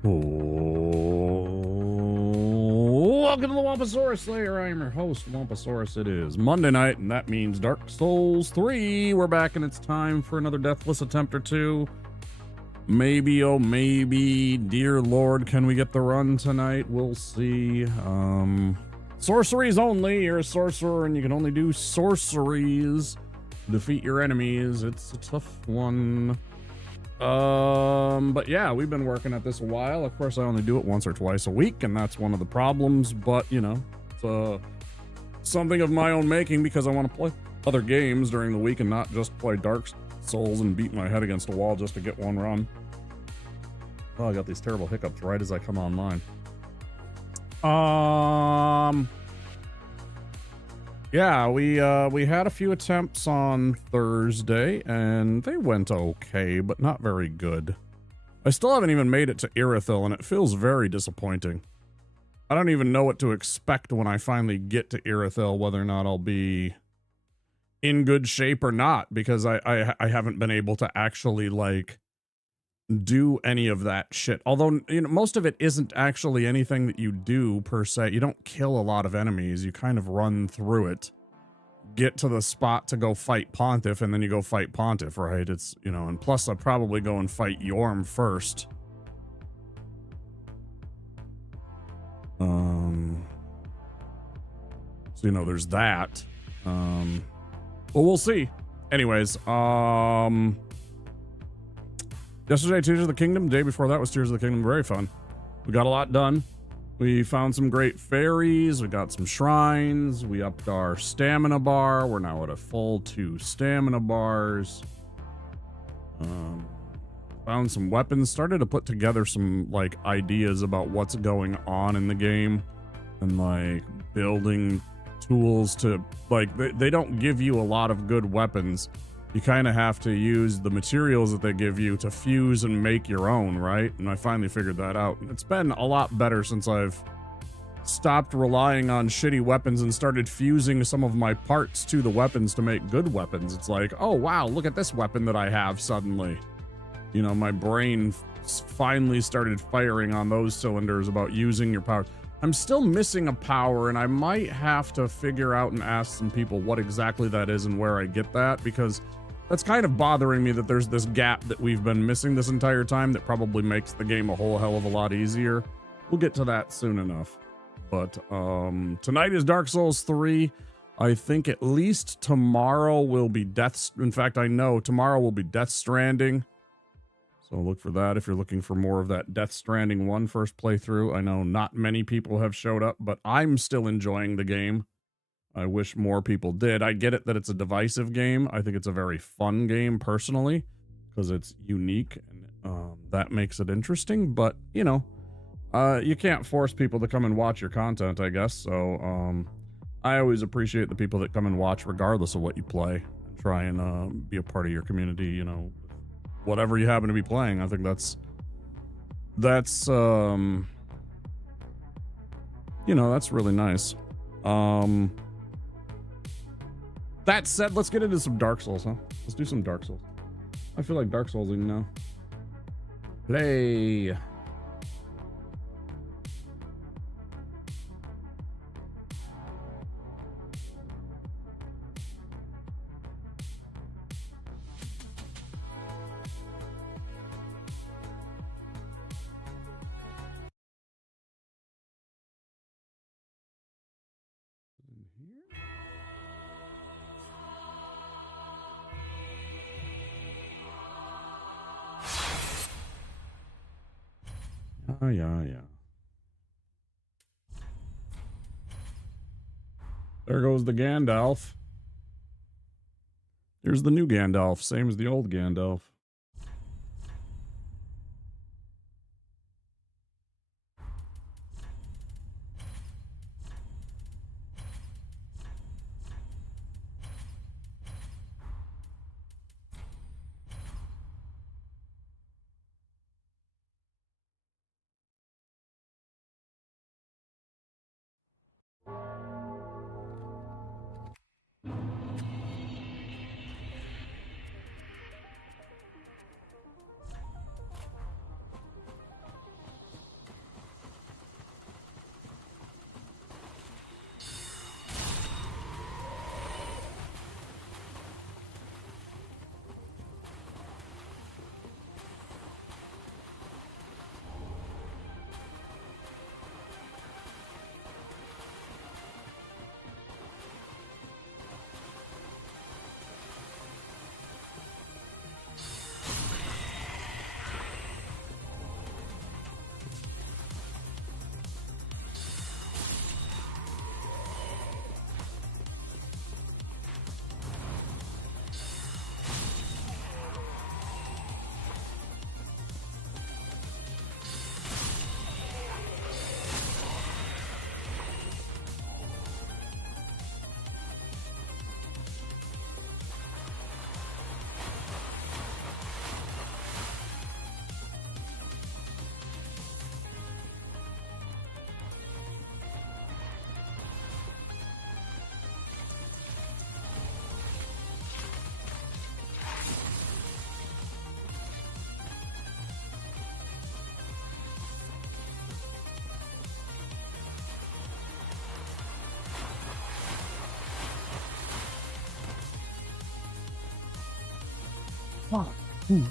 Welcome to the Wampasaurus Slayer. I am your host, Wampasaurus. It is Monday night, and that means Dark Souls 3. We're back, and it's time for another deathless attempt or two. Maybe, oh maybe, dear Lord, can we get the run tonight? We'll see. Sorceries only. You're a sorcerer, and you can only do sorceries to defeat your enemies. It's a tough one. But yeah, we've been working at this a while. Of course, I only do it once or twice a week, and that's one of the problems, but you know, it's something of my own making because I want to play other games during the week and not just play Dark Souls and beat my head against a wall just to get one run. Oh, I got these terrible hiccups right as I come online. Yeah, we had a few attempts on Thursday, and they went okay, but not very good. I still haven't even made it to Irithyll, and it feels very disappointing. I don't even know what to expect when I finally get to Irithyll, whether or not I'll be in good shape or not, because I haven't been able to actually, like, do any of that shit. Although, you know, most of it isn't actually anything that you do per se. You don't kill a lot of enemies. You kind of run through it, get to the spot to go fight Pontiff, and then you go fight Pontiff, right? It's, you know, and plus I'll probably go and fight Yorm first. So, you know, there's that. Well, we'll see. Anyways, yesterday, Tears of the Kingdom. The day before that was Tears of the Kingdom. Very fun. We got a lot done. We found some great fairies. We got some shrines. We upped our stamina bar. We're now at a full 2 stamina bars. Found some weapons. Started to put together some, like, ideas about what's going on in the game. And, like, building tools to, like, they don't give you a lot of good weapons. You kind of have to use the materials that they give you to fuse and make your own, right? And I finally figured that out. It's been a lot better since I've stopped relying on shitty weapons and started fusing some of my parts to the weapons to make good weapons. It's like, oh wow, look at this weapon that I have suddenly. You know, my brain finally started firing on those cylinders about using your power. I'm still missing a power, and I might have to figure out and ask some people what exactly that is and where I get that, because that's kind of bothering me that there's this gap that we've been missing this entire time that probably makes the game a whole hell of a lot easier. We'll get to that soon enough. But tonight is Dark Souls 3. I think at least tomorrow will be in fact, I know tomorrow will be Death Stranding. So look for that if you're looking for more of that Death Stranding 1 first playthrough. I know not many people have showed up, but I'm still enjoying the game. I wish more people did. I get it that it's a divisive game. I think it's a very fun game personally because it's unique, and that makes it interesting. But, you know, you can't force people to come and watch your content, I guess. So I always appreciate the people that come and watch regardless of what you play and try and be a part of your community, you know, whatever you happen to be playing. I think that's you know, that's really nice. That said, let's get into some Dark Souls, huh? Let's do some Dark Souls. I feel like Dark Soulsing now. Play. Oh, yeah. There goes the Gandalf. Here's the new Gandalf, same as the old Gandalf. Fuck. Ooh.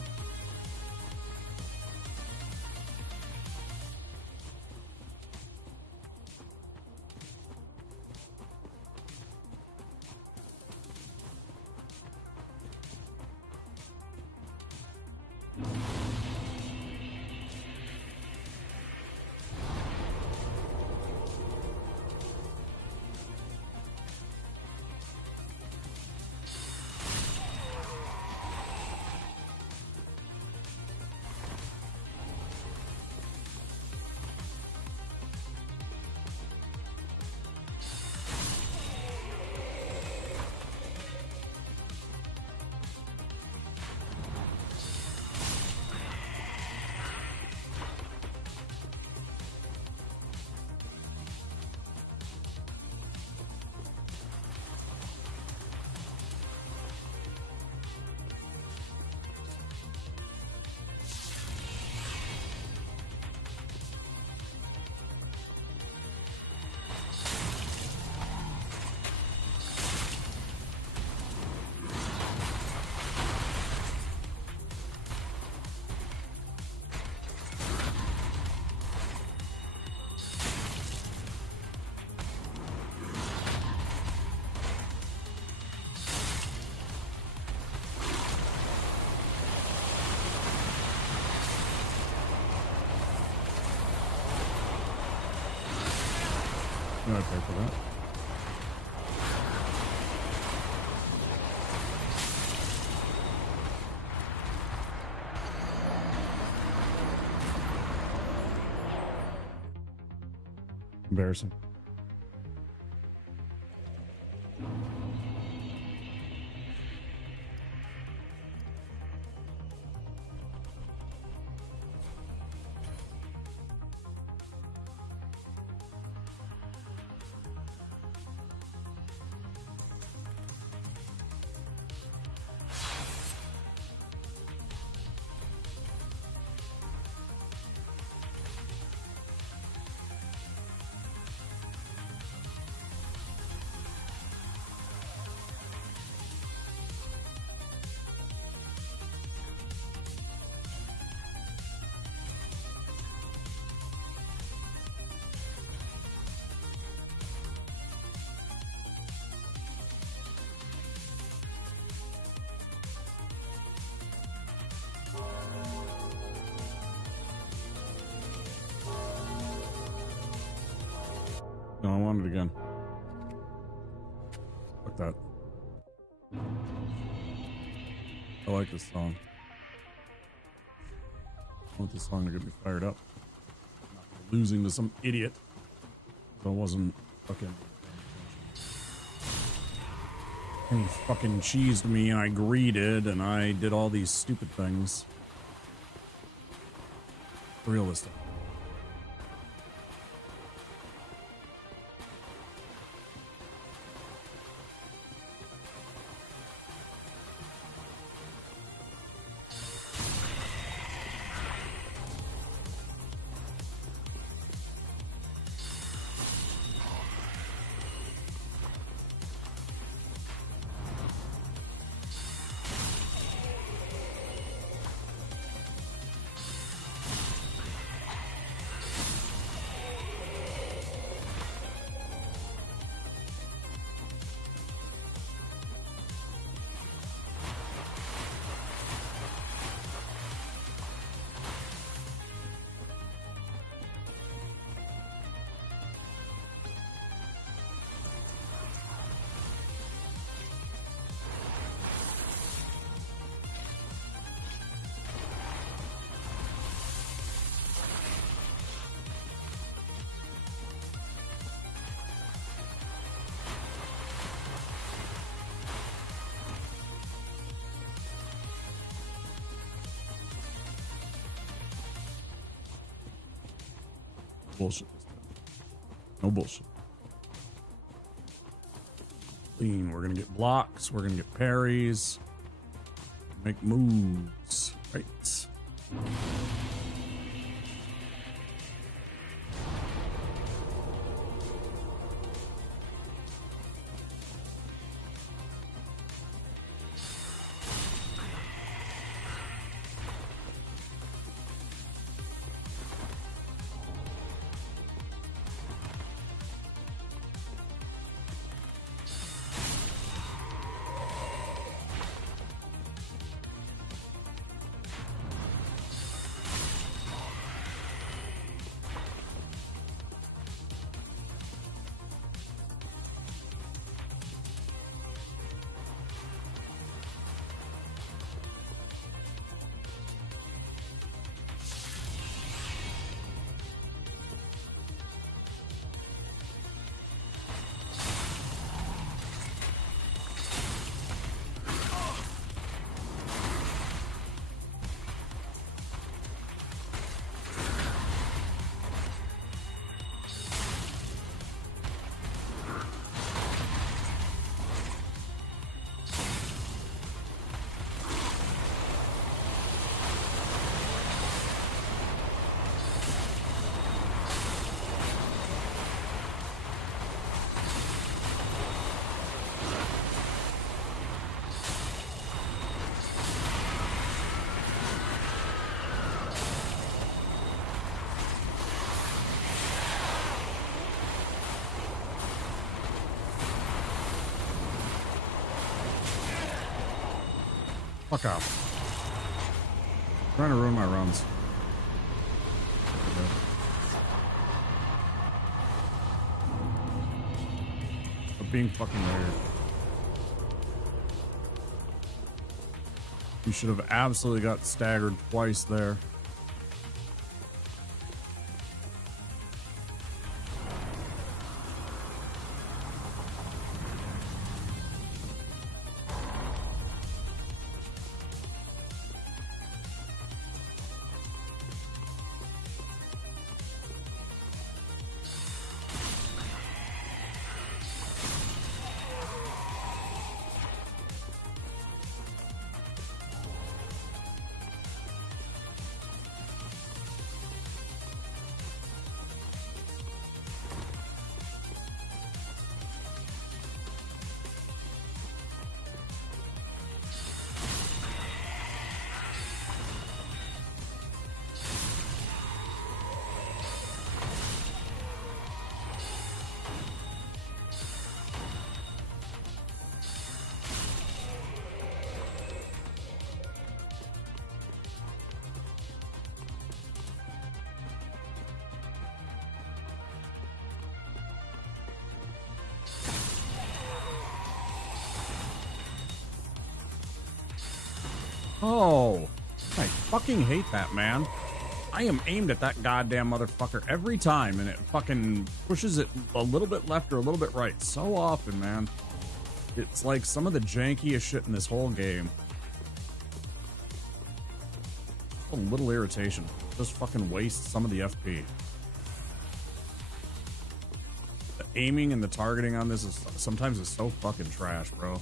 I'm gonna pay for that. Embarrassing. No, I want it again. Fuck that. I like this song. I want this song to get me fired up. Not losing to some idiot. So I wasn't fucking... And he fucking cheesed me and I greeted and I did all these stupid things. Realistic. Bullshit. No bullshit. Clean. We're gonna get blocks. We're gonna get parries. Make moves. Right. Fuck off. Trying to ruin my runs. But being fucking weird. You should have absolutely got staggered twice there. Oh, I fucking hate that, man. I am aimed at that goddamn motherfucker every time, and it fucking pushes it a little bit left or a little bit right so often, man. It's like some of the jankiest shit in this whole game. Just a little irritation. Just fucking waste some of the FP. The aiming and the targeting on this is sometimes it's so fucking trash, bro.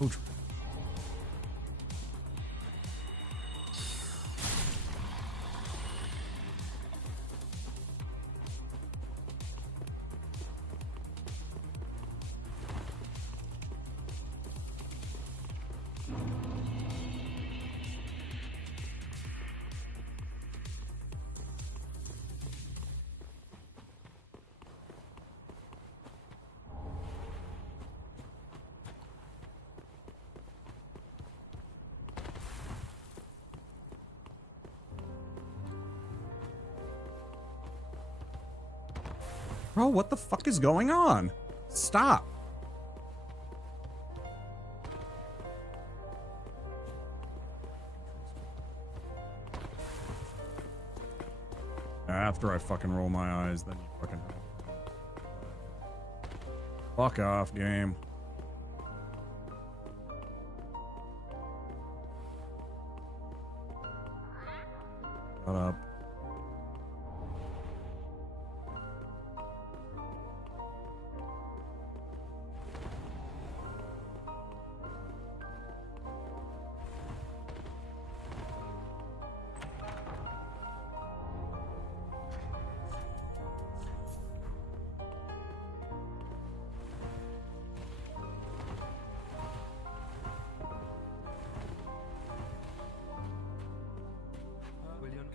So trash. Bro, what the fuck is going on? Stop. After I fucking roll my eyes, then you fucking... Fuck off, game. Shut up. Will you get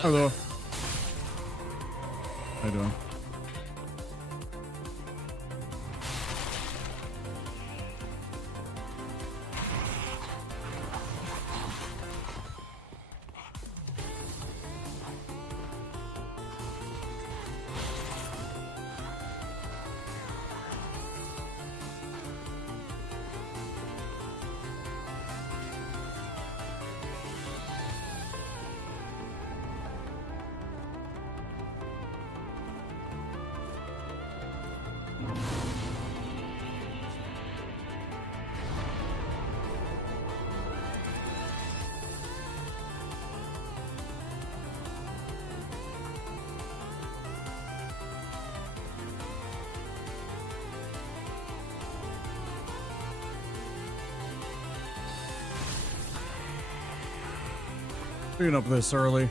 Hello. How you doing? Being up this early.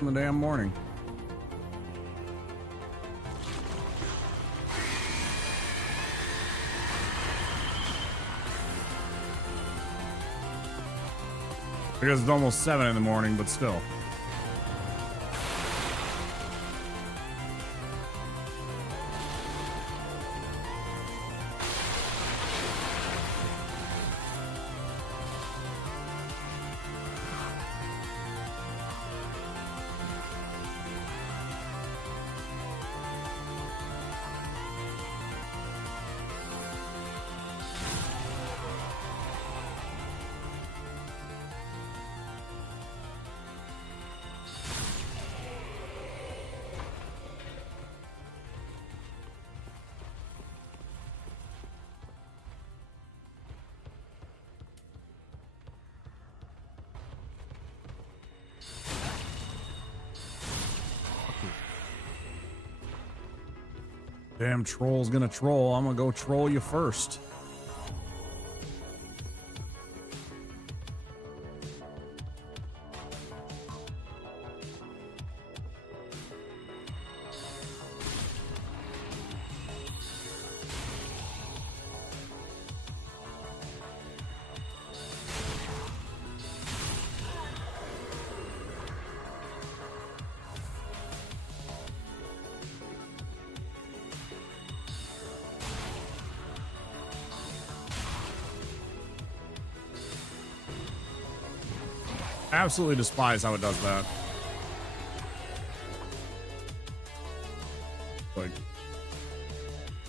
In the damn morning. Because it's almost 7 in the morning, but still. Damn troll's gonna troll. I'm gonna go troll you first. Absolutely despise how it does that. Like,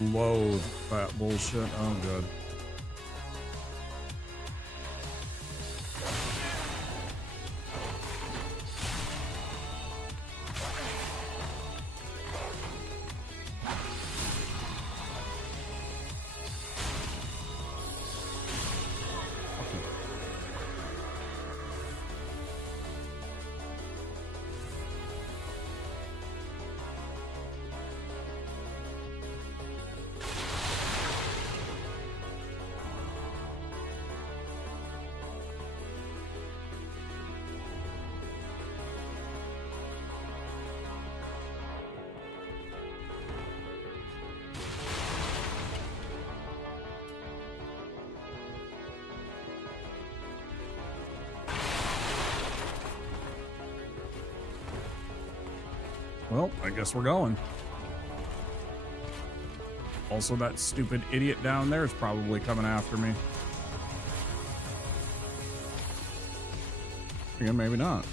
loathe that bullshit. Oh, good. Well, I guess we're going. Also, that stupid idiot down there is probably coming after me. Yeah, maybe not.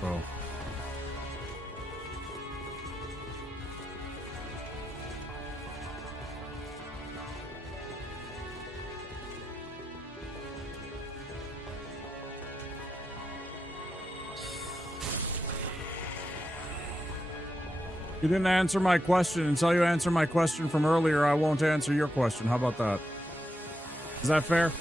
So. You didn't answer my question. Until you answer my question from earlier, I won't answer your question. How about that? Is that fair?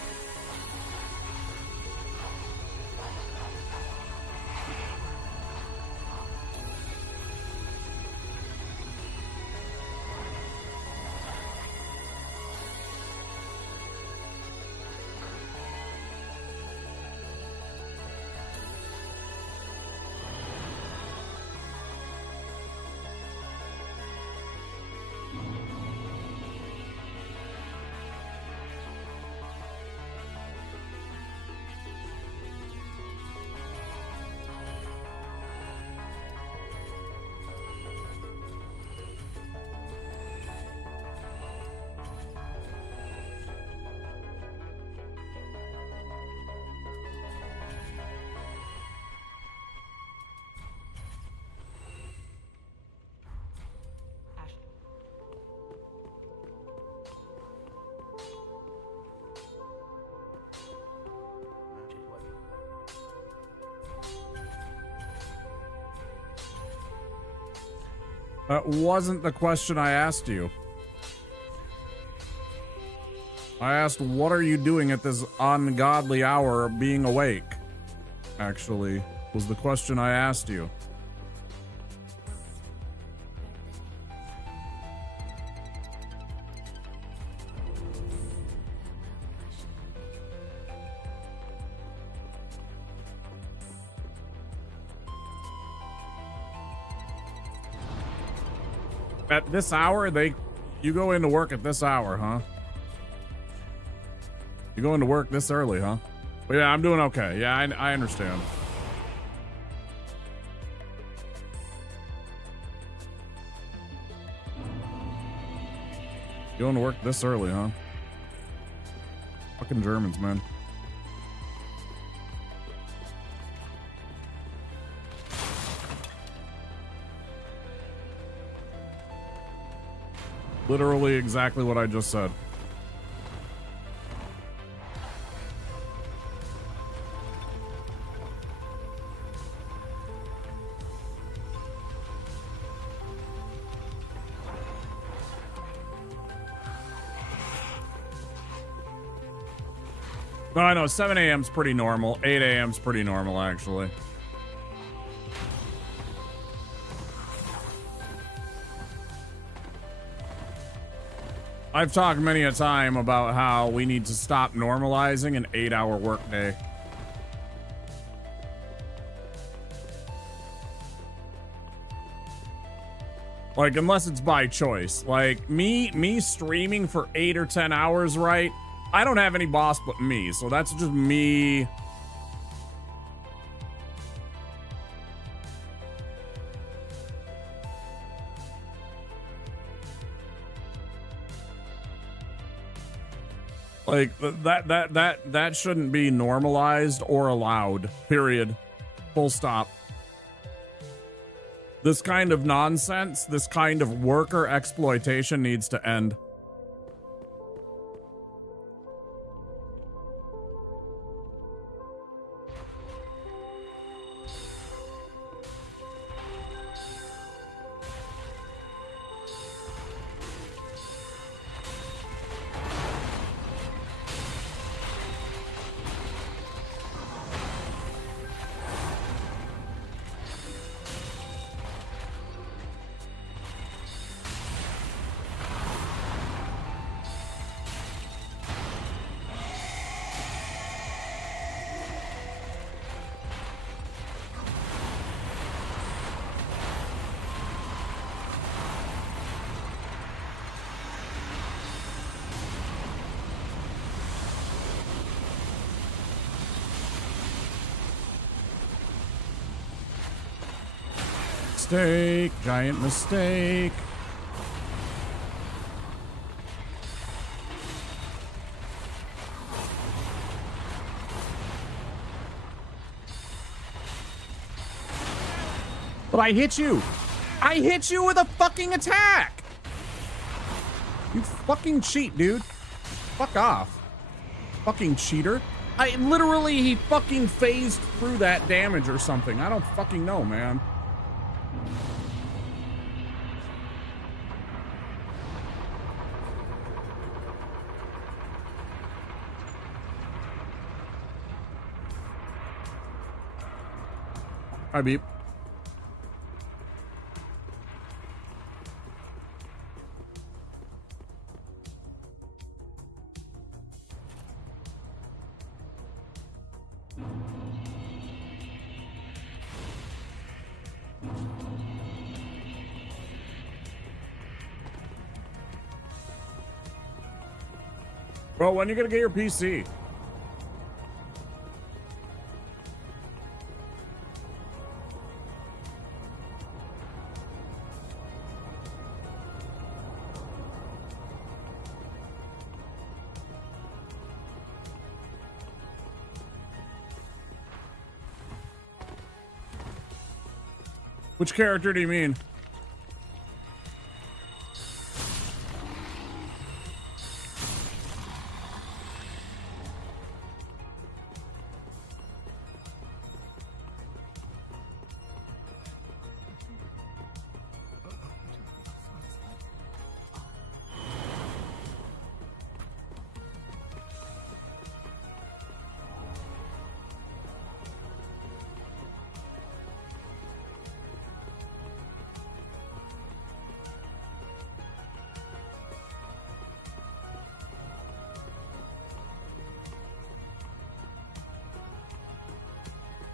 That wasn't the question I asked you. I asked, what are you doing at this ungodly hour being awake? Actually, was the question I asked you. At this hour, you go into work at this hour, huh? You go into work this early, huh? But yeah, I'm doing okay. Yeah, I understand. Going to work this early, huh? Fucking Germans, man. Literally exactly what I just said. No, I know 7 a.m.'s pretty normal. 8 a.m.'s pretty normal, actually. I've talked many a time about how we need to stop normalizing an 8-hour workday. Like, unless it's by choice. Like, me streaming for 8 or 10 hours, right? I don't have any boss but me, so that's just me. Like, that shouldn't be normalized or allowed, period. Full stop. This kind of nonsense, this kind of worker exploitation needs to end. Mistake, giant mistake. But I hit you. I hit you with a fucking attack. You fucking cheat, dude. Fuck off. Fucking cheater. He fucking phased through that damage or something. I don't fucking know, man. Hi, Beep. Bro, when are you gonna get your PC? Which character do you mean?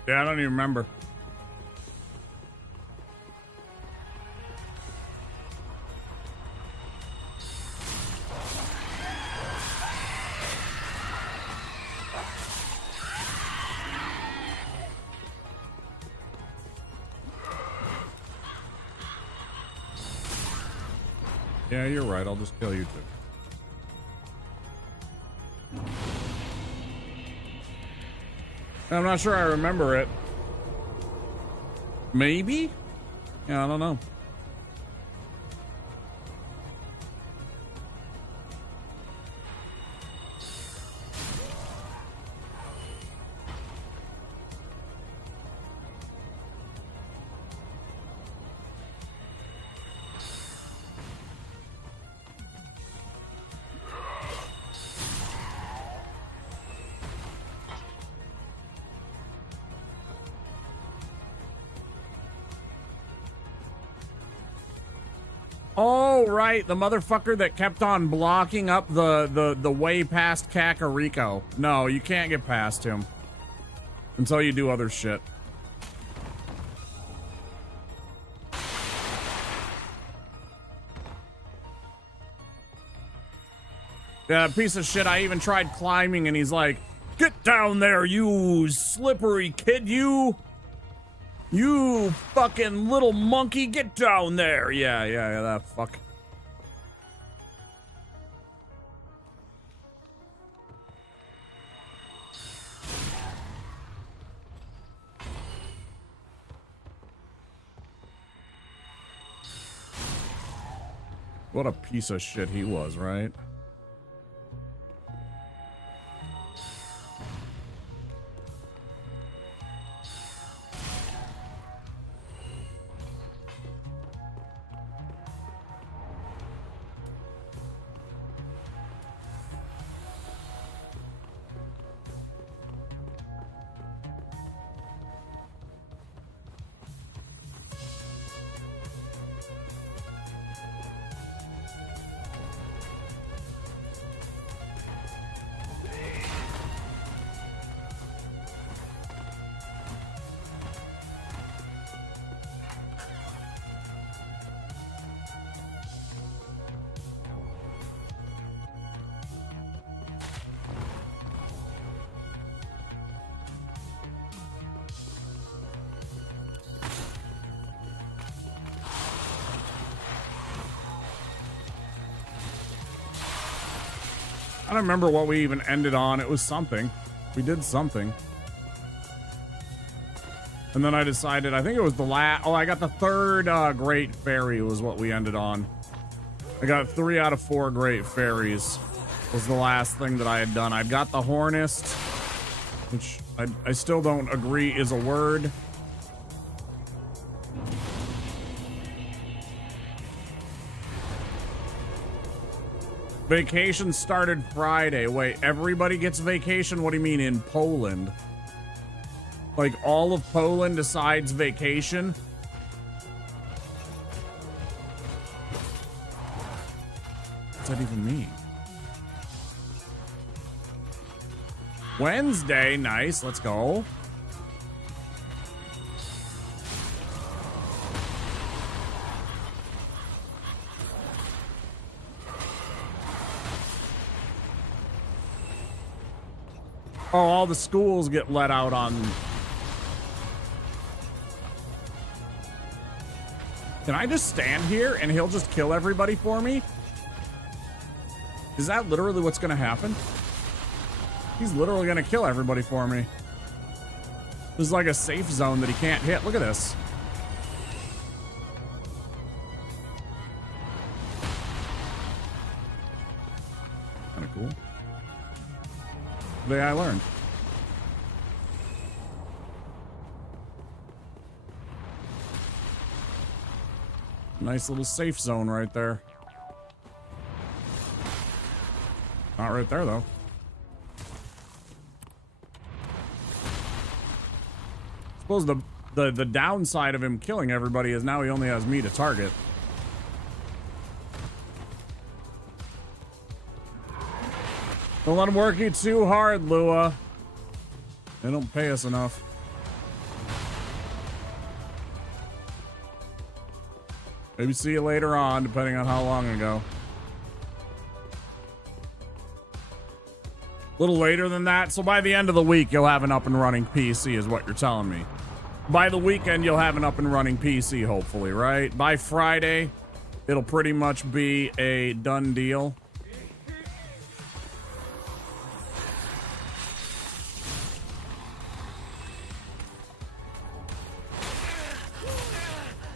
Yeah, I don't even remember. Yeah, you're right. I'll just kill you too. I'm not sure I remember it. Maybe? Yeah, I don't know. Oh, right. The motherfucker that kept on blocking up the way past Kakariko. No, you can't get past him until you do other shit. Yeah, piece of shit. I even tried climbing and he's like, "Get down there, you slippery kid, you fucking little monkey, get down there." Yeah, that fuck. What a piece of shit he was, right? I don't remember what we even ended on. It was something. We did something. And then I decided, I think it was the last, oh, I got the third Great Fairy was what we ended on. I got 3 out of 4 Great Fairies was the last thing that I had done. I got the Hornist, which I still don't agree is a word. Vacation started Friday. Wait, everybody gets vacation? What do you mean in Poland? Like all of Poland decides vacation? What's that even mean? Wednesday, nice, let's go. Oh, all the schools get let out on... Can I just stand here and he'll just kill everybody for me? Is that literally what's gonna happen? He's literally gonna kill everybody for me. There's like a safe zone that he can't hit. Look at this. Kinda cool. Today I learned. Nice little safe zone right there. Not right there though. Suppose the downside of him killing everybody is now he only has me to target. Don't let him work you too hard, Lua. They don't pay us enough. Maybe see you later on, depending on how long ago. A little later than that. So by the end of the week, you'll have an up and running PC is what you're telling me. By the weekend, you'll have an up and running PC, hopefully, right? By Friday, it'll pretty much be a done deal.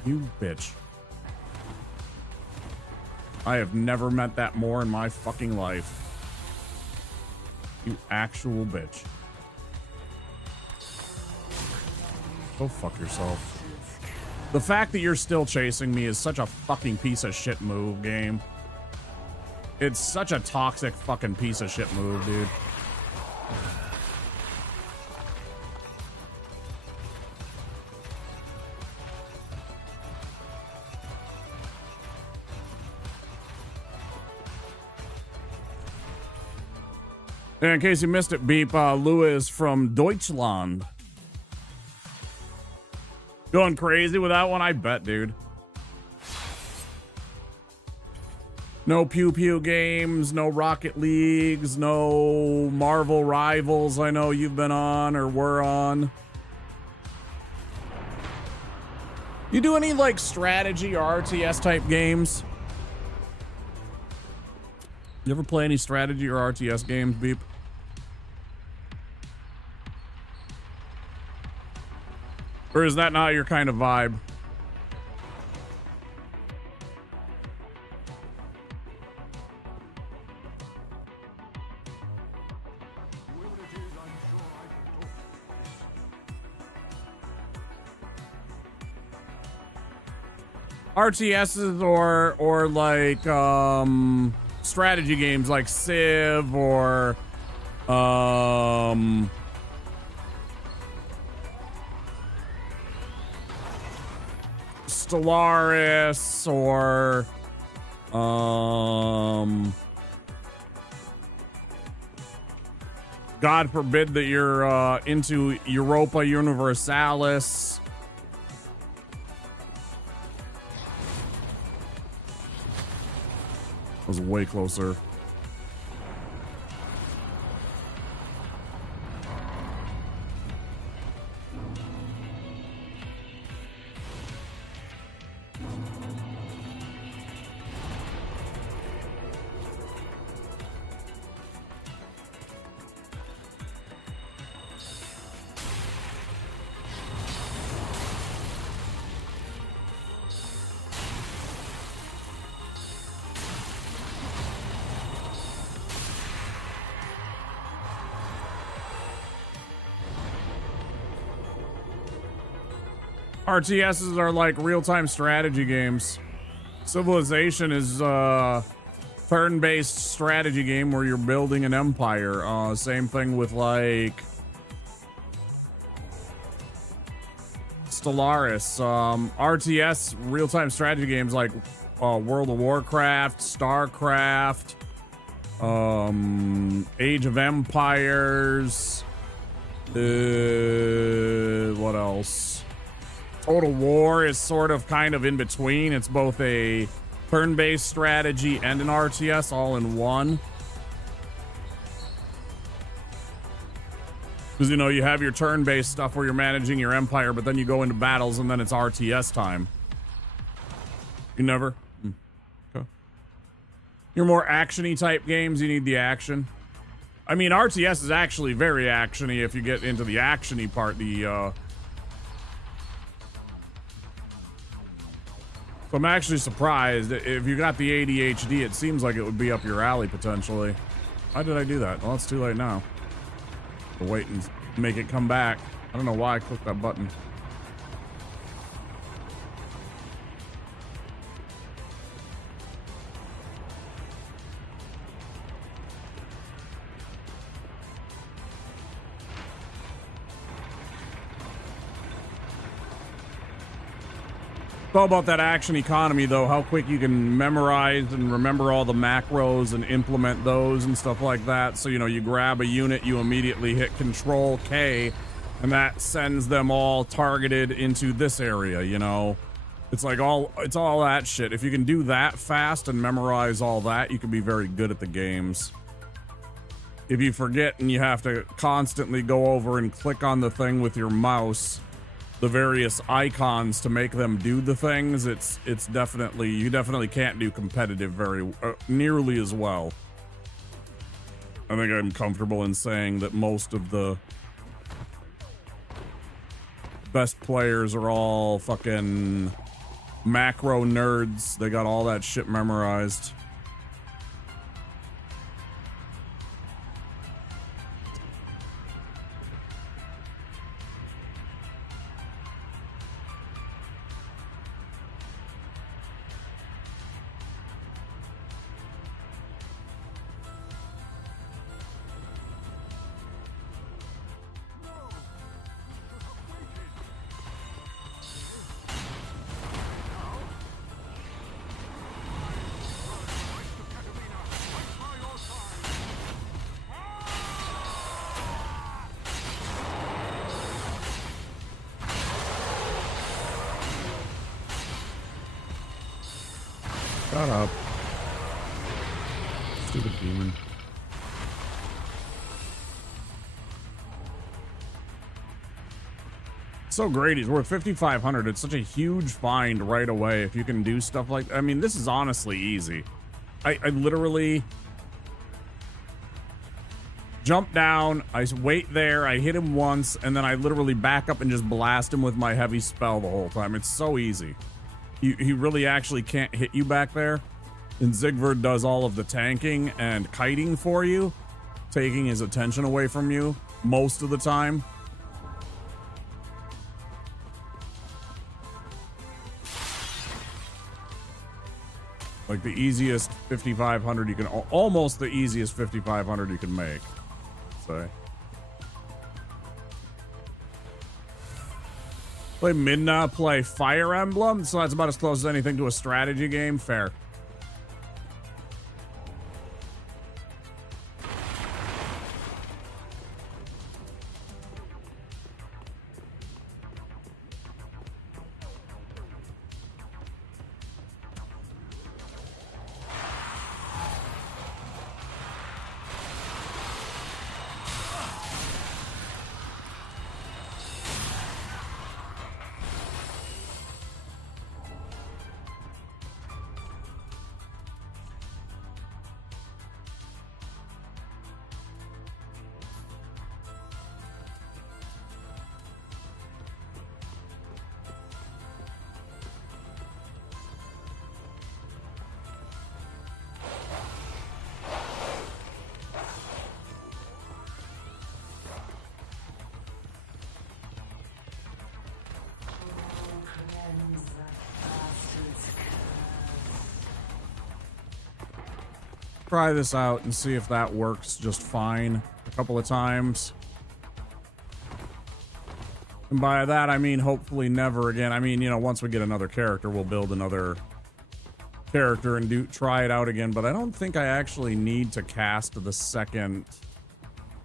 You bitch. I have never met that more in my fucking life. You actual bitch. Go fuck yourself. The fact that you're still chasing me is such a fucking piece of shit move, game. It's such a toxic fucking piece of shit move, dude. And in case you missed it, Beep, Lua is from Deutschland. Going crazy with that one? I bet, dude. No Pew Pew games, no Rocket Leagues, no Marvel Rivals I know you've been on or were on. You do any, like, strategy or RTS type games? You ever play any strategy or RTS games, Beep? Or is that not your kind of vibe? RTSs or like strategy games like Civ or Stellaris or God forbid that you're into Europa Universalis. Was way closer. RTSs are like real-time strategy games. Civilization is turn-based strategy game where you're building an empire. Same thing with like Stellaris. RTS real-time strategy games like World of Warcraft, StarCraft, Age of Empires. What else? Total War is sort of kind of in between. It's both a turn-based strategy and an RTS all in one. Because, you know, you have your turn-based stuff where you're managing your empire, but then you go into battles and then it's RTS time. You never? Okay. Your more action-y type games, you need the action. I mean, RTS is actually very action-y if you get into the action-y part. So I'm actually surprised. If you got the ADHD, it seems like it would be up your alley, potentially. Why did I do that? Well, it's too late now. I'll wait and make it come back. I don't know why I clicked that button. It's all about that action economy, though, how quick you can memorize and remember all the macros and implement those and stuff like that. So, you know, you grab a unit, you immediately hit Control K, and that sends them all targeted into this area, you know. It's like it's all that shit. If you can do that fast and memorize all that, you can be very good at the games. If you forget and you have to constantly go over and click on the thing with your mouse, the various icons to make them do the things, it's definitely, you definitely can't do competitive very nearly as well. I think I'm comfortable in saying that most of the best players are all fucking macro nerds. They got all that shit memorized. Shut up. Stupid demon. So great, he's worth 5,500. It's such a huge find right away if you can do stuff like, I mean, this is honestly easy. I literally jump down, I wait there, I hit him once, and then I literally back up and just blast him with my heavy spell the whole time. It's so easy. He really actually can't hit you back there. And Zigverd does all of the tanking and kiting for you, taking his attention away from you most of the time. Like the easiest 5,500 you can, almost the easiest 5,500 you can make. So. Play Midna, play Fire Emblem, so that's about as close as anything to a strategy game. Fair. try this out and see if that works just fine a couple of times. And by that, I mean, hopefully never again. I mean, you know, once we get another character, we'll build another character and try it out again. But I don't think I actually need to cast the second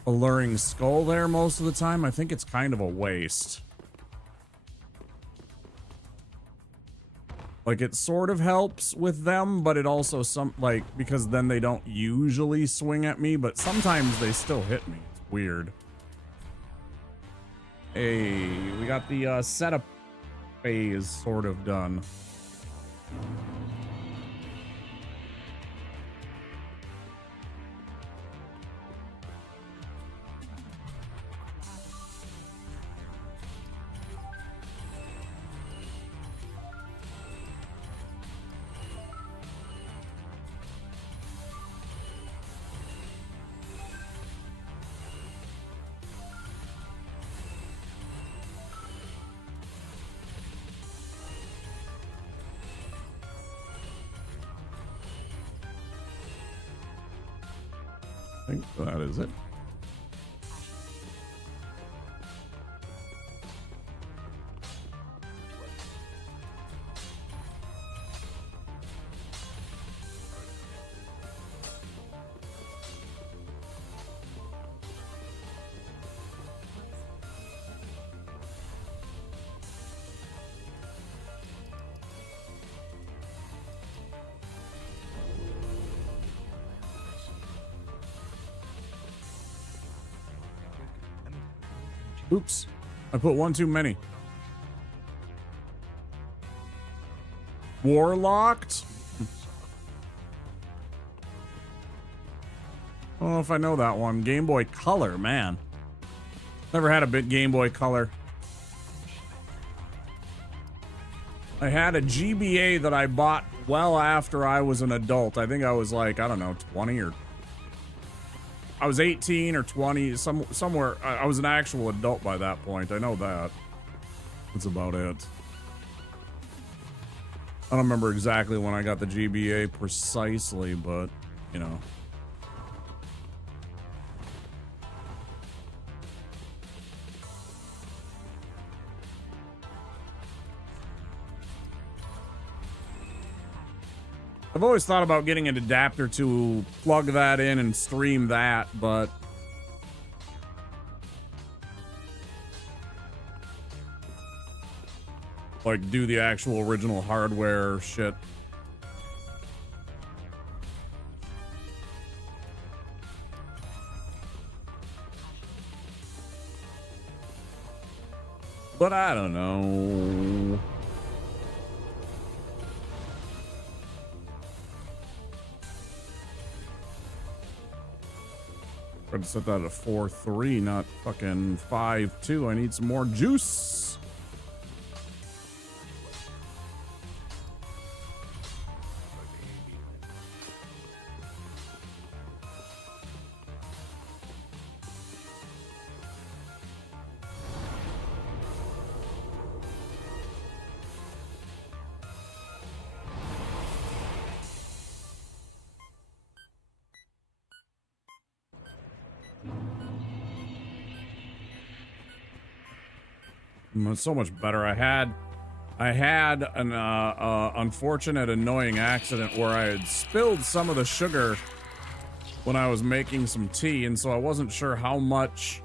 Alluring Skull there most of the time. I think it's kind of a waste. Like, it sort of helps with them, but it also because then they don't usually swing at me, but sometimes they still hit me. It's weird. Hey, we got the setup phase sort of done. I think that is it. Oops, I put one too many. Warlocked? I don't know if I know that one. Game Boy Color, man. Never had a bit Game Boy Color. I had a GBA that I bought well after I was an adult. I think I was like, I don't know, 20 or... I was 18 or 20, somewhere. I was an actual adult by that point. I know that. That's about it. I don't remember exactly when I got the GBA precisely, but, you know. I've always thought about getting an adapter to plug that in and stream that, but like do the actual original hardware shit. But I don't know. Try to set that at a 4-3, not fucking 5-2. I need some more juice. It's so much better. I had an unfortunate, annoying accident where I had spilled some of the sugar when I was making some tea, and so I wasn't sure how much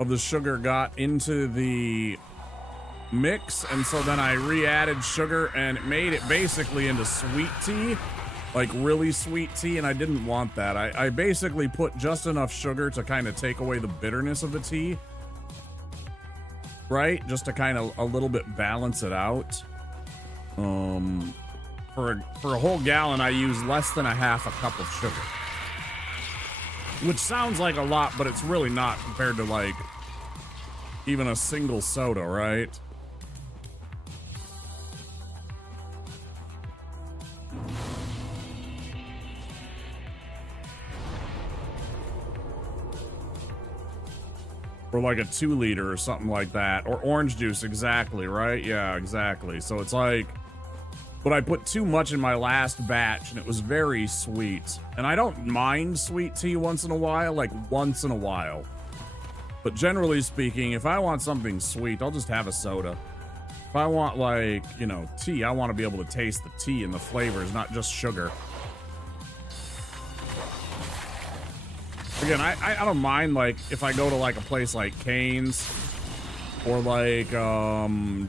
of the sugar got into the mix, and so then I re-added sugar, and it made it basically into sweet tea, like really sweet tea, and I didn't want that. I basically put just enough sugar to kind of take away the bitterness of the tea. Right, just to kind of a little bit balance it out. For a whole gallon, I use less than a half a cup of sugar, which sounds like a lot, but it's really not compared to like even a single soda, right? Or like a 2 liter or something like that. Or orange juice, exactly, right? Yeah, exactly. So it's like But I put too much in my last batch and it was very sweet. And I don't mind sweet tea once in a while, like once in a while. But generally speaking, if I want something sweet, I'll just have a soda. If I want, like, you know, tea, I want to be able to taste the tea and the flavors, not just sugar. Again, I don't mind, like, if I go to, like, a place like Cane's or, like,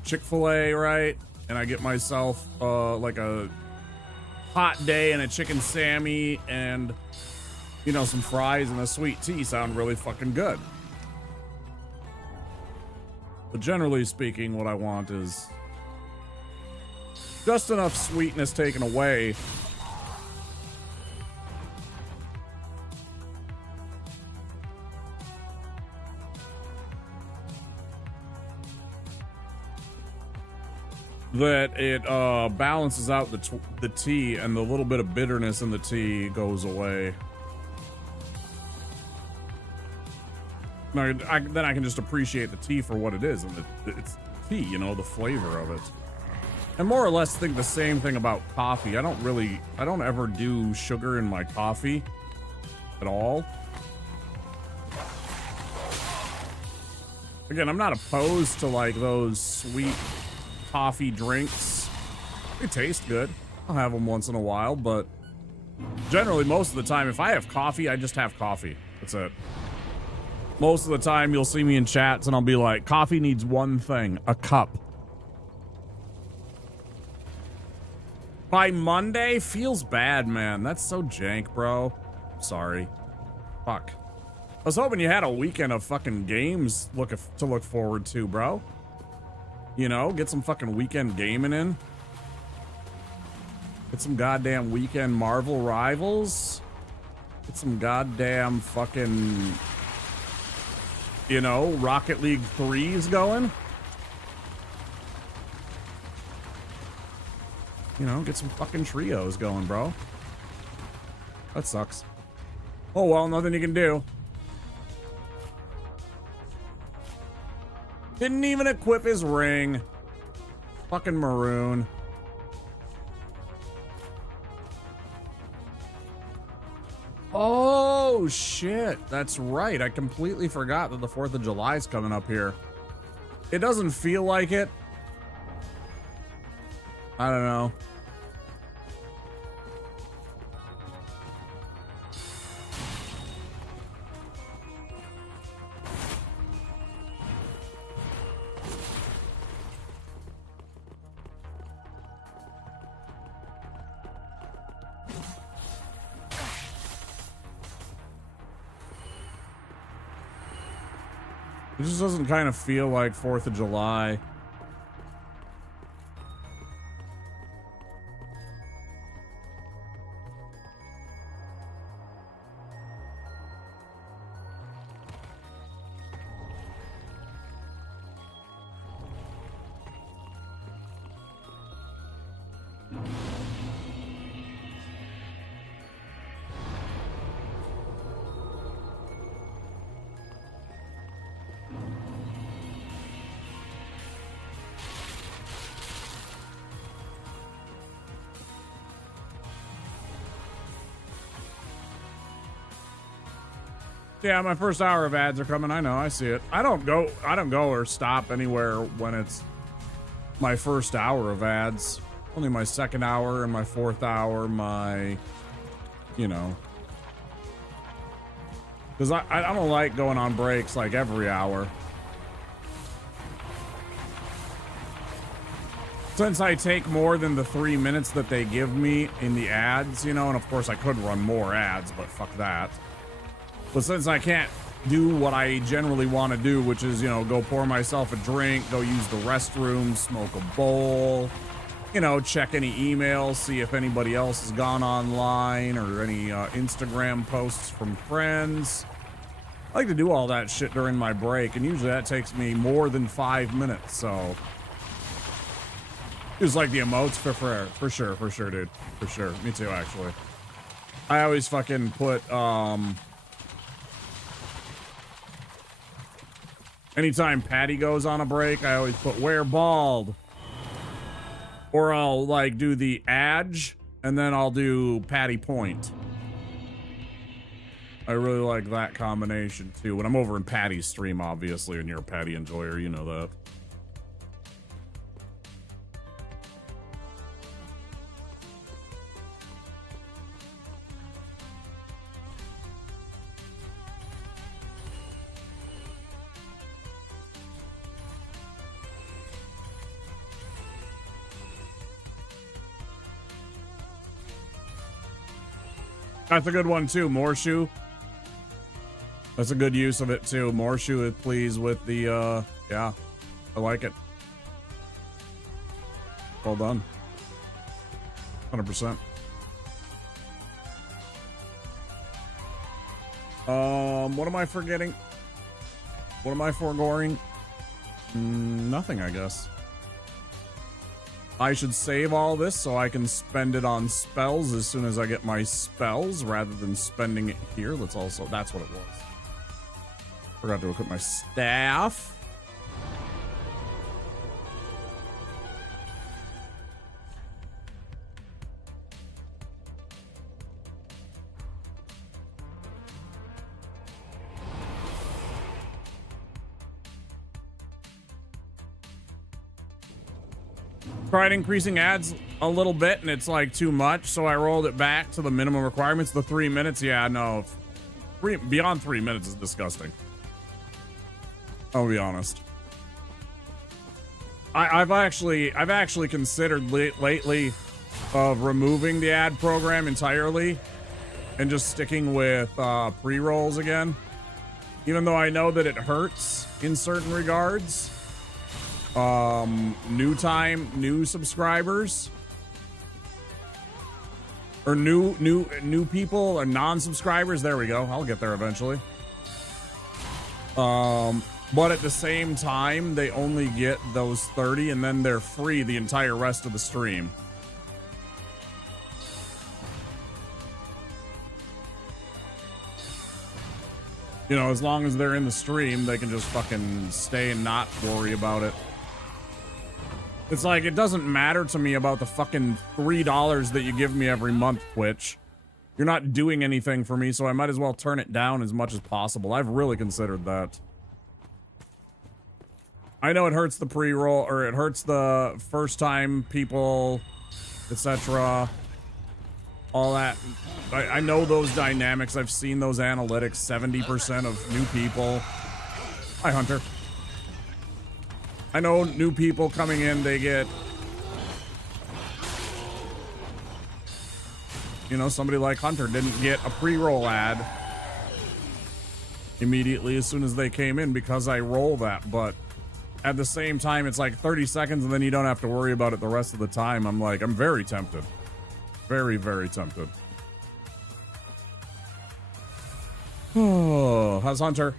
Chick-fil-A, right? And I get myself, like, a hot day and a chicken Sammy and, you know, some fries and a sweet tea sound really fucking good. But generally speaking, what I want is just enough sweetness taken away that it balances out the tea, and the little bit of bitterness in the tea goes away. Now, then I can just appreciate the tea for what it is, and it's tea, you know, the flavor of it. I more or less think the same thing about coffee. I don't ever do sugar in my coffee at all. Again, I'm not opposed to, like, those sweet coffee drinks. They taste good. I'll have them once in a while, but generally most of the time, if I have coffee, I just have coffee. That's it. Most of the time you'll see me in chats and I'll be like, coffee needs one thing, a cup. By Monday? Feels bad, man. That's so jank, bro. Sorry. Fuck. I was hoping you had a weekend of fucking games to look forward to, bro. You know, get some fucking weekend gaming in. Get some goddamn weekend Marvel Rivals. Get some goddamn fucking, you know, Rocket League 3s going. You know, get some fucking trios going, bro. That sucks. Oh well, nothing you can do. Didn't even equip his ring. Fucking maroon. Oh, shit. That's right. I completely forgot that the 4th of July is coming up here. It doesn't feel like it. I don't know. It just doesn't kind of feel like 4th of July. Yeah, my first hour of ads are coming. I know, I see it. I don't go or stop anywhere when it's my first hour of ads. Only my second hour and my 4th hour, my, you know. Because I don't like going on breaks like every hour. Since I take more than the 3 minutes that they give me in the ads, you know, and of course I could run more ads, but fuck that. But since I can't do what I generally want to do, which is, you know, go pour myself a drink, go use the restroom, smoke a bowl, you know, check any emails, see if anybody else has gone online or any Instagram posts from friends. I like to do all that shit during my break, and usually that takes me more than 5 minutes, so. Just like the emotes for sure, dude. For sure. Me too, actually. I always fucking put, anytime Patty goes on a break, I always put "wear bald." Or I'll like do the Edge and then I'll do Patty Point. I really like that combination too. When I'm over in Patty's stream, obviously, and you're a Patty enjoyer, you know that. That's a good one too, Morshoe. That's a good use of it too. Morshoe is pleased with the, yeah, I like it. Well done. 100%. What am I forgetting? What am I foregoing? Nothing, I guess. I should save all this so I can spend it on spells as soon as I get my spells rather than spending it here. That's what it was. Forgot to equip my staff. Tried increasing ads a little bit and it's like too much, so I rolled it back to the minimum requirements, the 3 minutes. Yeah, no, beyond 3 minutes is disgusting. I'll be honest. I've actually considered lately of removing the ad program entirely and just sticking with pre-rolls again, even though I know that it hurts in certain regards. New subscribers or new people or non-subscribers. There we go. I'll get there eventually. But at the same time, they only get those 30 and then they're free the entire rest of the stream. You know, as long as they're in the stream, they can just fucking stay and not worry about it. It's like, it doesn't matter to me about the fucking $3 that you give me every month, Twitch. You're not doing anything for me, so I might as well turn it down as much as possible. I've really considered that. I know it hurts the pre-roll, or it hurts the first-time people, etc. All that. I know those dynamics. I've seen those analytics. 70% of new people. Hi, Hunter. I know new people coming in, they get, you know, somebody like Hunter didn't get a pre-roll ad immediately as soon as they came in because I roll that, but at the same time, it's like 30 seconds and then you don't have to worry about it the rest of the time. I'm like, I'm very tempted. Very, very tempted. Oh, how's Hunter?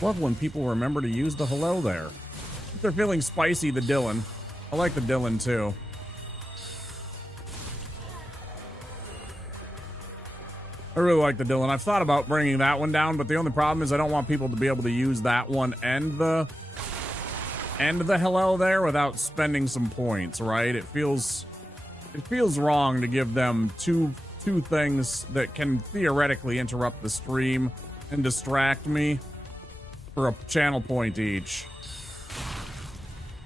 Love when people remember to use the hello there. If they're feeling spicy, the Dylan. I like the Dylan too. I really like the Dylan. I've thought about bringing that one down, but the only problem is I don't want people to be able to use that one and the hello there without spending some points, right? It feels wrong to give them two things that can theoretically interrupt the stream and distract me for a channel point each.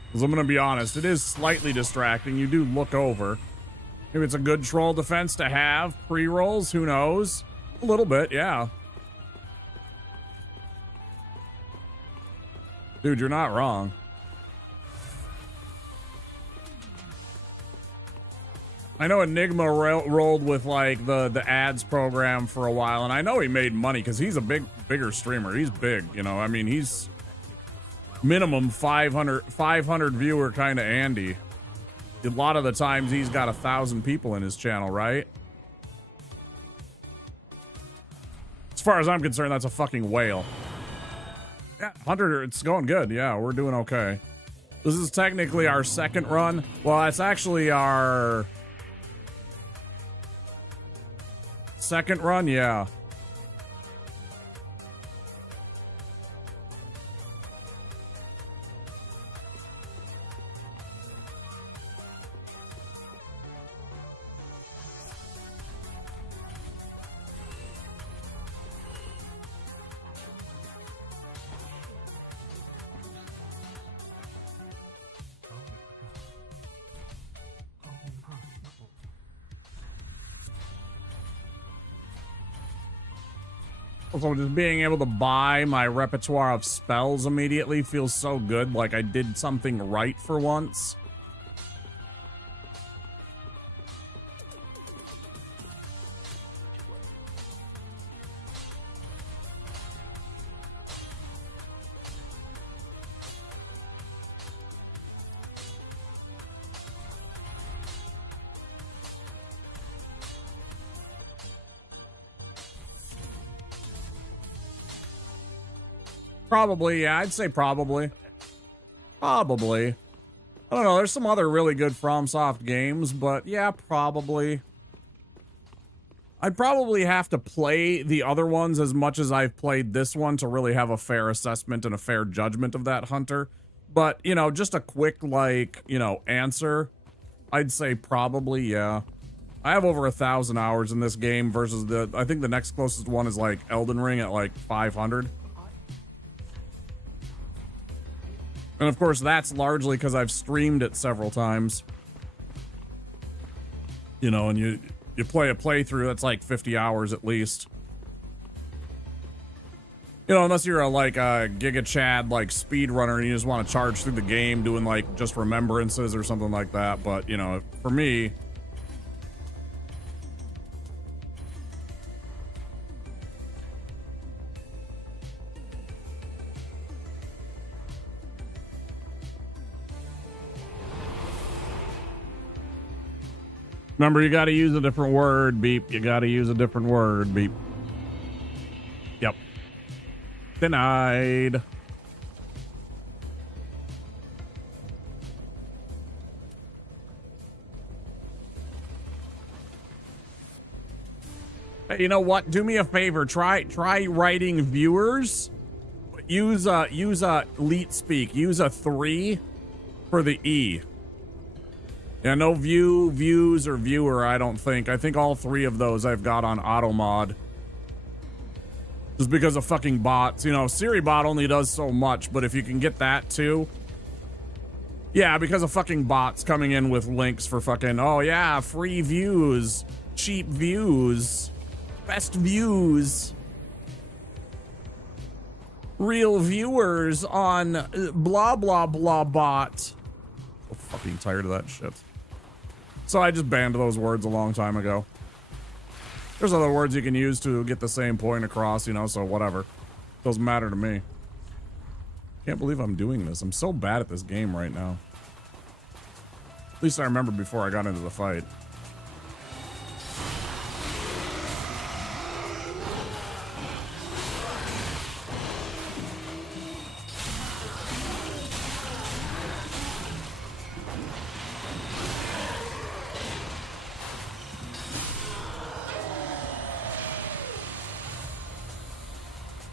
Because I'm gonna be honest, it is slightly distracting. You do look over. Maybe it's a good troll defense to have pre-rolls, who knows? A little bit, yeah. Dude, you're not wrong. I know Enigma rolled with like the ads program for a while, and I know he made money because he's a bigger streamer. He's big, you know. I mean, he's minimum 500 viewer kind of Andy. A lot of the times he's got 1,000 people in his channel, right? As far as I'm concerned, that's a fucking whale. Yeah, Hunter, it's going good. Yeah, we're doing okay. This is technically our second run. Well, it's actually our Second run, yeah. Also, just being able to buy my repertoire of spells immediately feels so good, like I did something right for once. Probably, yeah, I'd say probably. Probably. I don't know, there's some other really good FromSoft games, but yeah, probably. I'd probably have to play the other ones as much as I've played this one to really have a fair assessment and a fair judgment of that hunter. But, you know, just a quick, like, you know, answer. I'd say probably, yeah. I have over 1,000 hours in this game versus I think the next closest one is like Elden Ring at like 500. And of course, that's largely because I've streamed it several times. You know, and you play a playthrough, that's like 50 hours at least. You know, unless you're a Giga Chad like speedrunner and you just want to charge through the game doing like just remembrances or something like that. But, you know, for me, remember, you got to use a different word, beep. You got to use a different word, beep. Yep. Denied. Hey, you know what? Do me a favor. Try writing viewers. Use leet speak. Use a 3 for the E. Yeah, no views, or viewer, I don't think. I think all 3 of those I've got on auto mod. Just because of fucking bots. You know, SiriBot only does so much, but if you can get that too. Yeah, because of fucking bots coming in with links for fucking, oh yeah, free views, cheap views, best views, real viewers on blah blah blah bot. So fucking tired of that shit. So I just banned those words a long time ago. There's other words you can use to get the same point across, you know, so whatever. Doesn't matter to me. Can't believe I'm doing this. I'm so bad at this game right now. At least I remember before I got into the fight.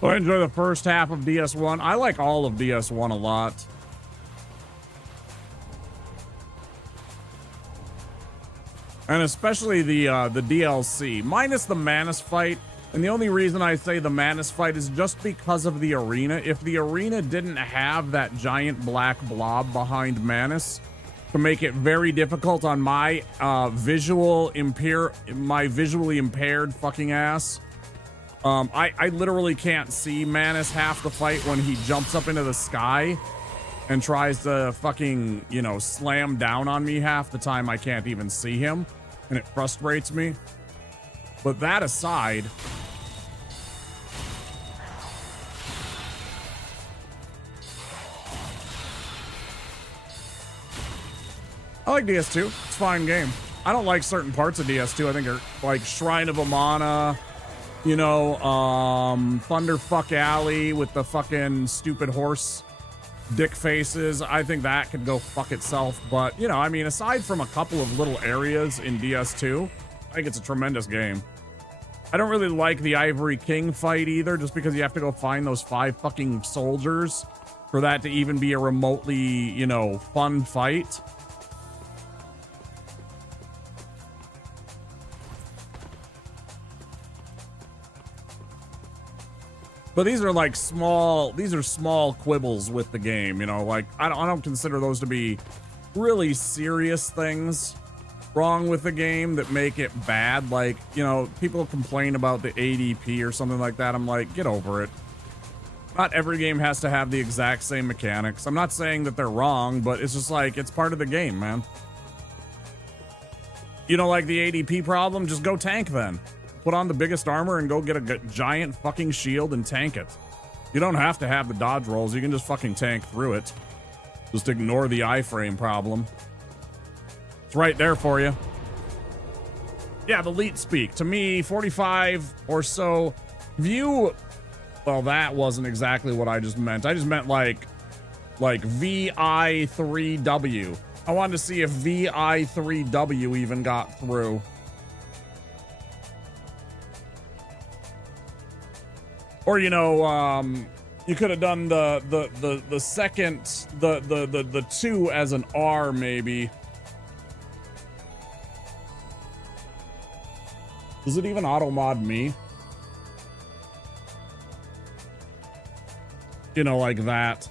I enjoy the first half of DS1. I like all of DS1 a lot. And especially the DLC, minus the Manus fight. And the only reason I say the Manus fight is just because of the arena. If the arena didn't have that giant black blob behind Manus to make it very difficult on my visually impaired fucking ass. I literally can't see Manus half the fight when he jumps up into the sky and tries to fucking, you know, slam down on me half the time. I can't even see him, and it frustrates me. But that aside, I like DS2. It's a fine game. I don't like certain parts of DS2. I think are like Shrine of Amana, you know, Thunderfuck Alley with the fucking stupid horse dick faces. I think that could go fuck itself. But, you know, I mean, aside from a couple of little areas in DS2, I think it's a tremendous game. I don't really like the Ivory King fight either, just because you have to go find those 5 fucking soldiers for that to even be a remotely, you know, fun fight. But these are like small quibbles with the game, you know, like I don't consider those to be really serious things wrong with the game that make it bad. Like, you know, people complain about the ADP or something like that. I'm like, get over it. Not every game has to have the exact same mechanics. I'm not saying that they're wrong, but it's just like, it's part of the game, man. You don't like the ADP problem? Just go tank then. Put on the biggest armor and go get a giant fucking shield and tank it. You don't have to have the dodge rolls. You can just fucking tank through it. Just ignore the iframe problem. It's right there for you. Yeah, the leet speak. To me, 45 or so view. Well, that wasn't exactly what I just meant. I just meant like VI3W. I wanted to see if VI3W even got through. Or, you know, you could have done the second, the 2 as an R, maybe. Does it even auto mod me? You know, like that.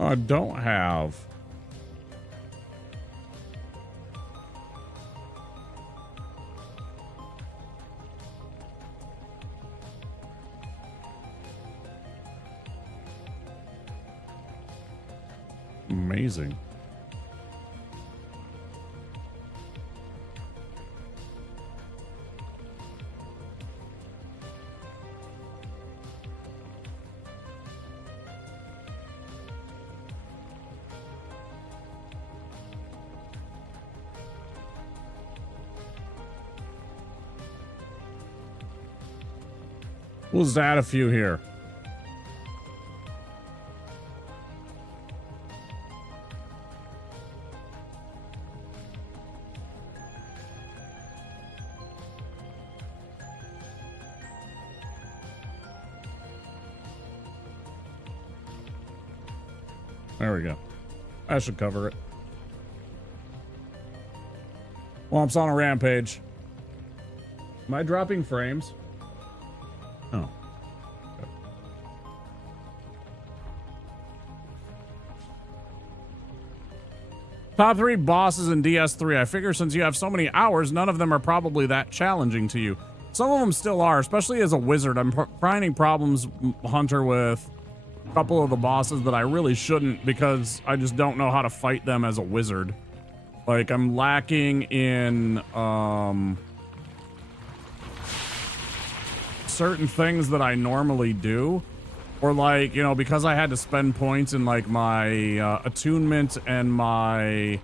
I don't have. Amazing. We'll just add a few here. There we go. That should cover it. Womps on a rampage. Am I dropping frames? Oh. Top 3 bosses in DS3. I figure since you have so many hours, none of them are probably that challenging to you. Some of them still are, especially as a wizard. I'm finding problems, Hunter, with a couple of the bosses that I really shouldn't because I just don't know how to fight them as a wizard. Like, I'm lacking in, certain things that I normally do, or like, you know, because I had to spend points in like my attunement and my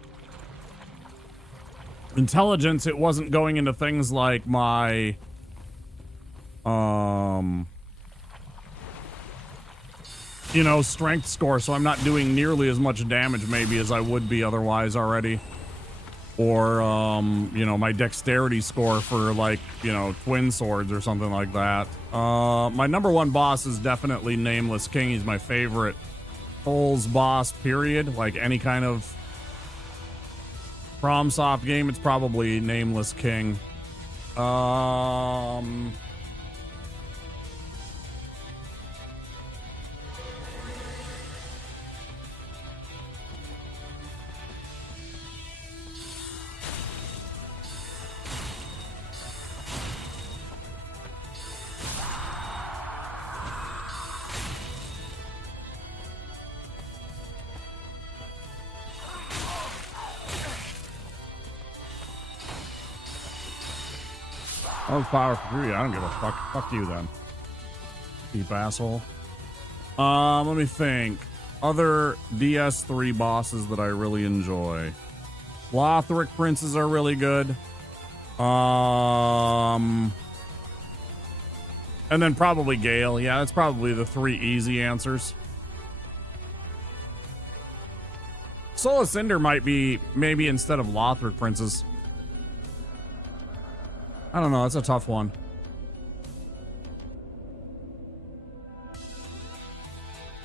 intelligence, it wasn't going into things like my you know, strength score, so I'm not doing nearly as much damage maybe as I would be otherwise already. Or you know, my dexterity score for, like, you know, twin swords or something like that. My number one boss is definitely Nameless King. He's my favorite Souls boss, period. Like any kind of FromSoft game, it's probably Nameless King. Oh, power for 3. I don't give a fuck. Fuck you then. Cheap asshole. Let me think. Other DS3 bosses that I really enjoy. Lothric princes are really good. And then probably Gale. Yeah, that's probably the 3 easy answers. Soul of Cinder might be maybe instead of Lothric princes. I don't know, that's a tough one.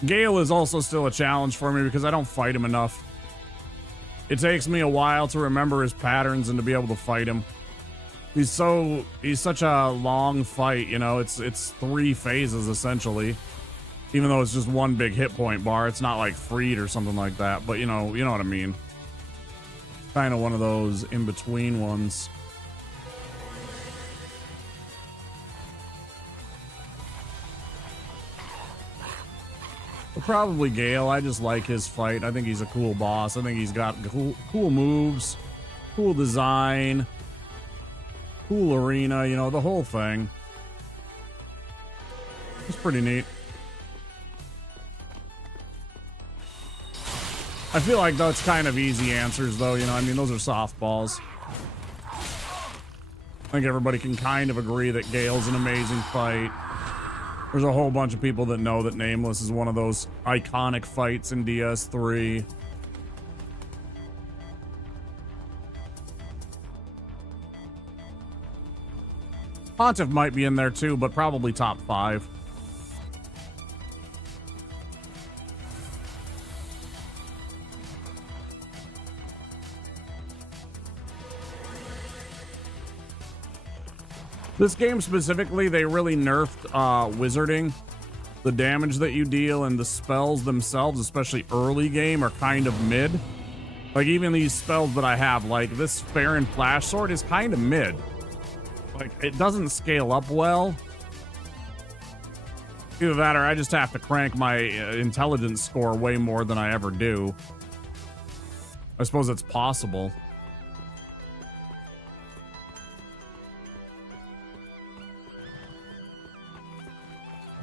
Gale is also still a challenge for me because I don't fight him enough. It takes me a while to remember his patterns and to be able to fight him. He's such a long fight, you know, it's 3 phases essentially. Even though it's just 1 big hit point bar, it's not like Freed or something like that, but you know what I mean. Kind of one of those in between ones. Probably Gale. I just like his fight. I think he's a cool boss. I think he's got cool moves, cool design, cool arena, you know, the whole thing. It's pretty neat. I feel like that's kind of easy answers, though, you know, I mean, those are softballs. I think everybody can kind of agree that Gale's an amazing fight. There's a whole bunch of people that know that Nameless is one of those iconic fights in DS3. Pontiff might be in there too, but probably top 5. This game specifically, they really nerfed wizarding. The damage that you deal and the spells themselves, especially early game, are kind of mid. Like even these spells that I have, like this Farron Flash Sword is kind of mid. Like it doesn't scale up well. Either that or I just have to crank my intelligence score way more than I ever do. I suppose it's possible.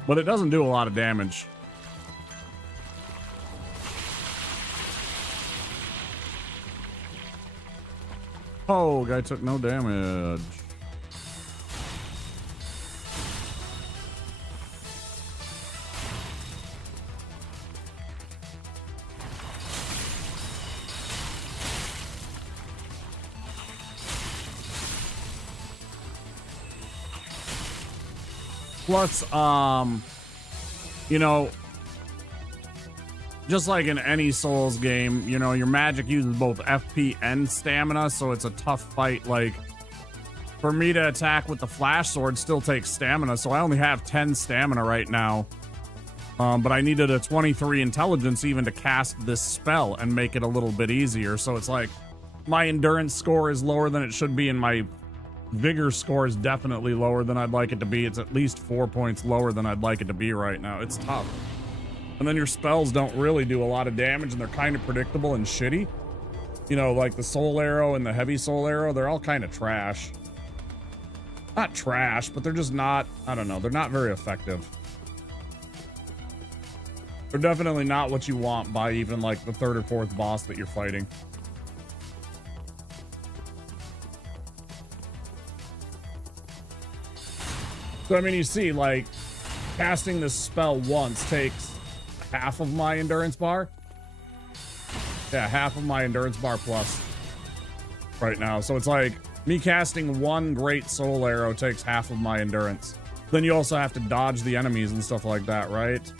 But it doesn't do a lot of damage. Oh, guy took no damage. Plus, you know, just like in any Souls game, you know, your magic uses both FP and stamina, so it's a tough fight. Like, for me to attack with the Flash Sword still takes stamina, so I only have 10 stamina right now. But I needed a 23 intelligence even to cast this spell and make it a little bit easier, so it's like, my endurance score is lower than it should be, and my vigor score is definitely lower than I'd like it to be. It's at least 4 points lower than I'd like it to be right now. It's tough. And then your spells don't really do a lot of damage, and they're kind of predictable and shitty. You know, like the Soul Arrow and the Heavy Soul Arrow, they're all kind of trash. Not trash, but they're just not, I don't know, they're not very effective. They're definitely not what you want by even like the 3rd or 4th boss that you're fighting. So, I mean, you see, like, casting this spell once takes half of my endurance bar. Yeah, half of my endurance bar plus right now. So it's like me casting one great soul arrow takes half of my endurance. Then you also have to dodge the enemies and stuff like that, right?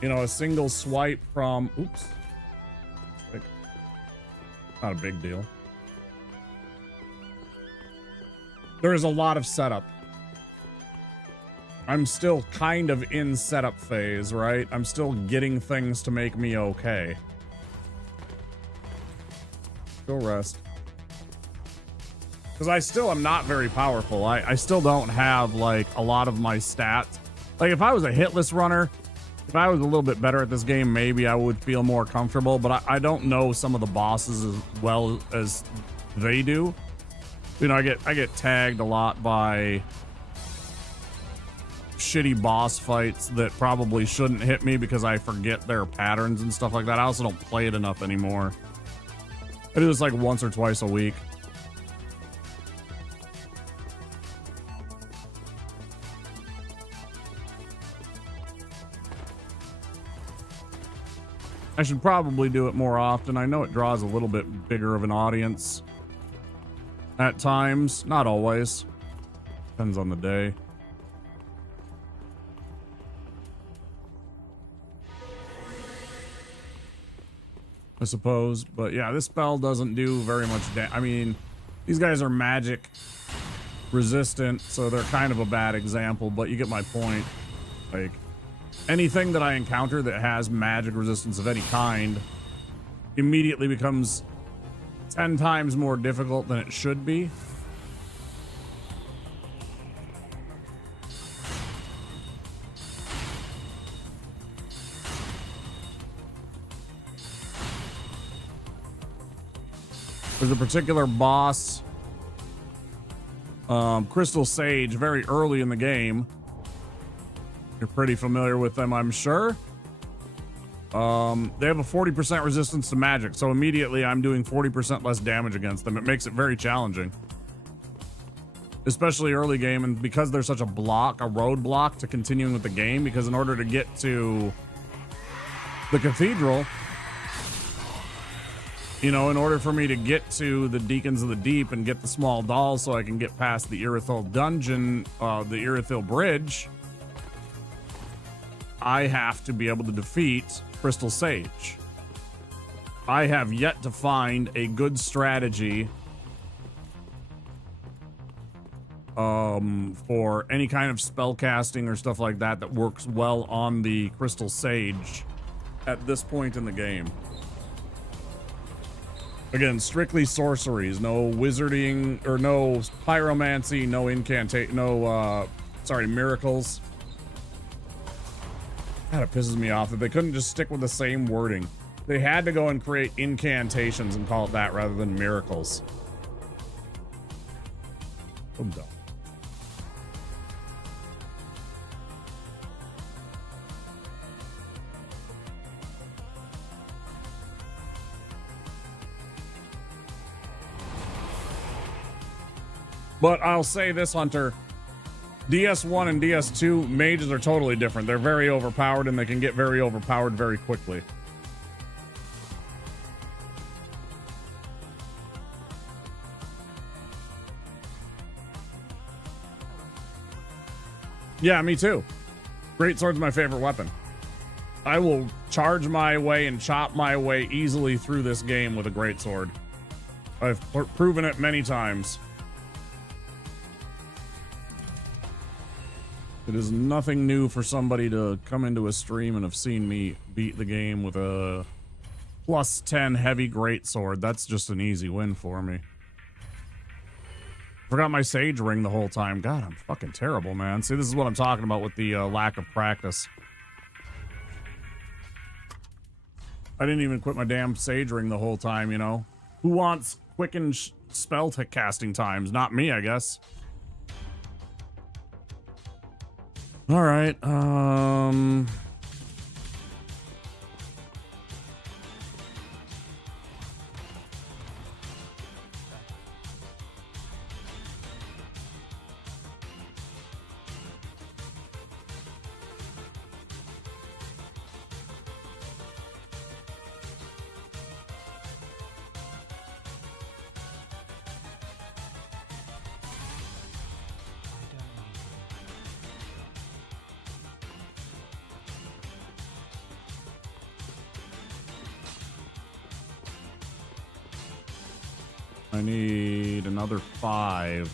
You know, a single swipe from... Oops. Not a big deal. There is a lot of setup. I'm still kind of in setup phase, right? I'm still getting things to make me okay. Go rest. Because I still am not very powerful. I still don't have, like, a lot of my stats. Like, if I was a hitless runner, if I was a little bit better at this game, maybe I would feel more comfortable. But I don't know some of the bosses as well as they do. You know, I get tagged a lot by shitty boss fights that probably shouldn't hit me because I forget their patterns and stuff like that. I also don't play it enough anymore. I do this like once or twice a week. I should probably do it more often. I know it draws a little bit bigger of an audience at times, not always. Depends on the day. I suppose, but yeah, this spell doesn't do very much damage. I mean, these guys are magic resistant, so they're kind of a bad example, but you get my point. Like, anything that I encounter that has magic resistance of any kind immediately becomes 10 times more difficult than it should be. There's a particular boss, Crystal Sage, very early in the game. You're pretty familiar with them, I'm sure. They have a 40% resistance to magic, so immediately I'm doing 40% less damage against them. It makes it very challenging, especially early game, and because there's such a roadblock to continuing with the game, because in order to get to the cathedral, you know, in order for me to get to the Deacons of the Deep and get the small dolls so I can get past the Irithil dungeon, the Irithil bridge, I have to be able to defeat Crystal Sage. I have yet to find a good strategy for any kind of spell casting or stuff like that that works well on the Crystal Sage at this point in the game. Again, strictly sorceries, no wizarding or no pyromancy, no incantation, miracles. God, it pisses me off that they couldn't just stick with the same wording. They had to go and create incantations and call it that rather than miracles. So dumb. But I'll say this, Hunter. DS1 and DS2 mages are totally different. They're very overpowered, and they can get very overpowered very quickly. Yeah, me too. Greatsword's my favorite weapon. I will charge my way and chop my way easily through this game with a greatsword. I've proven it many times. It is nothing new for somebody to come into a stream and have seen me beat the game with a +10 heavy greatsword. That's just an easy win for me. Forgot my sage ring the whole time. God, I'm fucking terrible, man. See, this is what I'm talking about with the lack of practice. I didn't even quit my damn sage ring the whole time, you know? Who wants quickened spell casting times? Not me, I guess. All right, I need another 5.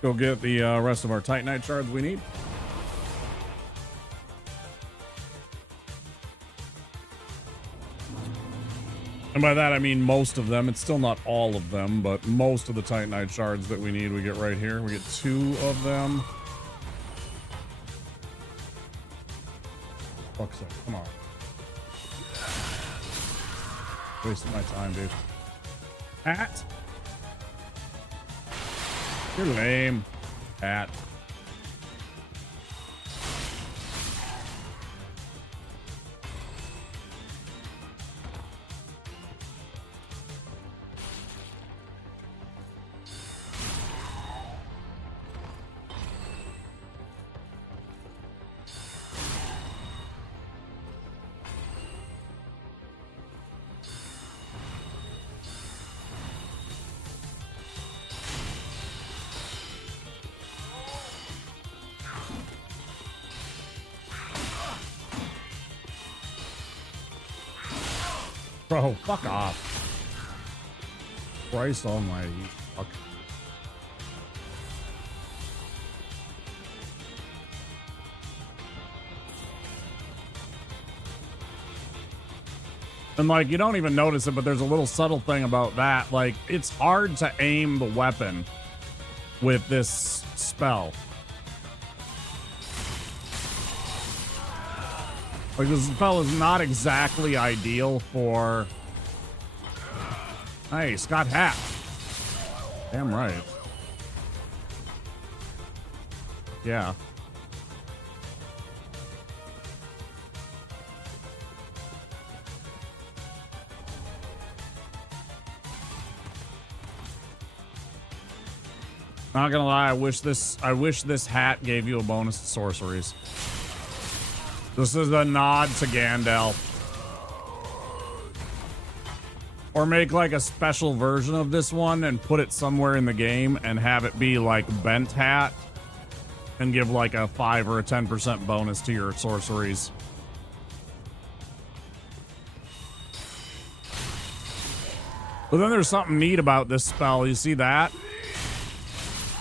Go get the rest of our Titanite shards we need. And by that, I mean most of them. It's still not all of them, but most of the Titanite shards that we need, we get right here. We get 2 of them. Fuck's sake, come on. Wasting my time, dude. Hat. You're lame. Hat. Bro, fuck off. Christ almighty. Fuck. And like, you don't even notice it, but there's a little subtle thing about that. Like, it's hard to aim the weapon with this spell. Like, this spell is not exactly ideal for... Hey, Scott Hat. Damn right. Yeah. Not gonna lie, I wish this hat gave you a bonus to sorceries. This is a nod to Gandalf. Or make like a special version of this one and put it somewhere in the game and have it be like bent hat and give like a 5 or a 10% bonus to your sorceries. But then there's something neat about this spell. You see that?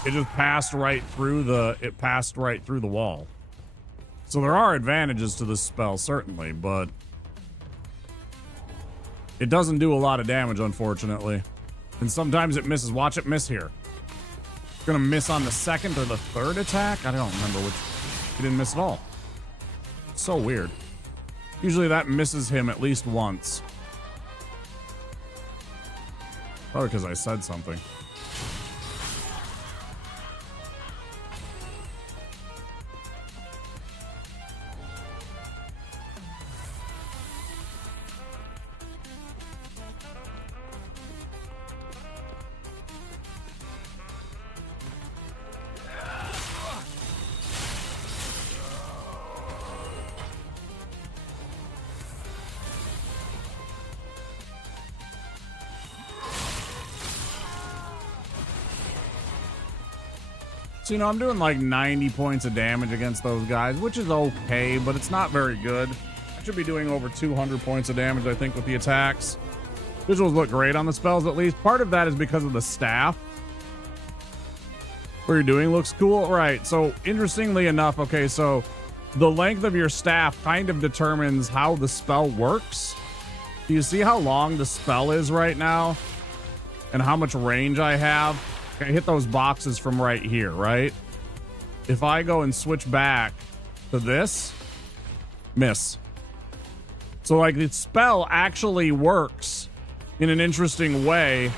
It just passed right through the wall. So there are advantages to this spell, certainly, but it doesn't do a lot of damage, unfortunately. And sometimes it misses. Watch it miss here. It's gonna miss on the 2nd or the 3rd attack. I don't remember which. He didn't miss at all. It's so weird. Usually that misses him at least once. Probably because I said something. So, you know, I'm doing like 90 points of damage against those guys, which is okay, but it's not very good. I should be doing over 200 points of damage, I think, with the attacks. Visuals look great on the spells, at least. Part of that is because of the staff. What you're doing looks cool. Right, so interestingly enough, okay, so the length of your staff kind of determines how the spell works. Do you see how long the spell is right now? And how much range I have? I hit those boxes from right here, right? If I go and switch back to this, miss. So like the spell actually works in an interesting way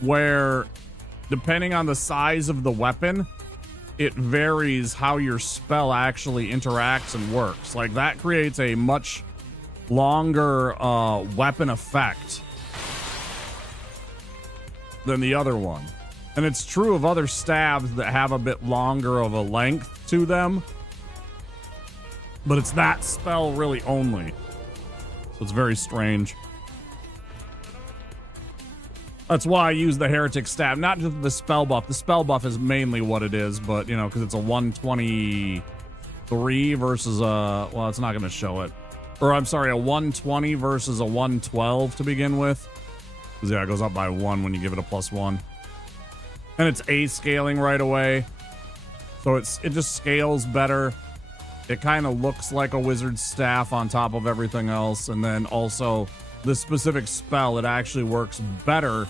where depending on the size of the weapon, it varies how your spell actually interacts and works. Like that creates a much longer weapon effect than the other one. And it's true of other stabs that have a bit longer of a length to them. But it's that spell really only. So it's very strange. That's why I use the Heretic Staff, not just the spell buff. The spell buff is mainly what it is, but, you know, because it's a 123 versus a, well, it's not going to show it. Or, I'm sorry, a 120 versus a 112 to begin with. Because, yeah, it goes up by 1 when you give it a +1. And it's A scaling right away. So it just scales better. It kind of looks like a wizard's staff on top of everything else. And then also, this specific spell, it actually works better.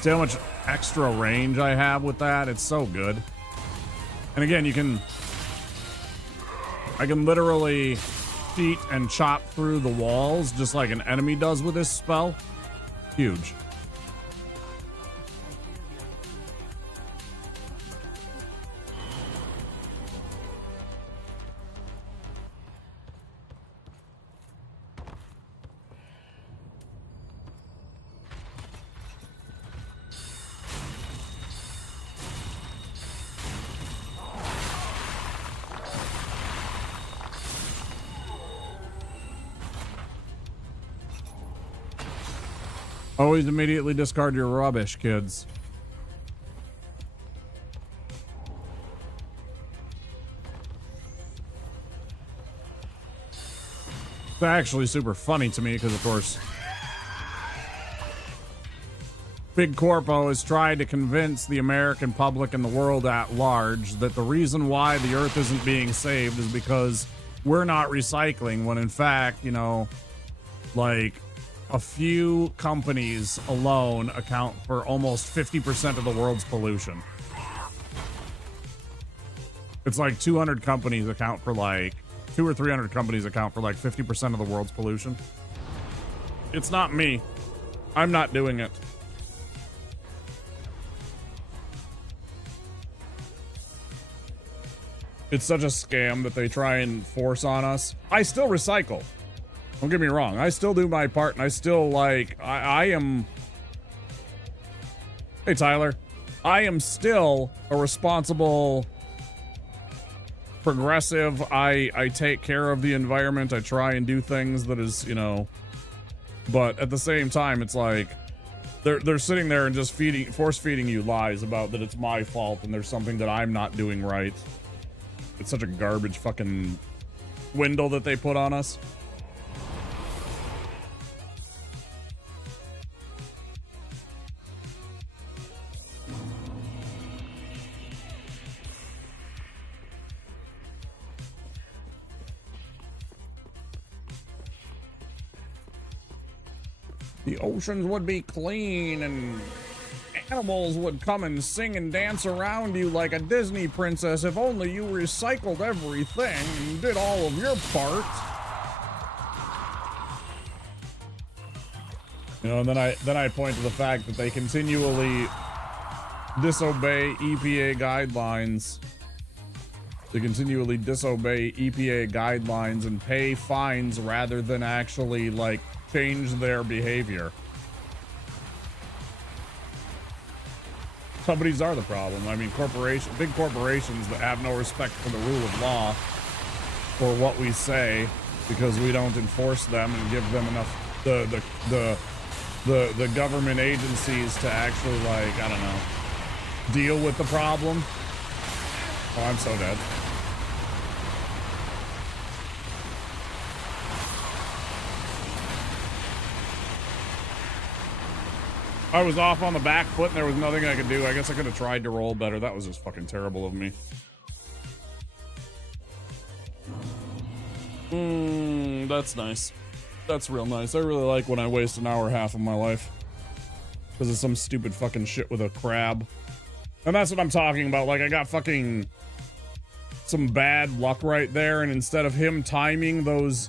See how much extra range I have with that? It's so good. And again, I can literally cheat and chop through the walls just like an enemy does with this spell. Huge. Always immediately discard your rubbish, kids. It's actually super funny to me because, of course, Big Corpo has tried to convince the American public and the world at large that the reason why the Earth isn't being saved is because we're not recycling, when in fact, you know, like, a few companies alone account for almost 50% of the world's pollution. It's like 200 companies account for like 200 or 300 companies account for like 50% of the world's pollution. It's not me. I'm not doing it. It's such a scam that they try and force on us. I still recycle. Don't get me wrong. I still do my part, and I still, like, I am... Hey, Tyler. I am still a responsible, progressive. I take care of the environment. I try and do things that is, you know... But at the same time, it's like... They're sitting there and just force-feeding you lies about that it's my fault and there's something that I'm not doing right. It's such a garbage fucking window that they put on us. The oceans would be clean and animals would come and sing and dance around you like a Disney princess if only you recycled everything and did all of your part. You know, and then I point to the fact that they continually disobey EPA guidelines. They continually disobey EPA guidelines and pay fines rather than actually, like, change their behavior. Companies are the problem. I mean, big corporations that have no respect for the rule of law or what we say because we don't enforce them and give them enough the government agencies to actually, like, I don't know, deal with the problem. Oh, I'm so dead. I was off on the back foot and there was nothing I could do. I guess I could have tried to roll better. That was just fucking terrible of me. That's nice. That's real nice. I really like when I waste an hour and a half of my life because of some stupid fucking shit with a crab. And that's what I'm talking about. Like, I got fucking some bad luck right there, and instead of him timing those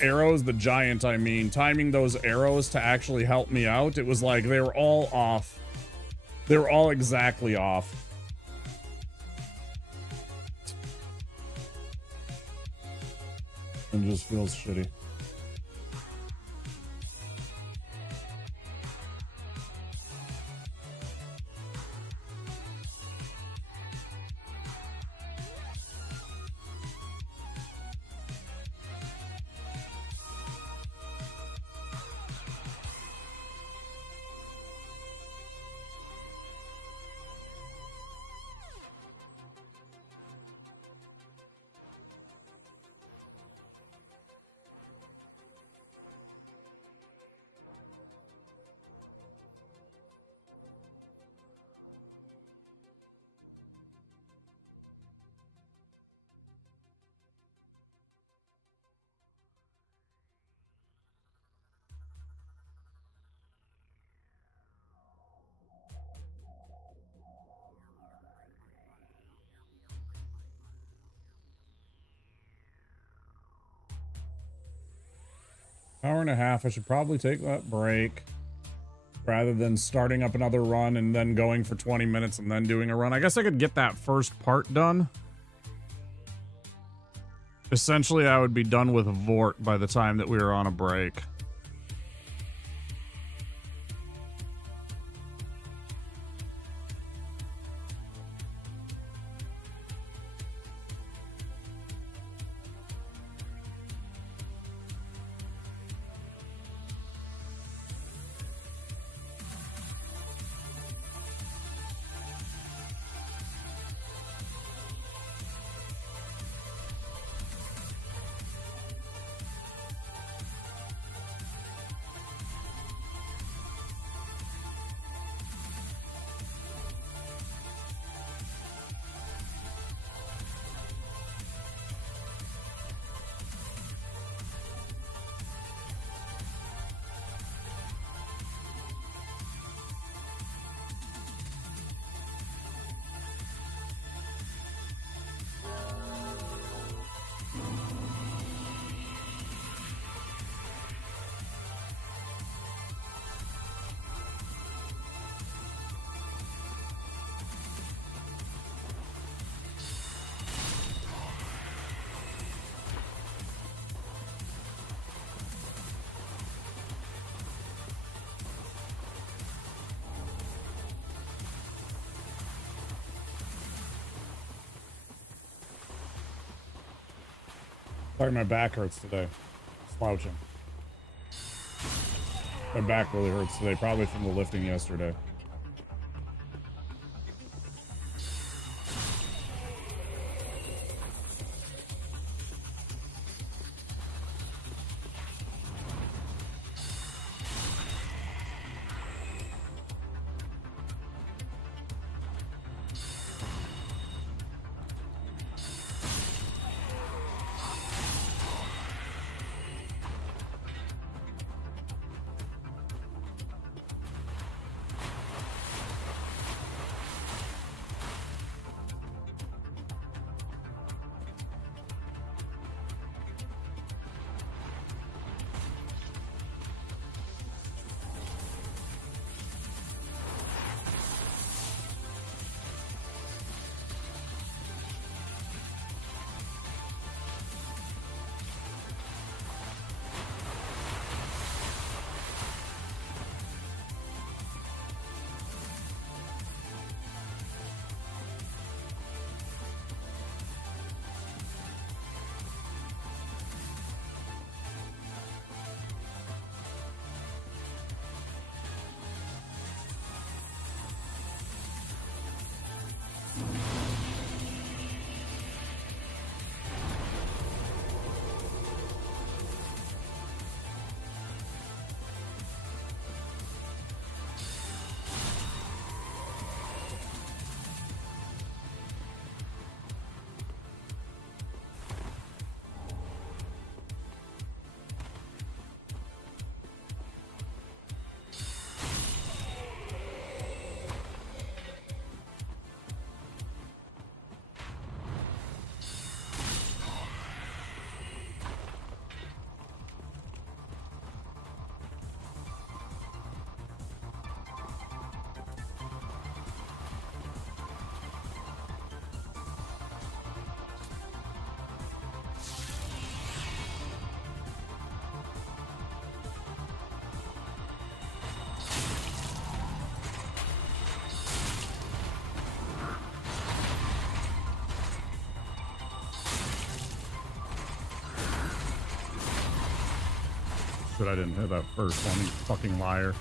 arrows, the giant, I mean, timing those arrows to actually help me out, it was like they were all off. They were all exactly off. It just feels shitty. Hour and a half. I should probably take that break rather than starting up another run and then going for 20 minutes and then doing a run. I guess I could get that first part done. Essentially, I would be done with Vort by the time that we were on a break. Sorry, my back hurts today. Slouching. My back really hurts today, probably from the lifting yesterday. Shit, I didn't hit that first one, you fucking liar.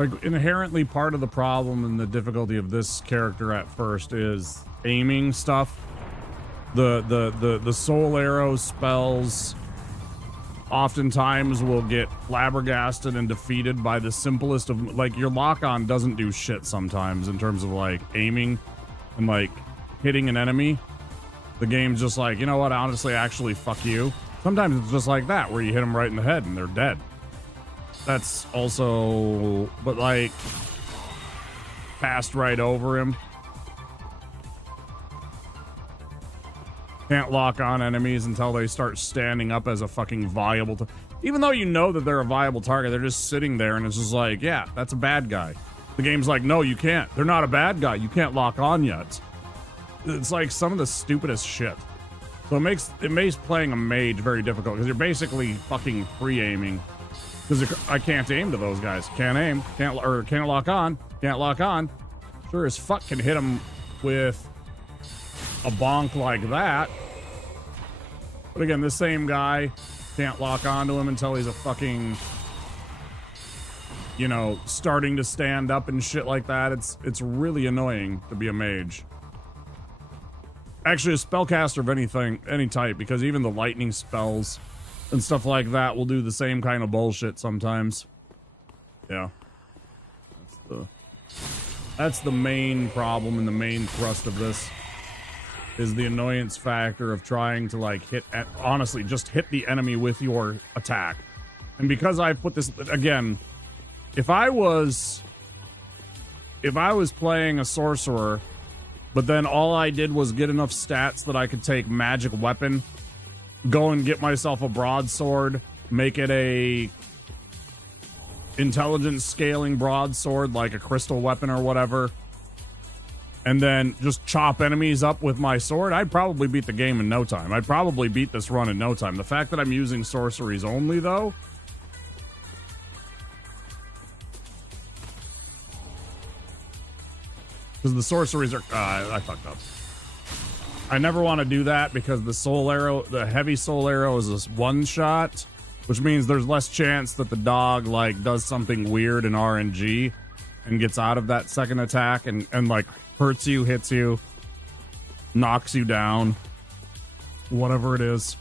Like, inherently part of the problem and the difficulty of this character at first is aiming stuff. The soul arrow spells oftentimes will get flabbergasted and defeated by the simplest of, like, your lock-on doesn't do shit sometimes in terms of, like, aiming and, like, hitting an enemy. The game's just like, you know what, honestly, actually, fuck you. Sometimes it's just like that, where you hit them right in the head and they're dead. That's also, but, like, passed right over him. Can't lock on enemies until they start standing up as a fucking viable... Even though you know that they're a viable target, they're just sitting there and it's just like, yeah, that's a bad guy. The game's like, no, you can't. They're not a bad guy. You can't lock on yet. It's like some of the stupidest shit. So it makes playing a mage very difficult because you're basically fucking free aiming. Because I can't aim to those guys. Can't aim. Can't lock on. Can't lock on. Sure as fuck can hit them with a bonk like that. But again, this same guy can't lock onto him until he's a fucking, you know, starting to stand up and shit like that. It's really annoying to be a mage. Actually, a spellcaster of any type, because even the lightning spells and stuff like that will do the same kind of bullshit sometimes. Yeah. That's the main problem and the main thrust of this. Is the annoyance factor of trying to, like, honestly, just hit the enemy with your attack. And because I put this, again, if I was playing a sorcerer, but then all I did was get enough stats that I could take magic weapon, go and get myself a broadsword, make it a intelligence scaling broadsword, like a crystal weapon or whatever, and then just chop enemies up with my sword, I'd probably beat the game in no time. I'd probably beat this run in no time. The fact that I'm using sorceries only, though, because the sorceries are... I fucked up. I never want to do that because the soul arrow, the heavy soul arrow is a one-shot, which means there's less chance that the dog, like, does something weird in RNG and gets out of that second attack and like, hurts you, hits you, knocks you down, whatever it is.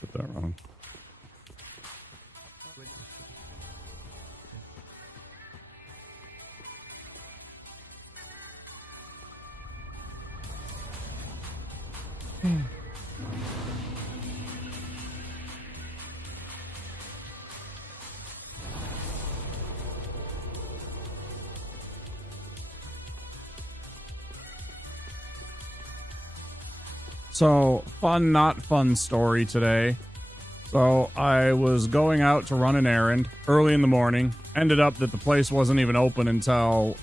Put that wrong. So, fun, not fun story today. So, I was going out to run an errand early in the morning. Ended up that the place wasn't even open until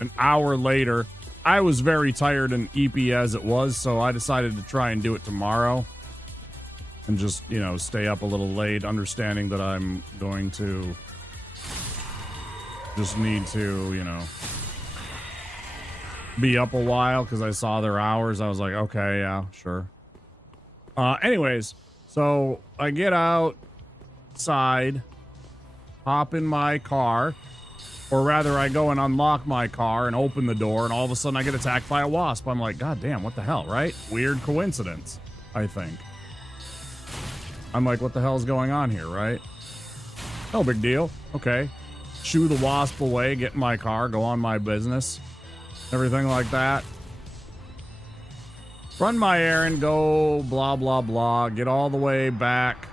an hour later. I was very tired and eepy as it was, so I decided to try and do it tomorrow. And just, you know, stay up a little late, understanding that I'm going to just need to, you know, be up a while because I saw their hours. I was like, okay, yeah, sure. Anyways, so I get outside, hop in my car, or rather I go and unlock my car and open the door, and all of a sudden I get attacked by a wasp. I'm like, God damn, what the hell, right? Weird coincidence, I think. I'm like, what the hell's going on here, right? No big deal. Okay. Shoo the wasp away, get in my car, go on my business. Everything like that. Run my errand, go blah, blah, blah. Get all the way back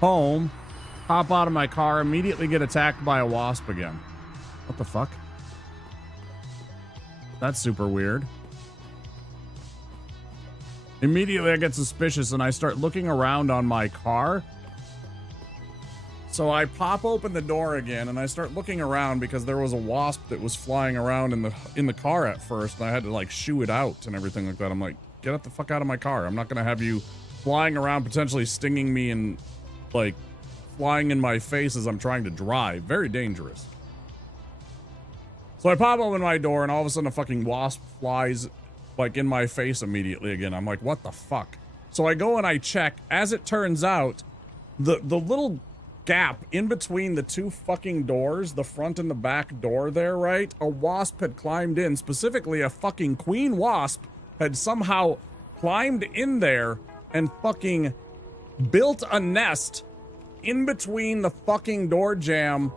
home. Hop out of my car, immediately get attacked by a wasp again. What the fuck? That's super weird. Immediately I get suspicious and I start looking around on my car. So I pop open the door again and I start looking around because there was a wasp that was flying around in the car at first, and I had to like shoo it out and everything like that. I'm like, get the fuck out of my car. I'm not gonna have you flying around potentially stinging me and like flying in my face as I'm trying to drive. Very dangerous. So I pop open my door and all of a sudden a fucking wasp flies like in my face immediately again. I'm like, what the fuck? So I go and I check. As it turns out, the little gap in between the two fucking doors, the front and the back door there, right? A wasp had climbed in. Specifically, a fucking queen wasp had somehow climbed in there and fucking built a nest in between the fucking door jamb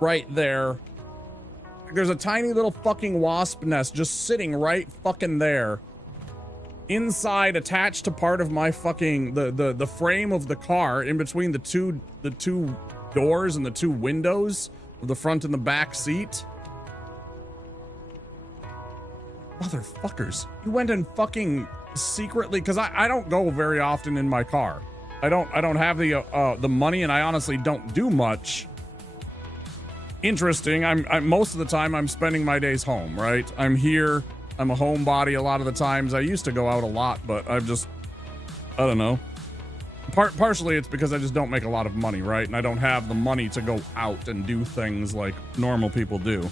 right there. There's a tiny little fucking wasp nest just sitting right fucking there. Inside, attached to part of my fucking the frame of the car, in between the two doors and the two windows of the front and the back seat. Motherfuckers. You went and fucking secretly, because I don't go very often in my car. I don't have the money, and I honestly don't do much interesting. I'm most of the time I'm spending my days home, right? I'm here. I'm a homebody a lot of the times. I used to go out a lot, but I don't know. Partially it's because I just don't make a lot of money, right? And I don't have the money to go out and do things like normal people do,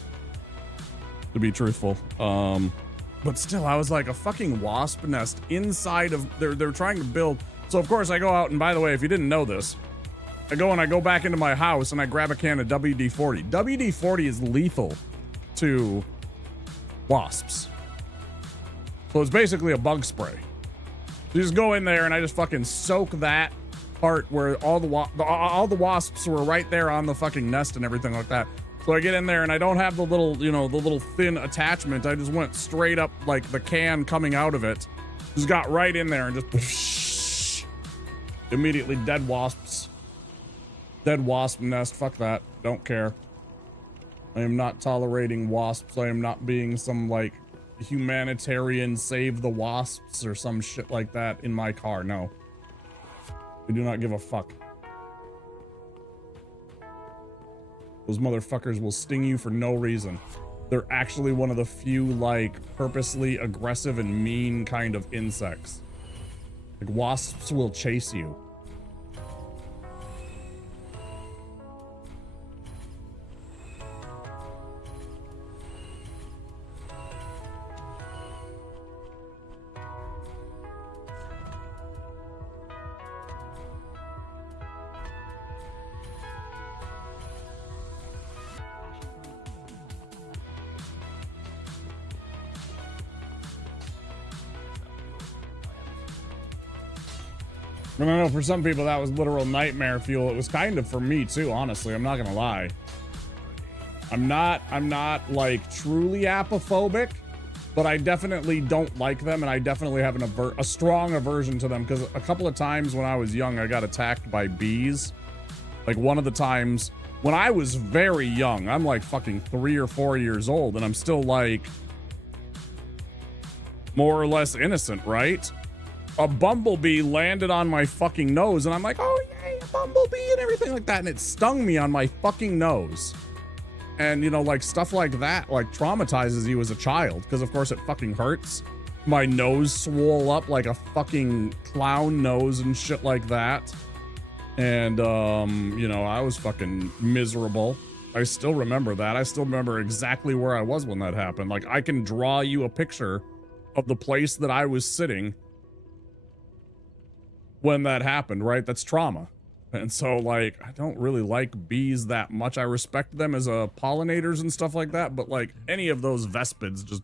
to be truthful. But still, I was like, a fucking wasp nest inside of, they're trying to build. So of course I go out, and by the way, if you didn't know this, I go back into my house and I grab a can of WD-40. WD-40 is lethal to wasps. So it's basically a bug spray. You just go in there and I just fucking soak that part where all the wasps were right there on the fucking nest and everything like that. So I get in there and I don't have the little, the little thin attachment. I just went straight up like the can coming out of it. Just got right in there and just immediately dead wasps. Dead wasp nest. Fuck that. Don't care. I am not tolerating wasps. I am not being some like humanitarian save the wasps or some shit like that in my car. No. I do not give a fuck. Those motherfuckers will sting you for no reason. They're actually one of the few like purposely aggressive and mean kind of insects. Like wasps will chase you. I don't know, for some people that was literal nightmare fuel. It was kind of for me too, honestly. I'm not gonna lie. I'm not like truly apophobic, but I definitely don't like them, and I definitely have a strong aversion to them, because a couple of times when I was young, I got attacked by bees. Like one of the times when I was very young, I'm like fucking 3 or 4 years old, and I'm still like more or less innocent, right? A bumblebee landed on my fucking nose, and I'm like, oh yay, a bumblebee and everything like that, and it stung me on my fucking nose. And like stuff like that like traumatizes you as a child, because of course it fucking hurts. My nose swole up like a fucking clown nose and shit like that. And I was fucking miserable. I still remember that. I still remember exactly where I was when that happened. Like I can draw you a picture of the place that I was sitting when that happened, right? That's trauma. And so like I don't really like bees that much. I respect them as pollinators and stuff like that, but like any of those vespids just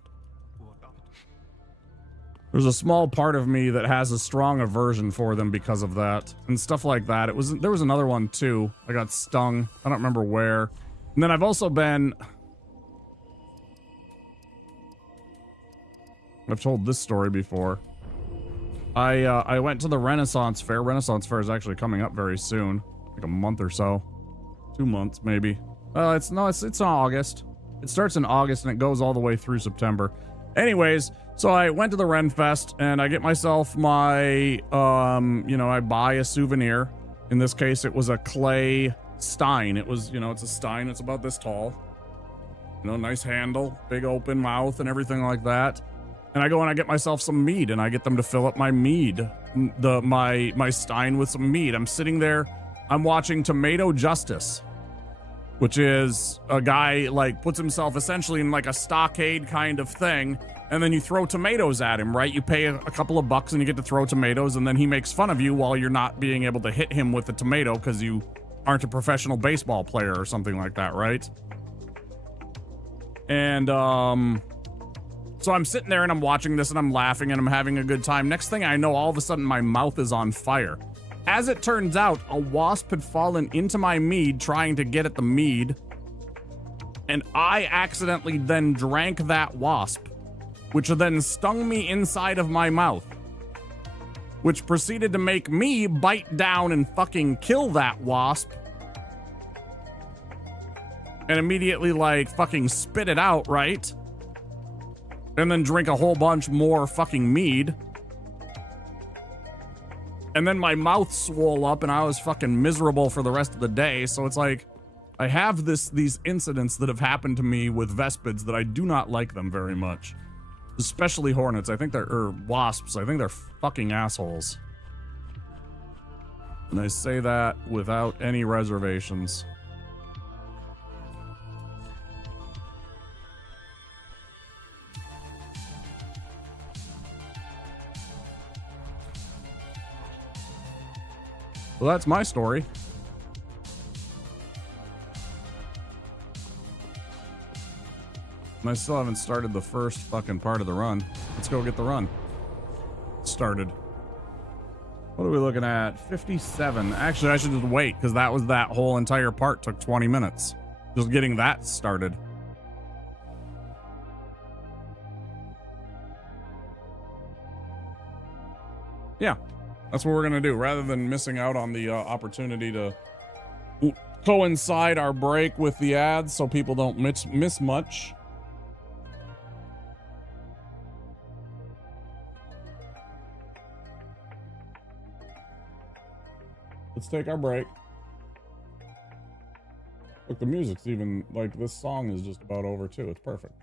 There's a small part of me that has a strong aversion for them because of that and stuff like that. There was another one too. I got stung. I don't remember where. And then I've also been, I've told this story before. I went to the Renaissance Fair. Renaissance Fair is actually coming up very soon, like a month or so, 2 months maybe. It's in August. It starts in August and it goes all the way through September. Anyways, so I went to the Ren Fest and I get myself my, I buy a souvenir. In this case, it was a clay stein. It was, it's a stein. It's about this tall. Nice handle, big open mouth and everything like that. And I go and I get myself some mead and I get them to fill up my mead, my stein with some mead. I'm sitting there, I'm watching Tomato Justice, which is a guy like puts himself essentially in like a stockade kind of thing. And then you throw tomatoes at him, right? You pay a couple of bucks and you get to throw tomatoes. And then he makes fun of you while you're not being able to hit him with the tomato because you aren't a professional baseball player or something like that, right? And, so I'm sitting there and I'm watching this and I'm laughing and I'm having a good time. Next thing I know, all of a sudden my mouth is on fire. As it turns out, a wasp had fallen into my mead trying to get at the mead. And I accidentally then drank that wasp, which then stung me inside of my mouth, which proceeded to make me bite down and fucking kill that wasp. And immediately like fucking spit it out, right? And then drink a whole bunch more fucking mead. And then my mouth swole up and I was fucking miserable for the rest of the day. So it's like, I have these incidents that have happened to me with Vespids that I do not like them very much. Especially hornets. Or wasps. I think they're fucking assholes. And I say that without any reservations. Well, that's my story. And I still haven't started the first fucking part of the run. Let's go get the run started. What are we looking at? 57. Actually, I should just wait because that whole entire part took 20 minutes. Just getting that started. Yeah. That's what we're going to do. Rather than missing out on the opportunity to coincide our break with the ads so people don't miss much. Let's take our break. Look, the music's even, like, this song is just about over too. It's perfect.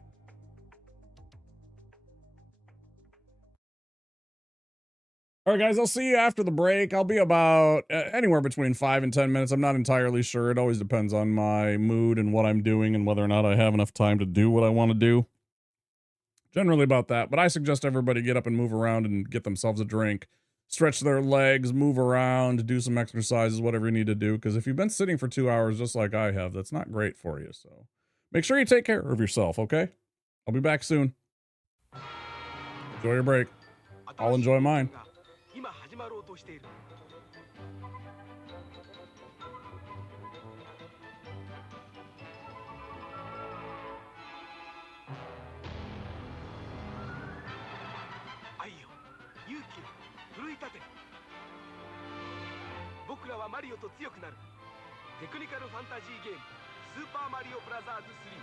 All right, guys, I'll see you after the break. I'll be about anywhere between 5 and 10 minutes. I'm not entirely sure. It always depends on my mood and what I'm doing and whether or not I have enough time to do what I want to do. Generally about that. But I suggest everybody get up and move around and get themselves a drink. Stretch their legs, move around, do some exercises, whatever you need to do. Because if you've been sitting for 2 hours just like I have, that's not great for you. So make sure you take care of yourself, okay? I'll be back soon. Enjoy your break. I'll enjoy mine. Mario と強くなるテクニカルファンタジーゲームスーパーマリオブラザーズ3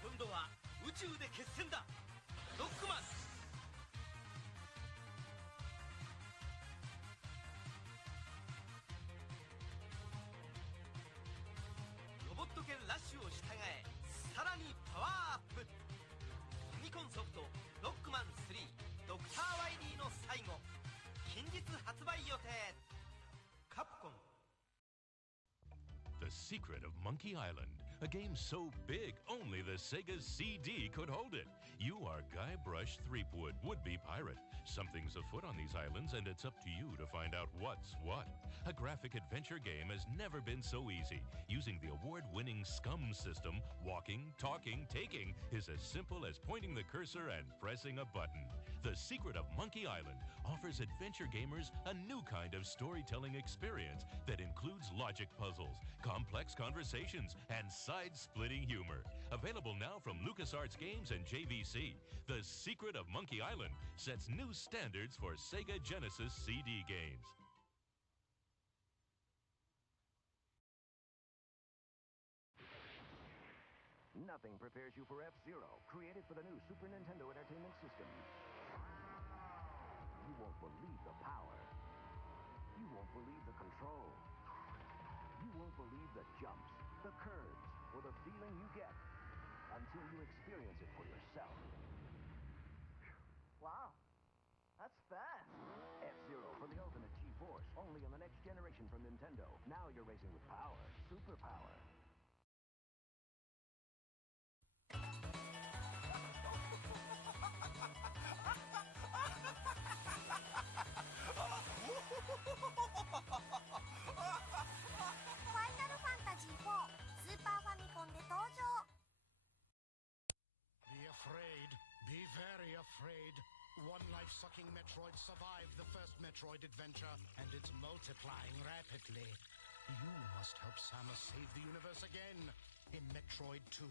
今度は宇宙で決戦だロックマンロボット犬ラッシュを従えさらにパワーアップファミコンソフトロックマン3ドクター・ワイリーの最後近日発売予定カプコン The secret of Monkey Island A game so big, only the Sega CD could hold it. You are Guybrush Threepwood, would-be pirate. Something's afoot on these islands, and it's up to you to find out what's what. A graphic adventure game has never been so easy. Using the award-winning SCUM system, walking, talking, taking is as simple as pointing the cursor and pressing a button. The Secret of Monkey Island offers adventure gamers a new kind of storytelling experience that includes logic puzzles, complex conversations, and side-splitting humor. Available now from LucasArts Games and JVC, The Secret of Monkey Island sets new standards for Sega Genesis CD games. Nothing prepares you for F-Zero, created for the new Super Nintendo Entertainment System. You won't believe the power. You won't believe the control. You won't believe the jumps, the curves, or the feeling you get until you experience it for yourself. Wow, that's fast. F-Zero for the ultimate G-Force, only in the next generation from Nintendo. Now you're racing with power, superpower. Final Fantasy IV スーパーファミコンで登場。 Be afraid. Be very afraid. One life-sucking Metroid survived the first Metroid adventure, and it's multiplying rapidly. You must help Samus save the universe again in Metroid 2.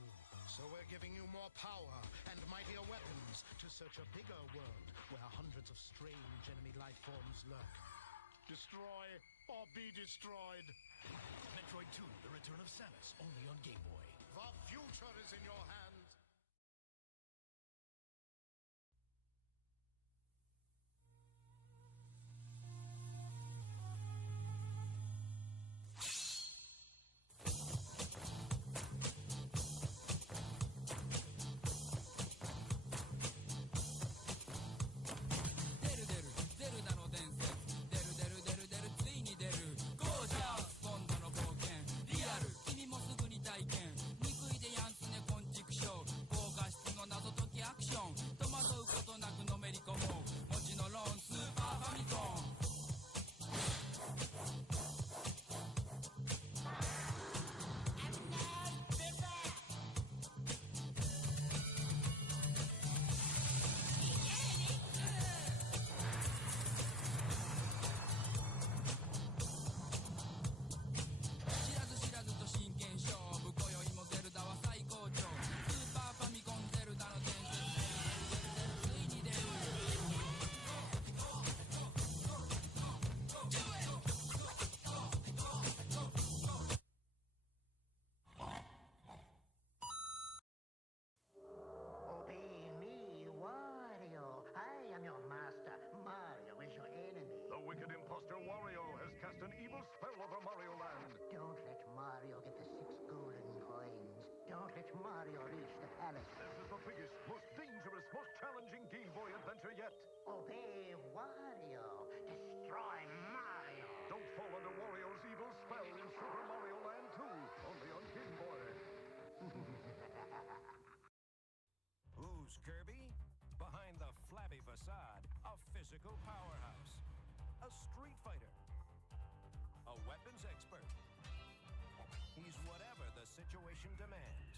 So we're giving you more power and mightier weapons to search a bigger world where hundreds of strange enemy life forms lurk. Destroy or be destroyed. Metroid 2, The Return of Samus, only on Game Boy. The future is in your hands. Obey me, Wario. I am your master. Mario is your enemy. The wicked imposter Wario has cast an evil spell over Mario Land. Don't let Mario get the 6 golden coins. Don't let Mario reach the palace. This is the biggest, most dangerous, most challenging Game Boy adventure yet. Obey Wario. Destroy Mario. Don't fall under Wario's evil spell in Super Mario Land 2, only on Game Boy. Who's Kirby? Behind the flabby facade, a physical powerhouse. A street fighter. A weapons expert. He's whatever the situation demands.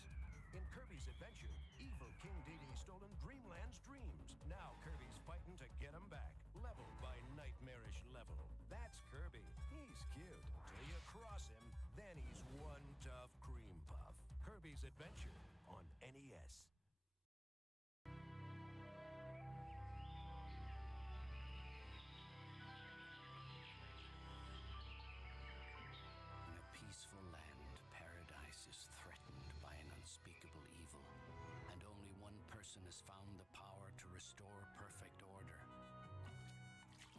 In Kirby's adventure, evil King Dedede's stolen Dreamland's dreams. Now Kirby's fighting to get them back, level by nightmarish level. That's Kirby. He's cute. Till you cross him, then he's one tough cream puff. Kirby's Adventure on NES. Peaceful land, paradise is threatened by an unspeakable evil, and only one person has found the power to restore perfect order.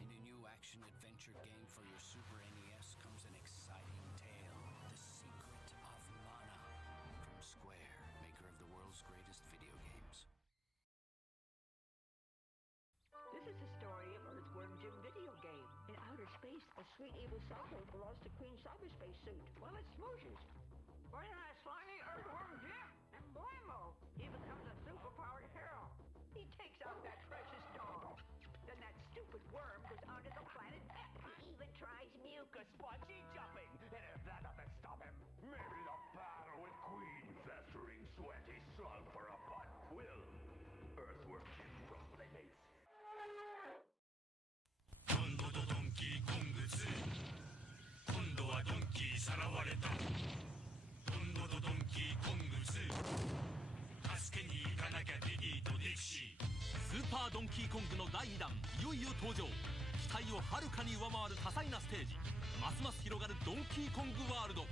In a new action-adventure game for your Super NES comes an exciting tale, The Secret of Mana, from Square, maker of the world's greatest video games. This is the story of Earthworm Jim video game. In outer space, a sweet evil cyborg lost a Queen cyberspace suit while it smooshes. We're in a slimy Earth bazooka spongy jumping. And if that doesn't stop him, maybe the battle with Queen festering sweaty slug for a butt will. Earthworm Jim from Playmates. 今度とドンキーコング2今度はドンキーさらわれた今度とドンキーコング2助けに行かなきゃディディとディクシースーパードンキーコングの第2弾いよいよ登場期待をはるかに上回る多彩なステージますます広がるドンキーコングワールド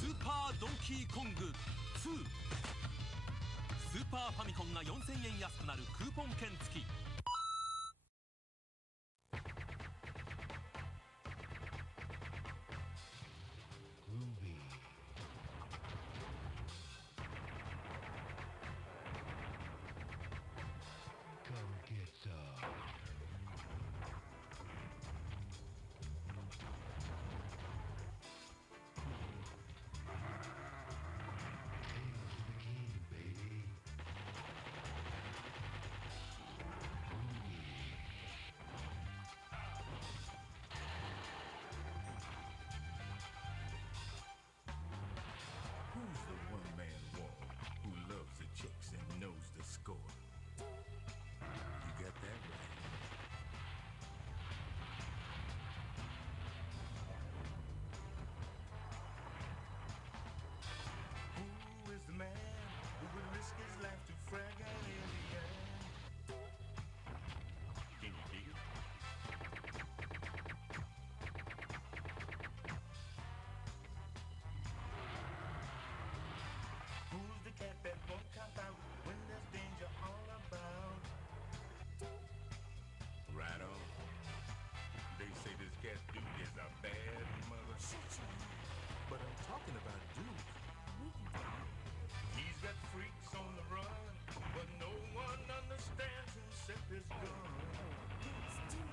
スーパードンキーコング2スーパーファミコンが4000円安くなるクーポン券付きWho's the one-man wall who loves the chicks and knows the score? You got that right. Who is the man who would risk his life to frag an alien? Can you dig it? Who's the cat that won't cop out when there's danger all about? Right on. They say this cat Duke is a bad mother. But I'm talking about Duke. He's got freaks on the run, but no one understands him except his gun. Get some.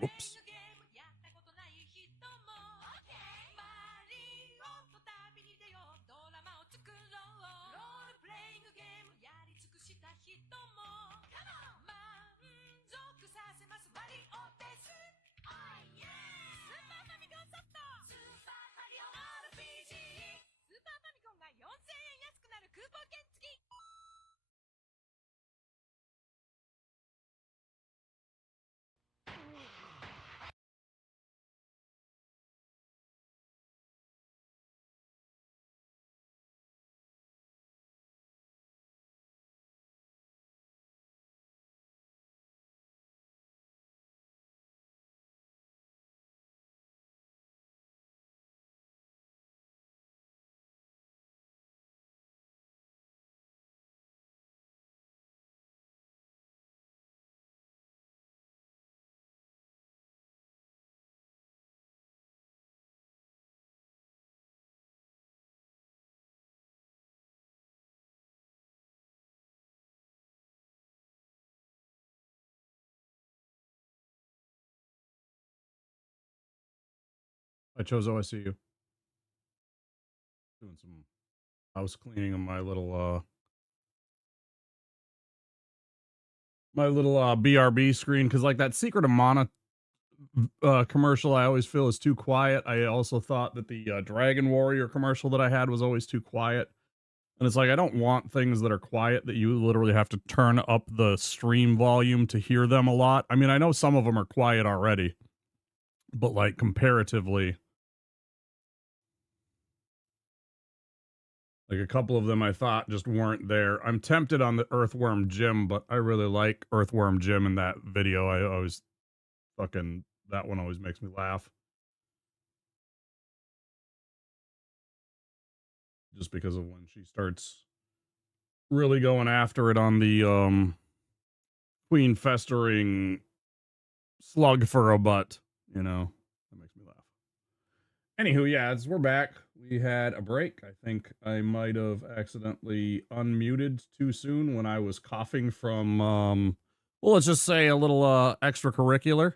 Whoops. I chose OSCU. Doing some house cleaning on my little BRB screen because like that Secret of Mana commercial I always feel is too quiet. I also thought that the Dragon Warrior commercial that I had was always too quiet. And it's like I don't want things that are quiet that you literally have to turn up the stream volume to hear them a lot. I mean, I know some of them are quiet already, but like comparatively, like a couple of them I thought just weren't there. I'm tempted on the Earthworm Jim, but I really like Earthworm Jim in that video. I always fucking, that one always makes me laugh. just because of when she starts really going after it on the queen festering slug for a butt, you know. That makes me laugh. Anywho, yeah, as we're back, we had a break. I think I might have accidentally unmuted too soon when I was coughing from well, let's just say a little extracurricular.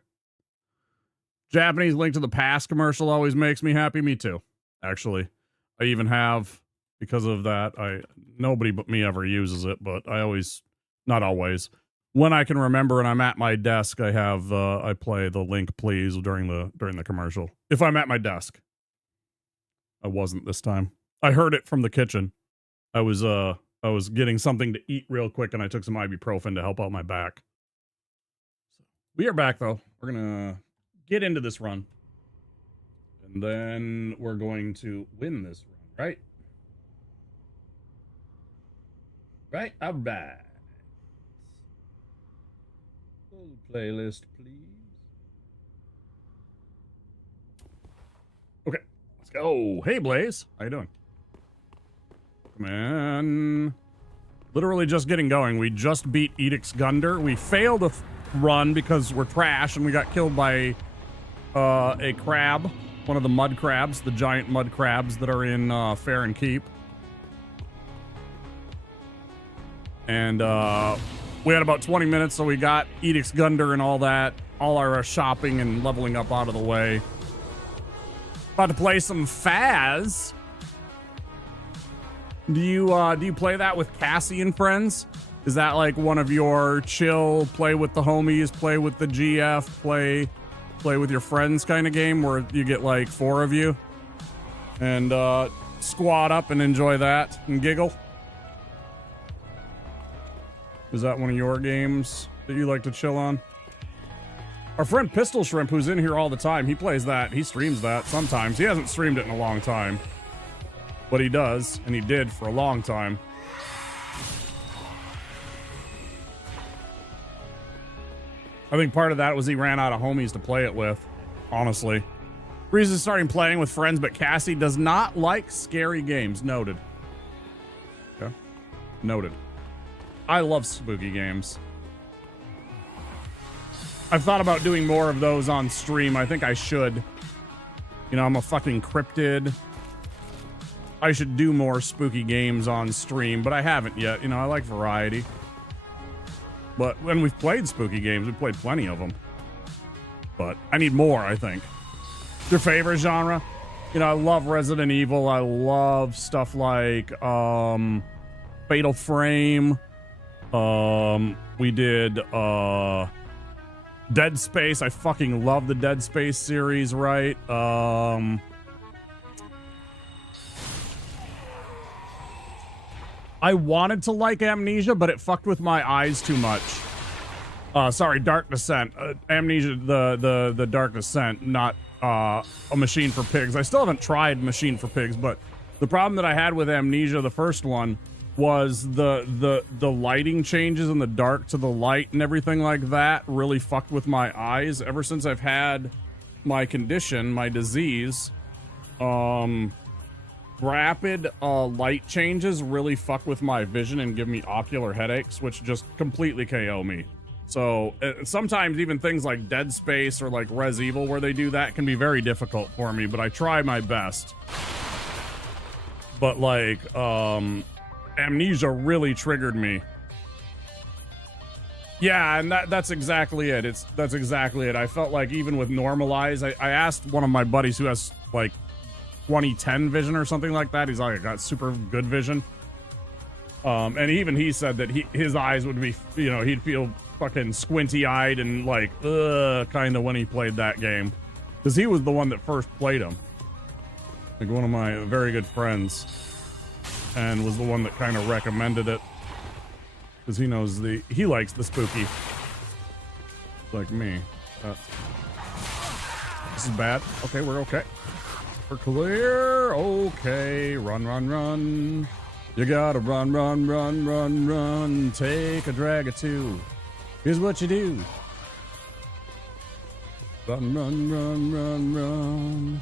Japanese Link to the Past commercial always makes me happy. Me too, actually. I even have, because of that, nobody but me ever uses it, but I always, not always, when I can remember and I'm at my desk, I play the Link Please during the commercial. If I'm at my desk. I wasn't this time. I heard it from the kitchen. I was getting something to eat real quick and I took some ibuprofen to help out my back. We are back though. We're gonna get into this run. And then we're going to win this run, right? Right? All right. Full playlist, please. Okay, let's go. Hey, Blaze. How you doing? Come on. Literally just getting going. We just beat Edict's Gunder. We failed a run because we're trash and we got killed by a crab. One of the mud crabs, the giant mud crabs that are in Fair and Keep. And we had about 20 minutes, so we got Edict's Gunder and all that, all our shopping and leveling up out of the way. About to play some Faz. Do you play that with Cassie and friends? Is that like one of your chill, play with the homies, play with the GF, play with your friends kind of game where you get like 4 of you and squad up and enjoy that and giggle? Is that one of your games that you like to chill on? Our friend Pistol Shrimp, who's in here all the time, he plays that. He streams that sometimes. He hasn't streamed it in a long time, but he does, and he did for a long time. I think part of that was he ran out of homies to play it with, honestly. Reason starting playing with friends, but Cassie does not like scary games. Noted. Okay. Noted. I love spooky games. I've thought about doing more of those on stream. I think I should. You know, I'm a fucking cryptid. I should do more spooky games on stream, but I haven't yet. You know, I like variety. But when we've played spooky games, we've played plenty of them. But I need more, I think. Your favorite genre? You know, I love Resident Evil. I love stuff like Fatal Frame. We did Dead Space. I fucking love the Dead Space series, right? I wanted to like Amnesia, but it fucked with my eyes too much. Sorry, Dark Descent. Amnesia, the Dark Descent, not a Machine for Pigs. I still haven't tried Machine for Pigs, but the problem that I had with Amnesia, the first one, was the lighting changes in the dark to the light and everything like that really fucked with my eyes. Ever since I've had my condition, my disease, rapid light changes really fuck with my vision and give me ocular headaches, which just completely KO me. So sometimes even things like Dead Space or like Res Evil where they do that can be very difficult for me, but I try my best. But like Amnesia really triggered me. Yeah, and that's exactly it. That's exactly it. I felt like even with Normalize, I asked one of my buddies who has like 2010 vision or something like that. He's like, I got super good vision. And even he said that his eyes would be, you know, he'd feel fucking squinty eyed and like, kind of when he played that game. Because he was the one that first played him. Like one of my very good friends. And was the one that kind of recommended it. Because he knows he likes the spooky. Like me. This is bad. Okay, we're okay. We're clear. Okay, run, run, run. You gotta run, run, run, run, run. Take a drag or two. Here's what you do. Run, run, run, run, run.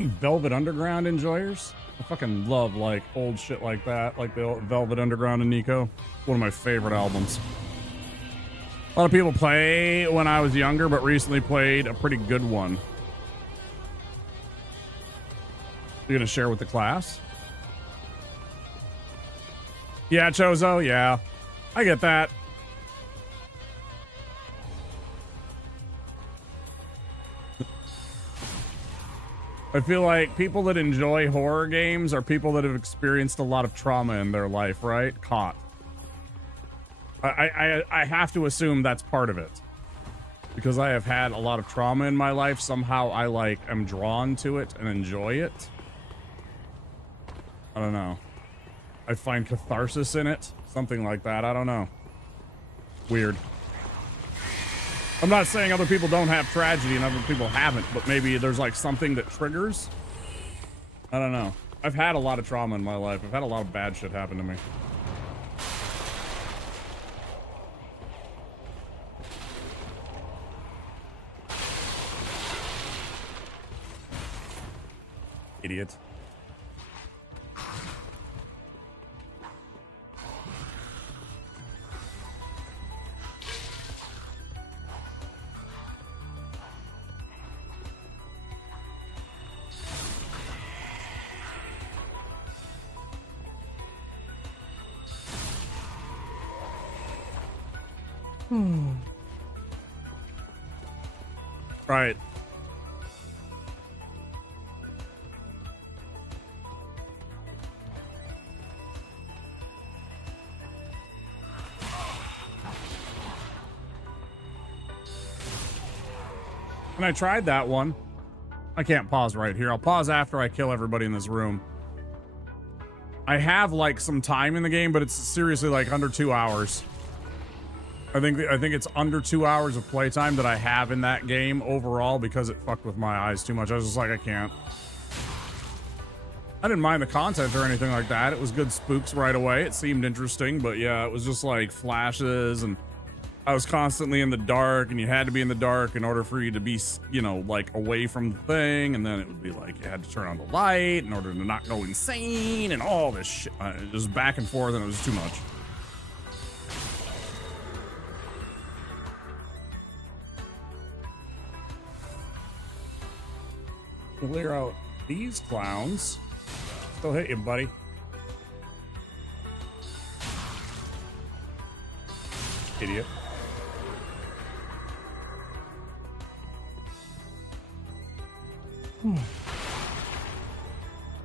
Any Velvet Underground enjoyers? I fucking love like old shit like that, like the old Velvet Underground and Nico. One of my favorite albums. A lot of people play when I was younger, but recently played a pretty good one. You gonna share with the class? Yeah, Chozo, yeah. I get that. I feel like people that enjoy horror games are people that have experienced a lot of trauma in their life, right? Caught. I have to assume that's part of it. Because I have had a lot of trauma in my life, somehow I like am drawn to it and enjoy it. I don't know. I find catharsis in it. Something like that. I don't know. Weird. I'm not saying other people don't have tragedy and other people haven't, but maybe there's like something that triggers. I don't know. I've had a lot of trauma in my life. I've had a lot of bad shit happen to me. Idiot. Right. And I tried that one. I can't pause right here. I'll pause after I kill everybody in this room. I have like some time in the game, but it's seriously like under 2 hours. I think it's under 2 hours of playtime that I have in that game overall because it fucked with my eyes too much. I was just like, I can't. I didn't mind the content or anything like that. It was good spooks right away. It seemed interesting, but yeah, it was just like flashes and I was constantly in the dark and you had to be in the dark in order for you to be, you know, like away from the thing. And then it would be like you had to turn on the light in order to not go insane and all this shit. Just back and forth and it was too much. Clear out these clowns. Still hit you, buddy. Idiot.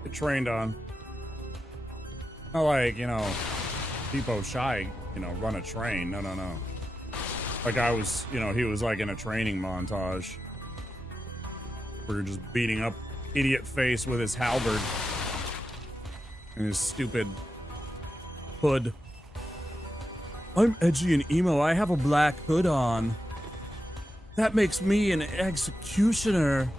Get trained on. Not like, you know, Depot Shy, you know, run a train. No. Like I was, you know, he was like in a training montage. We were just beating up idiot face with his halberd and his stupid hood. I'm edgy and emo. I have a black hood on. That makes me an executioner.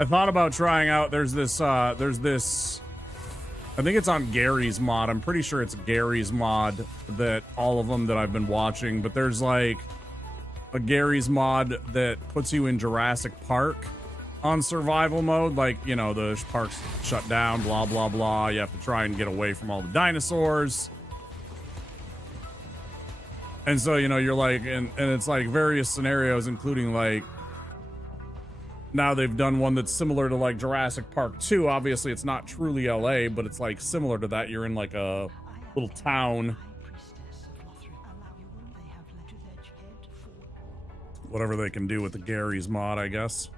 I thought about trying out, there's this, I think it's on Gary's mod. I'm pretty sure it's Gary's mod that all of them that I've been watching, but there's like a Gary's mod that puts you in Jurassic Park on survival mode. Like, you know, the park's shut down, blah, blah, blah. You have to try and get away from all the dinosaurs. And so, you know, you're like, and it's like various scenarios, including like, now they've done one that's similar to like Jurassic Park 2. Obviously, it's not truly LA, but it's like similar to that. You're in like a little town. Whatever they can do with the Gary's mod, I guess.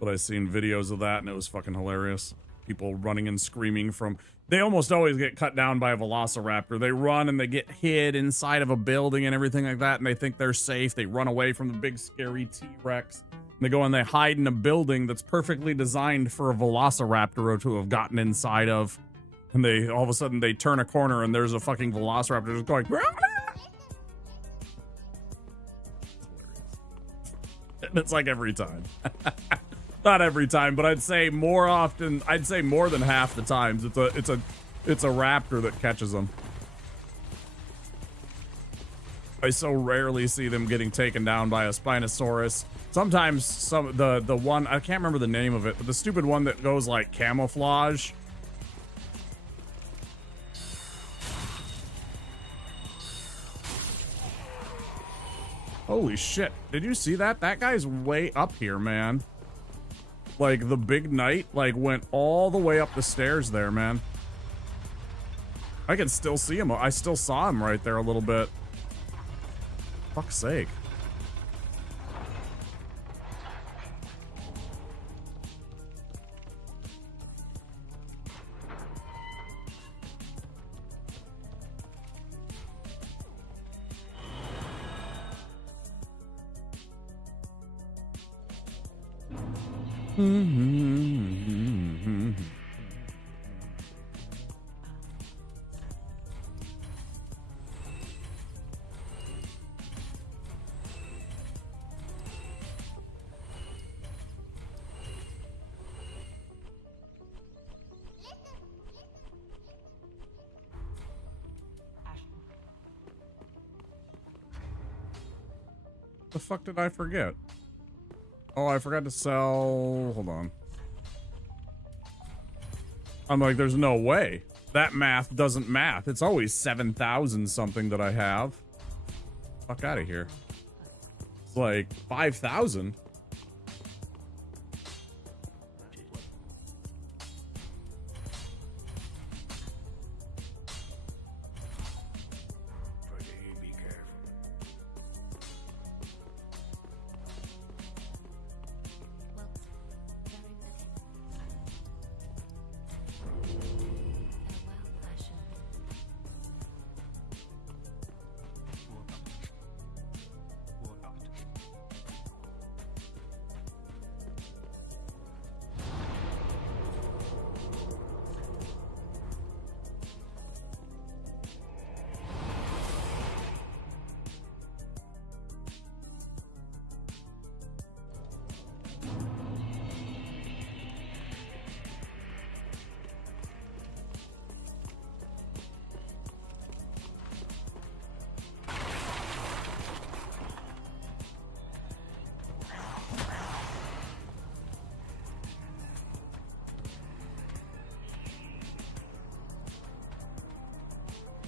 But I've seen videos of that and it was fucking hilarious. people running and screaming from... They almost always get cut down by a velociraptor. They run and they get hid inside of a building and everything like that, and they think they're safe. They run away from the big scary T-Rex. They go and they hide in a building that's perfectly designed for a velociraptor to have gotten inside of. And they all of a sudden they turn a corner and there's a fucking velociraptor just going... And it's like every time. Not every time, but I'd say more often. I'd say more than half the times it's a raptor that catches them. I so rarely see them getting taken down by a Spinosaurus. Sometimes the one, I can't remember the name of it, but the stupid one that goes like camouflage. Holy shit. Did you see that? That guy's way up here, man. Like, the big knight, like, went all the way up the stairs there, man. I can still see him. I still saw him right there a little bit. Fuck's sake. The fuck did I forget? Oh, I forgot to sell... Hold on. I'm like, there's no way. That math doesn't math. It's always 7,000 something that I have. Fuck out of here. It's like 5,000.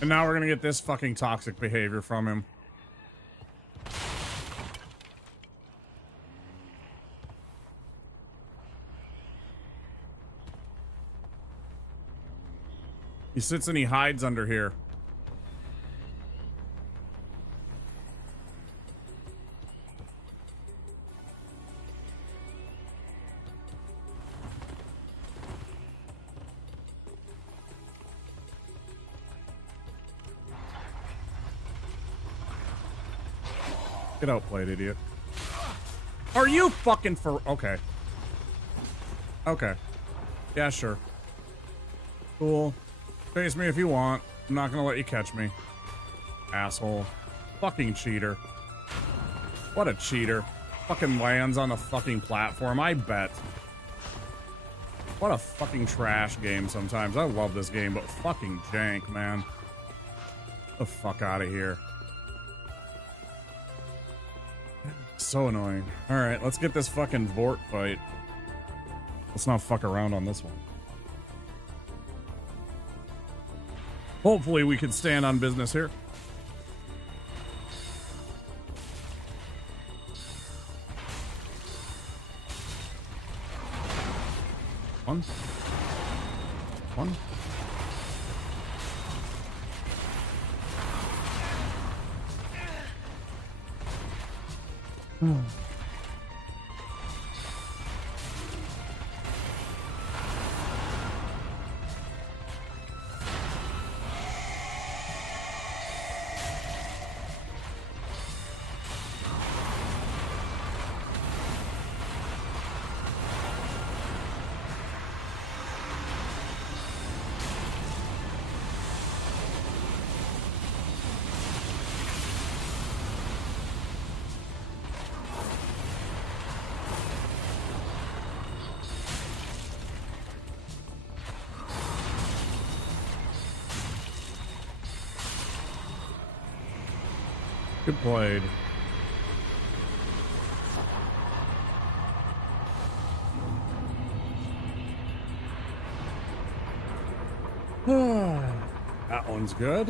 And now we're gonna get this fucking toxic behavior from him. He sits and he hides under here. Get outplayed, idiot. Are you fucking for... Okay. Okay. Yeah, sure. Cool. Chase me if you want. I'm not gonna let you catch me. Asshole. Fucking cheater. What a cheater. Fucking lands on the fucking platform, I bet. What a fucking trash game sometimes. I love this game, but fucking jank, man. Get the fuck out of here. So annoying. Alright, let's get this fucking Vort fight. Let's not fuck around on this one. Hopefully we can stand on business here. One. Good played. That one's good.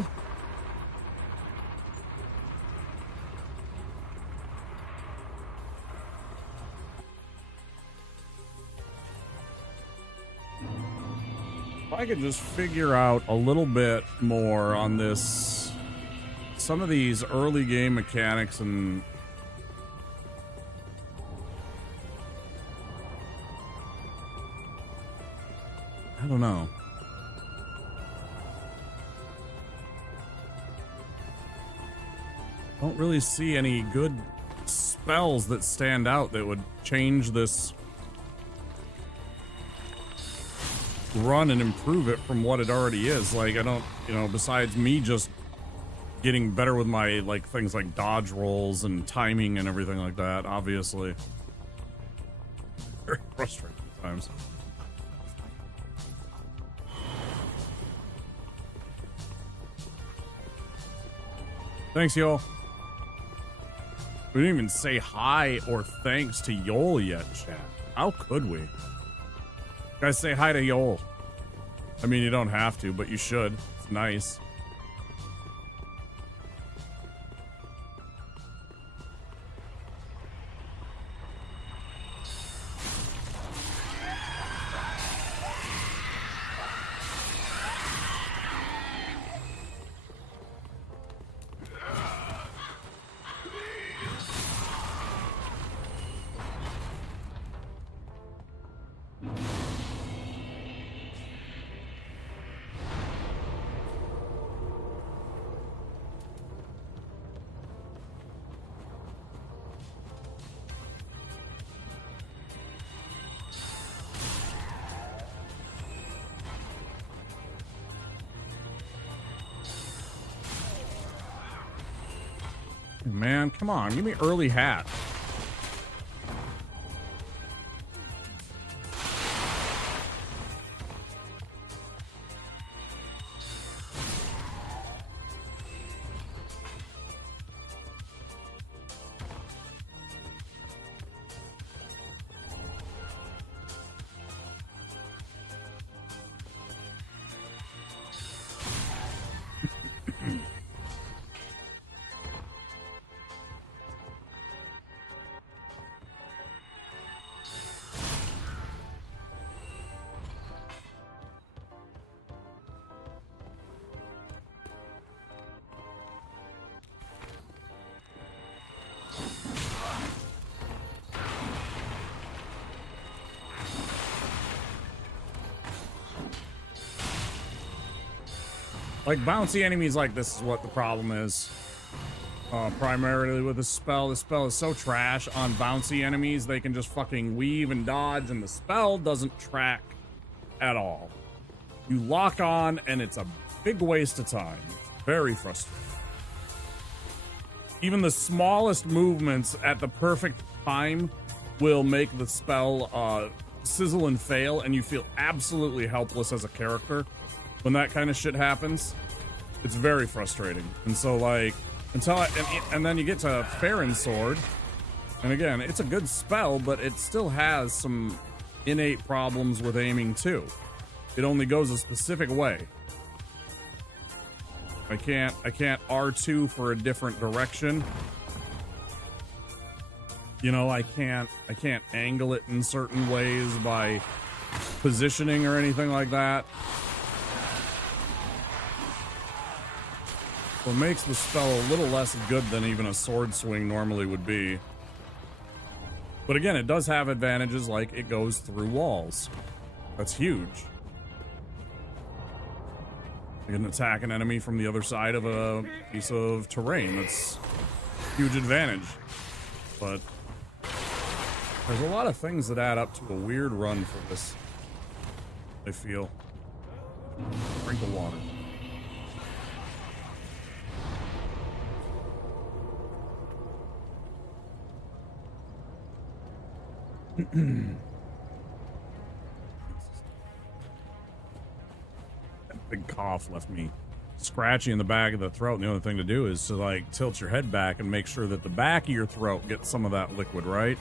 If I could just figure out a little bit more on this, some of these early game mechanics, and I don't know. Don't really see any good spells that stand out that would change this run and improve it from what it already is. Like, I don't, you know, besides me just getting better with my, like, things like dodge rolls and timing and everything like that, obviously. Very frustrating at times. Thanks, y'all. We didn't even say hi or thanks to Yol yet, chat. How could we? Guys, say hi to Yol. I mean, you don't have to, but you should. It's nice. Man, come on, give me early hat. Like, bouncy enemies like this is what the problem is. Primarily with the spell. The spell is so trash on bouncy enemies. They can just fucking weave and dodge, and the spell doesn't track at all. You lock on, and it's a big waste of time. Very frustrating. Even the smallest movements at the perfect time will make the spell sizzle and fail, and you feel absolutely helpless as a character when that kind of shit happens. It's very frustrating. And so, like, and then you get to Farron's Sword, and again, it's a good spell, but it still has some innate problems with aiming too. It only goes a specific way. I can't R2 for a different direction. You know, I can't angle it in certain ways by positioning or anything like that. So it makes the spell a little less good than even a sword swing normally would be. But again, it does have advantages, like it goes through walls. That's huge. You can attack an enemy from the other side of a piece of terrain. That's a huge advantage. But there's a lot of things that add up to a weird run for this, I feel. Drink of water. That big cough left me scratchy in the back of the throat. And the only thing to do is to like tilt your head back and make sure that the back of your throat gets some of that liquid, right?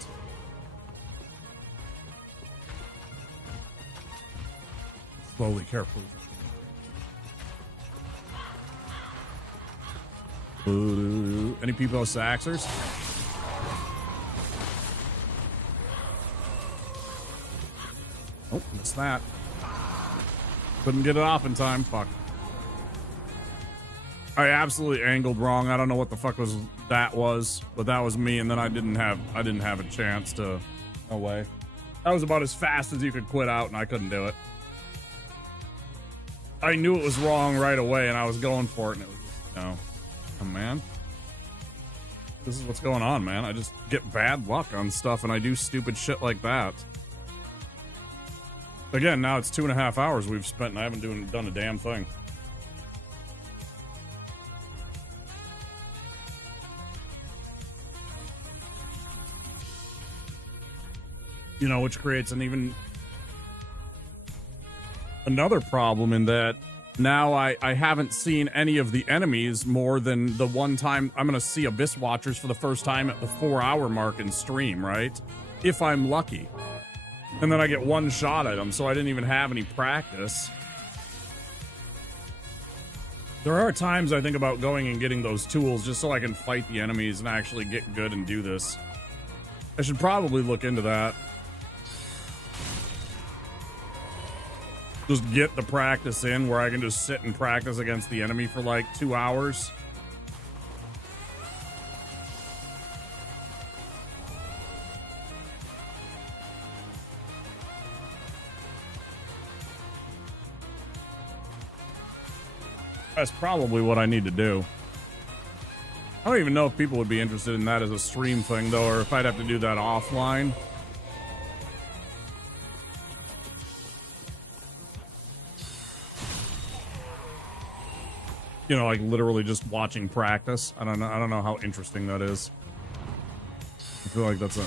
Slowly, carefully. Ooh, any people Saxers? Oh, missed that. Couldn't get it off in time. Fuck. I absolutely angled wrong. I don't know what the fuck that was, but that was me. And then I didn't have a chance to. No way. That was about as fast as you could quit out, and I couldn't do it. I knew it was wrong right away, and I was going for it, and it was just, no. Oh, man. This is what's going on, man. I just get bad luck on stuff, and I do stupid shit like that. Again, now it's 2.5 hours we've spent, and I haven't done a damn thing. You know, which creates another problem in that now I haven't seen any of the enemies more than the one time. I'm going to see Abyss Watchers for the first time at the 4-hour mark in stream, right? If I'm lucky. And then I get one shot at them, so I didn't even have any practice. There are times I think about going and getting those tools just so I can fight the enemies and actually get good and do this. I should probably look into that. Just get the practice in where I can just sit and practice against the enemy for like 2 hours. That's probably what I need to do. I don't even know if people would be interested in that as a stream thing, though, or if I'd have to do that offline. You know, like literally just watching practice. I don't know how interesting that is. I feel like that's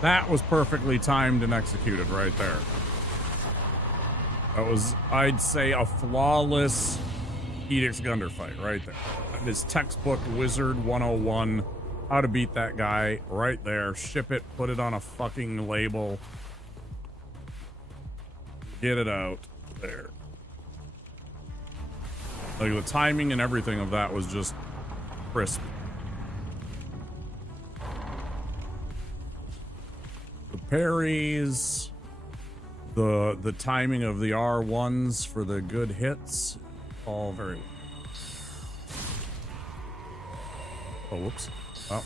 That was perfectly timed and executed right there. That was, I'd say, a flawless Edict's Gunder fight right there. This textbook Wizard 101, how to beat that guy right there. Ship it, put it on a fucking label. Get it out there. Like, the timing and everything of that was just crisp. The parries, the timing of the R1s for the good hits, all very well. Oh, whoops. Oh.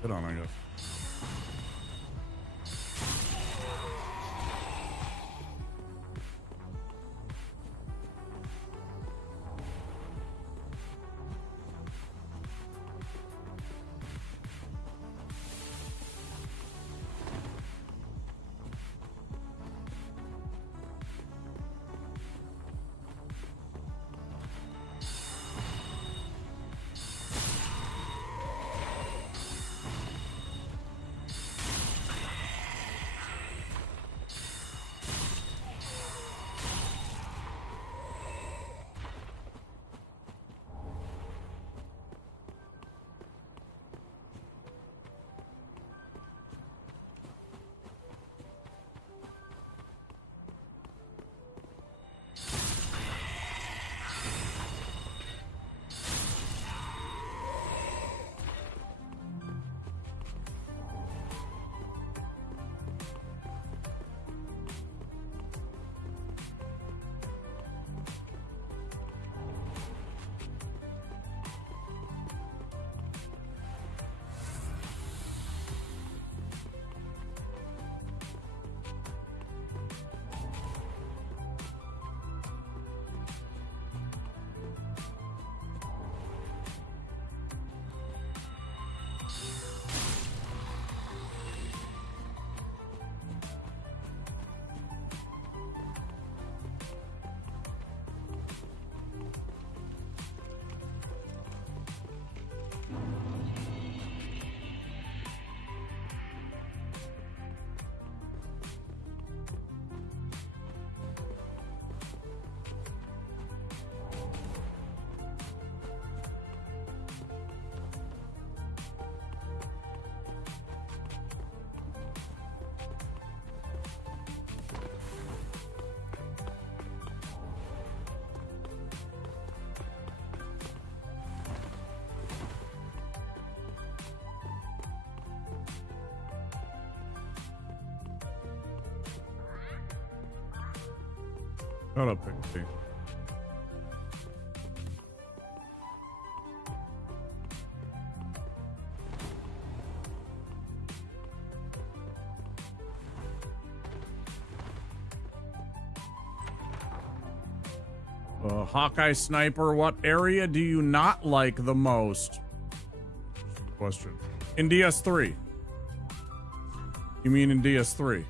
Shit on, I guess. Shut up, Pixie. Hawkeye Sniper, what area do you not like the most? Question. In DS3. You mean in DS3?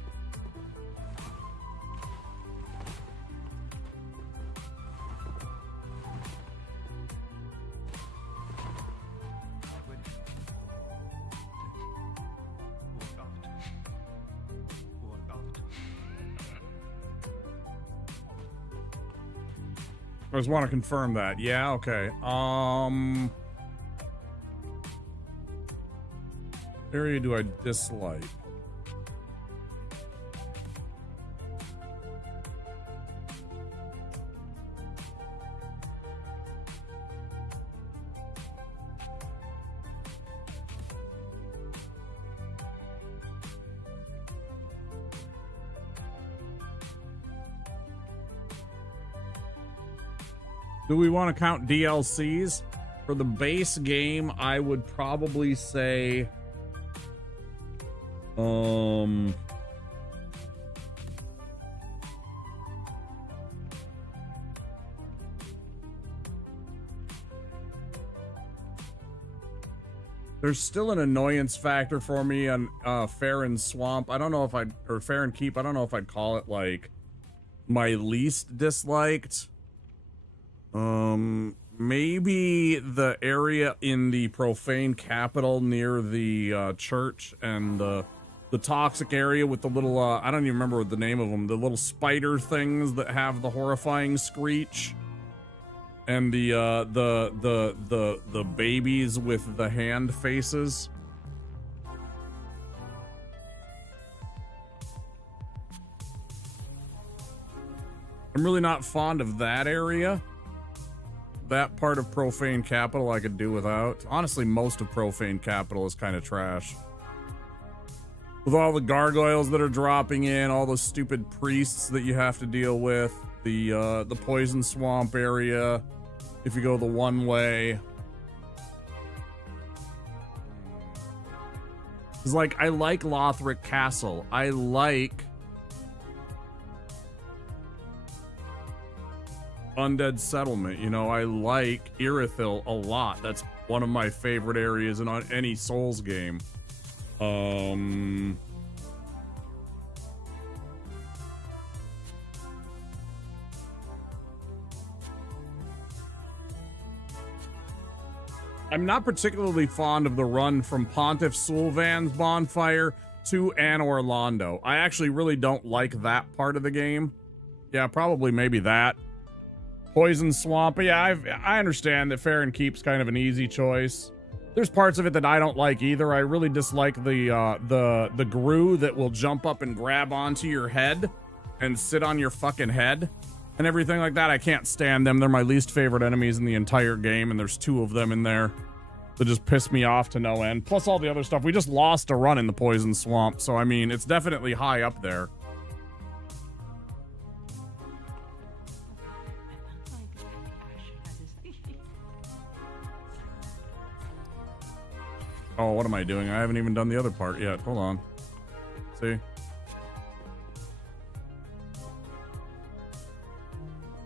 I just want to confirm that. Yeah, okay. Area do I dislike? Do we want to count DLCs? For the base game, I would probably say... There's still an annoyance factor for me on Farron Swamp. I don't know if I'd... Or Farron Keep. I don't know if I'd call it, like, my least disliked. Maybe the area in the profane capital near the church and the the toxic area with the little, I don't even remember the name of them, the little spider things that have the horrifying screech. And the babies with the hand faces. I'm really not fond of that area. That part of Profane Capital I could do without. Honestly, most of Profane Capital is kind of trash. With all the gargoyles that are dropping in, all those stupid priests that you have to deal with, the poison swamp area, if you go the one way. It's like, I like Lothric Castle. I like Undead Settlement, you know, I like Irithyll a lot. That's one of my favorite areas in any Souls game. I'm not particularly fond of the run from Pontiff Sulvan's bonfire to Anor Londo. I actually really don't like that part of the game. Yeah, probably maybe that. Poison Swamp. Yeah, I understand that Fair and Keep's kind of an easy choice. There's parts of it that I don't like either. I really dislike the Grue that will jump up and grab onto your head and sit on your fucking head and everything like that. I can't stand them. They're my least favorite enemies in the entire game, and there's 2 of them in there that just piss me off to no end. Plus all the other stuff. We just lost a run in the Poison Swamp, so I mean, it's definitely high up there. Oh, what am I doing? I haven't even done the other part yet. Hold on. See?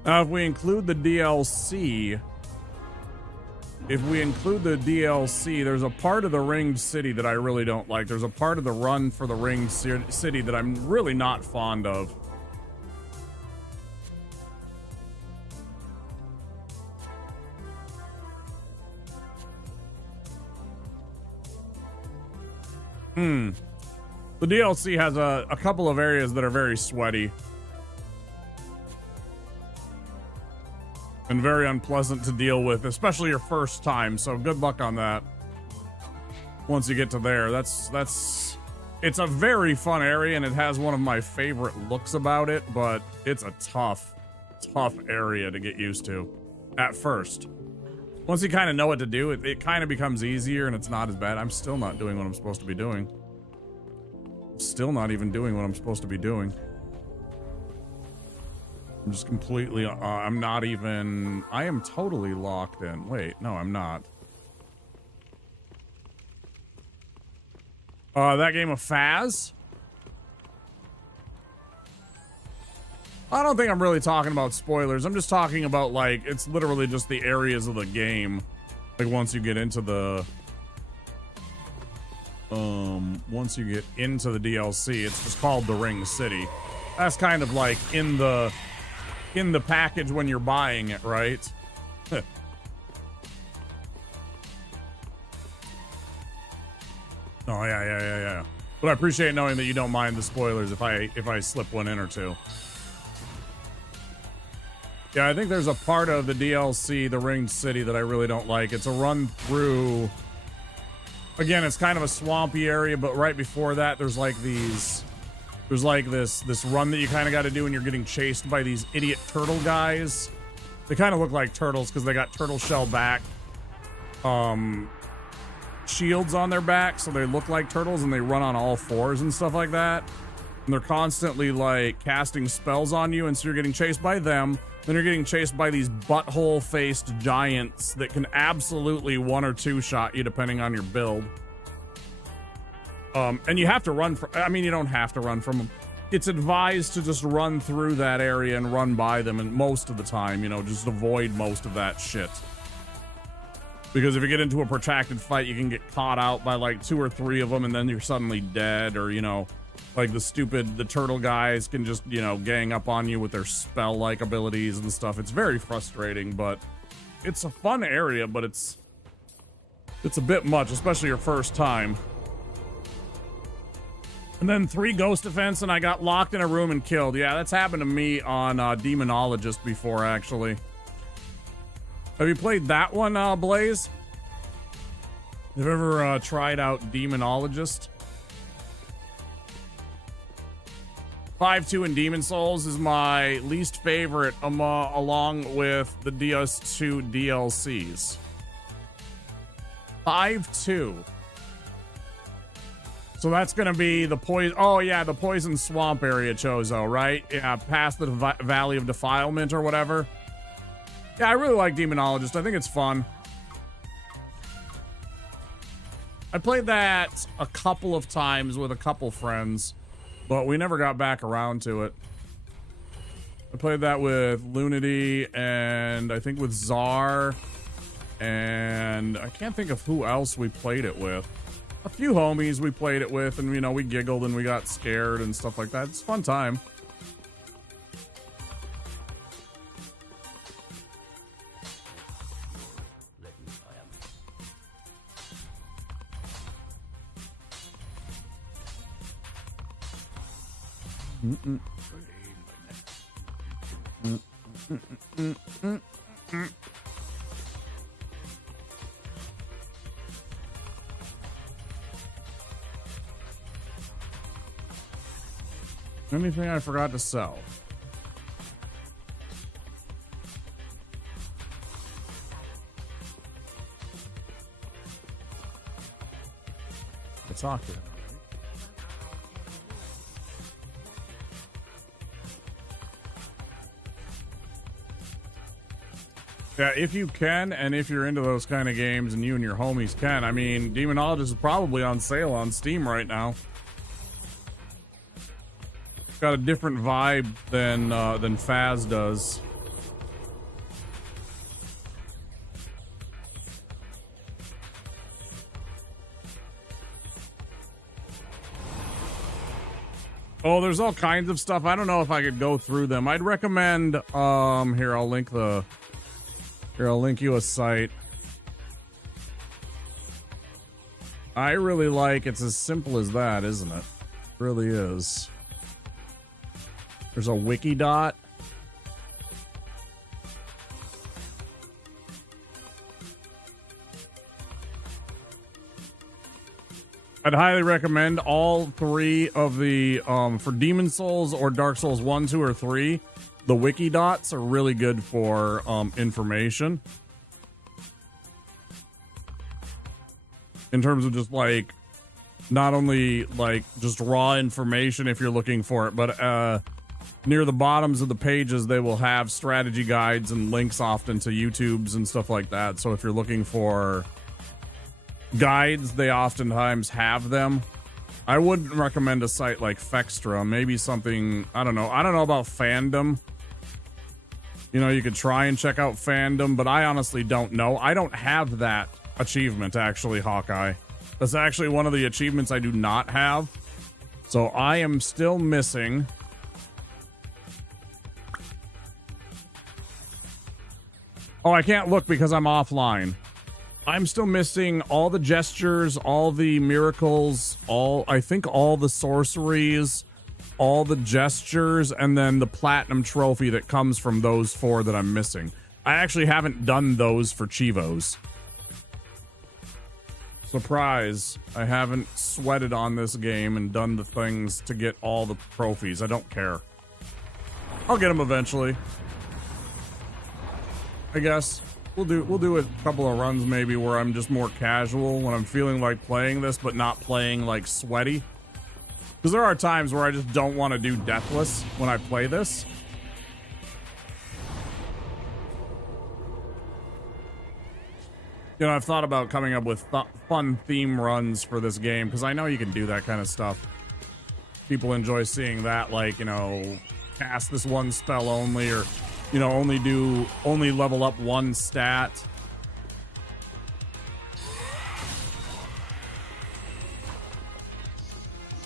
Now, if we include the DLC, there's a part of the Ringed City that I really don't like. There's a part of the run for the Ringed City that I'm really not fond of. The DLC has a couple of areas that are very sweaty. And very unpleasant to deal with, especially your first time, so good luck on that. Once you get to there, it's a very fun area, and it has one of my favorite looks about it, but it's a tough area to get used to at first. Once you kind of know what to do, it kind of becomes easier, and it's not as bad. I'm still not doing what I'm supposed to be doing. Still not even doing what I'm supposed to be doing. I'm just completely, I'm not even, I am totally locked in. Wait, no, I'm not. That game of Faz? I don't think I'm really talking about spoilers. I'm just talking about, like, it's literally just the areas of the game. Like, once you get into the DLC, it's just called the Ring City. That's kind of like in the package when you're buying it, right? Oh yeah. But I appreciate knowing that you don't mind the spoilers if I slip one in or two. Yeah, I think there's a part of the DLC, the Ringed City, that I really don't like. It's a run through. Again, it's kind of a swampy area, but right before that, there's like this run that you kind of got to do, and you're getting chased by these idiot turtle guys. They kind of look like turtles because they got turtle shell back shields on their back, so they look like turtles, and they run on all fours and stuff like that. And they're constantly like casting spells on you, and so you're getting chased by them. Then you're getting chased by these butthole-faced giants that can absolutely 1 or 2 shot you depending on your build. And you have to run from, I mean, you don't have to run from them. It's advised to just run through that area and run by them, and most of the time, you know, just avoid most of that shit. Because if you get into a protracted fight, you can get caught out by like 2 or 3 of them, and then you're suddenly dead, or, you know, like the turtle guys can just, you know, gang up on you with their spell-like abilities and stuff. It's very frustrating, but it's a fun area, but it's a bit much, especially your first time. And then 3 ghost defense, and I got locked in a room and killed. Yeah, that's happened to me on Demonologist before, actually. Have you played that one, Blaze? Have you ever tried out Demonologist? 5-2 in Demon Souls is my least favorite, along with the DS2 DLCs. 5-2. So that's going to be the poison. Oh, yeah, the poison swamp area, Chozo, right? Yeah, past the Valley of Defilement or whatever. Yeah, I really like Demonologist. I think it's fun. I played that a couple of times with a couple friends, but we never got back around to it. I played that with Lunity and I think with Czar, and I can't think of who else we played it with. A few homies we played it with, and, you know, we giggled and we got scared and stuff like that. It's a fun time. Anything I forgot to sell? Let's talk to him. Yeah, if you can, and if you're into those kind of games and you and your homies can. I mean, Demonologist is probably on sale on Steam right now. Got a different vibe than Faz does. Oh, there's all kinds of stuff. I don't know if I could go through them. I'd recommend here I'll link you a site. I really like, it's as simple as that, isn't it? It really is. There's a wiki dot. I'd highly recommend all 3 of the, for Demon Souls or Dark Souls 1, 2, or 3, the wiki dots are really good for information. In terms of just like, not only like just raw information if you're looking for it, but near the bottoms of the pages, they will have strategy guides and links often to YouTubes and stuff like that. So if you're looking for guides, they oftentimes have them. I wouldn't recommend a site like Fextra. Maybe something, I don't know about Fandom. You know, you could try and check out Fandom, but I honestly don't know. I don't have that achievement, actually, Hawkeye. That's actually one of the achievements I do not have. So I am still missing... Oh, I can't look because I'm offline. I'm still missing all the gestures, all the miracles, I think all the sorceries, all the gestures, and then the platinum trophy that comes from those 4 that I'm missing. I actually haven't done those for Chivos. Surprise. I haven't sweated on this game and done the things to get all the trophies. I don't care. I'll get them eventually. I guess we'll do a couple of runs maybe where I'm just more casual when I'm feeling like playing this, but not playing like sweaty. Because there are times where I just don't want to do Deathless when I play this. You know, I've thought about coming up with fun theme runs for this game because I know you can do that kind of stuff. People enjoy seeing that, like, you know, cast this one spell only, or you know, only level up one stat.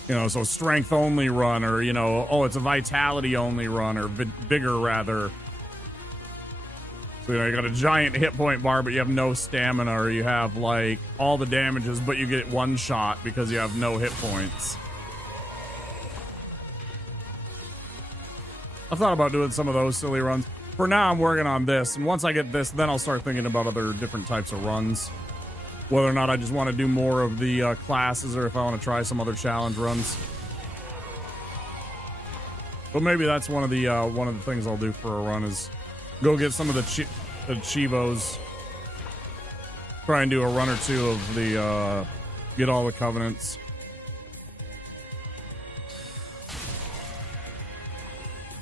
You know, so strength only run, or, you know, oh, it's a vitality only run, or bigger rather. So, you know, you got a giant hit point bar, but you have no stamina, or you have like all the damages, but you get one shot because you have no hit points. I've thought about doing some of those silly runs. For now, I'm working on this, and once I get this, then I'll start thinking about other different types of runs. Whether or not I just want to do more of the classes, or if I want to try some other challenge runs. But maybe that's one of the things I'll do for a run is go get some of the Chivos. Try and do a run or two of the get all the covenants.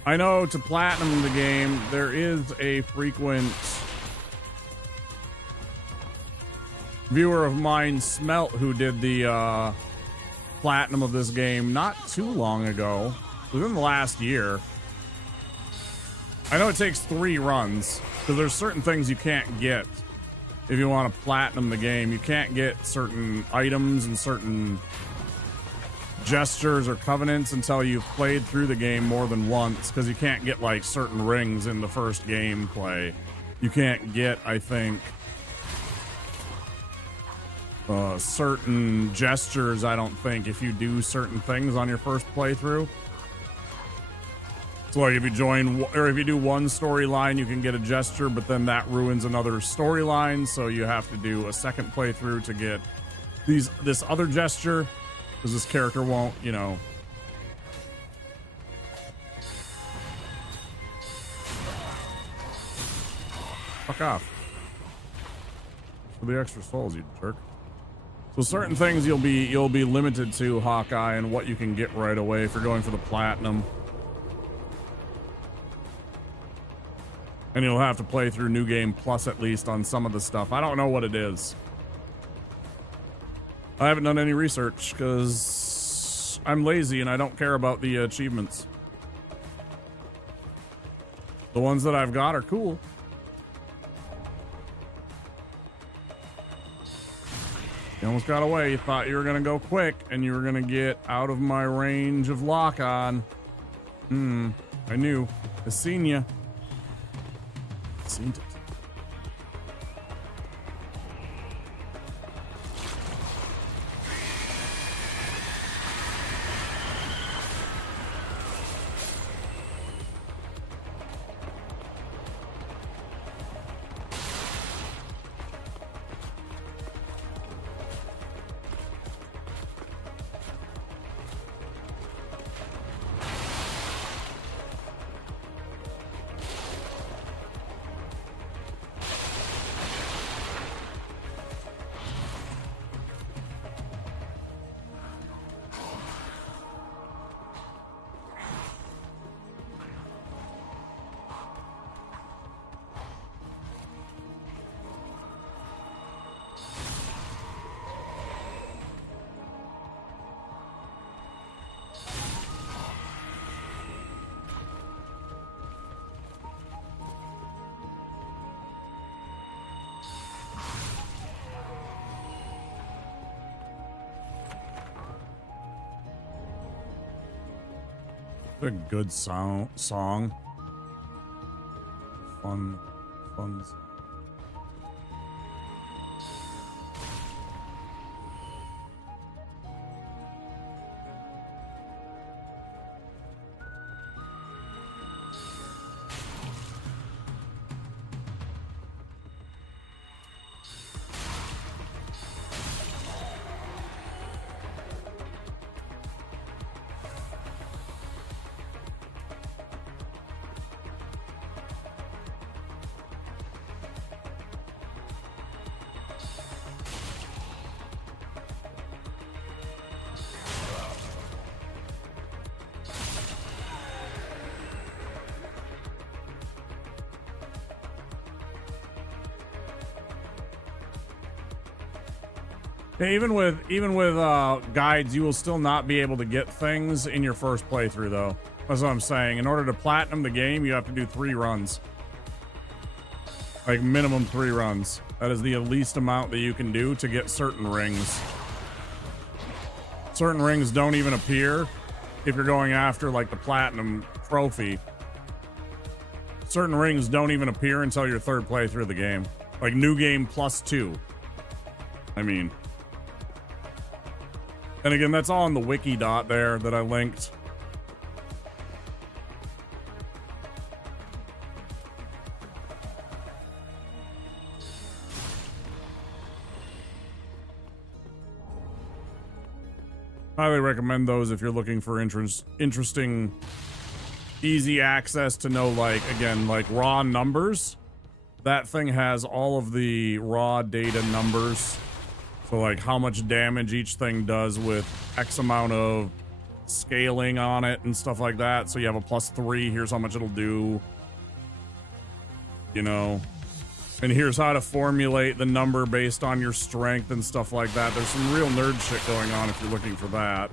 I know to platinum the game, there is a frequent viewer of mine, Smelt, who did the platinum of this game not too long ago, within the last year. I know it takes 3 runs, because there's certain things you can't get if you want to platinum the game. You can't get certain items and certain gestures or covenants until you've played through the game more than once, because you can't get like certain rings in the first gameplay. You can't get, I think, certain gestures, I don't think, if you do certain things on your first playthrough. So like if you join, or if you do one storyline, you can get a gesture, but then that ruins another storyline, so you have to do a second playthrough to get this other gesture, because this character won't, you know. Fuck off. For the extra souls, you jerk. So certain things you'll be limited to, Hawkeye, and what you can get right away if you're going for the platinum. And you'll have to play through New Game Plus at least on some of the stuff. I don't know what it is. I haven't done any research because I'm lazy and I don't care about the achievements. The ones that I've got are cool. You almost got away. You thought you were going to go quick and you were going to get out of my range of lock on. I knew. I seen ya. Seen it. A good song. Fun. Yeah, even with guides, you will still not be able to get things in your first playthrough, though. That's what I'm saying. In order to platinum the game, you have to do 3 runs. Like, minimum 3 runs. That is the least amount that you can do to get certain rings. Certain rings don't even appear if you're going after, like, the platinum trophy. Certain rings don't even appear until your 3rd playthrough of the game. Like, New Game Plus 2. I mean... And again, that's all on the wiki dot there that I linked. Highly recommend those if you're looking for interesting, easy access to know, like, again, like raw numbers. That thing has all of the raw data numbers. So, like, how much damage each thing does with X amount of scaling on it and stuff like that. So you have a +3, here's how much it'll do. You know, and here's how to formulate the number based on your strength and stuff like that. There's some real nerd shit going on if you're looking for that.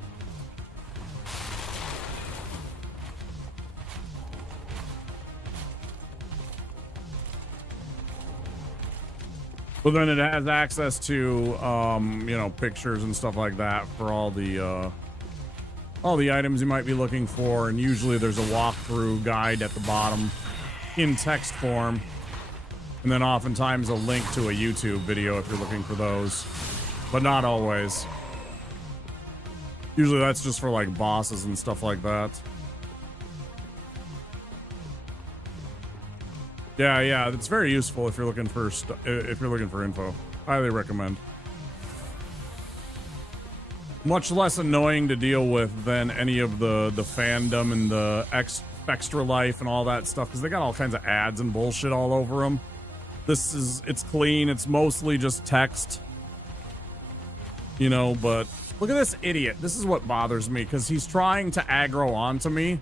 But then it has access to, you know, pictures and stuff like that for all the items you might be looking for. And usually there's a walkthrough guide at the bottom in text form. And then oftentimes a link to a YouTube video if you're looking for those. But not always. Usually that's just for like bosses and stuff like that. Yeah, it's very useful if you're looking for info. Highly recommend. Much less annoying to deal with than any of the fandom and the extra life and all that stuff, because they got all kinds of ads and bullshit all over them. It's clean. It's mostly just text, you know. But look at this idiot. This is what bothers me, because he's trying to aggro onto me.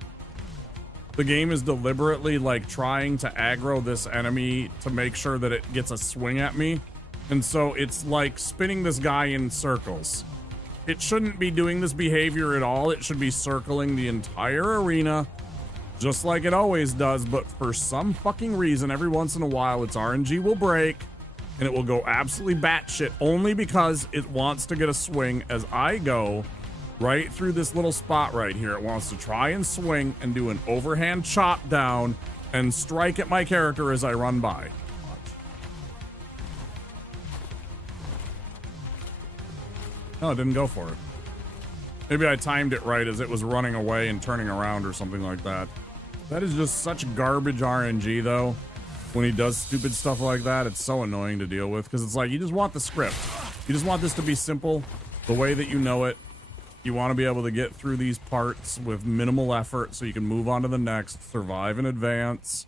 The game is deliberately like trying to aggro this enemy to make sure that it gets a swing at me. And so it's like spinning this guy in circles. It shouldn't be doing this behavior at all. It should be circling the entire arena just like it always does. But for some fucking reason, every once in a while, its RNG will break and it will go absolutely batshit only because it wants to get a swing as I go right through this little spot right here. It wants to try and swing and do an overhand chop down and strike at my character as I run by. No, it didn't go for it. Maybe I timed it right as it was running away and turning around or something like that. That is just such garbage RNG, though. When he does stupid stuff like that, it's so annoying to deal with, because it's like, you just want the script. You just want this to be simple, the way that you know it. You want to be able to get through these parts with minimal effort so you can move on to the next, survive and advance.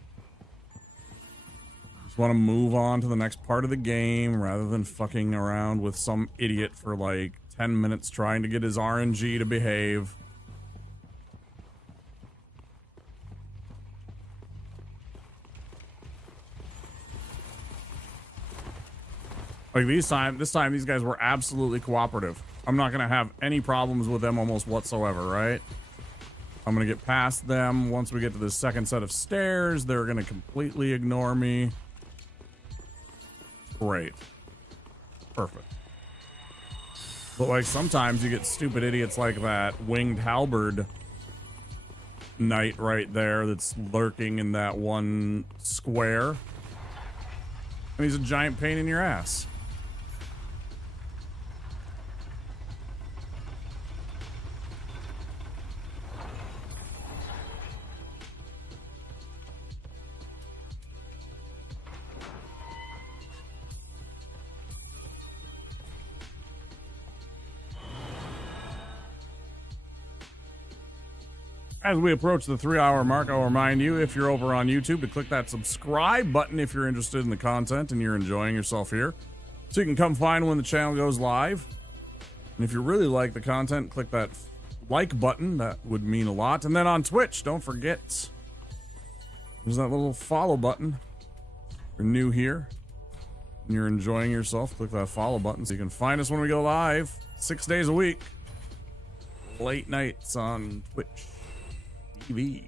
Just want to move on to the next part of the game rather than fucking around with some idiot for like 10 minutes trying to get his RNG to behave. Like this time these guys were absolutely cooperative. I'm not gonna have any problems with them almost whatsoever, right? I'm gonna get past them. Once we get to the second set of stairs, they're gonna completely ignore me. Great. Perfect. But like sometimes you get stupid idiots like that winged halberd knight right there that's lurking in that one square. And he's a giant pain in your ass. As we approach the 3-hour mark, I'll remind you, if you're over on YouTube, to click that subscribe button if you're interested in the content and you're enjoying yourself here. So you can come find when the channel goes live. And if you really like the content, click that like button. That would mean a lot. And then on Twitch, don't forget, there's that little follow button. If you're new here and you're enjoying yourself, click that follow button so you can find us when we go live 6 days a week. Late nights on Twitch TV.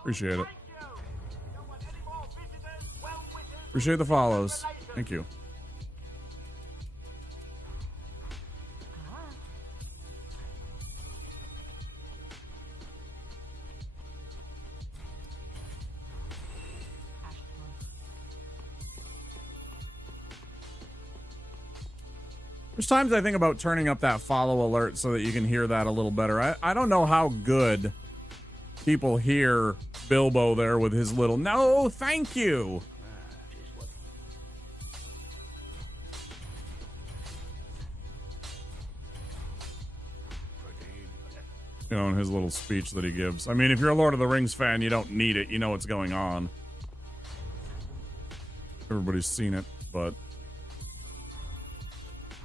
Appreciate it. Appreciate the follows. Thank you. There's times I think about turning up that follow alert so that you can hear that a little better. I don't know how good people hear Bilbo there with his little, no, thank you. You know, in his little speech that he gives. I mean, if you're a Lord of the Rings fan, you don't need it. You know what's going on. Everybody's seen it, but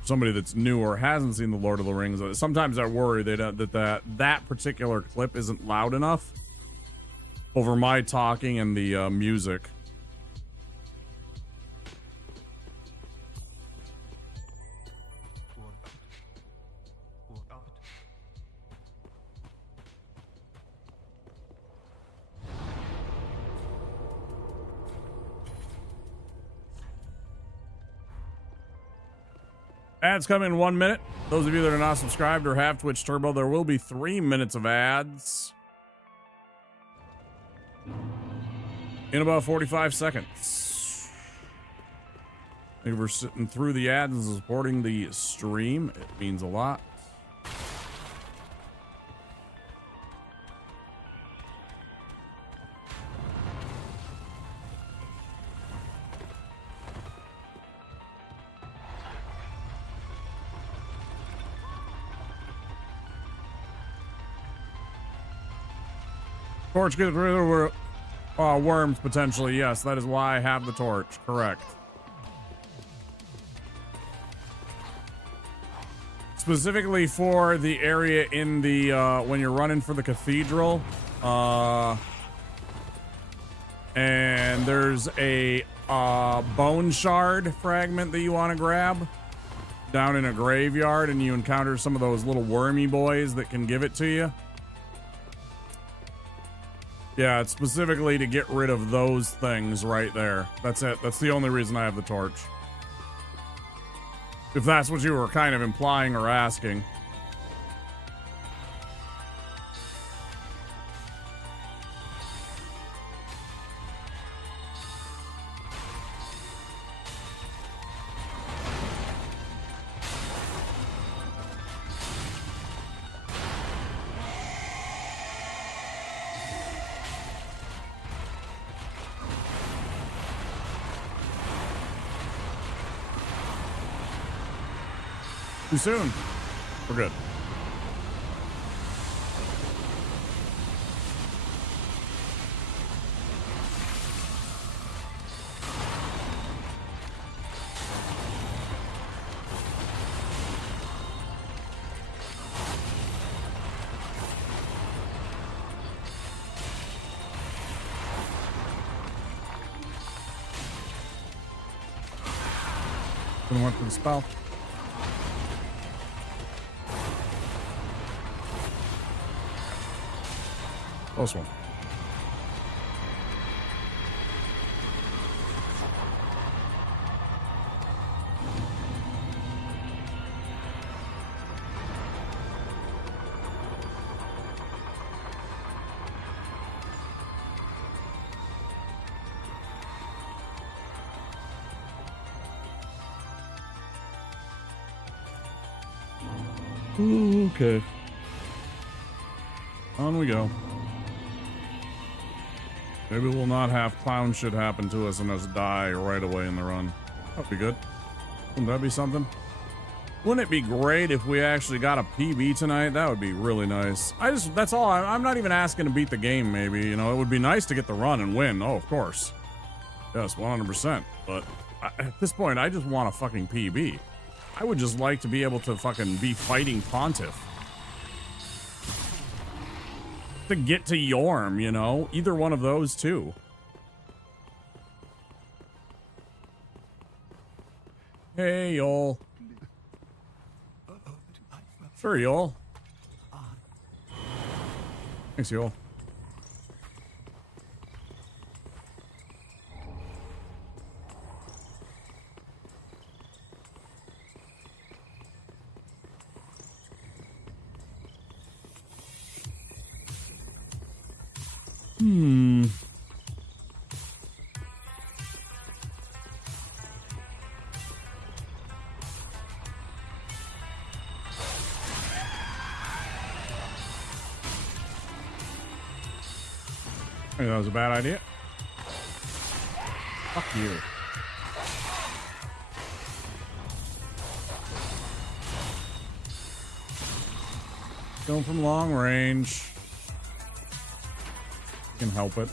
somebody that's new or hasn't seen the Lord of the Rings, sometimes I worry that particular clip isn't loud enough over my talking and the music. Ads come in 1 minute. Those of you that are not subscribed or have Twitch Turbo, there will be 3 minutes of ads in about 45 seconds. Thank you for sitting through the ads and supporting the stream. It means a lot. Torch gets rid of worms, potentially. Yes, that is why I have the torch. Correct. Specifically for the area in the, when you're running for the cathedral. And there's a bone shard fragment that you want to grab down in a graveyard, and you encounter some of those little wormy boys that can give it to you. Yeah, it's specifically to get rid of those things right there. That's it. That's the only reason I have the torch. If that's what you were kind of implying or asking. Too soon. We're good. Gonna work for the spell. Close one. Okay. On we go. Maybe we'll not have clown shit happen to us and us die right away in the run. That'd be good. Wouldn't that be something? Wouldn't it be great if we actually got a PB tonight? That would be really nice. That's all. I'm not even asking to beat the game, maybe. You know, it would be nice to get the run and win. Oh, of course. Yes, 100%. But at this point, I just want a fucking PB. I would just like to be able to fucking be fighting Pontiff. To get to Yorm, you know? Either one of those two. Hey, y'all. Sure, y'all. Thanks, y'all. I think that was a bad idea. Fuck you. Going from long range. You can help it.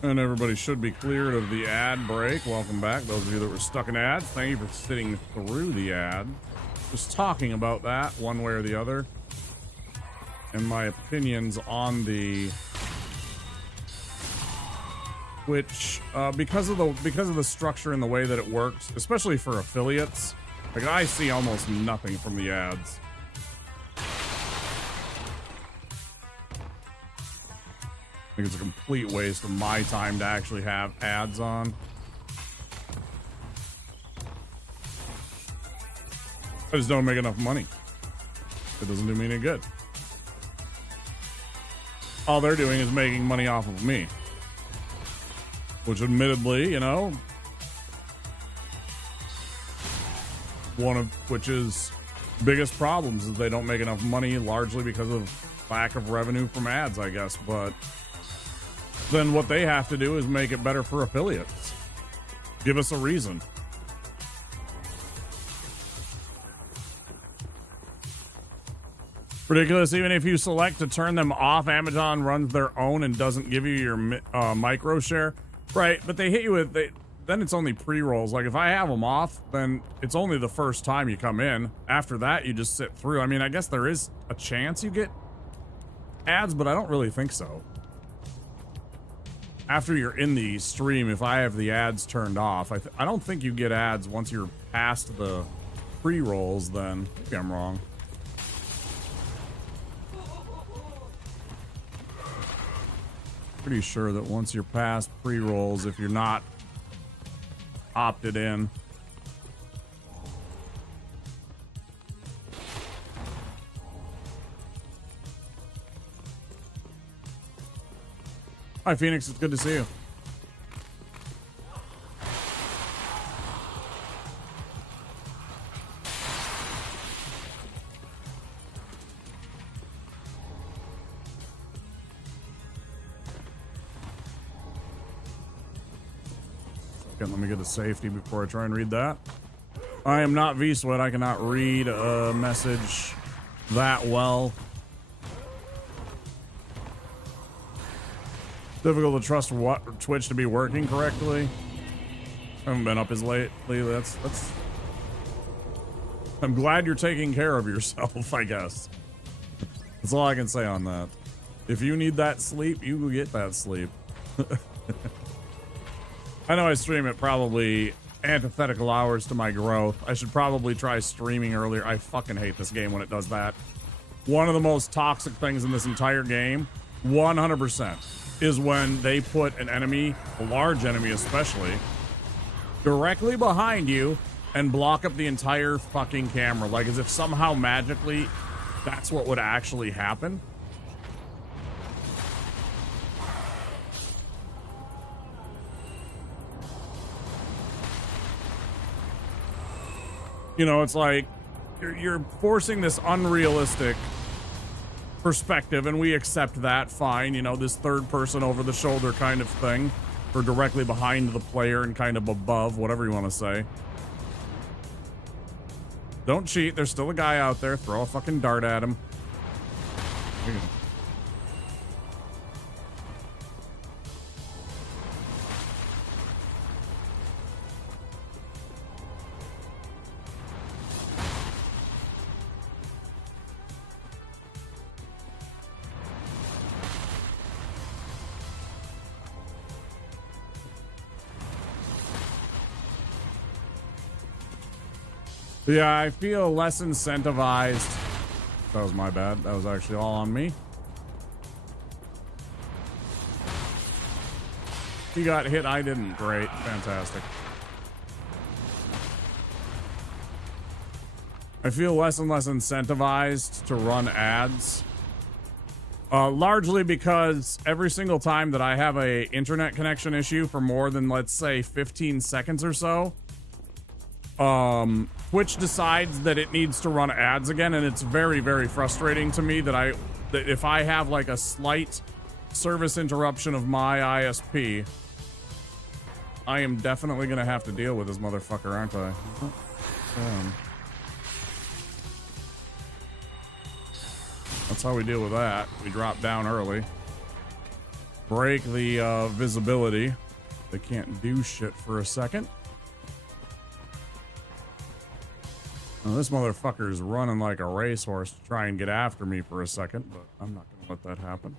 And everybody should be cleared of the ad break. Welcome back. Those of you that were stuck in ads, thank you for sitting through the ad. Just talking about that one way or the other. And my opinions on the Twitch, because of the structure and the way that it works, especially for affiliates. Like, I see almost nothing from the ads. I think it's a complete waste of my time to actually have ads on. I just don't make enough money. It doesn't do me any good. All they're doing is making money off of me. Which admittedly, you know, one of Twitch's biggest problems is they don't make enough money, largely because of lack of revenue from ads, I guess. But then what they have to do is make it better for affiliates. Give us a reason. Ridiculous. Even if you select to turn them off, Amazon runs their own and doesn't give you your micro share. Right, but they hit you with, then it's only pre-rolls. Like, if I have them off, then it's only the first time you come in. After that, you just sit through. I mean, I guess there is a chance you get ads, but I don't really think so. After you're in the stream, if I have the ads turned off, I don't think you get ads once you're past the pre-rolls, then. Maybe I'm wrong. Pretty sure that once you're past pre-rolls, if you're not opted in. Hi, Phoenix. It's good to see you. Let me get a safety before I try and read that. I am not V-Sweat. I cannot read a message that well. Difficult to trust what Twitch to be working correctly. I haven't been up as lately. That's. I'm glad you're taking care of yourself, I guess. That's all I can say on that. If you need that sleep, you will get that sleep. I know I stream at probably antithetical hours to my growth. I should probably try streaming earlier. I fucking hate this game when it does that. One of the most toxic things in this entire game, 100%, is when they put an enemy, a large enemy especially, directly behind you and block up the entire fucking camera. Like, as if somehow magically that's what would actually happen. You know, it's like you're forcing this unrealistic perspective, and we accept that, fine. You know, this third person over the shoulder kind of thing, or directly behind the player and kind of above, whatever you want to say. Don't cheat. There's still a guy out there. Throw a fucking dart at him. Yeah, I feel less incentivized. That was my bad. That was actually all on me. He got hit, I didn't. Great. Fantastic. I feel less and less incentivized to run ads. Largely because every single time that I have a internet connection issue for more than, let's say, 15 seconds or so, Twitch decides that it needs to run ads again, and it's very, very frustrating to me that if I have like a slight service interruption of my ISP, I am definitely gonna have to deal with this motherfucker, aren't I? That's how we deal with that. We drop down early. Break the visibility. They can't do shit for a second. Now, this motherfucker is running like a racehorse to try and get after me for a second, but I'm not going to let that happen.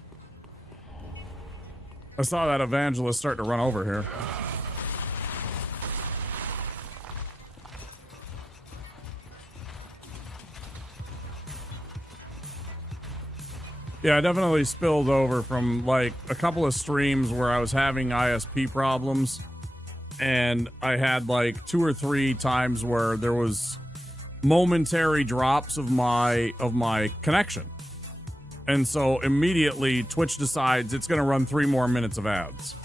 I saw that evangelist start to run over here. Yeah, I definitely spilled over from like a couple of streams where I was having ISP problems, and I had like 2 or 3 times where there was momentary drops of my connection. And so immediately Twitch decides it's going to run 3 more minutes of ads.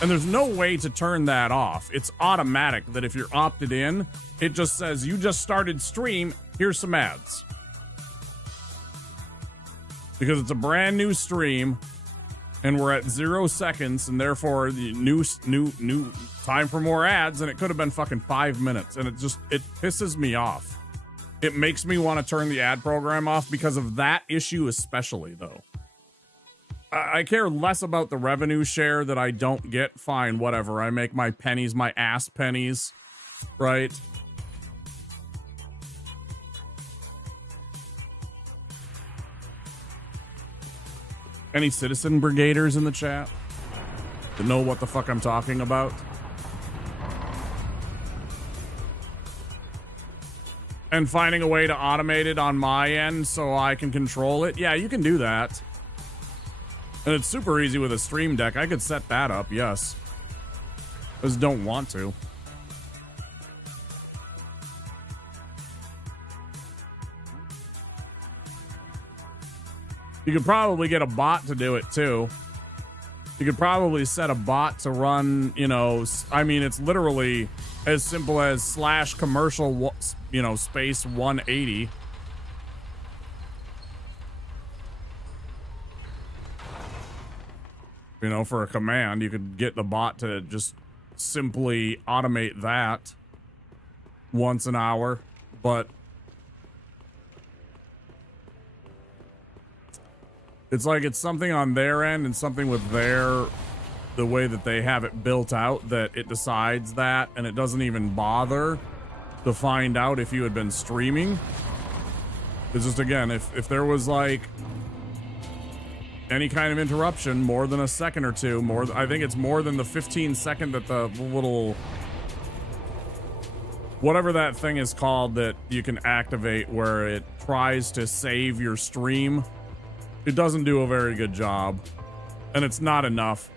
And there's no way to turn that off. It's automatic that if you're opted in, it just says you just started stream, here's some ads. Because it's a brand new stream and we're at 0 seconds, and therefore the new time for more ads, and it could have been fucking 5 minutes, and it pisses me off. It makes me want to turn the ad program off because of that issue especially, though. I care less about the revenue share that I don't get. Fine, whatever. I make my pennies, my ass pennies, right? Any citizen brigaders in the chat to know what the fuck I'm talking about? And finding a way to automate it on my end so I can control it? Yeah, you can do that. And it's super easy with a Stream Deck. I could set that up, yes. Just don't want to. You could probably get a bot to do it too. You could probably set a bot to run, you know, I mean, it's literally as simple as /commercial, you know, space 180. You know, for a command, you could get the bot to just simply automate that once an hour, but it's like it's something on their end and something with the way that they have it built out that it decides that, and it doesn't even bother to find out if you had been streaming. It's just, again, if there was like any kind of interruption more than a second or two, I think it's more than the 15 second that the little whatever that thing is called that you can activate where it tries to save your stream. It doesn't do a very good job, and it's not enough.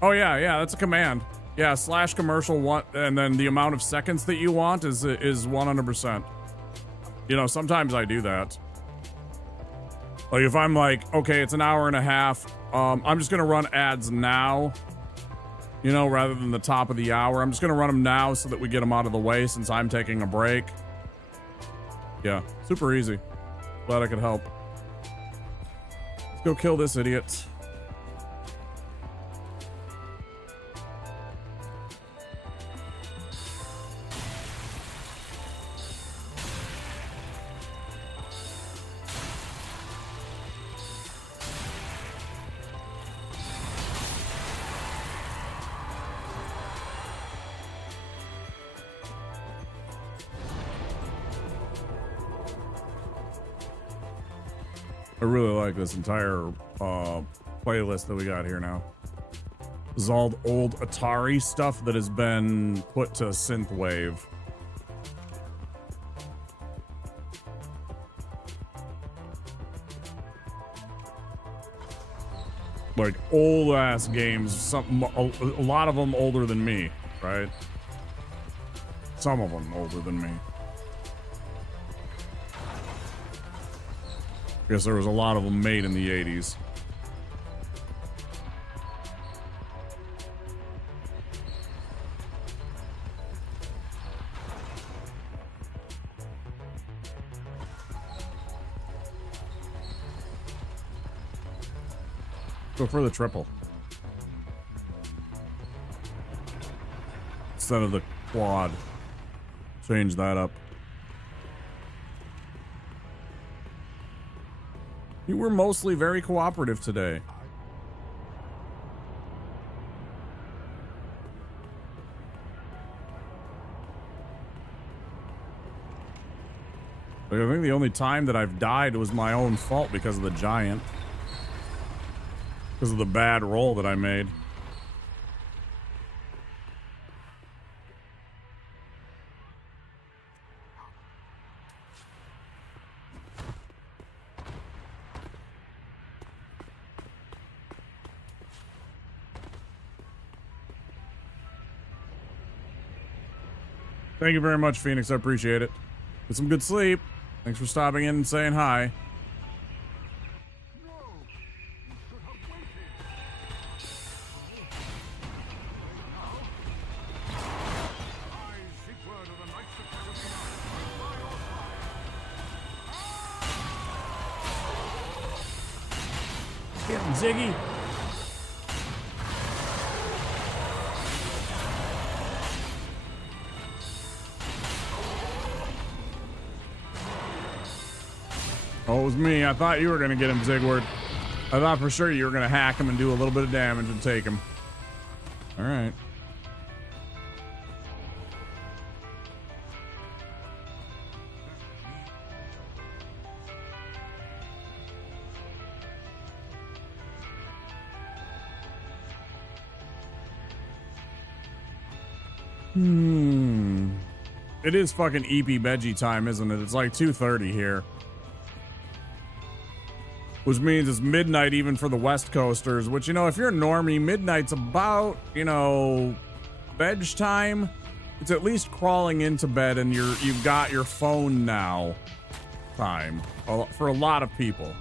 Oh yeah, that's a command. Yeah, /commercial one, and then the amount of seconds that you want is 100%. You know, sometimes I do that. Like if I'm like, okay, it's an hour and a half, I'm just gonna run ads now, you know, rather than the top of the hour. I'm just gonna run them now so that we get them out of the way since I'm taking a break. Yeah, super easy. Glad I could help. Let's go kill this idiot. I really like this entire playlist that we got here now. This is all old Atari stuff that has been put to synthwave. like old ass games. A lot of them older than me, right? Some of them older than me. Guess there was a lot of them made in the 80s. Go for the triple. Instead of the quad. Change that up. You were mostly very cooperative today. I think the only time that I've died was my own fault because of the giant. Because of the bad roll that I made. Thank you very much, Phoenix. I appreciate it. Get some good sleep. Thanks for stopping in and saying hi. Get him, Ziggy. Oh, it was me. I thought you were going to get him, Zigward. I thought for sure you were going to hack him and do a little bit of damage and take him. All right. It is fucking EP Veggie time, isn't it? It's like 2:30 here. Which means it's midnight even for the West Coasters, which, you know, if you're a normie, midnight's about, you know, veg time. It's at least crawling into bed and you've got your phone now time for a lot of people.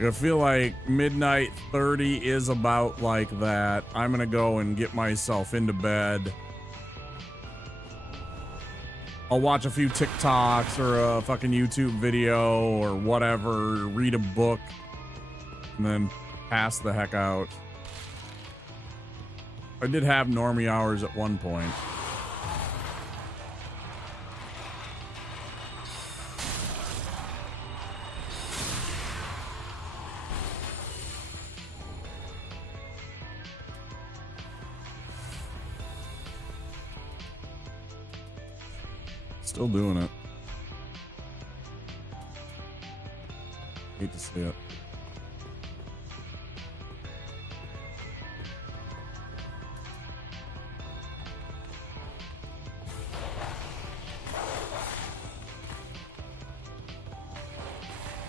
I feel like midnight 30 is about like that. I'm gonna go and get myself into bed. I'll watch a few TikToks or a fucking YouTube video or whatever, read a book, and then pass the heck out. I did have normie hours at one point. Still doing it. Hate to see it.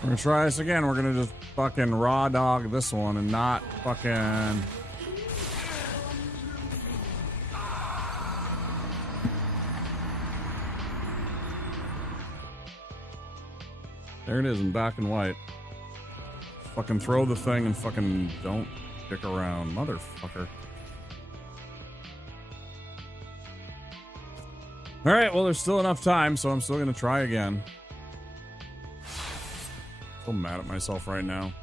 We're gonna try this again. We're gonna just fucking raw dog this one and not fucking... There it is in black and white. Fucking throw the thing and fucking don't dick around, motherfucker. All right, well, there's still enough time, so I'm still gonna try again. So mad at myself right now.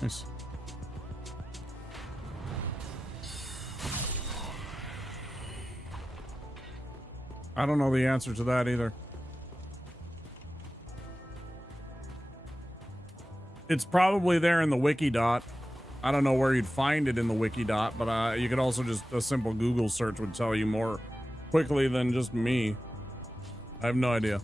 Nice. I don't know the answer to that either. It's probably there in the Wikidot. I don't know where you'd find it in the Wikidot, but you could also just, a simple Google search would tell you more quickly than just me. I have no idea.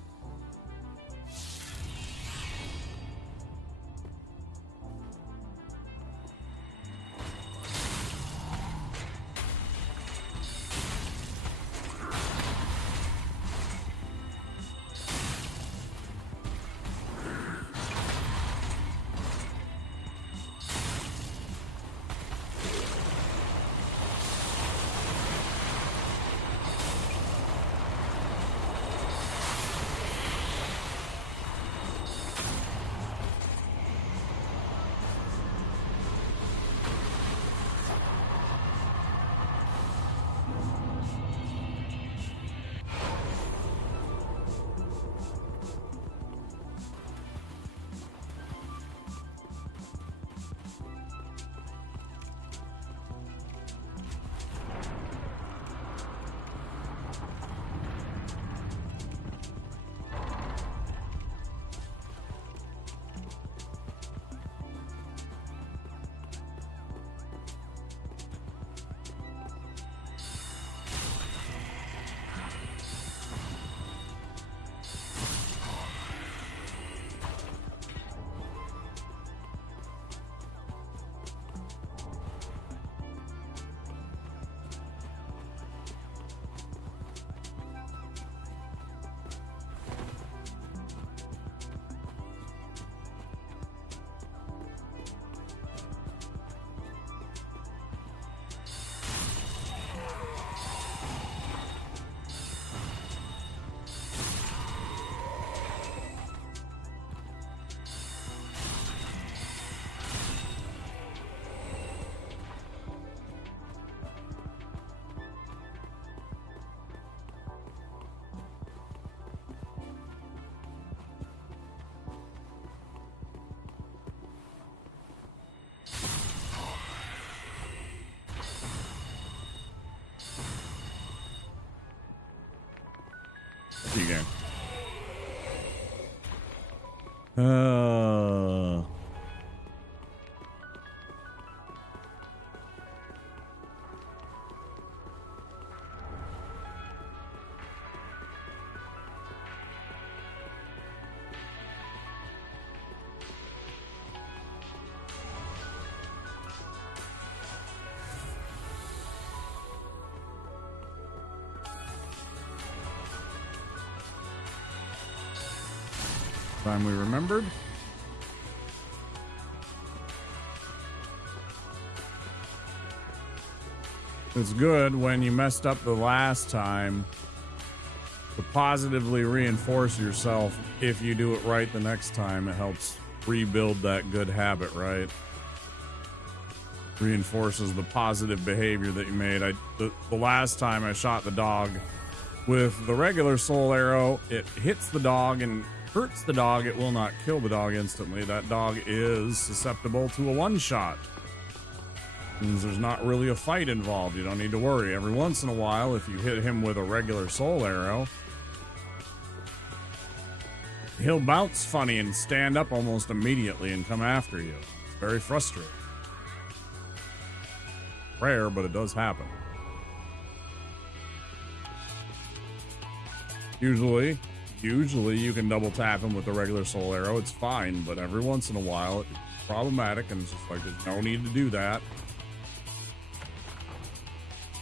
You game. Time we remembered. It's good when you messed up the last time to positively reinforce yourself. If you do it right the next time, it helps rebuild that good habit, right? Reinforces the positive behavior that you made. The last time I shot the dog with the regular soul arrow, it hits the dog and hurts the dog. It will not kill the dog instantly. That dog is susceptible to a one-shot. Means there's not really a fight involved. You don't need to worry. Every once in a while, if you hit him with a regular soul arrow, he'll bounce funny and stand up almost immediately and come after you. It's very frustrating. Rare, but it does happen. Usually you can double tap him with the regular soul arrow. It's fine, but every once in a while it's problematic, and it's just like there's no need to do that.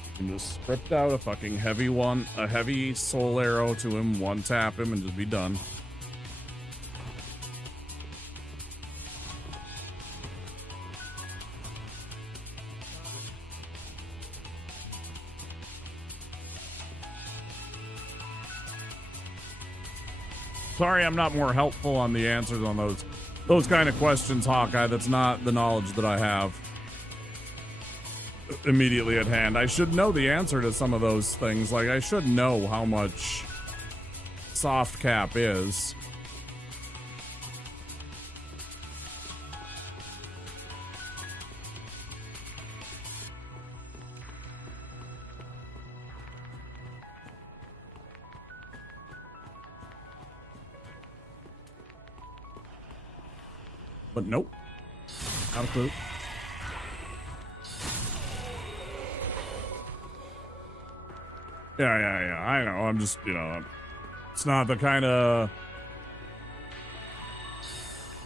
You can just script out a fucking heavy soul arrow to him, one tap him, and just be done. Sorry, I'm not more helpful on the answers on those kind of questions, Hawkeye. That's not the knowledge that I have immediately at hand. I should know the answer to some of those things. Like, I should know how much soft cap is. But nope. Not a clue. Yeah. I know. I'm just, it's not the kind of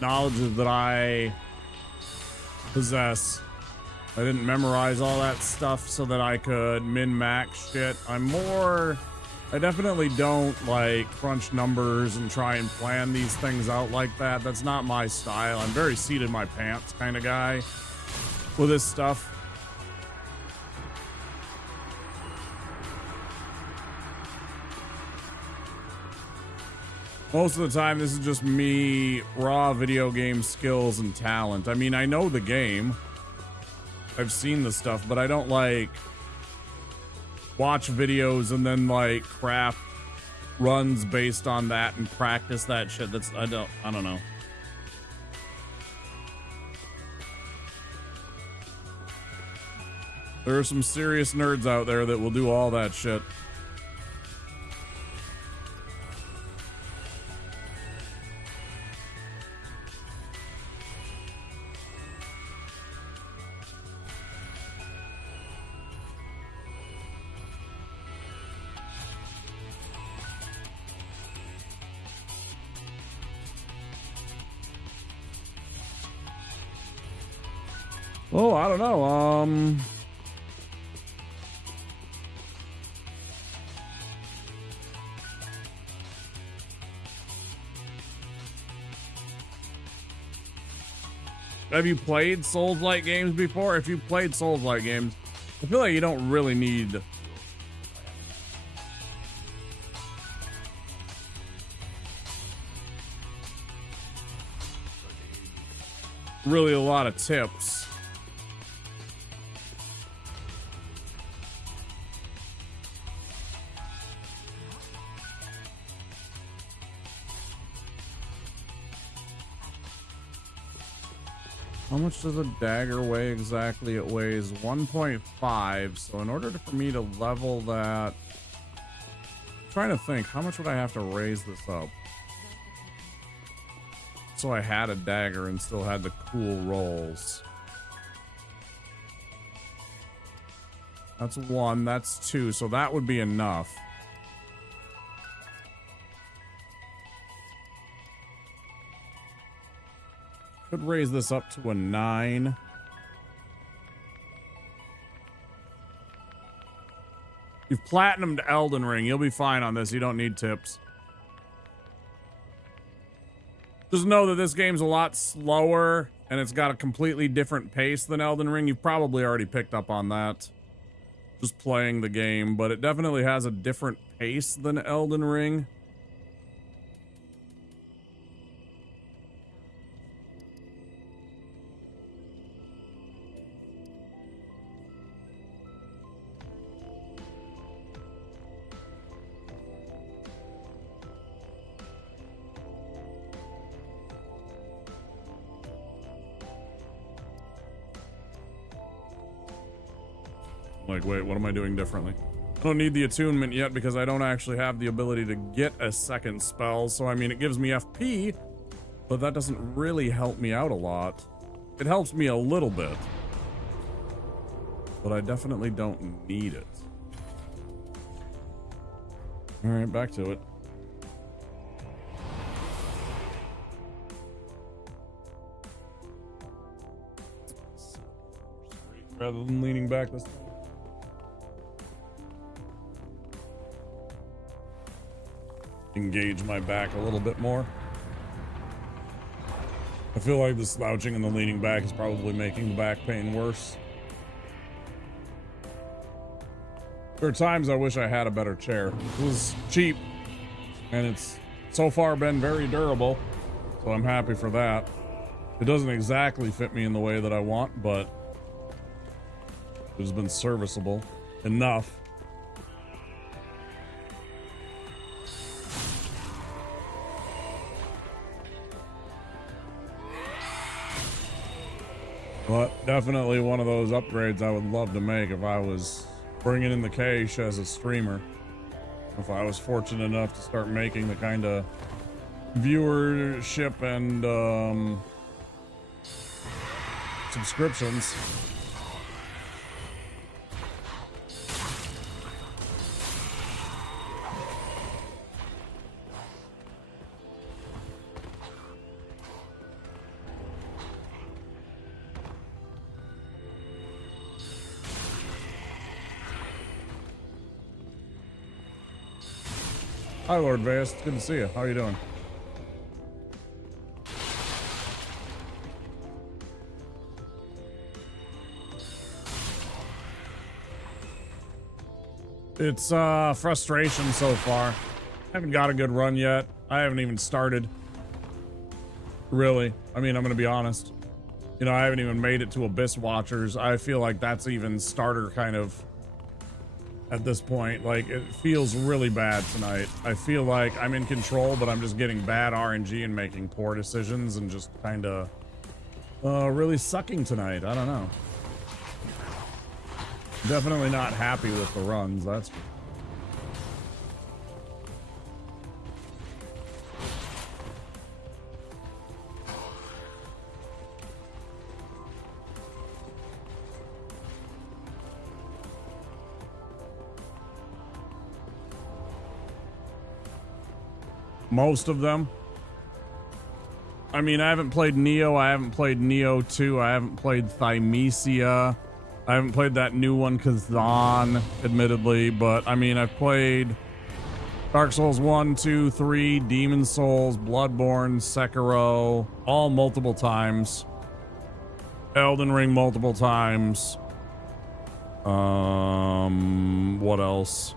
knowledge that I possess. I didn't memorize all that stuff so that I could min-max shit. I definitely don't like crunch numbers and try and plan these things out like that. That's not my style. I'm very seat in my pants kind of guy with this stuff. Most of the time, this is just me, raw video game skills and talent. I mean, I know the game. I've seen the stuff, but I don't like watch videos and then like craft runs based on that and practice that shit. I don't know. There are some serious nerds out there that will do all that shit. Oh, I don't know. Have you played Souls-like games before? If you've played Souls-like games, I feel like you don't really need really a lot of tips. How much does a dagger weigh exactly? It weighs 1.5. So in order for me to level that, I'm trying to think, how much would I have to raise this up? So I had a dagger and still had the cool rolls. That's 1, that's 2, so that would be enough. Could raise this up to a 9. You've platinumed Elden Ring. You'll be fine on this. You don't need tips. Just know that this game's a lot slower and it's got a completely different pace than Elden Ring. You've probably already picked up on that just playing the game, but it definitely has a different pace than Elden Ring. Like, wait, what am I doing differently? I don't need the attunement yet because I don't actually have the ability to get a second spell. So, I mean, it gives me FP, but that doesn't really help me out a lot. It helps me a little bit, but I definitely don't need it. All right, back to it. Rather than leaning back this time. Engage my back a little bit more. I feel like the slouching and the leaning back is probably making the back pain worse. There are times I wish I had a better chair. It was cheap and it's so far been very durable, so I'm happy for that. It doesn't exactly fit me in the way that I want, but it has been serviceable enough. But definitely one of those upgrades I would love to make if I was bringing in the cash as a streamer. If I was fortunate enough to start making the kind of viewership and subscriptions. Hi, Lord Vast. It's good to see you. How are you doing? It's frustration so far. Haven't got a good run yet. I haven't even started. Really. I mean, I'm gonna be honest. You know, I haven't even made it to Abyss Watchers. I feel like that's even starter kind of at this point. Like, it feels really bad tonight. I feel like I'm in control, but I'm just getting bad RNG and making poor decisions and just kind of really sucking tonight. I don't know. Definitely not happy with the runs, that's most of them. I mean, I haven't played Neo, I haven't played Neo 2, I haven't played Thymesia. I haven't played that new one, Kazan, admittedly, but I mean, I've played Dark Souls 1, 2, 3, Demon Souls, Bloodborne, Sekiro, all multiple times. Elden Ring multiple times. What else?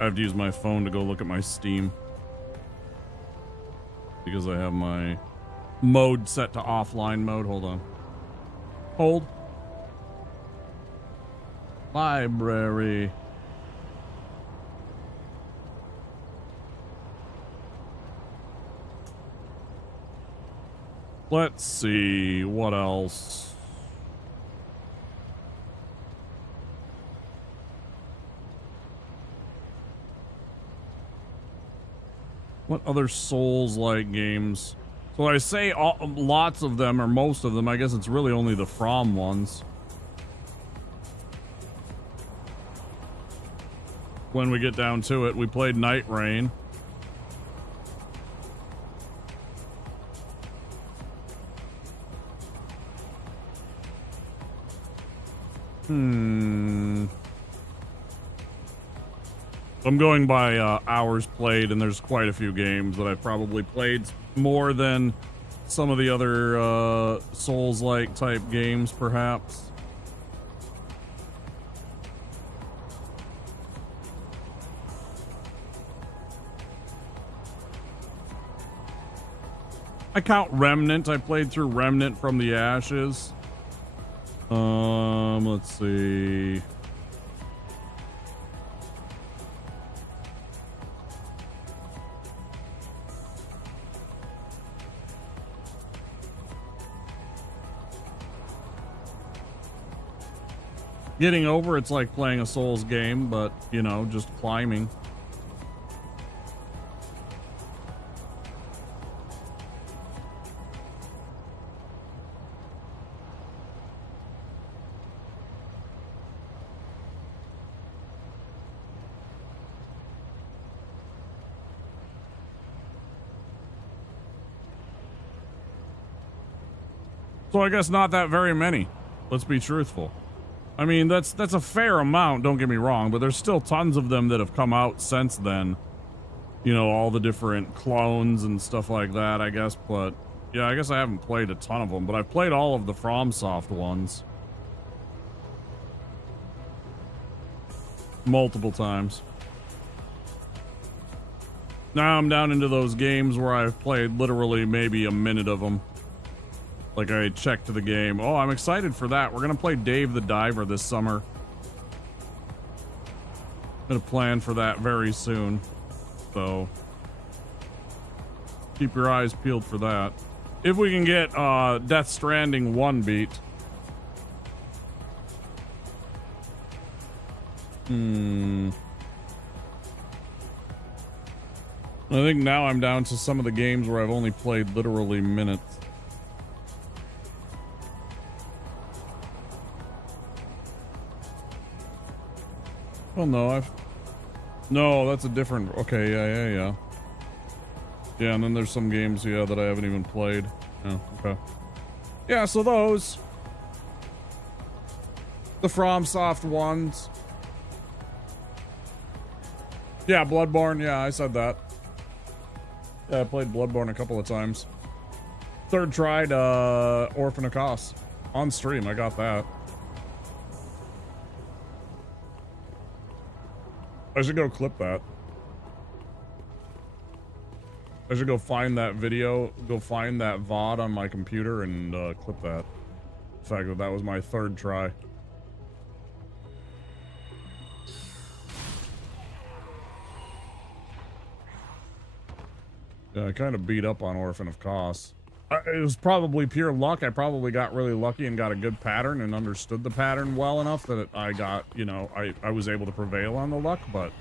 I have to use my phone to go look at my Steam, because I have my mode set to offline mode. Hold on. Hold. Library. Let's see, what else? What other Souls-like games? So I say lots of them, or most of them. I guess it's really only the From ones. When we get down to it, we played Night Rain. I'm going by hours played, and there's quite a few games that I've probably played more than some of the other Souls-like type games, perhaps. I count Remnant. I played through Remnant from the Ashes. Let's see. Getting over it's like playing a Souls game, but, you know, just climbing. So I guess not that very many. Let's be truthful. I mean, that's a fair amount, don't get me wrong, but there's still tons of them that have come out since then. You know, all the different clones and stuff like that, I guess, but yeah, I guess I haven't played a ton of them, but I've played all of the FromSoft ones. Multiple times. Now I'm down into those games where I've played literally maybe a minute of them. Like, I checked the game. Oh, I'm excited for that. We're gonna play Dave the Diver this summer. Gonna plan for that very soon. So, keep your eyes peeled for that. If we can get Death Stranding 1 beat. I think now I'm down to some of the games where I've only played literally minutes. Well, no, no, that's a different, okay, yeah. Yeah, and then there's some games, yeah, that I haven't even played. Yeah, okay. Yeah, so those. The FromSoft ones. Yeah, Bloodborne, yeah, I said that. Yeah, I played Bloodborne a couple of times. Third tried, Orphan of Kos. On stream, I got that. I should go clip that. I should go find that video, go find that VOD on my computer and clip that. The fact that that was my third try. Yeah, I kind of beat up on Orphan of Kos. It was probably pure luck. I probably got really lucky and got a good pattern and understood the pattern well enough that I got, you know, I was able to prevail on the luck, but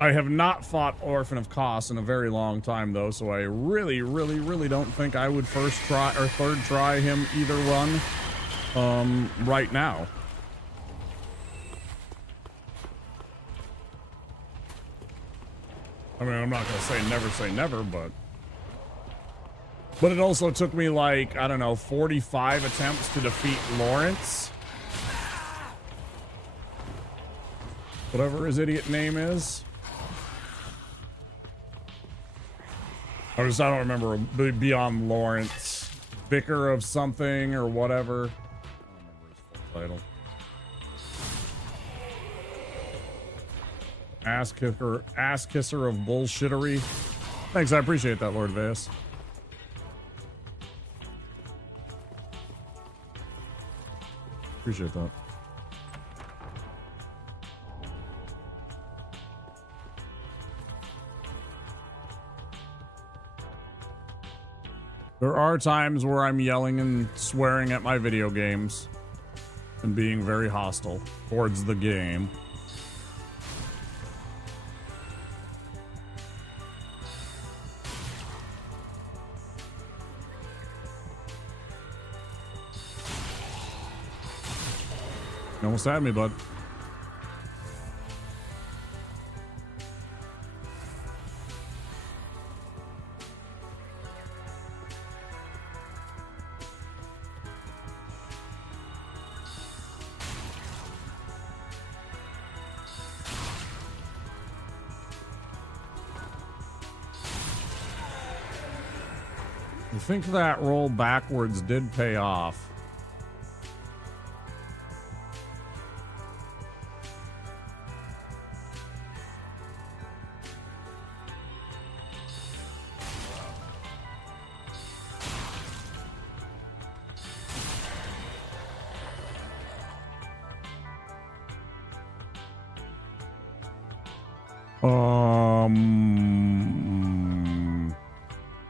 I have not fought Orphan of Kos in a very long time, though, so I really don't think I would first try or third try him either one right now. I mean, I'm not going to say never, but it also took me like, I don't know, 45 attempts to defeat Lawrence. Whatever his idiot name is. I don't remember, beyond Lawrence. Vicar of something or whatever. I don't remember his full title. Ass kisser of bullshittery. Thanks, I appreciate that, Lord Vase. Appreciate that. There are times where I'm yelling and swearing at my video games and being very hostile towards the game. You almost had me, bud. I think that roll backwards did pay off.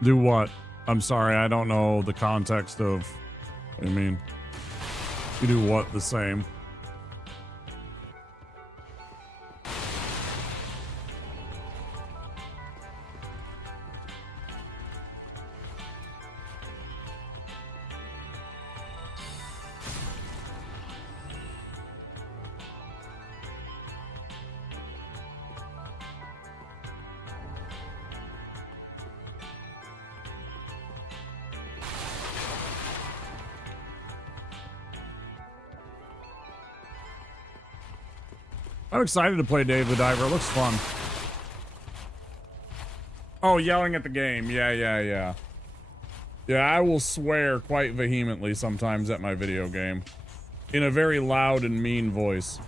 Do what? I'm sorry, I don't know the context of, I mean, you do what the same? I'm excited to play Dave the Diver. It looks fun. Oh, yelling at the game. Yeah, I will swear quite vehemently sometimes at my video game. In a very loud and mean voice.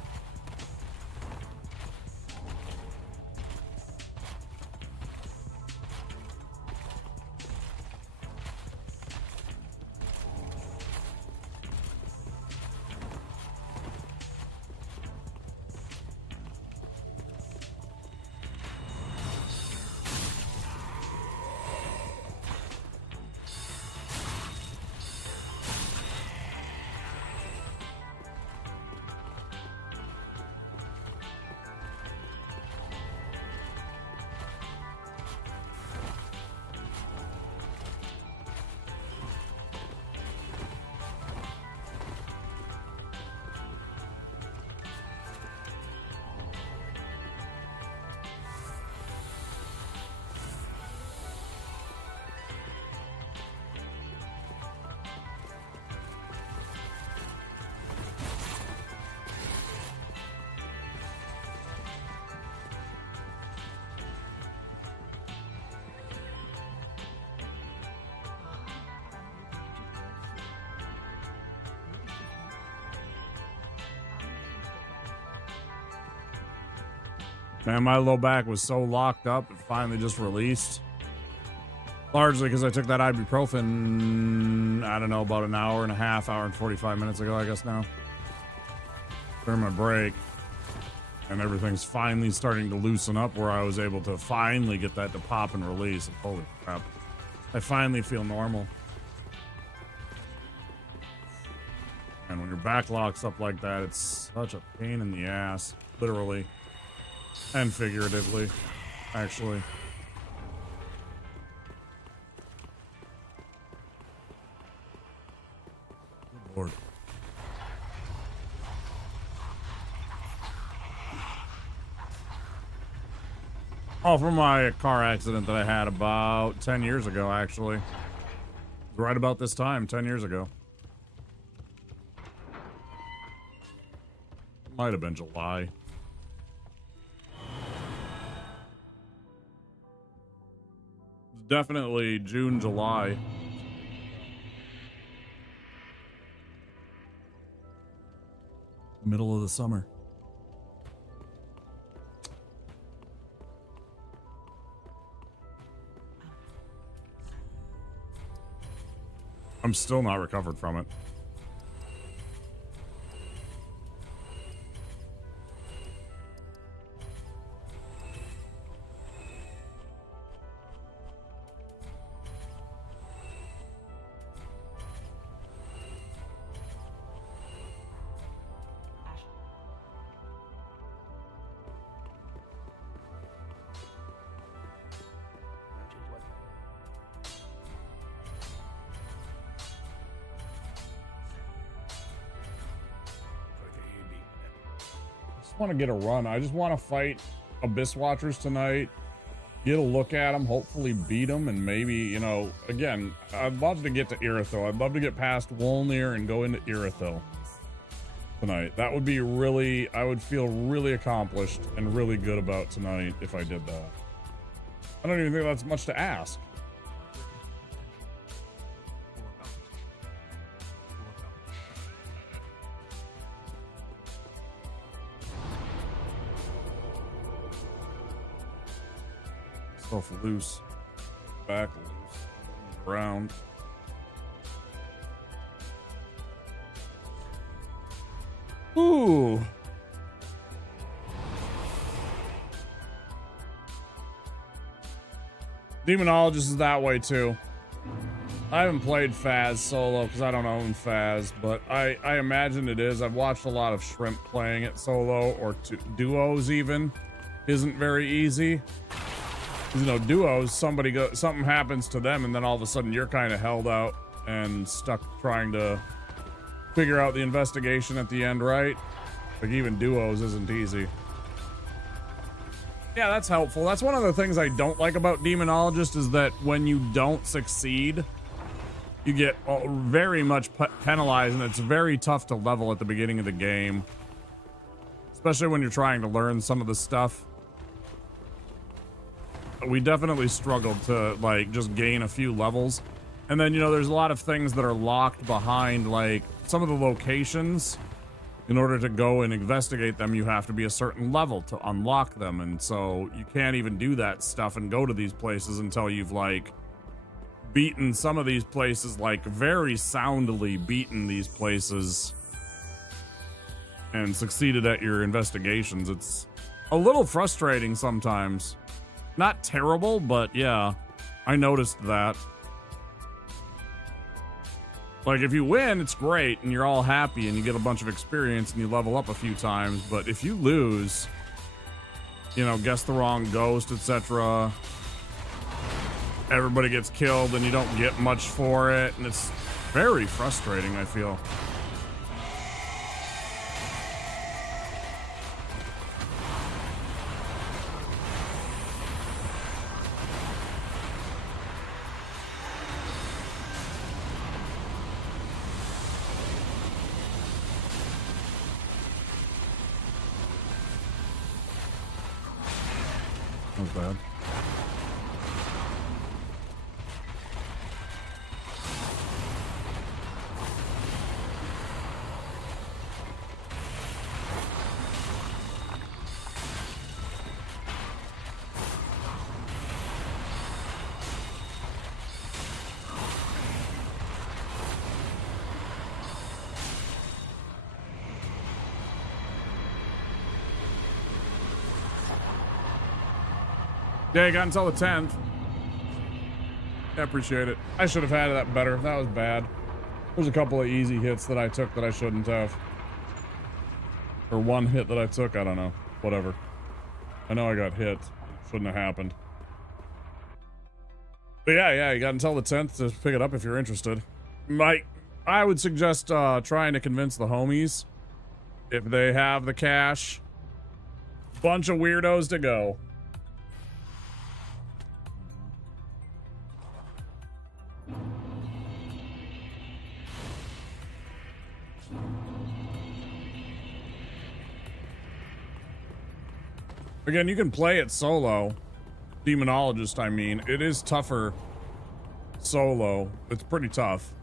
Man, my low back was so locked up, it finally just released. Largely because I took that ibuprofen, I don't know, about an hour and a half, hour and 45 minutes ago, I guess now. During my break. And everything's finally starting to loosen up where I was able to finally get that to pop and release. And holy crap. I finally feel normal. And when your back locks up like that, it's such a pain in the ass. Literally. And figuratively. Actually. Good Lord. Oh, from my car accident that I had about 10 years ago, actually. Right about this time, 10 years ago. Might have been July. Definitely June, July. Middle of the summer. I'm still not recovered from it. Want to get a run. I just want to fight Abyss Watchers tonight, get a look at them, hopefully beat them, and maybe, you know, again, I'd love to get to Irithyll. I'd love to get past Wolnir and go into Irithyll tonight. That would be really, I would feel really accomplished and really good about tonight if I did that. I don't even think that's much to ask. Loose, back loose, around. Ooh. Demonologist is that way too. I haven't played Phaz solo because I don't own Phaz, but I imagine it is. I've watched a lot of Shrimp playing it solo or duos even. Isn't very easy. You know, duos, something happens to them, and then all of a sudden you're kind of held out and stuck trying to figure out the investigation at the end, right? Like, even duos isn't easy. Yeah, that's helpful. That's one of the things I don't like about Demonologist is that when you don't succeed, you get very much penalized, and it's very tough to level at the beginning of the game. Especially when you're trying to learn some of the stuff. We definitely struggled to, like, just gain a few levels. And then, you know, there's a lot of things that are locked behind, like, some of the locations. In order to go and investigate them, you have to be a certain level to unlock them. And so you can't even do that stuff and go to these places until you've, like, beaten some of these places, like, very soundly beaten these places and succeeded at your investigations. It's a little frustrating sometimes. Not terrible, but yeah, I noticed that. Like, if you win, it's great, and you're all happy, and you get a bunch of experience, and you level up a few times, but if you lose, you know, guess the wrong ghost, etc., everybody gets killed, and you don't get much for it, and it's very frustrating, I feel. Not bad. Yeah, you got until the 10th. I appreciate it. I should have had that better. That was bad. There's a couple of easy hits that I took that I shouldn't have. Or one hit that I took, I don't know. Whatever. I know I got hit. Shouldn't have happened. But yeah, you got until the 10th to pick it up if you're interested. I would suggest trying to convince the homies if they have the cash. Bunch of weirdos to go. Again, you can play it solo. Demonologist, I mean. It is tougher solo. It's pretty tough.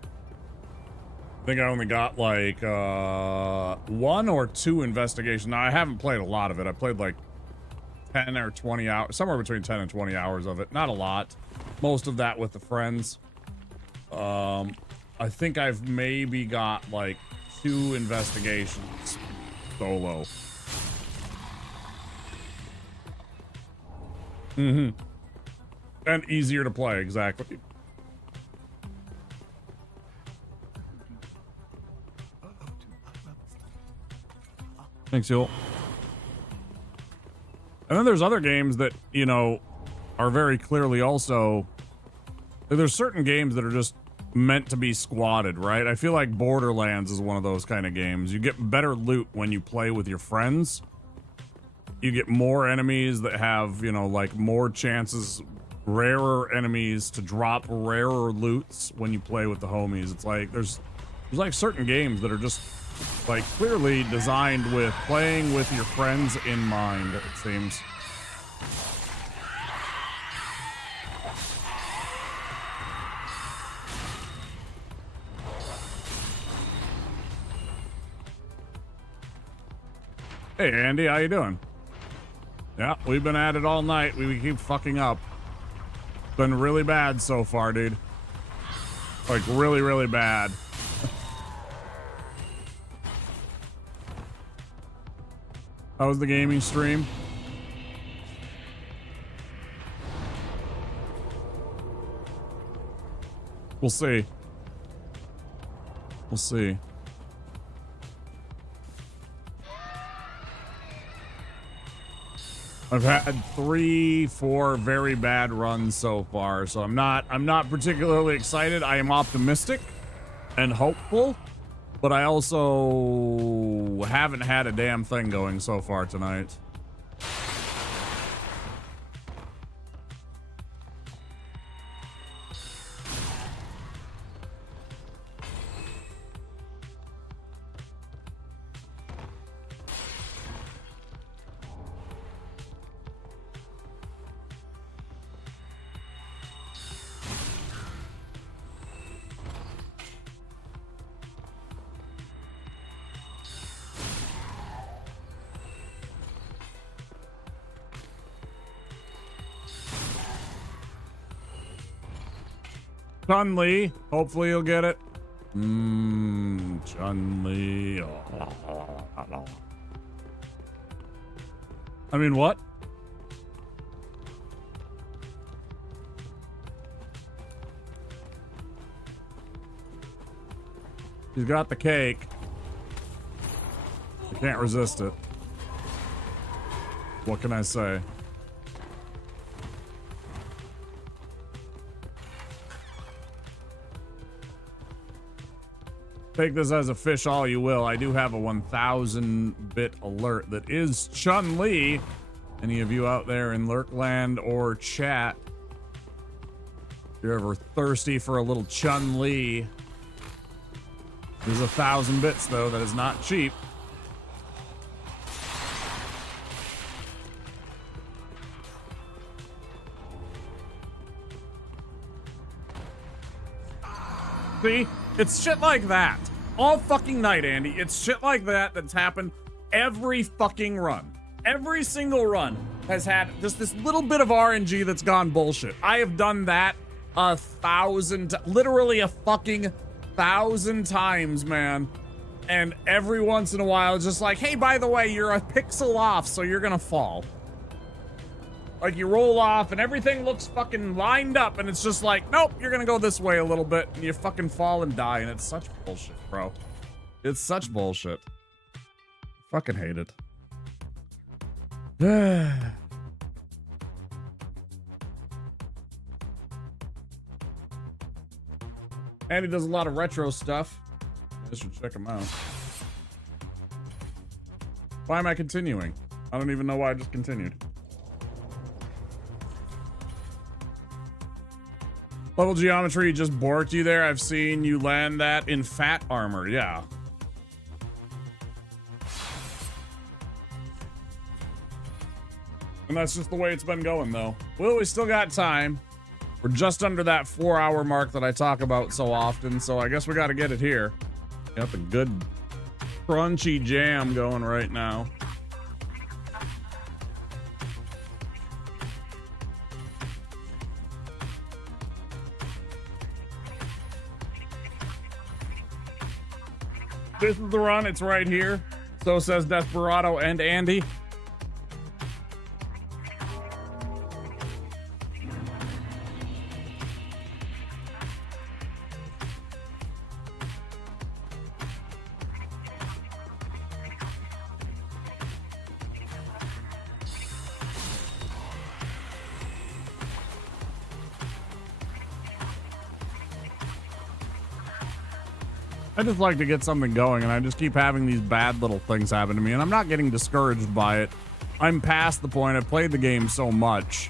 I think I only got like 1 or 2 investigations. Now, I haven't played a lot of it. I played like 10 or 20 hours, somewhere between 10 and 20 hours of it. Not a lot. Most of that with the friends. I think I've maybe got like 2 investigations solo. Mm-hmm. And easier to play, exactly. Thanks, Yul. And then there's other games that, you know, are very clearly also... There's certain games that are just meant to be squatted, right? I feel like Borderlands is one of those kind of games. You get better loot when you play with your friends. You get more enemies that have, you know, like more chances, rarer enemies to drop rarer loots when you play with the homies. It's like there's like certain games that are just like clearly designed with playing with your friends in mind, it seems. Hey Andy, how you doing? Yeah, we've been at it all night. We keep fucking up. Been really bad so far, dude. Like really, really bad. How was the gaming stream? We'll see. We'll see. I've had 3-4 very bad runs so far, so I'm not particularly excited. I am optimistic and hopeful, but I also haven't had a damn thing going so far tonight. Chun-Li, hopefully you'll get it. Chun-Li. I mean, what? She's got the cake. I can't resist it. What can I say? Take this as a fish all you will. I do have a 1,000-bit alert that is Chun-Li. Any of you out there in Lurkland or chat, if you're ever thirsty for a little Chun-Li, there's 1,000 bits though. That is not cheap. See? It's shit like that. All fucking night, Andy. It's shit like that that's happened every fucking run. Every single run has had just this little bit of RNG that's gone bullshit. I have done that 1,000, literally a fucking 1,000 times, man. And every once in a while, it's just like, hey, by the way, you're a pixel off, so you're gonna fall. Like you roll off and everything looks fucking lined up and it's just like, nope, you're gonna go this way a little bit and you fucking fall and die and it's such bullshit, bro. It's such bullshit. Fucking hate it. And he does a lot of retro stuff. I should check him out. Why am I continuing? I don't even know why I just continued. Level geometry just borked you there. I've seen you land that in fat armor. Yeah. And that's just the way it's been going, though. Well, we still got time. We're just under that 4-hour mark that I talk about so often, so I guess we got to get it here. Got the good crunchy jam going right now. This is the run. It's right here. So says Desperado and Andy. I just like to get something going, and I just keep having these bad little things happen to me, and I'm not getting discouraged by it. I'm past the point. I've played the game so much.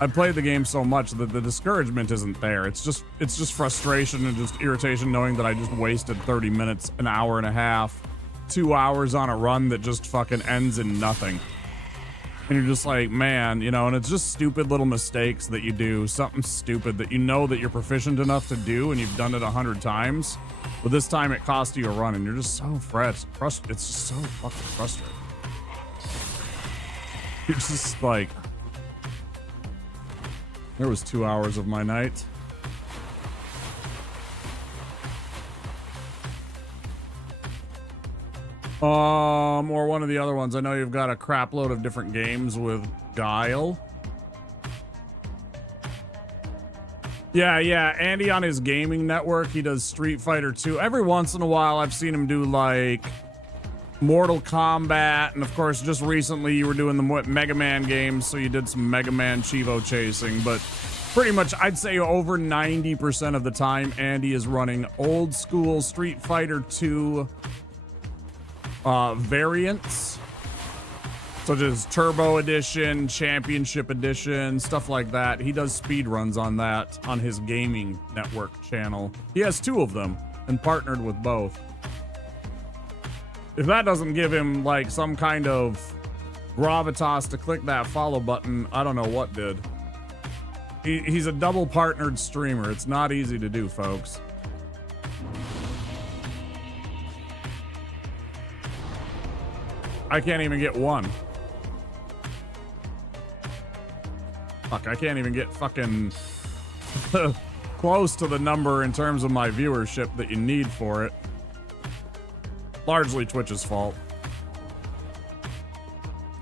I've played the game so much that the discouragement isn't there. It's just frustration and just irritation knowing that I just wasted 30 minutes, an hour and a half, 2 hours on a run that just fucking ends in nothing. And you're just like, man, you know, and it's just stupid little mistakes that you do, something stupid that you know that you're proficient enough to do and you've done it 100 times. But this time it cost you a run and you're just so frustrated. It's just so fucking frustrating. You're just like, there was 2 hours of my night. Or one of the other ones. I know you've got a crap load of different games with Guile. Yeah, Andy on his gaming network, he does Street Fighter 2. Every once in a while, I've seen him do, like, Mortal Kombat. And, of course, just recently you were doing the Mega Man games, so you did some Mega Man Chivo chasing. But pretty much, I'd say over 90% of the time, Andy is running old school Street Fighter 2 variants, such as Turbo Edition, Championship Edition, stuff like that. He does speed runs on that on his gaming network channel. He has 2 of them and partnered with both. If that doesn't give him like some kind of gravitas to click that follow button, I don't know what did. He's a double partnered streamer. It's not easy to do, folks. I can't even get one. Fuck, I can't even get fucking close to the number in terms of my viewership that you need for it. Largely Twitch's fault.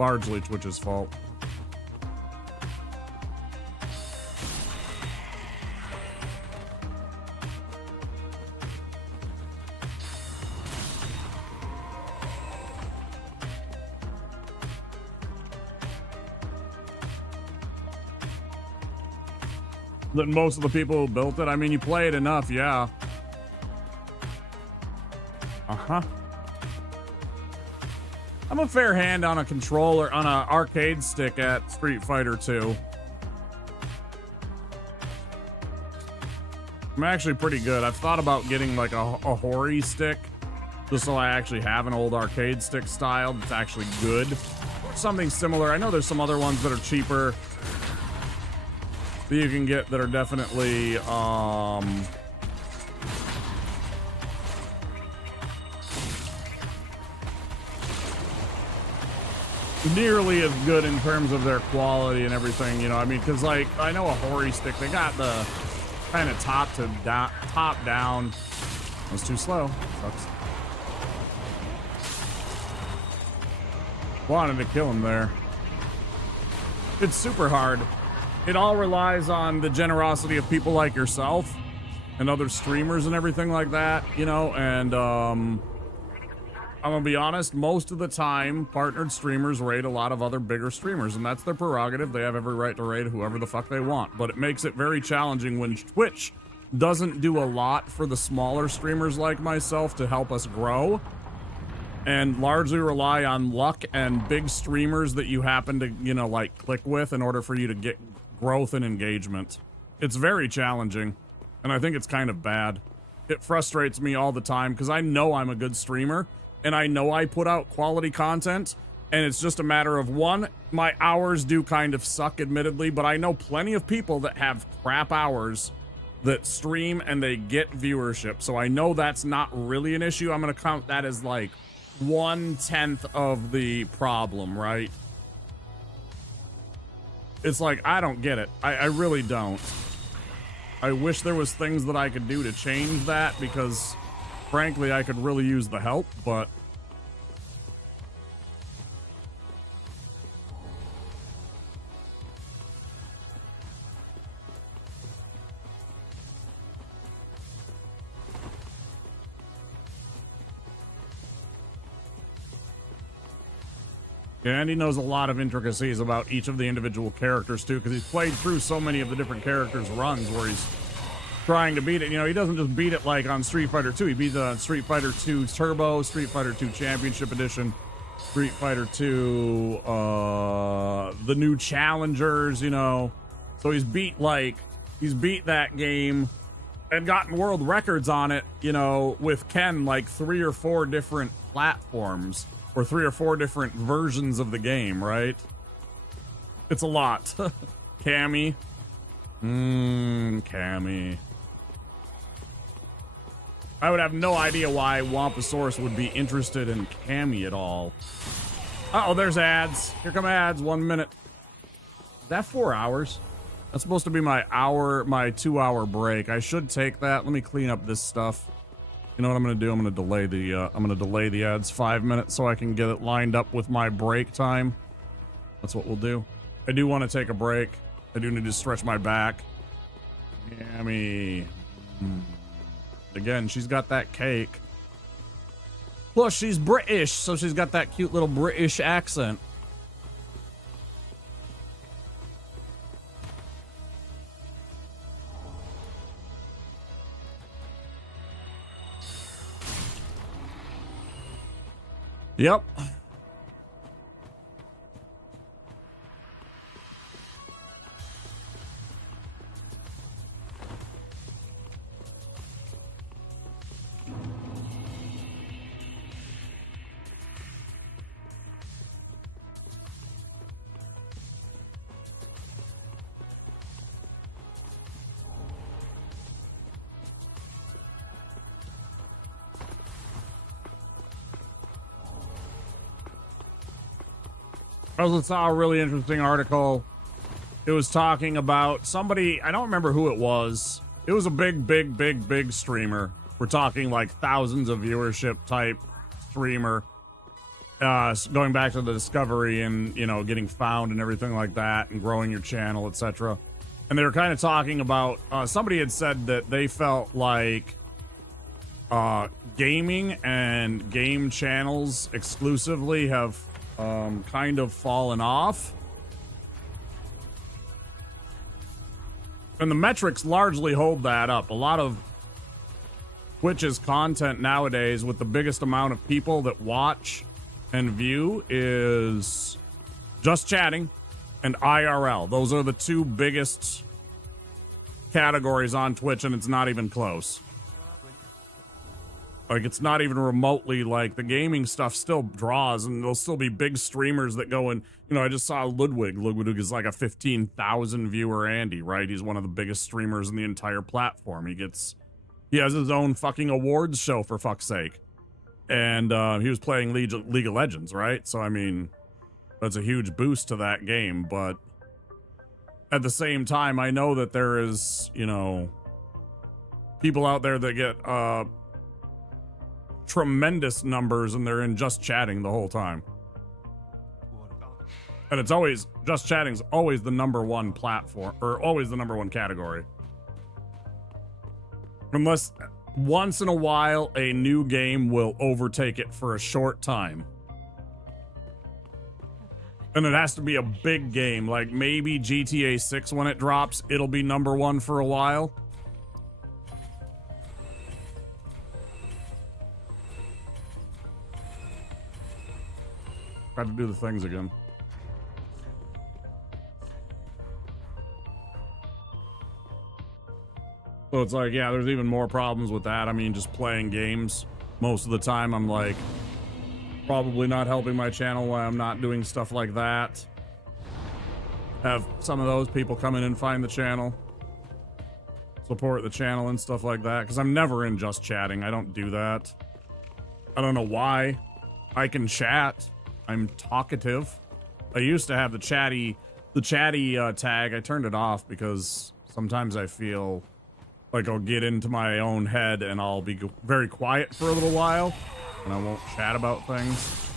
Largely Twitch's fault. That most of the people who built it, I mean, you play it enough, yeah. Uh-huh. I'm a fair hand on a controller, on an arcade stick at Street Fighter 2. I'm actually pretty good. I've thought about getting like a Hori stick, just so I actually have an old arcade stick style that's actually good. Something similar. I know there's some other ones that are cheaper that you can get that are definitely nearly as good in terms of their quality and everything, you know. I mean, because like I know a Hori stick, they got the kind of top down. That was too slow. Sucks. Wanted to kill him there. It's super hard. It all relies on the generosity of people like yourself and other streamers and everything like that, you know, and I'm gonna be honest, most of the time partnered streamers raid a lot of other bigger streamers, and that's their prerogative. They have every right to raid whoever the fuck they want, but it makes it very challenging when Twitch doesn't do a lot for the smaller streamers like myself to help us grow, and largely rely on luck and big streamers that you happen to, you know, like click with in order for you to get growth and engagement. It's very challenging, and I think it's kind of bad. It frustrates me all the time because I know I'm a good streamer and I know I put out quality content, and it's just a matter of, one, my hours do kind of suck, admittedly, but I know plenty of people that have crap hours that stream and they get viewership, so I know that's not really an issue. I'm gonna count that as like 1/10 of the problem, right? It's like, I don't get it. I really don't. I wish there was things that I could do to change that, because frankly, I could really use the help, but yeah, and he knows a lot of intricacies about each of the individual characters too, because he's played through so many of the different characters' runs where he's trying to beat it. You know, he doesn't just beat it like on Street Fighter 2. He beats it on Street Fighter 2 Turbo, Street Fighter 2 Championship Edition, Street Fighter 2, the new challengers, you know. So he's beat that game and gotten world records on it, you know, with Ken, like 3 or 4 different platforms. Or 3 or 4 different versions of the game, right? It's a lot. Cammy. Cammy. I would have no idea why Wamposaurus would be interested in Cammy at all. Uh-oh, there's ads. Here come ads. 1 minute. Is that 4 hours? That's supposed to be my 2-hour break. I should take that. Let me clean up this stuff. You know what I'm gonna do? I'm gonna delay the ads 5 minutes so I can get it lined up with my break time. That's what we'll do. I do want to take a break. I do need to stretch my back. Yummy. Again, she's got that cake. Plus, she's British, so she's got that cute little British accent. Yep. I also saw a really interesting article. It was talking about somebody, I don't remember who it was. It was a big streamer. We're talking like thousands of viewership type streamer. Going back to the discovery and, you know, getting found and everything like that and growing your channel, etc. And they were kind of talking about, somebody had said that they felt like gaming and game channels exclusively have kind of fallen off. And the metrics largely hold that up. A lot of Twitch's content nowadays, with the biggest amount of people that watch and view, is just chatting and IRL. Those are the 2 biggest categories on Twitch, and it's not even close. Like, it's not even remotely, like, the gaming stuff still draws, and there'll still be big streamers that go and, you know, I just saw Ludwig. Ludwig is like a 15,000 viewer Andy, right? He's one of the biggest streamers in the entire platform. He has his own fucking awards show, for fuck's sake. And he was playing League of Legends, right? So, I mean, that's a huge boost to that game, but at the same time, I know that there is, you know, people out there that get, tremendous numbers and they're in just chatting the whole time. And it's always, Just Chatting's always the #1 platform, or always the #1 category. Unless once in a while a new game will overtake it for a short time. And it has to be a big game, like maybe GTA 6 when it drops, it'll be #1 for a while. Got to do the things again. So it's like, yeah, there's even more problems with that. I mean, just playing games. Most of the time, I'm like, probably not helping my channel while I'm not doing stuff like that. Have some of those people come in and find the channel. Support the channel and stuff like that. Because I'm never in Just Chatting. I don't do that. I don't know why. I can chat. I'm talkative. I used to have the chatty tag. I turned it off because sometimes I feel like I'll get into my own head and I'll be very quiet for a little while and I won't chat about things.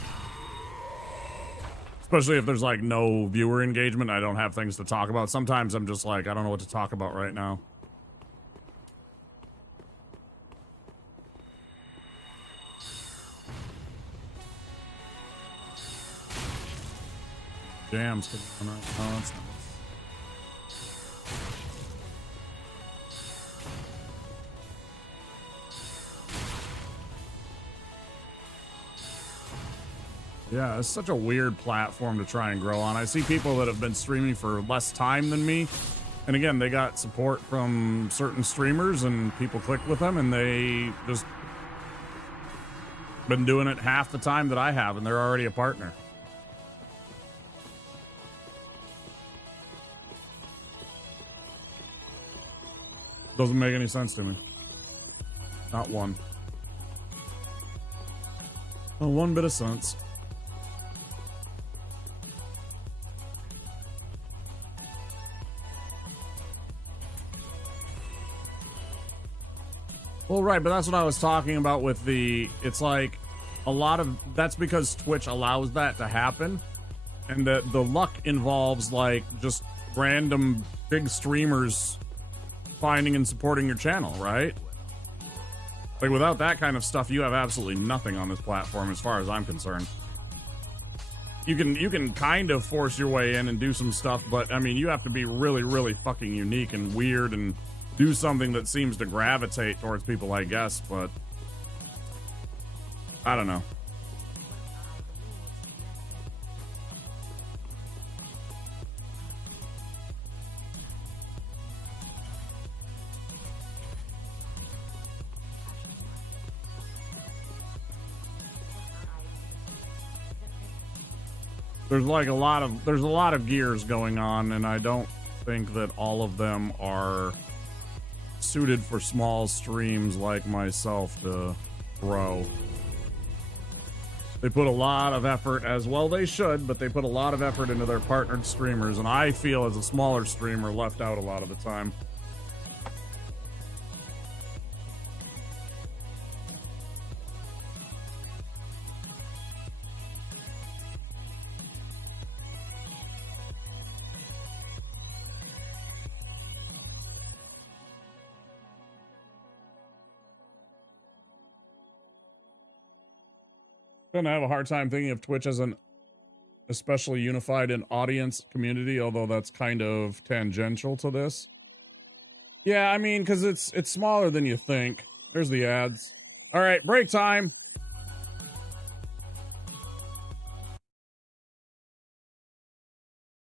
Especially if there's like no viewer engagement, I don't have things to talk about. Sometimes I'm just like, I don't know what to talk about right now. Jams going on right now. That's nice. Yeah, it's such a weird platform to try and grow on. I see people that have been streaming for less time than me. And again, they got support from certain streamers and people click with them and they just been doing it half the time that I have and they're already a partner. Doesn't make any sense to me. Not one. Not one bit of sense. Well, right, but that's what I was talking about with the, it's like a lot of, that's because Twitch allows that to happen. And the luck involves like just random big streamers finding and supporting your channel, right? Like without that kind of stuff, you have absolutely nothing on this platform as far as I'm concerned. You can kind of force your way in and do some stuff, but I mean, you have to be really, really fucking unique and weird and do something that seems to gravitate towards people, I guess, but I don't know. There's like a lot of gears going on, and I don't think that all of them are suited for small streams like myself to grow. They put a lot of effort, as well they should, but they put a lot of effort into their partnered streamers, and I feel as a smaller streamer left out a lot of the time. I have a hard time thinking of Twitch as an especially unified and audience community, although that's kind of tangential to this. Yeah, I mean, because it's smaller than you think. There's the ads. All right, break time.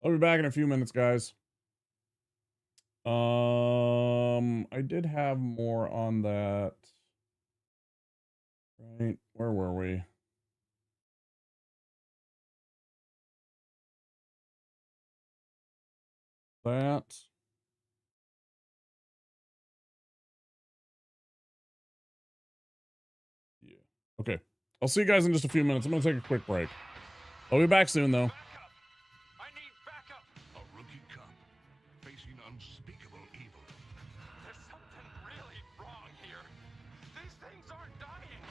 I'll be back in a few minutes, guys. I did have more on that. Right, where were we? That. Yeah. Okay. I'll see you guys in just a few minutes. I'm going to take a quick break. I'll be back soon, though. I need backup. A rookie cop facing unspeakable evil. There's something really wrong here. These things aren't dying.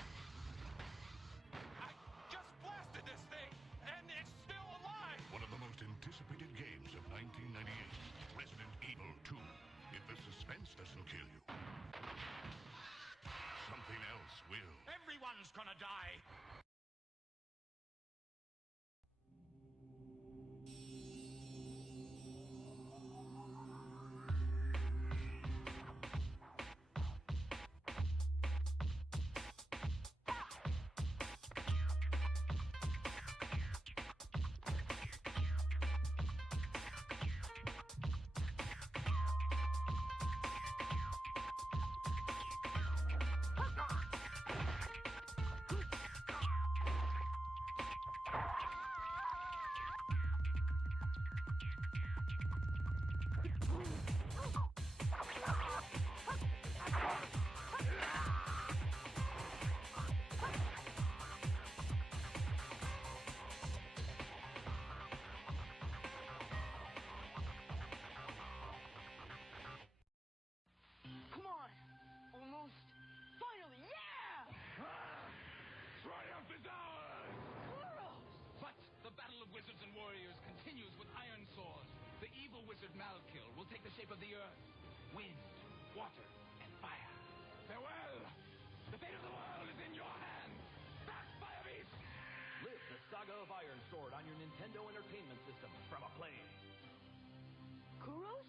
I just blasted this thing, and it's still alive. One of the most wizard Malkill will take the shape of the earth, wind, water, and fire. Farewell! The fate of the world is in your hands! Back, Fire Beast! Live the saga of Iron Sword on your Nintendo Entertainment System from Acclaim. Kuros?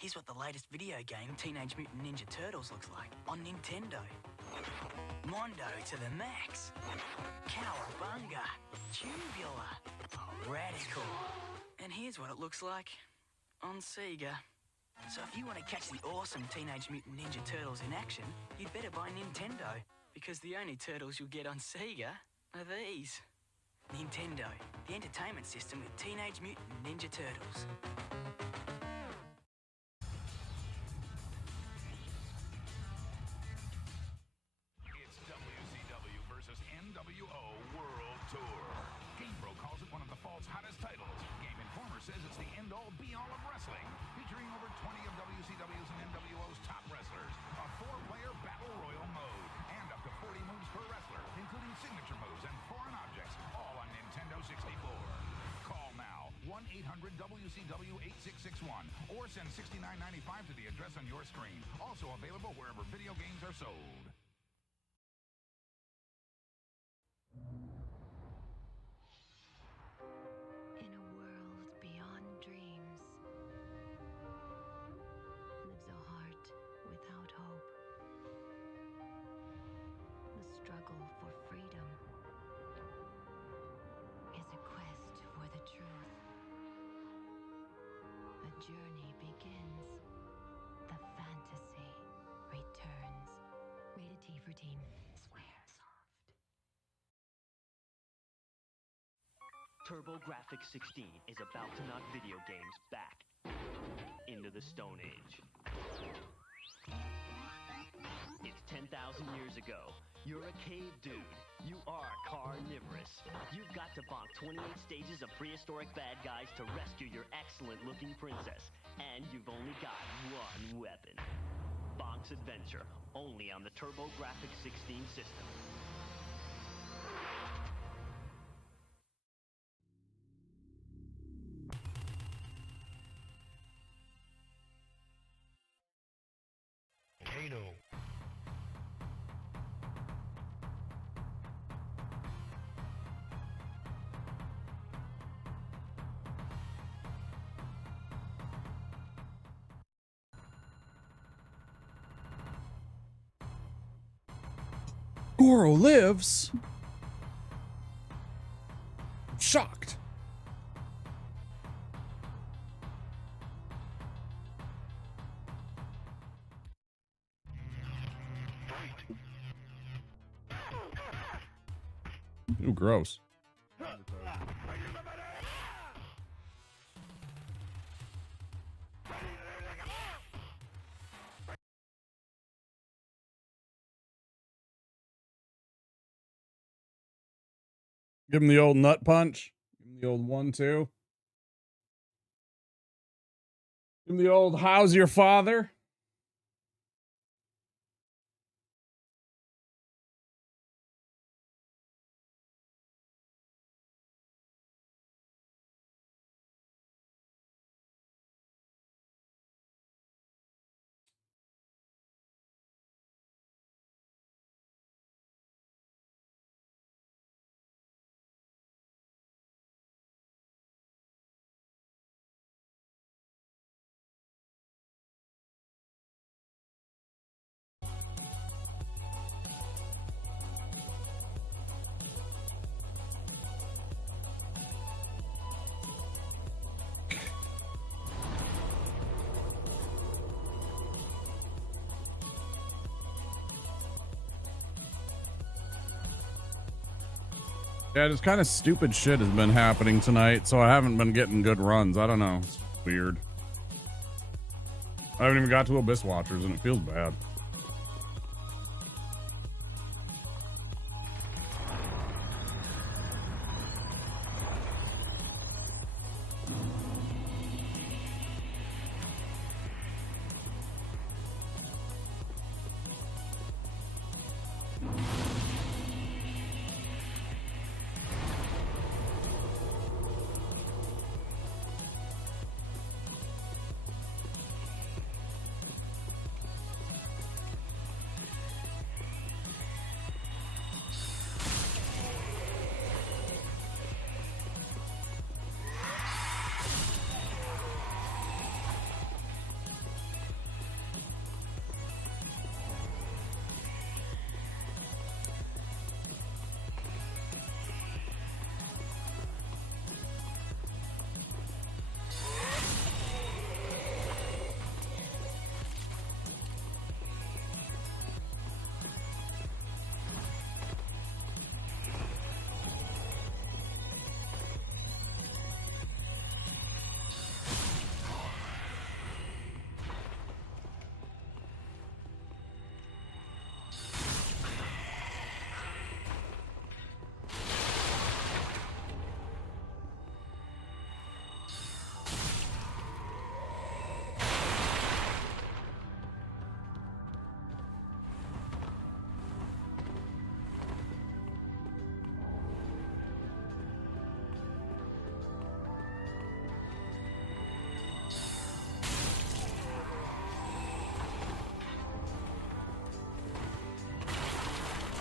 Here's what the latest video game Teenage Mutant Ninja Turtles looks like on Nintendo. Mondo to the max. Cowabunga. Tubular. Radical. And here's what it looks like on Sega. So if you want to catch the awesome Teenage Mutant Ninja Turtles in action, you'd better buy Nintendo, because the only turtles you'll get on Sega are these. Nintendo, the entertainment system with Teenage Mutant Ninja Turtles. It's WCW versus NWO World Tour. GamePro calls it one of the fall's hottest titles. Game Informer says it's the end-all, be-all of wrestling, featuring over 20 of WCW's and NWO's top wrestlers, a 4-player battle royal mode, and up to 40 moves per wrestler, including signature moves and foreign objects, all on Nintendo 64. Call now, 1-800-WCW-8661, or send $69.95 to the address on your screen. Also available wherever video games are sold. In a world beyond dreams lives a heart without hope. The struggle for freedom is a quest for the truth. A journey begins. The fantasy returns. Rated T for Teen. Squaresoft. TurboGrafx 16 is about to knock video games back into the Stone Age. It's 10,000 years ago. You're a cave dude. You are carnivorous. You've got to bonk 28 stages of prehistoric bad guys to rescue your excellent-looking princess. And you've only got one weapon. Bonk's Adventure, only on the TurboGrafx 16 system. Kano. Goro lives? I'm shocked. Ooh, gross. Give him the old nut punch. Give him the old 1-2. Give him the old how's your father? Yeah, just kind of stupid shit has been happening tonight, so I haven't been getting good runs. I don't know. It's weird. I haven't even got to Abyss Watchers, and it feels bad.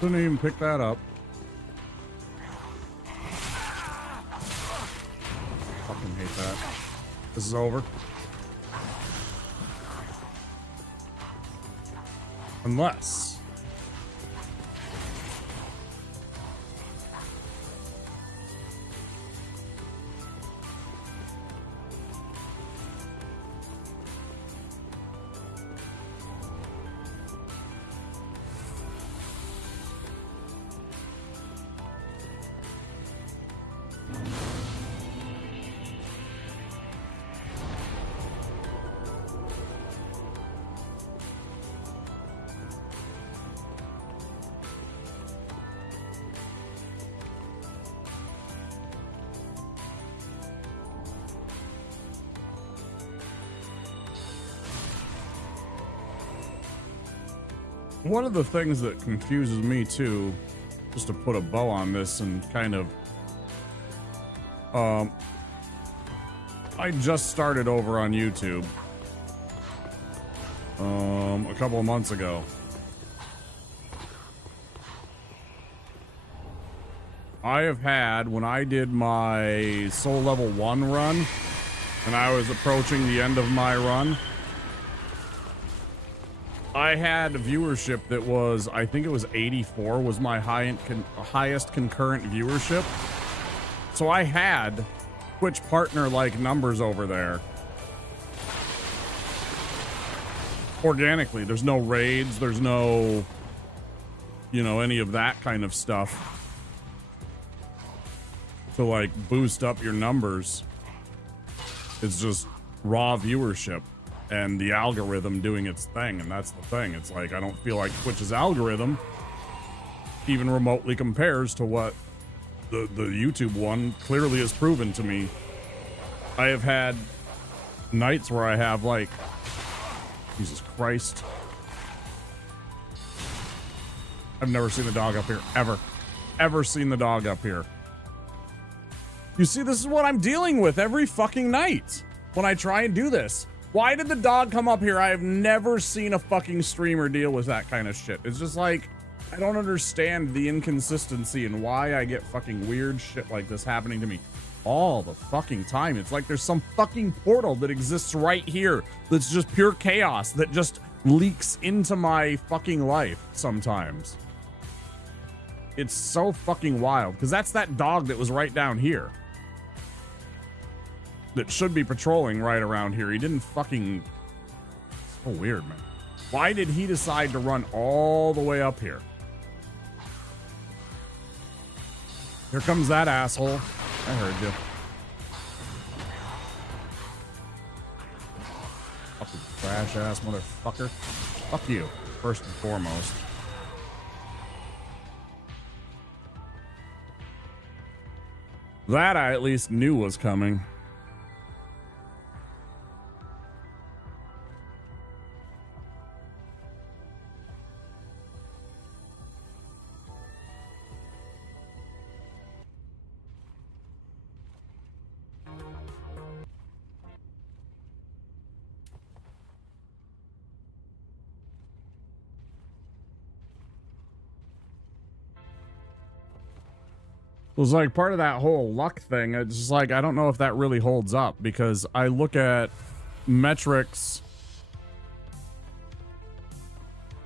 Couldn't even pick that up. Fucking hate that. This is over. Unless... One of the things that confuses me too, just to put a bow on this and kind of, I just started over on YouTube, a couple of months ago. I have had, when I did my Soul Level 1 run, and I was approaching the end of my run, I had viewership that was, I think it was 84 was my highest concurrent viewership. So I had Twitch partner like numbers over there. Organically, there's no raids, there's no, you know, any of that kind of stuff to like boost up your numbers. It's just raw viewership and the algorithm doing its thing, and that's the thing. It's like I don't feel like Twitch's algorithm even remotely compares to what the YouTube one clearly has proven to me. I have had nights where I have like, Jesus Christ, I've never seen the dog up here, ever seen the dog up here. You see, this is what I'm dealing with every fucking night when I try and do this. Why did the dog come up here? I have never seen a fucking streamer deal with that kind of shit. It's just like, I don't understand the inconsistency and why I get fucking weird shit like this happening to me all the fucking time. It's like there's some fucking portal that exists right here that's just pure chaos that just leaks into my fucking life sometimes. It's so fucking wild, because that's that dog that was right down here. That should be patrolling right around here. He didn't fucking... So weird, man. Why did he decide to run all the way up here? Here comes that asshole. I heard you. Fucking trash ass motherfucker. Fuck you, first and foremost. That I at least knew was coming. It was like part of that whole luck thing. It's just like, I don't know if that really holds up, because I look at metrics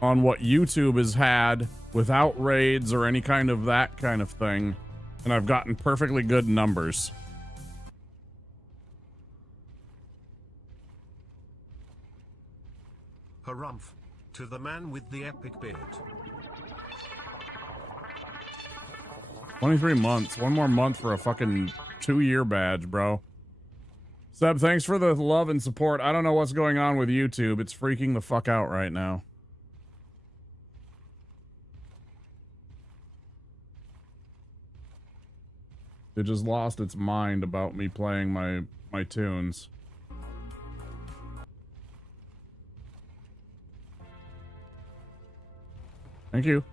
on what YouTube has had without raids or any kind of that kind of thing, and I've gotten perfectly good numbers. Harumph to the man with the epic beard. 23 months. One more month for a fucking 2-year badge, bro. Seb, thanks for the love and support. I don't know what's going on with YouTube. It's freaking the fuck out right now. It just lost its mind about me playing my tunes. Thank you.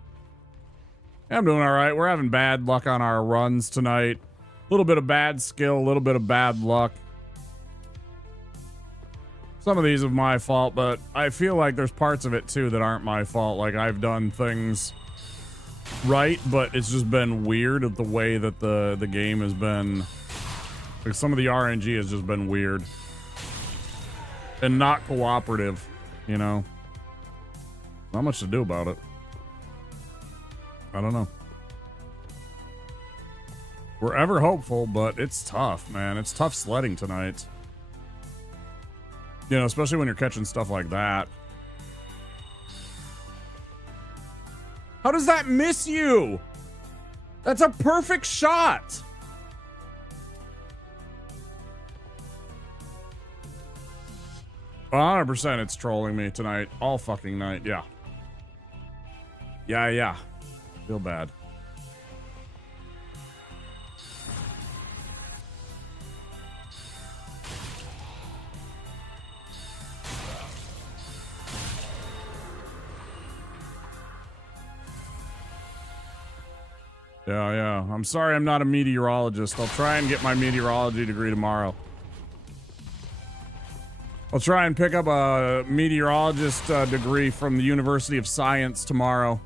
I'm doing all right. We're having bad luck on our runs tonight. A little bit of bad skill, a little bit of bad luck. Some of these are my fault, but I feel like there's parts of it too that aren't my fault. Like I've done things right, but it's just been weird of the way that the game has been. Like, some of the RNG has just been weird and not cooperative, you know. Not much to do about it. I don't know. We're ever hopeful, but it's tough, man. It's tough sledding tonight. You know, especially when you're catching stuff like that. How does that miss you? That's a perfect shot. Well, 100% it's trolling me tonight. All fucking night. Yeah. Yeah. Feel bad. Yeah. I'm sorry I'm not a meteorologist. I'll try and get my meteorology degree tomorrow. I'll try and pick up a meteorologist degree from the University of Science tomorrow.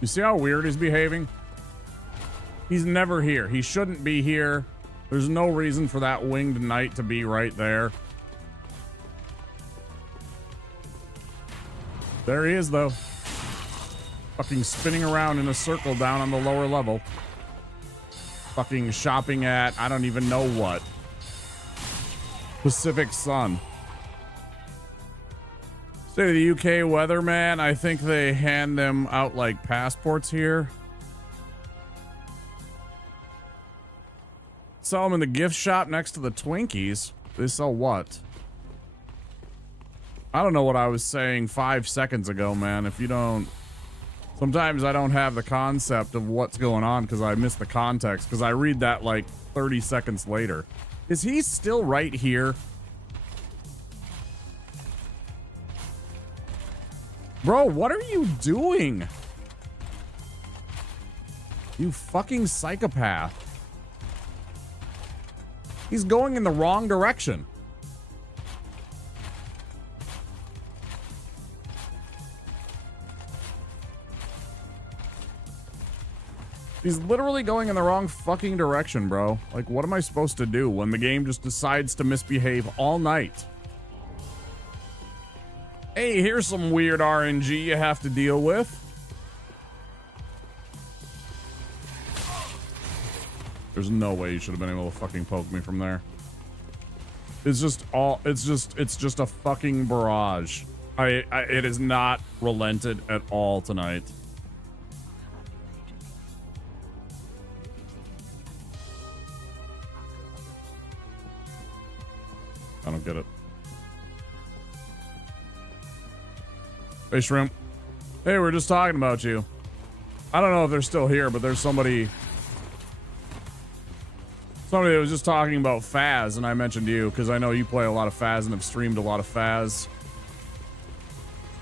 You see how weird he's behaving? He's never here. He shouldn't be here. There's no reason for that winged knight to be right there. There he is, though. Fucking spinning around in a circle down on the lower level. Fucking shopping at, I don't even know what. Pacific Sun. State of the UK weather, man. I think they hand them out like passports here. Sell them in the gift shop next to the Twinkies. They sell what? I don't know what I was saying 5 seconds ago, man. If you don't... Sometimes I don't have the concept of what's going on because I miss the context because I read that like 30 seconds later. Is he still right here? Bro, what are you doing? You fucking psychopath. He's going in the wrong direction. He's literally going in the wrong fucking direction, bro. Like, what am I supposed to do when the game just decides to misbehave all night? Hey, here's some weird RNG you have to deal with. There's no way you should have been able to fucking poke me from there. It's just a fucking barrage. It is not relented at all tonight. I don't get it. Hey, Shrimp. Hey, we're just talking about you. I don't know if they're still here, but there's somebody that was just talking about Faz, and I mentioned you because I know you play a lot of Faz and have streamed a lot of Faz.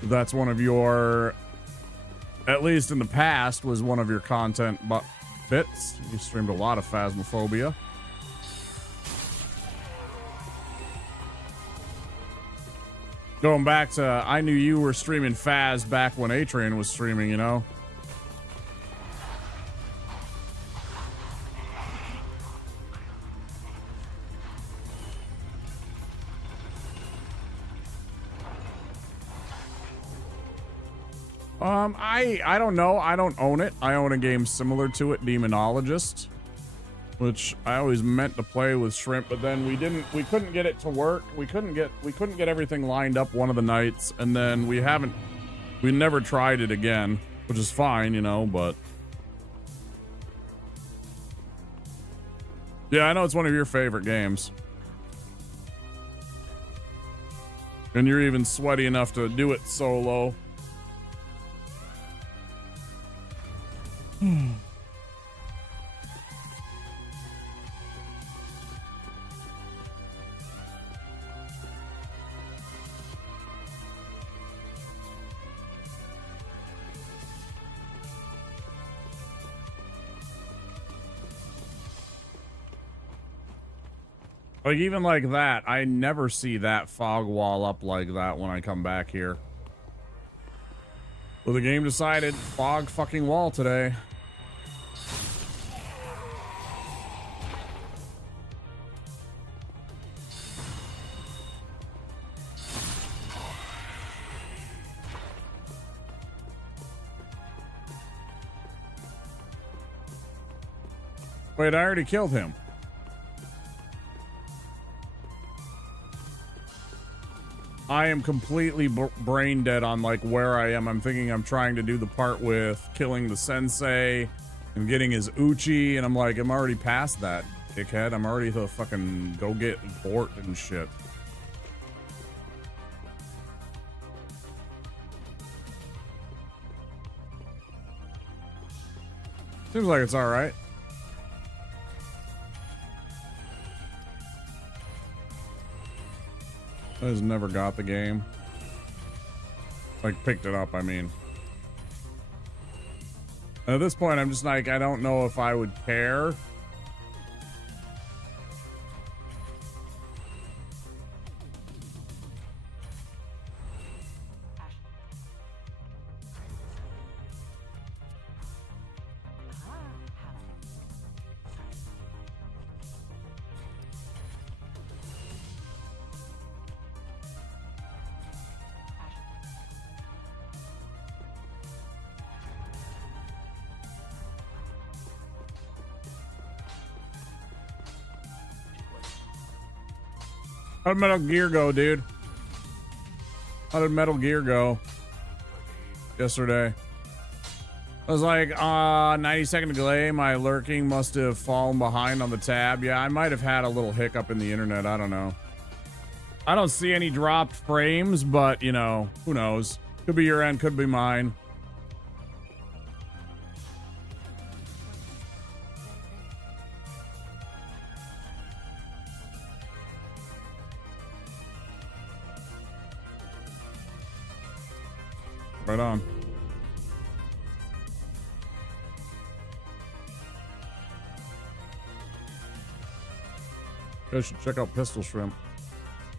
That's one of your, at least in the past, was one of your content bits. You streamed a lot of Phasmophobia. Going back to, I knew you were streaming Faz back when A-Train was streaming, you know? I don't know. I don't own it. I own a game similar to it, Demonologist, which I always meant to play with Shrimp, but then we couldn't get it to work. We couldn't get everything lined up one of the nights, and then we never tried it again, which is fine, you know, but yeah, I know it's one of your favorite games. And you're even sweaty enough to do it solo. Like, even like that, I never see that fog wall up like that when I come back here. Well, the game decided fog fucking wall today. Wait, I already killed him. I am completely brain dead on like where I am. I'm thinking I'm trying to do the part with killing the sensei and getting his uchi, and I'm like, I'm already past that, dickhead. I'm already the fucking go get Bort and shit. Seems like it's all right. I just never got the game. Like, picked it up, I mean. At this point, I'm just like, I don't know if I would care. How did Metal Gear go, dude? How did Metal Gear go yesterday? I was like, 90-second delay. My lurking must have fallen behind on the tab. Yeah, I might have had a little hiccup in the internet. I don't know. I don't see any dropped frames, but, you know, who knows? Could be your end, could be mine. Right on. You guys should check out Pistol Shrimp.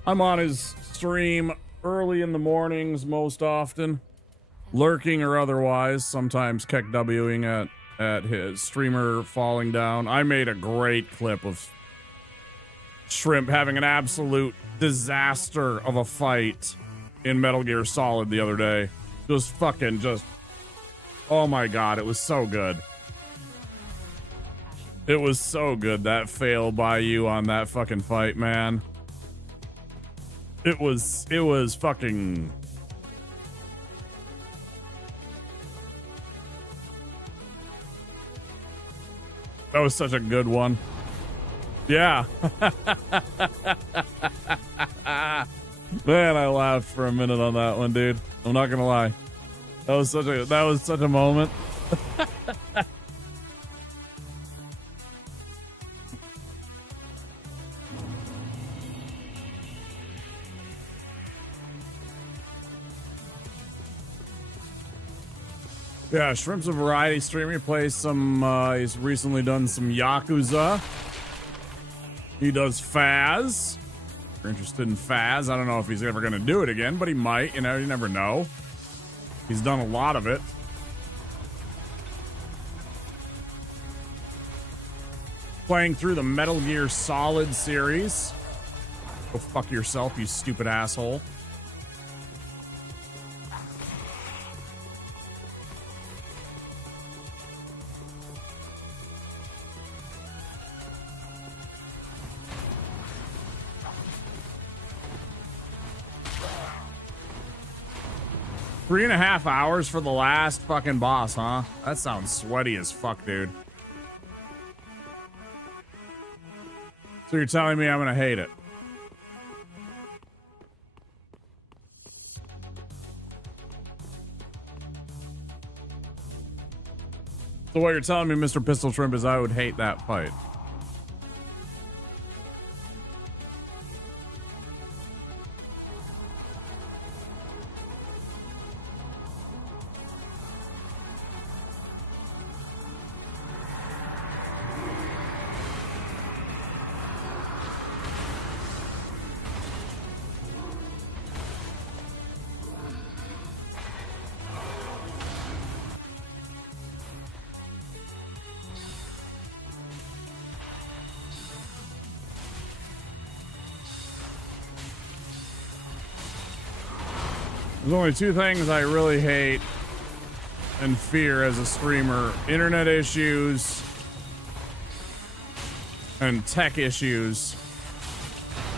I'm on his stream early in the mornings most often, lurking or otherwise, sometimes KEKWing at his streamer falling down. I made a great clip of Shrimp having an absolute disaster of a fight in Metal Gear Solid the other day. Just fucking just, oh my god, it was so good. It was so good, that fail by you on that fucking fight, man. It was fucking... That was such a good one. Yeah. Man, I laughed for a minute on that one, dude. I'm not gonna lie. That was such a moment. Yeah, Shrimp's a variety streamer. He plays some, he's recently done some Yakuza. He does Faz. If you're interested in Faz, I don't know if he's ever going to do it again, but he might, you know, you never know. He's done a lot of it. Playing through the Metal Gear Solid series. Go fuck yourself, you stupid asshole. Three and a half hours for the last fucking boss, huh? That sounds sweaty as fuck, dude. So you're telling me I'm gonna hate it? So what you're telling me, Mr. Pistol Shrimp, is I would hate that fight. There's only two things I really hate and fear as a streamer: internet issues and tech issues.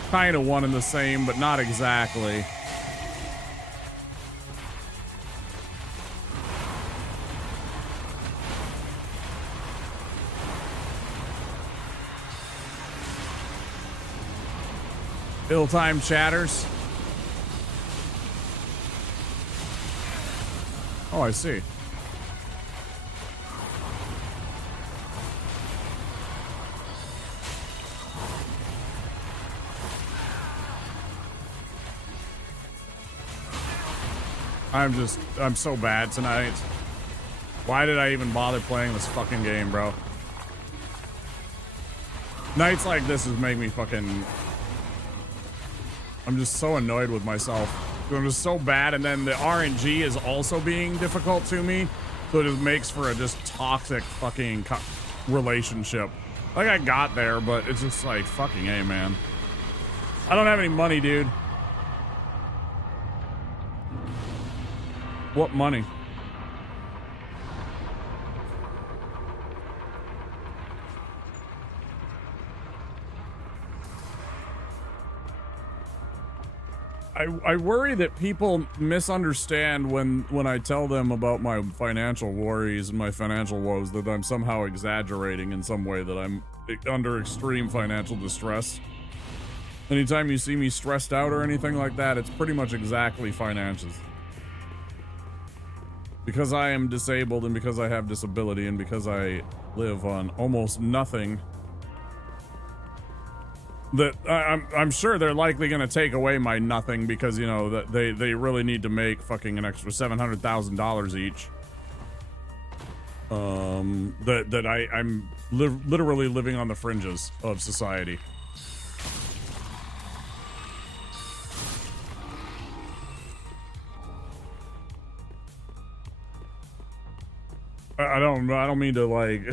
Kind of one and the same, but not exactly. Ill-timed chatters. Oh, I see. I'm so bad tonight. Why did I even bother playing this fucking game, bro? Nights like this is make me fucking... I'm just so annoyed with myself. I'm just so bad, and then the RNG is also being difficult to me, so it just makes for a just toxic fucking relationship. Like, I got there, but it's just like, fucking A, man. I don't have any money, dude. What money? I worry that people misunderstand when I tell them about my financial worries and my financial woes, that I'm somehow exaggerating in some way, that I'm under extreme financial distress. Anytime you see me stressed out or anything like that, it's pretty much exactly finances. Because I am disabled and because I have disability and because I live on almost nothing, that I'm sure they're likely going to take away my nothing, because, you know, that they really need to make fucking an extra $700,000 each. I'm literally living on the fringes of society. I don't mean to like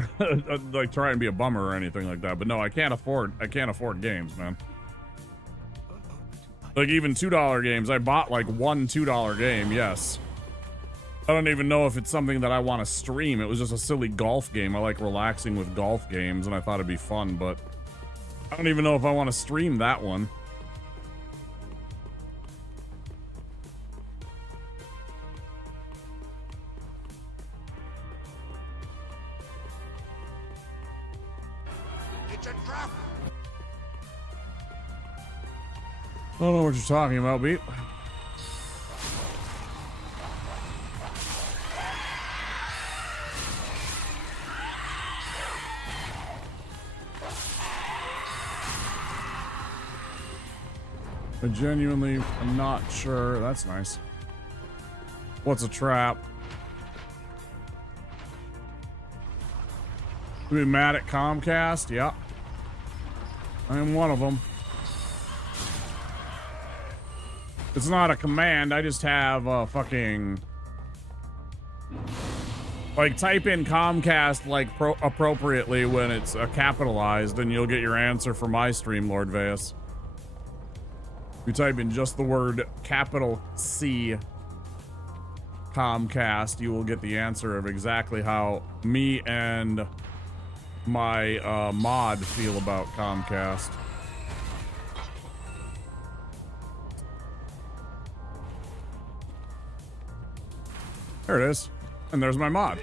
like try and be a bummer or anything like that, but no, I can't afford games, man. Like even $2 games, I bought like one $2 game, yes. I don't even know if it's something that I want to stream. It was just a silly golf game. I like relaxing with golf games, and I thought it'd be fun, but I don't even know if I want to stream that one. I don't know what you're talking about, Beat. I genuinely am not sure. That's nice. What's a trap? You be mad at Comcast? Yeah. I am one of them. It's not a command, I just have fucking... Like, type in Comcast, like, appropriately when it's capitalized, and you'll get your answer for my stream, Lord Veus. If you type in just the word capital C Comcast, you will get the answer of exactly how me and my mod feel about Comcast. There it is. And there's my mod.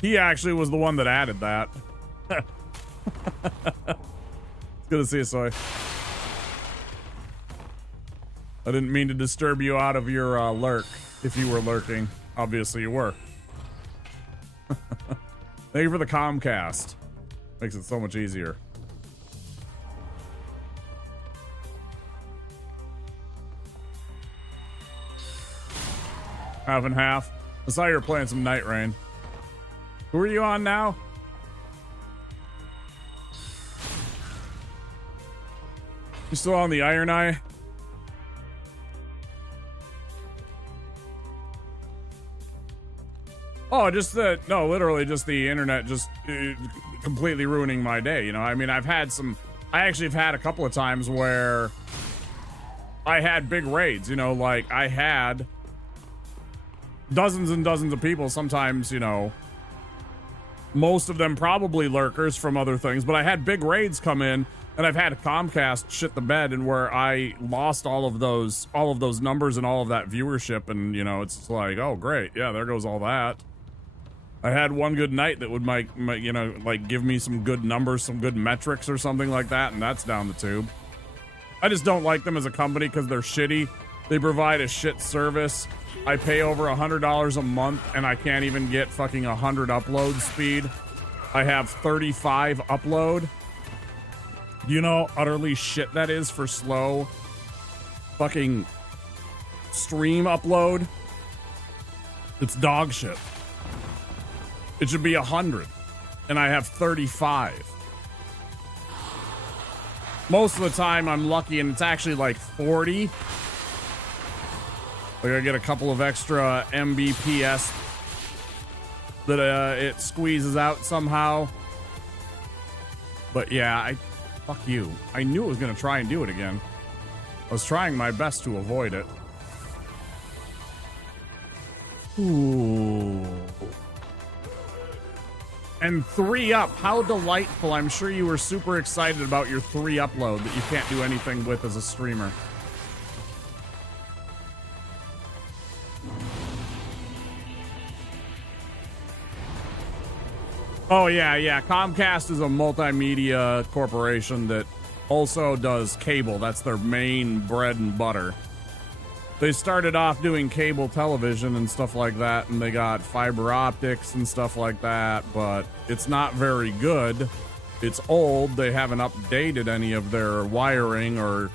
He actually was the one that added that. It's good to see you, Soy. I didn't mean to disturb you out of your lurk, if you were lurking. Obviously you were. Thank you for the Comcast. Makes it so much easier. Half and half. I saw you were playing some Night Rain. Who are you on now? You still on the Iron Eye? Oh, just the... No, literally just the internet just completely ruining my day, you know? I mean, I've had some I actually have had a couple of times where I had big raids, you know, like I had dozens and dozens of people, sometimes, you know, most of them probably lurkers from other things, but I had big raids come in, and I've had Comcast shit the bed, and where I lost all of those numbers and all of that viewership, and you know, it's like, oh great, yeah, there goes all that. I had one good night that would you know, like give me some good numbers, some good metrics or something like that, and that's down the tube. I just don't like them as a company because they're shitty. They provide a shit service. I pay over $100 a month and I can't even get fucking 100 upload speed. I have 35 upload. Do you know how utterly shit that is for slow fucking stream upload? It's dog shit. It should be 100 and I have 35. Most of the time I'm lucky and it's actually like 40. Like I get a couple of extra Mbps that it squeezes out somehow. But yeah, fuck you. I knew it was gonna try and do it again. I was trying my best to avoid it. Ooh. And 3 up. How delightful. I'm sure you were super excited about your 3 upload that you can't do anything with as a streamer. Oh, yeah. Comcast is a multimedia corporation that also does cable. That's their main bread and butter. They started off doing cable television and stuff like that, and they got fiber optics and stuff like that, but it's not very good. It's old. They haven't updated any of their wiring or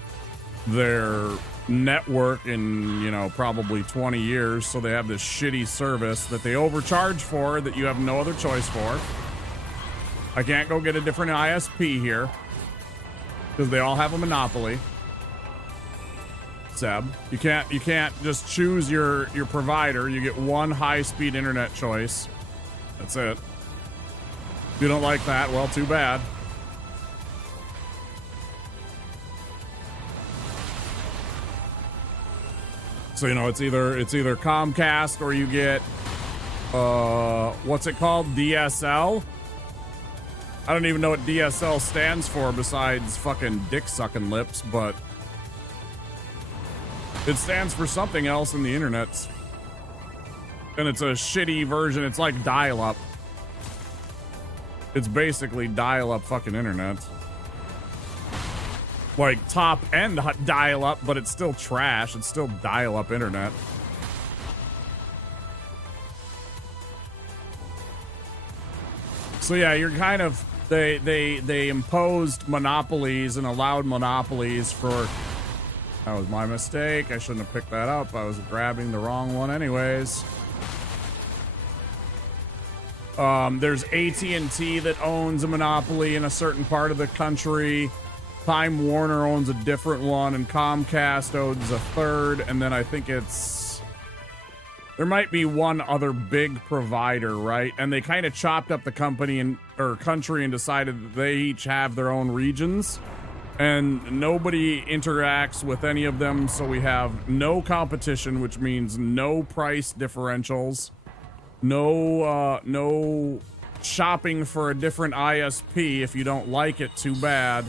their network in, you know, probably 20 years, so they have this shitty service that they overcharge for that you have no other choice for. I can't go get a different ISP here because they all have a monopoly. Seb, you can't just choose your provider. You get one high-speed internet choice. That's it. If you don't like that, well, too bad. So, you know, it's either Comcast or you get what's it called? DSL? I don't even know what DSL stands for besides fucking dick sucking lips, but it stands for something else in the internet. And it's a shitty version. It's like dial-up. It's basically dial-up fucking internet. Like top-end dial-up, but it's still trash. It's still dial-up internet. So yeah, you're kind of... They imposed monopolies and allowed monopolies for... That was my mistake. I shouldn't have picked that up. I was grabbing the wrong one anyways. There's AT&T that owns a monopoly in a certain part of the country. Time Warner owns a different one, and Comcast owns a third, and then I think there might be one other big provider, right? And they kind of chopped up the country and decided that they each have their own regions. And nobody interacts with any of them, so we have no competition, which means no price differentials, no shopping for a different ISP if you don't like it, too bad.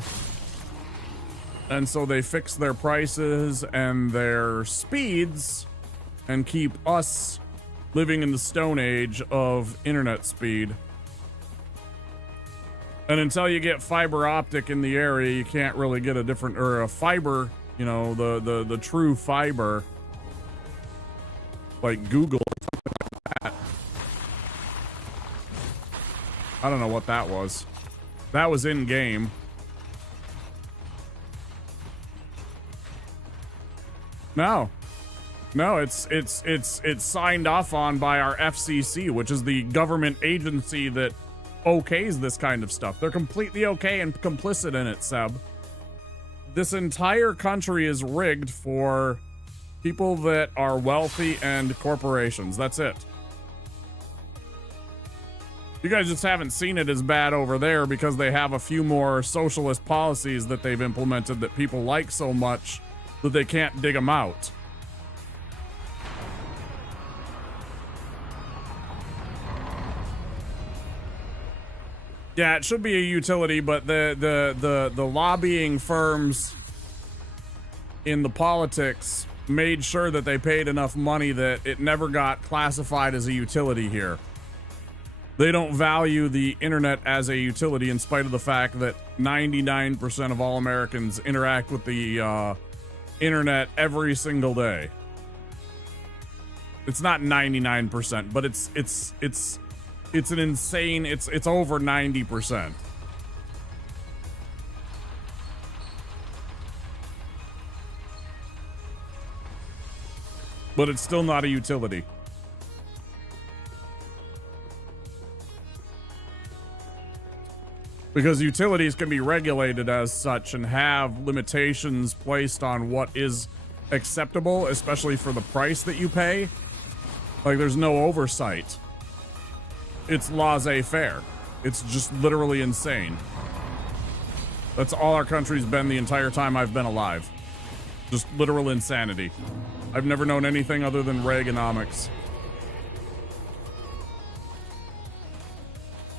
And so they fix their prices and their speeds and keep us living in the Stone Age of internet speed. And until you get fiber optic in the area, you can't really get a fiber, you know, the true fiber, like Google or something like that. I don't know what that was. That was in game. No, it's signed off on by our FCC, which is the government agency that okays this kind of stuff. They're completely okay and complicit in it, Seb. This entire country is rigged for people that are wealthy and corporations. That's it. You guys just haven't seen it as bad over there because they have a few more socialist policies that they've implemented that people like so much that they can't dig them out. Yeah, it should be a utility, but the lobbying firms in the politics made sure that they paid enough money that it never got classified as a utility here. They don't value the internet as a utility in spite of the fact that 99% of all Americans interact with the internet every single day. It's not 99%, but it's an insane, it's over 90%. But it's still not a utility. Because utilities can be regulated as such and have limitations placed on what is acceptable, especially for the price that you pay. Like, there's no oversight. It's laissez-faire. It's just literally insane. That's all our country's been the entire time I've been alive. Just literal insanity. I've never known anything other than Reaganomics.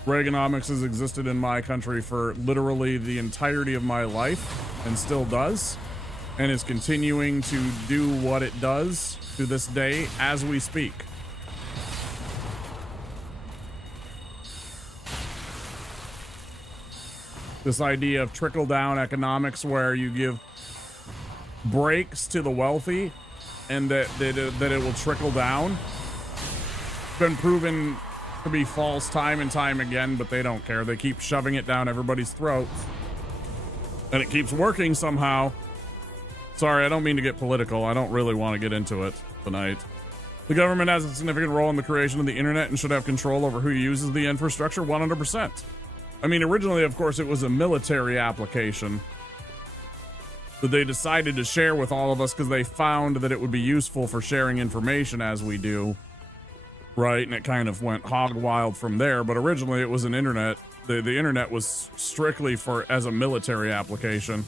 Reaganomics has existed in my country for literally the entirety of my life and still does, and is continuing to do what it does to this day as we speak. This idea of trickle-down economics where you give breaks to the wealthy and that it will trickle down. It's been proven to be false time and time again, but they don't care. They keep shoving it down everybody's throats. And it keeps working somehow. Sorry, I don't mean to get political. I don't really want to get into it tonight. The government has a significant role in the creation of the internet and should have control over who uses the infrastructure 100%. I mean, originally, of course, it was a military application that they decided to share with all of us because they found that it would be useful for sharing information as we do. Right, and it kind of went hog wild from there, but originally it was an internet. The internet was strictly for as a military application.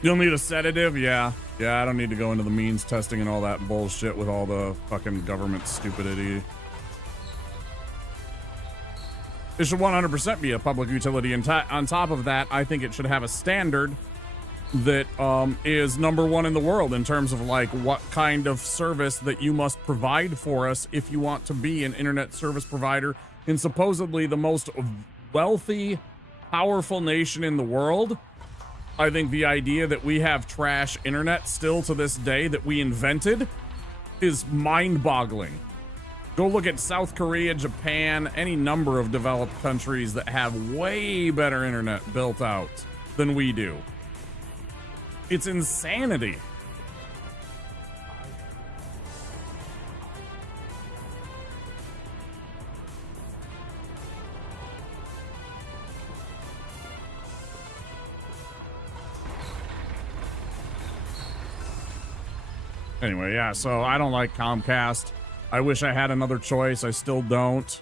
You'll need a sedative? Yeah, I don't need to go into the means testing and all that bullshit with all the fucking government stupidity. It should 100% be a public utility, and on top of that, I think it should have a standard that is number one in the world in terms of like what kind of service that you must provide for us if you want to be an internet service provider in supposedly the most wealthy, powerful nation in the world. I think the idea that we have trash internet still to this day that we invented is mind-boggling. Go look at South Korea, Japan, any number of developed countries that have way better internet built out than we do. It's insanity. Anyway, yeah, so I don't like Comcast. I wish I had another choice. I still don't.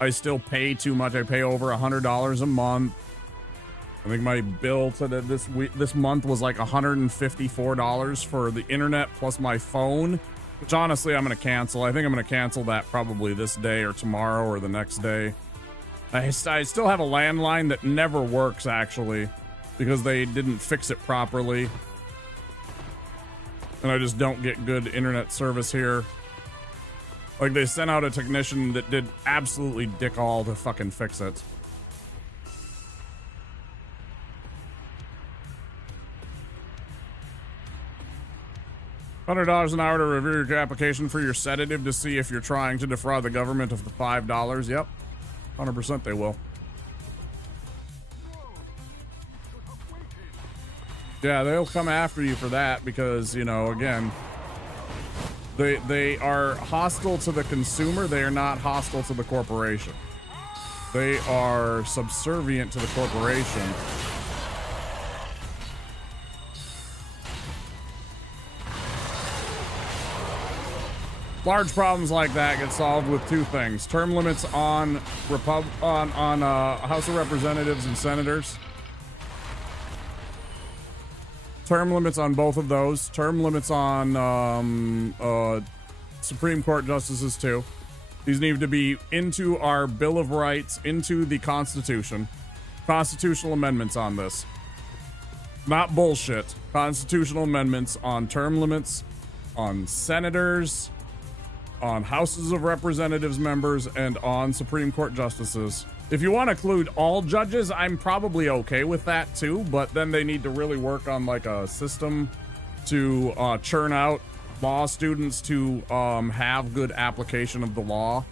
I still pay too much. I pay over $100 a month. I think my bill to this month was like $154 for the internet plus my phone, which honestly I'm going to cancel. I think I'm going to cancel that probably this day or tomorrow or the next day. I still have a landline that never works actually because they didn't fix it properly. And I just don't get good internet service here. Like they sent out a technician that did absolutely dick all to fucking fix it. $100 an hour to review your application for your sedative to see if you're trying to defraud the government of the $5. Yep, 100% they will. Yeah, they'll come after you for that because, you know, again, they are hostile to the consumer. They are not hostile to the corporation. They are subservient to the corporation. Large problems like that get solved with two things: term limits on House of Representatives and Senators. Term limits on both of those. Term limits on Supreme Court justices too. These need to be into our Bill of Rights, into the Constitution. Constitutional amendments on this. Not bullshit. Constitutional amendments on term limits, on senators, on Houses of Representatives members, and on Supreme Court justices. If you want to include all judges, I'm probably okay with that too, but then they need to really work on like a system to churn out law students to have good application of the law.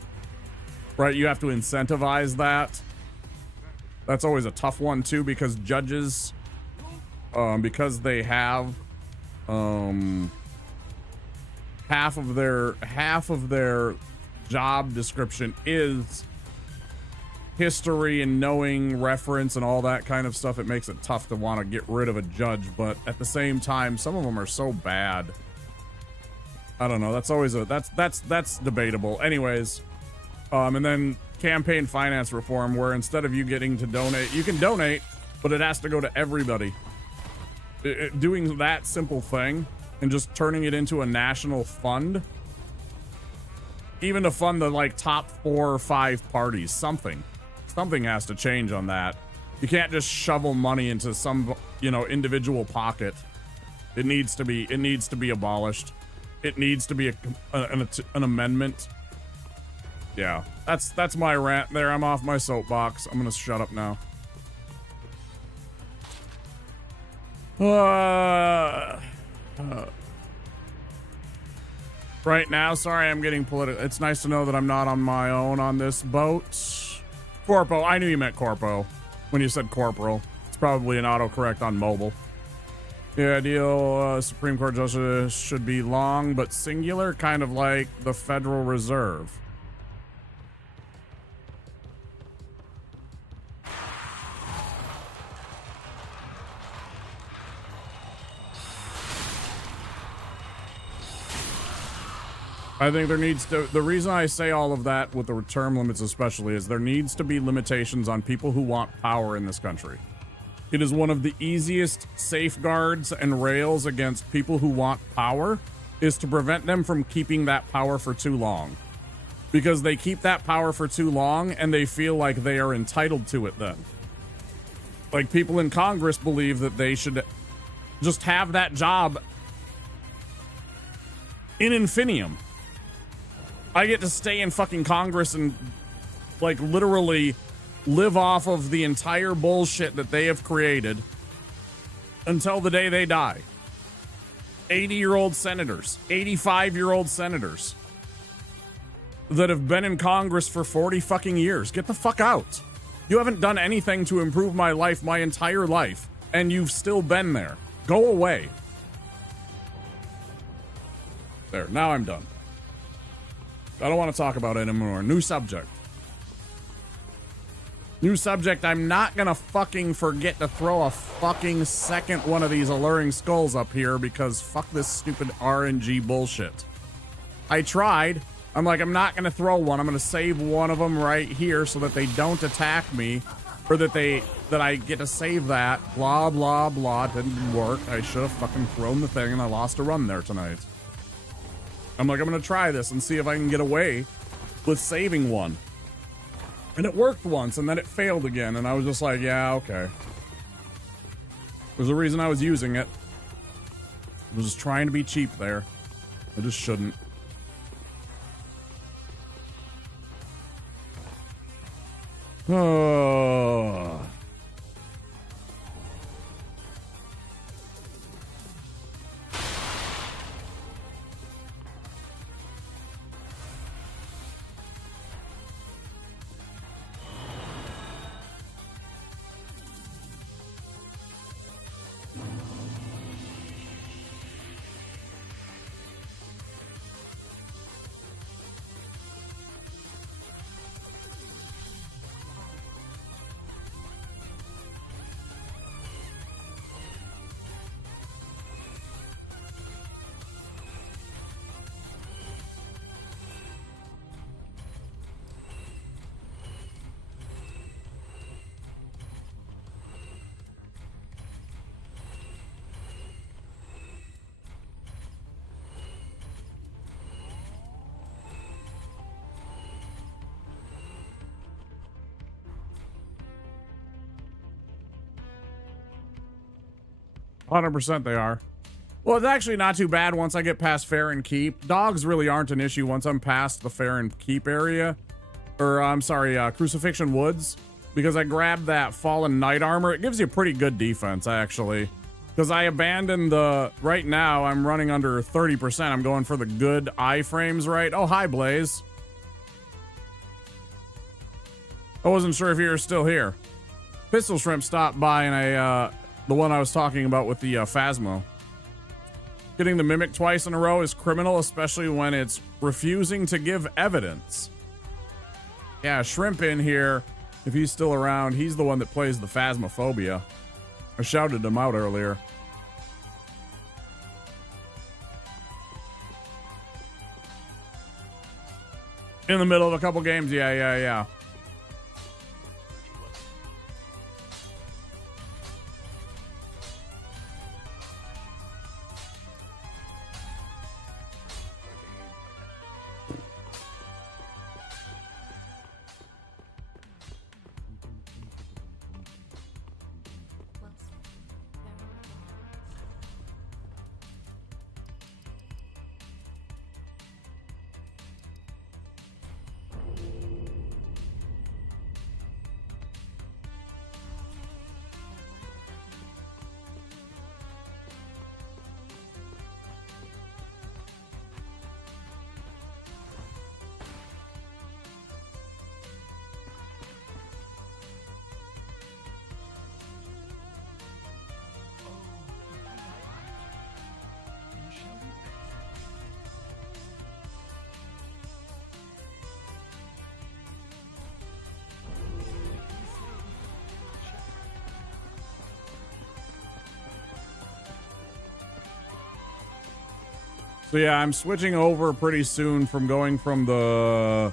Right? You have to incentivize that. That's always a tough one too, because judges, because they have half of their job description is history and knowing reference and all that kind of stuff. It makes it tough to want to get rid of a judge, but at the same time, some of them are so bad. I don't know. That's always that's debatable. Anyways, and then campaign finance reform, where instead of you getting to donate, you can donate, but it has to go to everybody. Doing that simple thing and just turning it into a national fund, even to fund the like top 4 or 5 parties, something has to change on that. You can't just shovel money into some, individual pocket. It needs to be abolished. It needs to be an amendment. Yeah, that's my rant there. I'm off my soapbox. I'm gonna shut up now. Right now, sorry, I'm getting political. It's nice to know that I'm not on my own on this boat. Corpo, I knew you meant corpo when you said corporal. It's probably an autocorrect on mobile. The ideal Supreme Court justice should be long but singular, kind of like the Federal Reserve. I think there needs to, the reason I say all of that with the term limits especially is there needs to be limitations on people who want power in this country. It is one of the easiest safeguards and rails against people who want power is to prevent them from keeping that power for too long. Because they keep that power for too long and they feel like they are entitled to it then. Like people in Congress believe that they should just have that job in infinitum. I get to stay in fucking Congress and like literally live off of the entire bullshit that they have created until the day they die. 80-year-old senators, 85-year-old senators that have been in Congress for 40 fucking years. Get the fuck out. You haven't done anything to improve my life my entire life, and you've still been there. Go away. There, now I'm done. I don't want to talk about it anymore. New subject. New subject. I'm not gonna fucking forget to throw a fucking second one of these alluring skulls up here because fuck this stupid RNG bullshit. I tried. I'm like, I'm not gonna throw one. I'm gonna save one of them right here so that they don't attack me, or that I get to save that. Blah blah blah. Didn't work. I should have fucking thrown the thing, and I lost a run there tonight. I'm like, I'm gonna try this and see if I can get away with saving one. And it worked once, and then it failed again, and I was just like, yeah, okay. There's a reason I was using it. I was just trying to be cheap there. I just shouldn't. Oh. 100% they are. Well, it's actually not too bad once I get past Fair and Keep. Dogs really aren't an issue once I'm past the Fair and Keep area. Or, I'm sorry, Crucifixion Woods. Because I grabbed that Fallen Knight armor. It gives you pretty good defense, actually. Because I abandoned the... Right now, I'm running under 30%. I'm going for the good iframes, right? Oh, hi, Blaze. I wasn't sure if you were still here. Pistol Shrimp stopped by and the one I was talking about with the Phasmo. Getting the Mimic twice in a row is criminal, especially when it's refusing to give evidence. Yeah, Shrimp in here, if he's still around, he's the one that plays the Phasmophobia. I shouted him out earlier. In the middle of a couple games, yeah. So yeah, I'm switching over pretty soon from going from the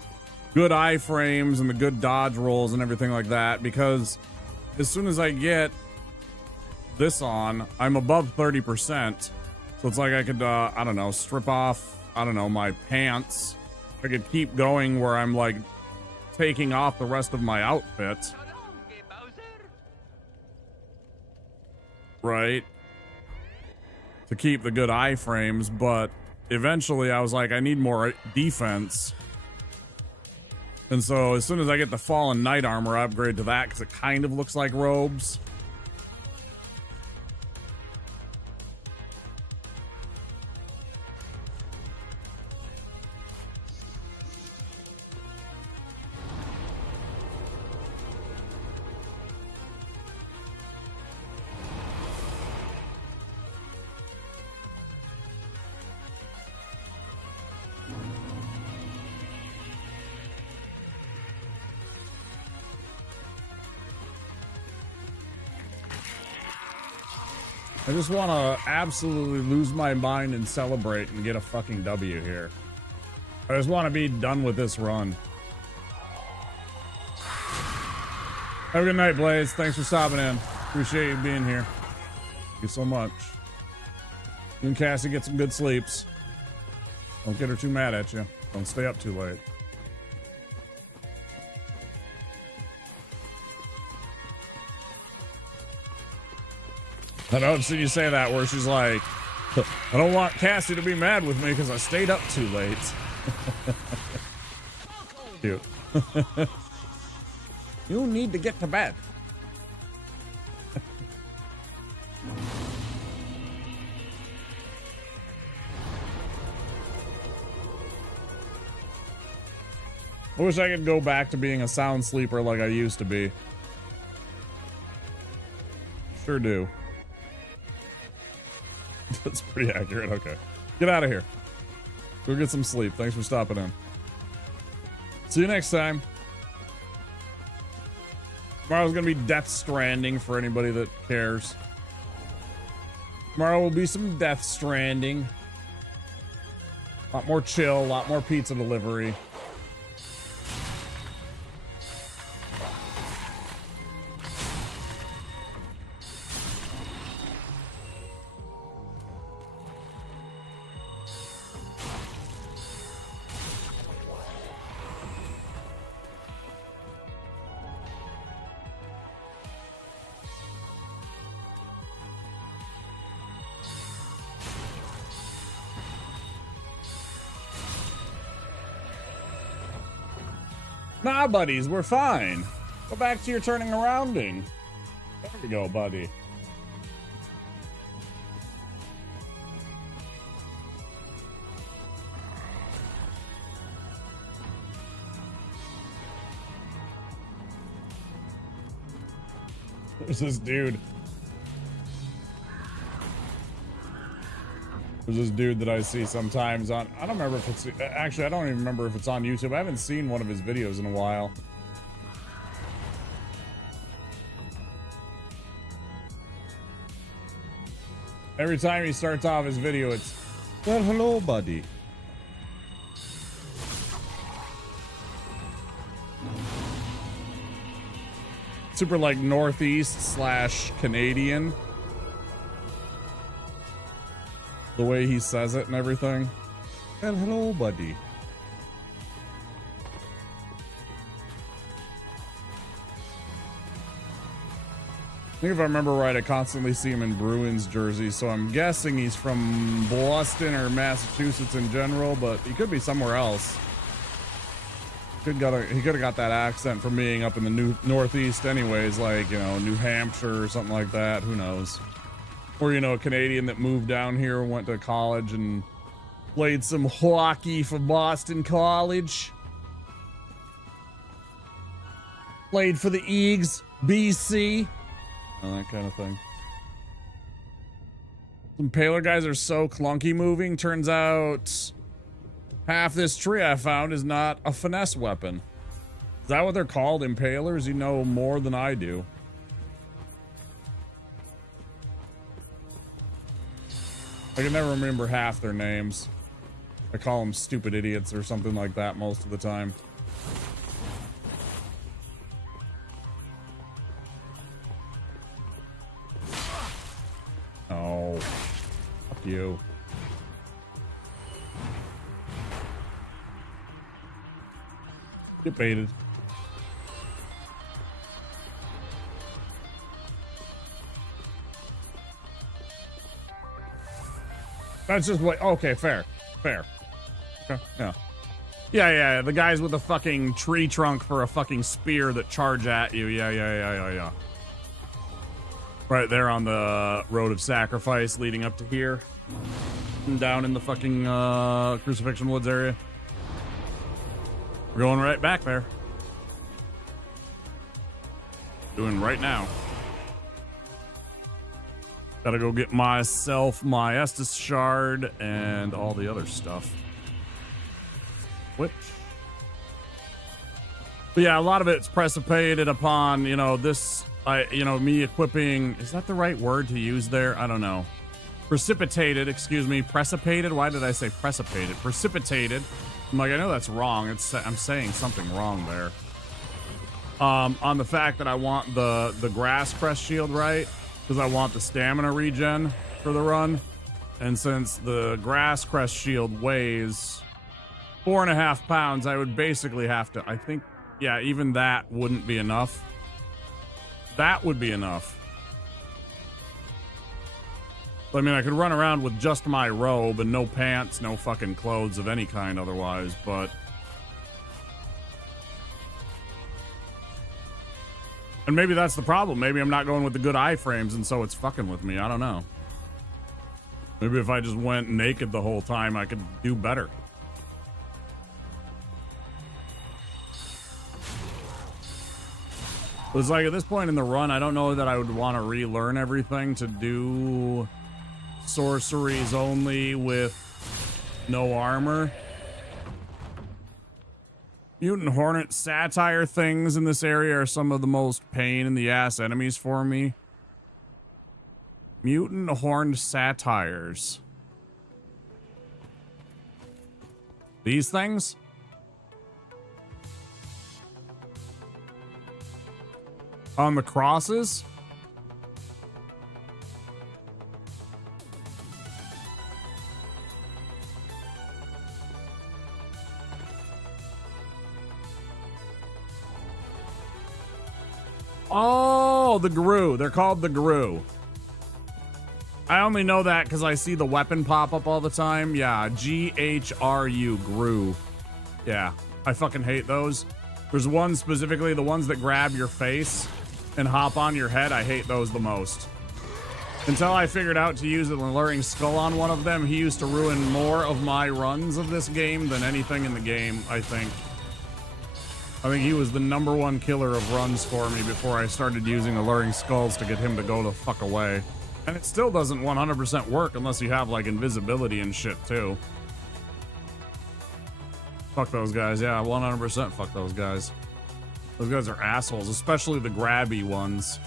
good iframes and the good dodge rolls and everything like that, because as soon as I get this on, I'm above 30%. So it's like I could, I don't know, strip off, I don't know, my pants. I could keep going where I'm like taking off the rest of my outfit. Right? To keep the good iframes, but eventually I was like, I need more defense. And so as soon as I get the Fallen Knight armor, I upgrade to that because it kind of looks like robes. I just want to absolutely lose my mind and celebrate and get a fucking W here. I just want to be done with this run. Have a good night, Blaze. Thanks for stopping in. Appreciate you being here. Thank you so much. You and Cassie get some good sleeps. Don't get her too mad at you. Don't stay up too late. I know I've seen you say that where she's like, I don't want Cassie to be mad with me because I stayed up too late. Cute. You need to get to bed. I wish I could go back to being a sound sleeper like I used to be. Sure do. That's pretty accurate. Okay. Get out of here. Go get some sleep. Thanks for stopping in. See you next time. Tomorrow's going to be Death Stranding for anybody that cares. Tomorrow will be some Death Stranding. A lot more chill, a lot more pizza delivery. Nah, buddies, we're fine. Go back to your turning arounding. There we go, buddy. There's this dude. There's this dude that I see sometimes on, I don't remember if it's, actually, I don't even remember if it's on YouTube. I haven't seen one of his videos in a while. Every time he starts off his video, it's, well, hello, buddy. Super like Northeast / Canadian. The way he says it and everything. Well, hello, buddy. I think if I remember right, I constantly see him in Bruins jerseys, so I'm guessing he's from Boston or Massachusetts in general, but he could be somewhere else. He could have got that accent from being up in the Northeast anyways, like, you know, New Hampshire or something like that. Who knows? Or, you know, a Canadian that moved down here, went to college and played some hockey for Boston College. Played for the Eags, BC. That kind of thing. Some Impaler guys are so clunky moving. Turns out half this tree I found is not a finesse weapon. Is that what they're called? Impalers? You know more than I do. I can never remember half their names. I call them stupid idiots or something like that most of the time. Oh, fuck you. Get baited. That's just what. Okay, fair. Okay, yeah. Yeah. The guys with the fucking tree trunk for a fucking spear that charge at you. Yeah. Right there on the road of sacrifice leading up to here. And down in the fucking Crucifixion Woods area. We're going right back there. Doing right now. Gotta go get myself my Estus shard and all the other stuff. Which, but yeah, a lot of it's precipitated upon, you know, this, me equipping, is that the right word to use there? I don't know. Precipitated, excuse me, precipitated. Why did I say precipitated? Precipitated. I'm like, I know that's wrong. I'm saying something wrong there. On the fact that I want the grass crest shield, right? Because I want the stamina regen for the run. And since the grass crest shield weighs 4.5 pounds, I would basically have to, I think, yeah, even that wouldn't be enough. That would be enough. I mean, I could run around with just my robe and no pants, no fucking clothes of any kind otherwise, but... And maybe that's the problem. Maybe I'm not going with the good iframes, and so it's fucking with me. I don't know. Maybe if I just went naked the whole time, I could do better. It's like at this point in the run, I don't know that I would want to relearn everything to do sorceries only with no armor. Mutant Hornet Satire things in this area are some of the most pain in the ass enemies for me. Mutant Horned Satires. These things? On the crosses? Oh, the Gru. They're called the Gru. I only know that because I see the weapon pop up all the time. Yeah, GHRU, Gru. Yeah, I fucking hate those. There's one specifically, the ones that grab your face and hop on your head. I hate those the most. Until I figured out to use an alluring skull on one of them, he used to ruin more of my runs of this game than anything in the game, I think. I think he was the #1 killer of runs for me before I started using alluring skulls to get him to go the fuck away. And it still doesn't 100% work unless you have, like, invisibility and shit, too. Fuck those guys. Yeah, 100% fuck those guys. Those guys are assholes, especially the grabby ones.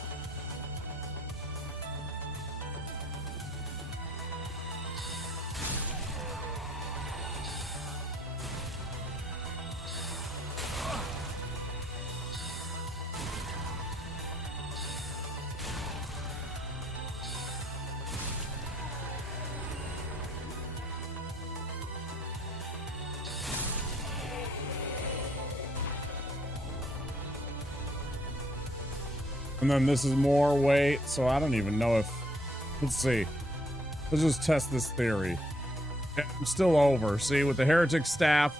And then this is more weight, so I don't even know if... Let's see. Let's just test this theory. I'm still over. See, with the Heretic Staff,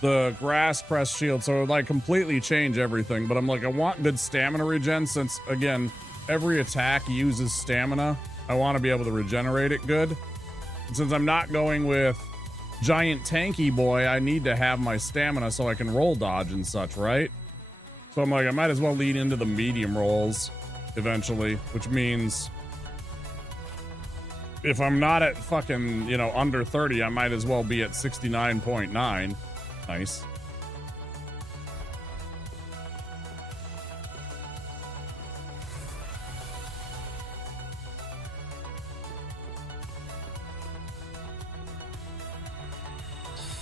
the Grass Press Shield, so it would, like, completely change everything. But I'm like, I want good stamina regen since, again, every attack uses stamina. I want to be able to regenerate it good. And since I'm not going with Giant Tanky Boy, I need to have my stamina so I can roll dodge and such, right? So I'm like, I might as well lead into the medium rolls eventually, which means if I'm not at fucking, you know, under 30, I might as well be at 69.9. Nice.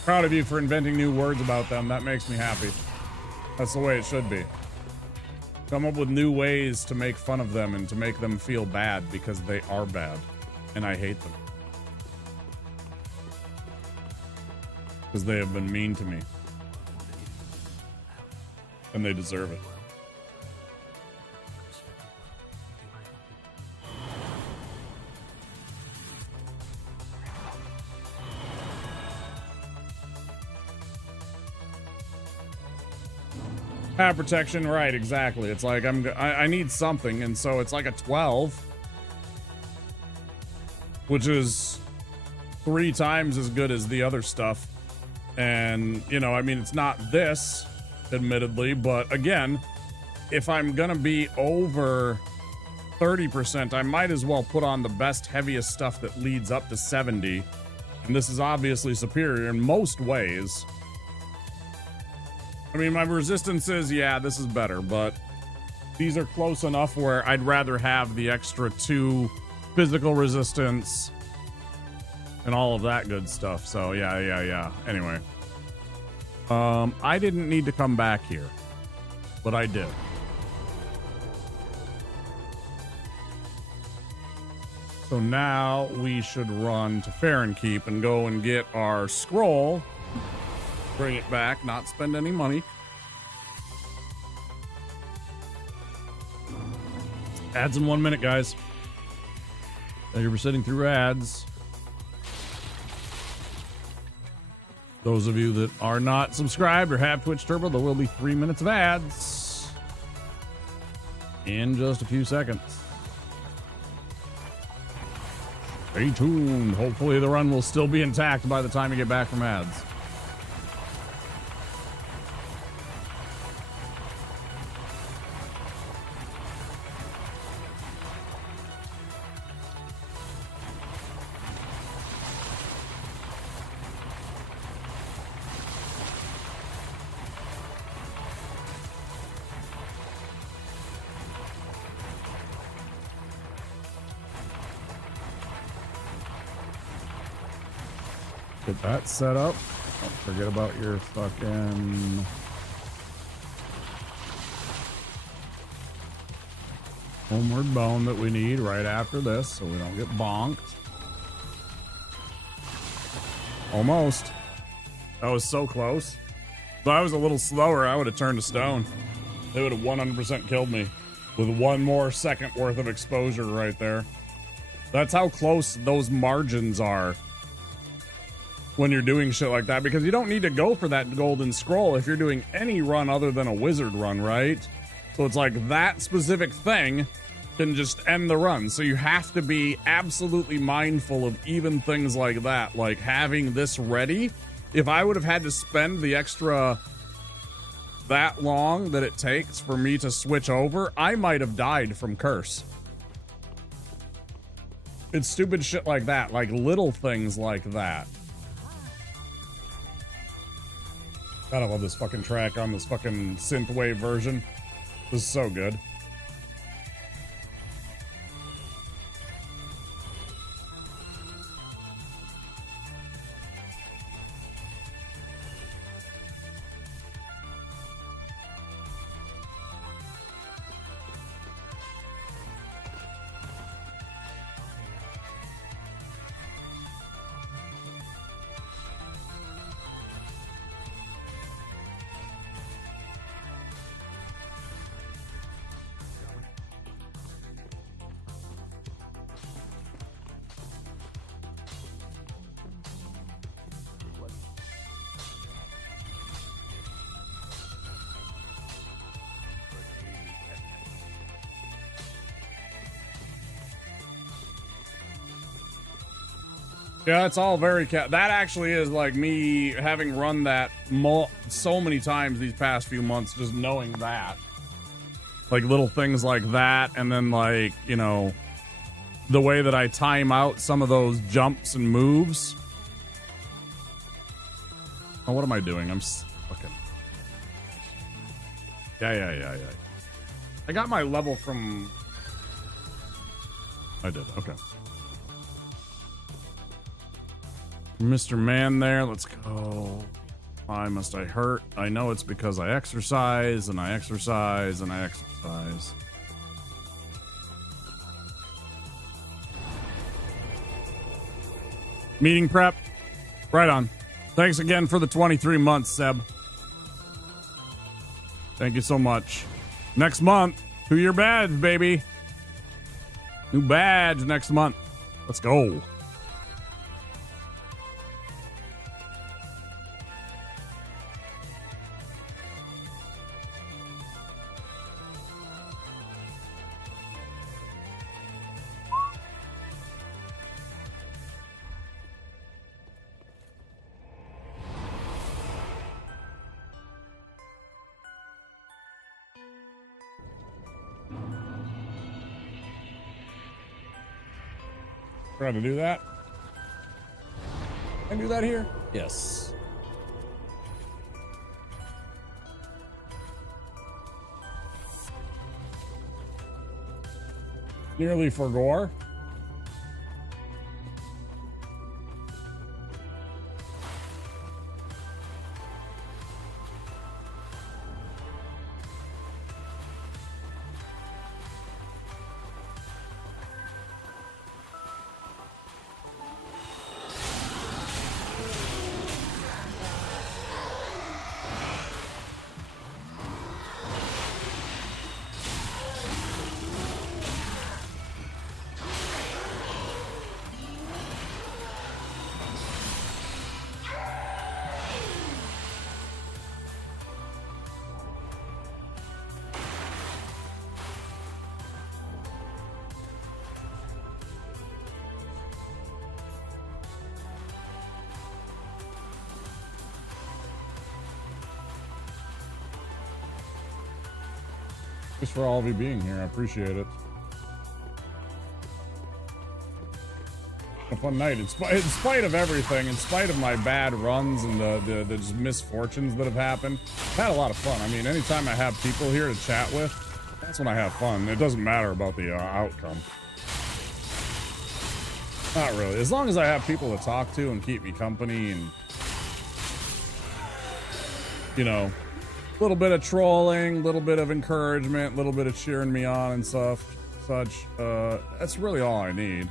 Proud of you for inventing new words about them. That makes me happy. That's the way it should be. Come up with new ways to make fun of them and to make them feel bad because they are bad. And I hate them. Because they have been mean to me. And they deserve it. Protection, right, exactly. It's like I need something, and so it's like a 12, which is 3 times as good as the other stuff. And, you know, I mean, it's not this, admittedly, but again, if I'm gonna be over 30%, I might as well put on the best, heaviest stuff that leads up to 70. And this is obviously superior in most ways. I mean, my resistances, yeah, this is better, but these are close enough where I'd rather have the extra 2 physical resistance and all of that good stuff. So, yeah. Anyway. I didn't need to come back here, but I did. So now we should run to Fahrenkeep and go and get our scroll. Bring it back, not spend any money. Ads in 1 minute, guys. Thank you for sitting through ads. Those of you that are not subscribed or have Twitch Turbo, there will be 3 minutes of ads in just a few seconds. Stay tuned. Hopefully the run will still be intact by the time you get back from ads. Get that set up. Don't forget about your fucking homeward bone that we need right after this so we don't get bonked. Almost. That was so close. If I was a little slower, I would have turned to stone. They would have 100% killed me with 1 more second worth of exposure right there. That's how close those margins are. when you're doing shit like that, because you don't need to go for that golden scroll if you're doing any run other than a wizard run, right? So it's like that specific thing can just end the run. So you have to be absolutely mindful of even things like that, like having this ready. If I would have had to spend the extra that long that it takes for me to switch over, I might have died from curse. It's stupid shit like that, like little things like that. God, I love this fucking track on this fucking synthwave version. This is so good. Yeah, it's all very that actually is like me having run that so many times these past few months, just knowing that. Like little things like that, and then like, you know, the way that I time out some of those jumps and moves. Oh, what am I doing? I'm fucking... Yeah. I got my level from... I did, okay. Mr. Man there, let's go. Why must I hurt? I know it's because I exercise, and I exercise, and I exercise. Meeting prep? Right on. Thanks again for the 23 months, Seb. Thank you so much. Next month, 2-year badge, baby. New badge next month. Let's go. Trying to do that. Can I do that here? Yes. Nearly for gore. Just for all of you being here, I appreciate it. A fun night. In spite of everything, in spite of my bad runs and the just misfortunes that have happened, I've had a lot of fun. I mean, anytime I have people here to chat with, that's when I have fun. It doesn't matter about the outcome. Not really. As long as I have people to talk to and keep me company and, you know, a little bit of trolling, a little bit of encouragement, a little bit of cheering me on and stuff, such. That's really all I need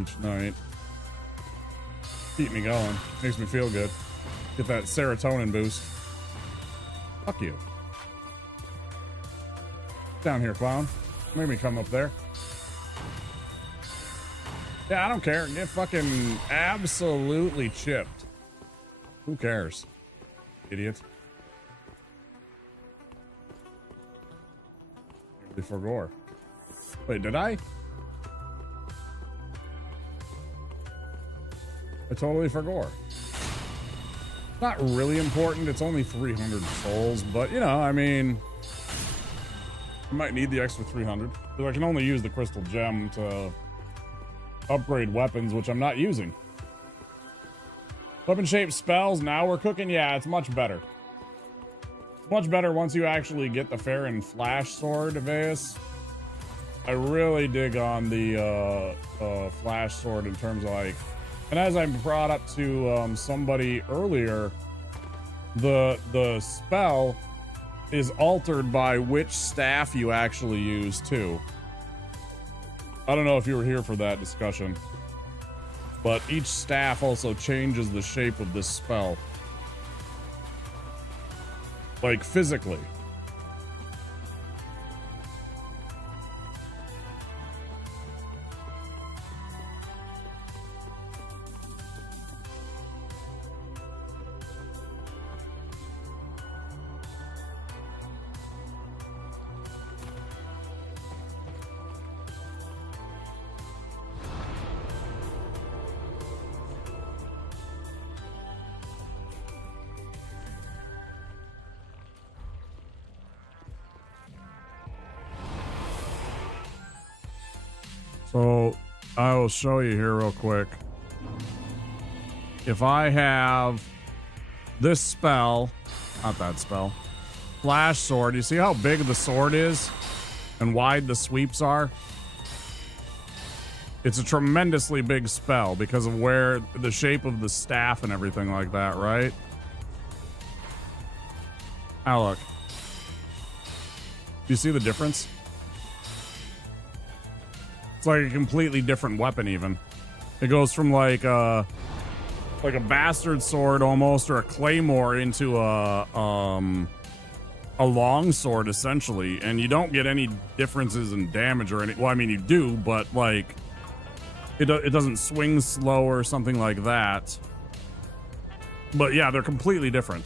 each night. Keep me going. Makes me feel good. Get that serotonin boost. Fuck you. Down here, clown. Make me come up there. Yeah, I don't care. Get fucking absolutely chipped. Who cares? Idiot. For gore. Wait, did I? I totally forgot. Not really important. It's only 300 souls, but you know, I mean, I might need the extra 300 because I can only use the crystal gem to upgrade weapons, which I'm not using. Weapon shaped spells. Now we're cooking. Yeah, it's much better. Much better once you actually get the Farron Flash Sword, Veus. I really dig on the Flash Sword in terms of like, and as I brought up to somebody earlier, the spell is altered by which staff you actually use too. I don't know if you were here for that discussion, but each staff also changes the shape of this spell. Like physically. So I will show you here real quick. If I have this spell, not that spell, Flash Sword, you see how big the sword is and wide the sweeps are? It's a tremendously big spell because of where the shape of the staff and everything like that, right? Now look. Do you see the difference? It's like a completely different weapon even. It goes from like a bastard sword almost, or a claymore, into a long sword essentially, and you don't get any differences in damage or any, well, I mean you do, but like it doesn't swing slow or something like that. But yeah, they're completely different.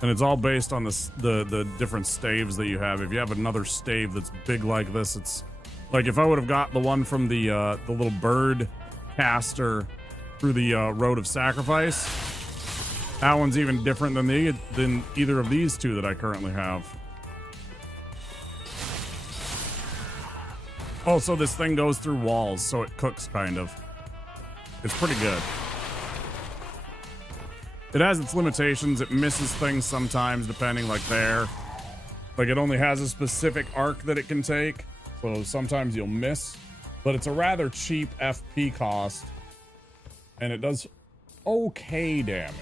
And it's all based on the different staves that you have. If you have another stave that's big like this, it's like if I would have got the one from the little bird caster through the Road of Sacrifice, that one's even different than either of these two that I currently have. Also, this thing goes through walls, so it cooks kind of. It's pretty good. It has its limitations. It misses things sometimes, depending, like there. Like, it only has a specific arc that it can take, so sometimes you'll miss. But it's a rather cheap FP cost, and it does okay damage.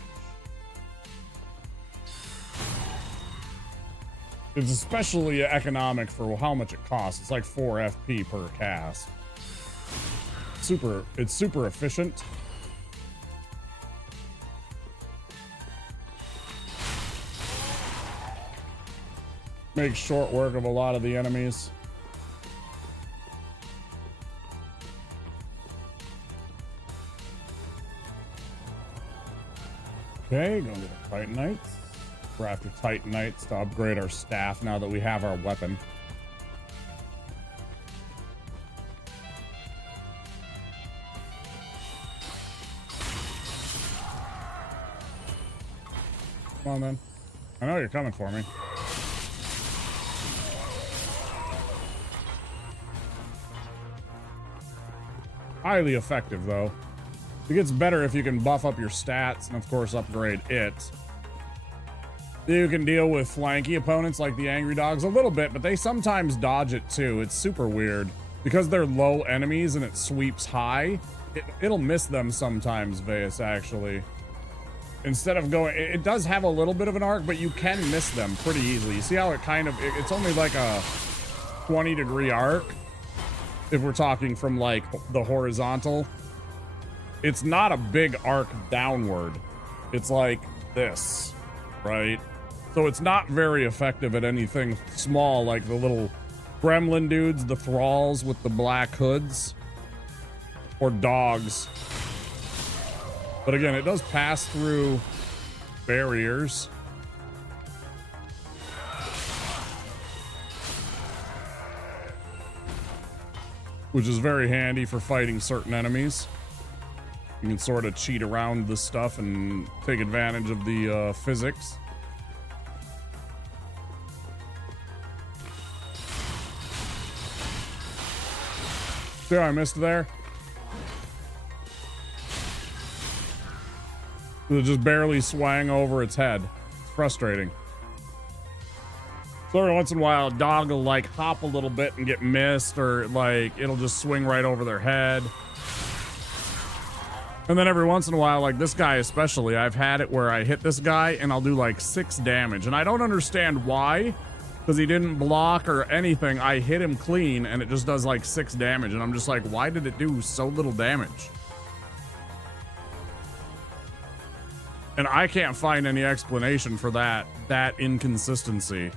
It's especially economic for how much it costs. It's like 4 FP per cast. It's super efficient. Makes short work of a lot of the enemies. Okay, going to the Titanites. We're after Titanites to upgrade our staff now that we have our weapon. Come on then. I know you're coming for me. Highly effective, though. It gets better if you can buff up your stats and, of course, upgrade it. You can deal with flanky opponents like the Angry Dogs a little bit, but they sometimes dodge it, too. It's super weird. Because they're low enemies and it sweeps high, it'll miss them sometimes, Veus, actually. Instead of going... It does have a little bit of an arc, but you can miss them pretty easily. You see how it kind of... It's only like a 20-degree arc. If we're talking from, like, the horizontal. It's not a big arc downward. It's like this, right? So it's not very effective at anything small, like the little Gremlin dudes, the thralls with the black hoods, or dogs. But again, it does pass through barriers. Which is very handy for fighting certain enemies. You can sort of cheat around this stuff and take advantage of the physics. See how I missed there? It just barely swang over its head. It's frustrating. So every once in a while, a dog will like hop a little bit and get missed, or like it'll just swing right over their head. And then every once in a while, like this guy especially, I've had it where I hit this guy and I'll do like 6 damage. And I don't understand why, because he didn't block or anything. I hit him clean and it just does like 6 damage. And I'm just like, why did it do so little damage? And I can't find any explanation for that inconsistency.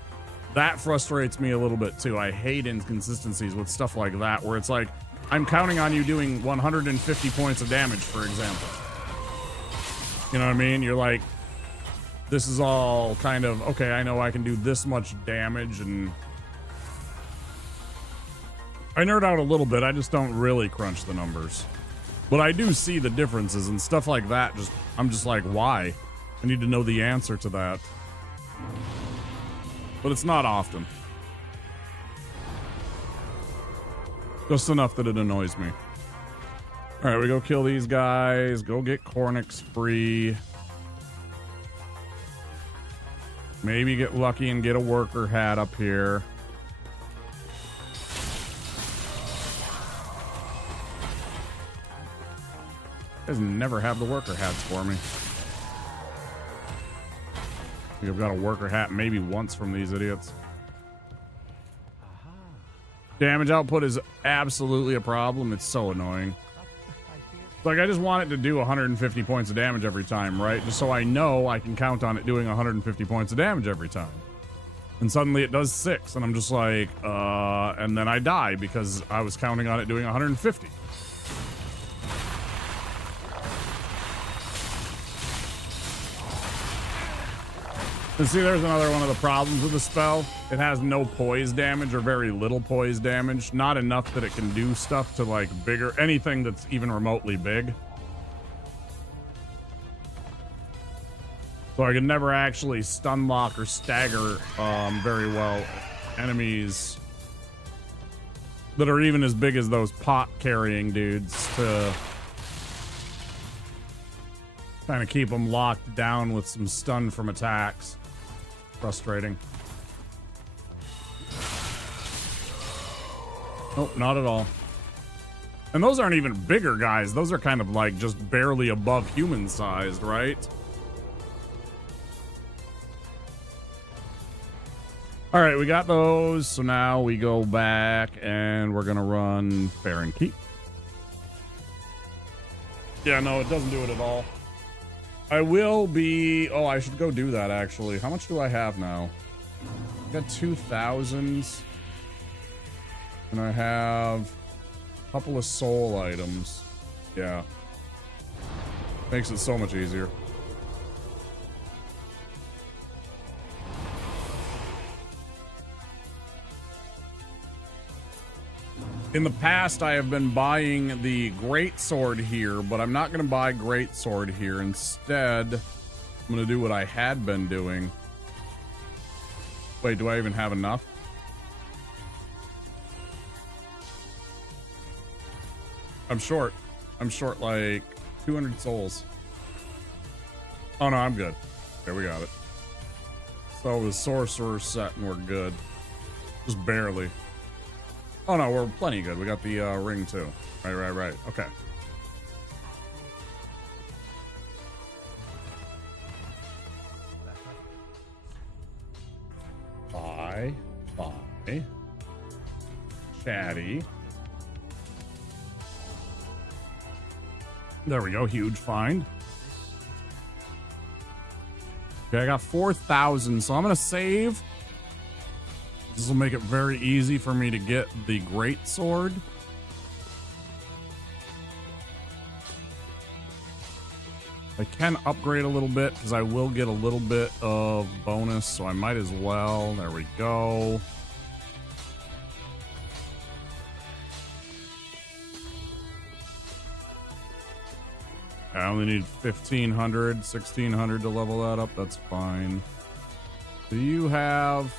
That frustrates me a little bit too. I hate inconsistencies with stuff like that, where it's like, I'm counting on you doing 150 points of damage, for example. You know what I mean? You're like, this is all kind of, okay, I know I can do this much damage, and I nerd out a little bit. I just don't really crunch the numbers. But I do see the differences and stuff like that. I'm just like, why? I need to know the answer to that. But it's not often. Just enough that it annoys me. All right, we go kill these guys. Go get Cornix free. Maybe get lucky and get a worker hat up here. You guys never have the worker hats for me. I think I've got a worker hat maybe once from these idiots. Damage output is absolutely a problem. It's so annoying. Like, I just want it to do 150 points of damage every time, right? Just so I know I can count on it doing 150 points of damage every time. And suddenly it does 6, and I'm just like, and then I die because I was counting on it doing 150. And see, there's another one of the problems with the spell. It has no poise damage or very little poise damage. Not enough that it can do stuff to like bigger, anything that's even remotely big. So I can never actually stun lock or stagger very well enemies that are even as big as those pot carrying dudes to kind of keep them locked down with some stun from attacks. Frustrating. Nope, not at all. And those aren't even bigger guys. Those are kind of like just barely above human sized, right? All right, we got those. So now we go back and we're going to run Fair and Keep. Yeah, no, it doesn't do it at all. I will be... Oh, I should go do that, actually. How much do I have now? I got 2,000. And I have a couple of soul items. Yeah. Makes it so much easier. In the past, I have been buying the greatsword here, but I'm not going to buy greatsword here. Instead, I'm going to do what I had been doing. Wait, do I even have enough? I'm short. I'm short like 200 souls. Oh no, I'm good. There, we got it. So the sorcerer set and we're good. Just barely. Oh no, we're plenty good. We got the ring too. Right. Okay. Bye. Chatty. There we go. Huge find. Okay, I got 4,000, so I'm gonna save. This will make it very easy for me to get the great sword. I can upgrade a little bit because I will get a little bit of bonus, so I might as well. There we go. I only need 1,500, 1,600 to level that up. That's fine. Do you have...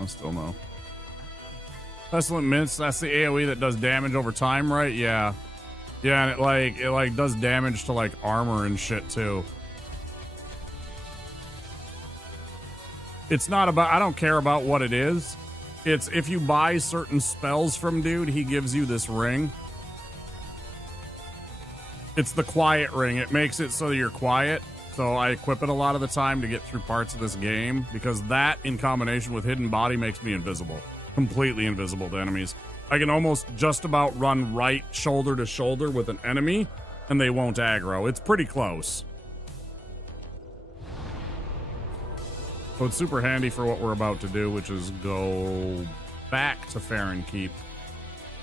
I still no. Pestilent Mints, that's the AoE that does damage over time, right? Yeah. Yeah, and it like does damage to like armor and shit too. It's not about, I don't care about what it is. It's if you buy certain spells from dude, he gives you this ring. It's the quiet ring. It makes it so you're quiet. So I equip it a lot of the time to get through parts of this game because that in combination with hidden body makes me invisible. Completely invisible to enemies. I can almost just about run right shoulder to shoulder with an enemy and they won't aggro. It's pretty close. So it's super handy for what we're about to do, which is go back to Farron Keep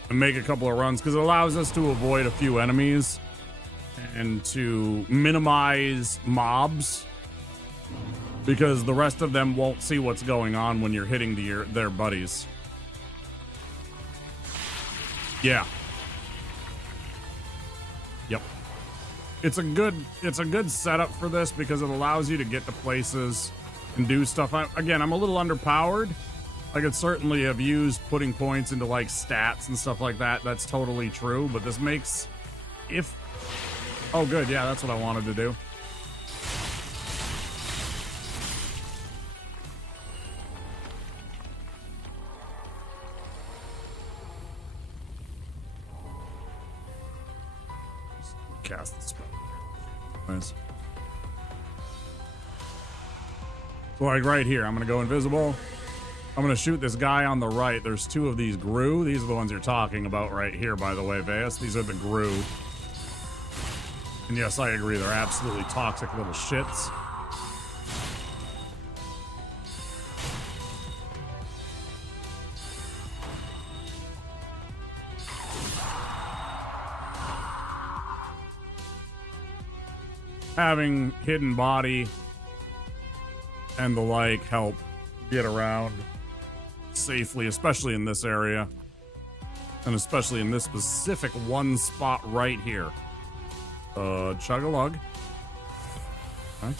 and make a couple of runs because it allows us to avoid a few enemies and to minimize mobs because the rest of them won't see what's going on when you're hitting their buddies. Yeah. Yep. It's a good setup for this because it allows you to get to places and do stuff. Again, I'm a little underpowered. I could certainly have used putting points into like stats and stuff like that. That's totally true, but this makes oh good, yeah, that's what I wanted to do. Cast the spell. Nice. So like right here, I'm gonna go invisible. I'm gonna shoot this guy on the right. There's two of these Gru. These are the ones you're talking about right here, by the way, Veas. These are the Gru. And yes, I agree, they're absolutely toxic little shits. Having hidden body and the like help get around safely, especially in this area. And especially in this specific one spot right here. Chug-a-lug. Okay.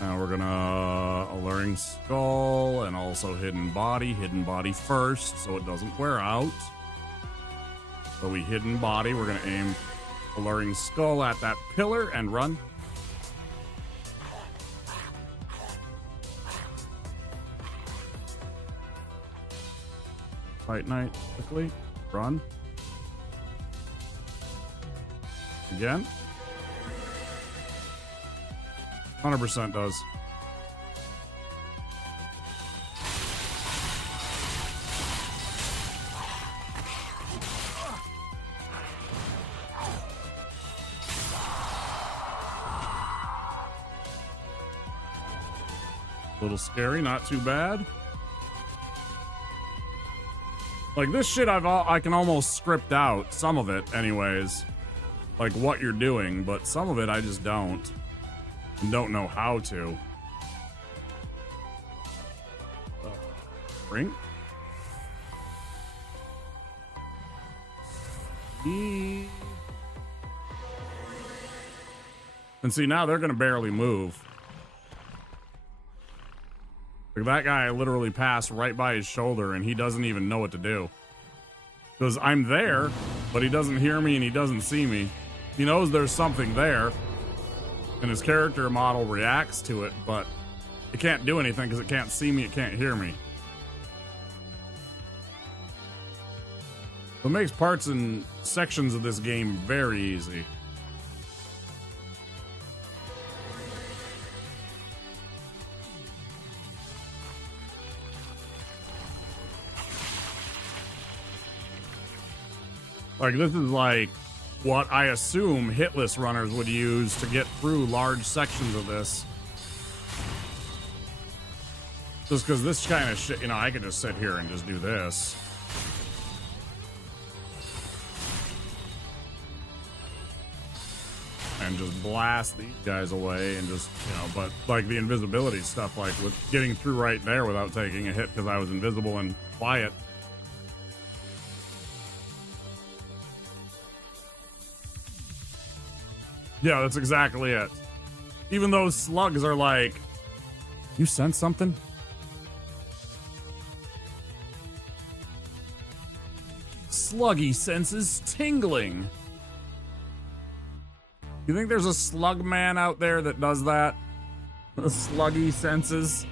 Now we're gonna Alluring Skull and also Hidden Body. Hidden Body first, so it doesn't wear out. So we Hidden Body. We're gonna aim Alluring Skull at that pillar and run. Fight Night quickly. Run. Again. 100% does. A little scary, not too bad. Like this shit I can almost script out, some of it anyways. Like what you're doing, but some of it I just don't. And don't know how to. Ring? And see, now they're gonna barely move. Like that guy literally passed right by his shoulder and he doesn't even know what to do. Because I'm there, but he doesn't hear me and he doesn't see me. He knows there's something there, and his character model reacts to it, but it can't do anything because it can't see me, it can't hear me. It makes parts and sections of this game very easy. Like, this is like what I assume hitless runners would use to get through large sections of this. Just because this kind of shit, you know, I could just sit here and just do this. And just blast these guys away and just, you know, but like the invisibility stuff, like with getting through right there without taking a hit because I was invisible and quiet. Yeah, that's exactly it. Even those slugs are like, you sense something? Sluggy senses tingling. You think there's a slug man out there that does that? The sluggy senses?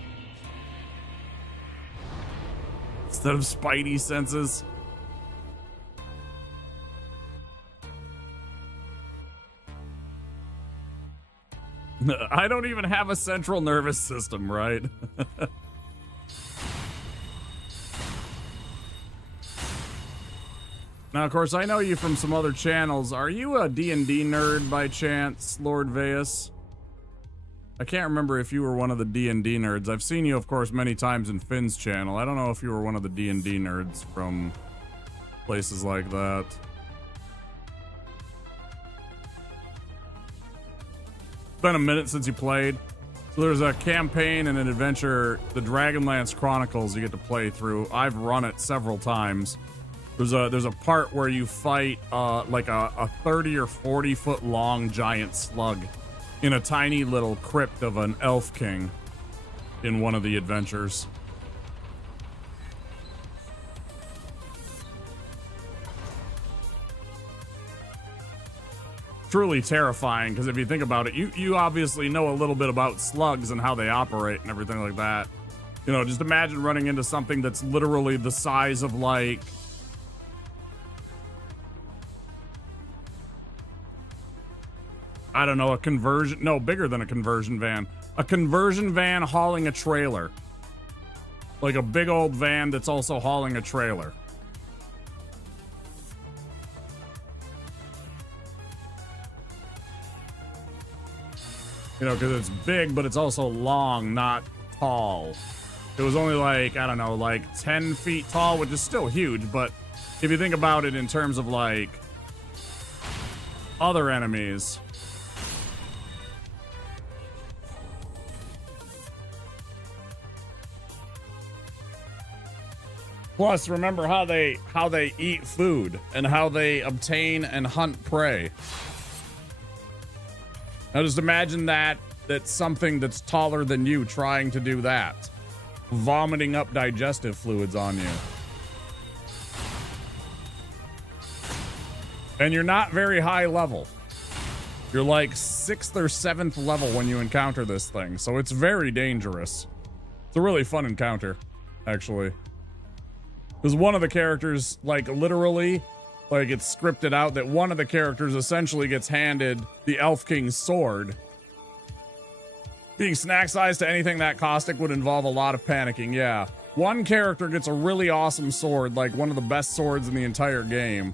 Instead of spidey senses? I don't even have a central nervous system, right? Now, of course, I know you from some other channels. Are you a D&D nerd by chance, Lord Veus? I can't remember if you were one of the D&D nerds. I've seen you, of course, many times in Finn's channel. I don't know if you were one of the D&D nerds from places like that. It's been a minute since you played. So there's a campaign and an adventure, the Dragonlance Chronicles, you get to play through. I've run it several times. There's a part where you fight like a 30 or 40 foot long giant slug in a tiny little crypt of an elf king in one of the adventures. Truly terrifying, because if you think about it, you obviously know a little bit about slugs and how they operate and everything like that. You know, just imagine running into something that's literally the size of like, I don't know, bigger than a conversion van. A conversion van hauling a trailer. Like a big old van that's also hauling a trailer. You know, because it's big, but it's also long, not tall. It was only like, I don't know, like 10 feet tall, which is still huge, but if you think about it in terms of like other enemies. Plus, remember how they eat food and how they obtain and hunt prey. Now just imagine that's something that's taller than you trying to do that. Vomiting up digestive fluids on you. And you're not very high level. You're like 6th or 7th level when you encounter this thing, so it's very dangerous. It's a really fun encounter, actually. Because one of the characters, like, literally, like, it's scripted out that one of the characters essentially gets handed the Elf King's sword. Being snack-sized to anything that caustic would involve a lot of panicking, yeah. One character gets a really awesome sword, like one of the best swords in the entire game.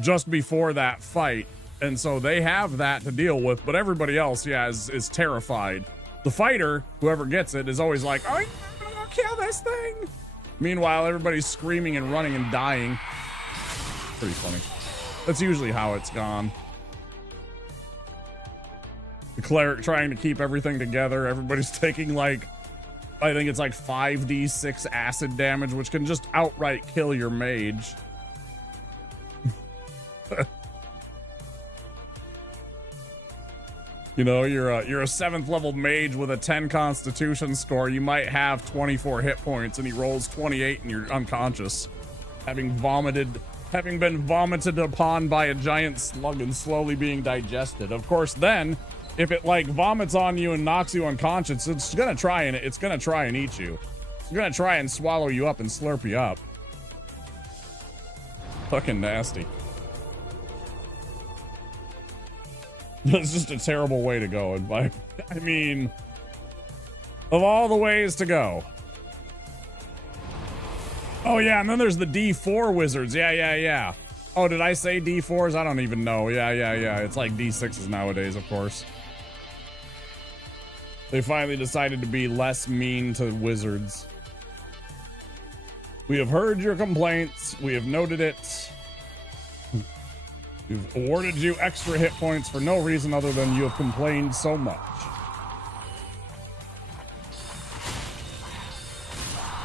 Just before that fight. And so they have that to deal with, but everybody else, yeah, is terrified. The fighter, whoever gets it, is always like, oh, I'm gonna kill this thing! Meanwhile, everybody's screaming and running and dying. Pretty funny. That's usually how it's gone. The cleric trying to keep everything together. Everybody's taking like, I think it's like 5d6 acid damage, which can just outright kill your mage. You know, you're a 7th level mage with a 10 constitution score. You might have 24 hit points and he rolls 28 and you're unconscious. Having been vomited upon by a giant slug and slowly being digested. Of course, then if it like vomits on you and knocks you unconscious, it's gonna try and eat you. It's gonna try and swallow you up and slurp you up. Fucking nasty. That's just a terrible way to go. I mean, of all the ways to go. Oh yeah, and then there's the D4 wizards. Yeah. Oh, did I say D4s? I don't even know. Yeah. It's like D6s nowadays, of course. They finally decided to be less mean to wizards. We have heard your complaints. We have noted it. We've awarded you extra hit points for no reason other than you have complained so much.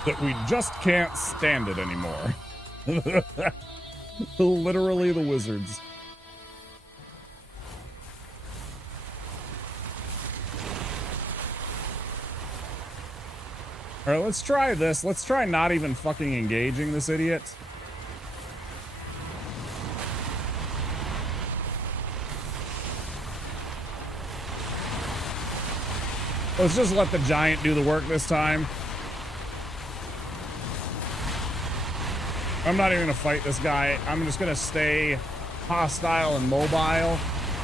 That we just can't stand it anymore. Literally the wizards. All right, let's try this. Let's try not even fucking engaging this idiot. Let's just let the giant do the work this time. I'm not even gonna fight this guy. I'm just gonna stay hostile and mobile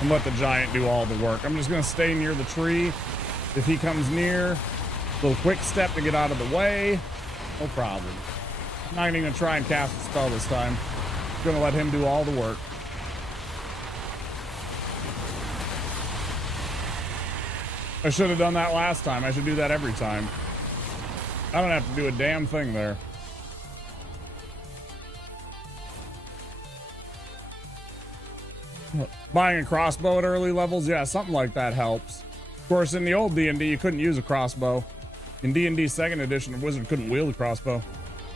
and let the giant do all the work. I'm just gonna stay near the tree. If he comes near, little quick step to get out of the way. No problem. I'm not even gonna try and cast a spell this time. I'm gonna let him do all the work. I should have done that last time. I should do that every time. I don't have to do a damn thing there. Buying a crossbow at early levels, yeah, something like that helps. Of course, in the old D&D, you couldn't use a crossbow. In D&D 2nd edition, a wizard couldn't wield a crossbow.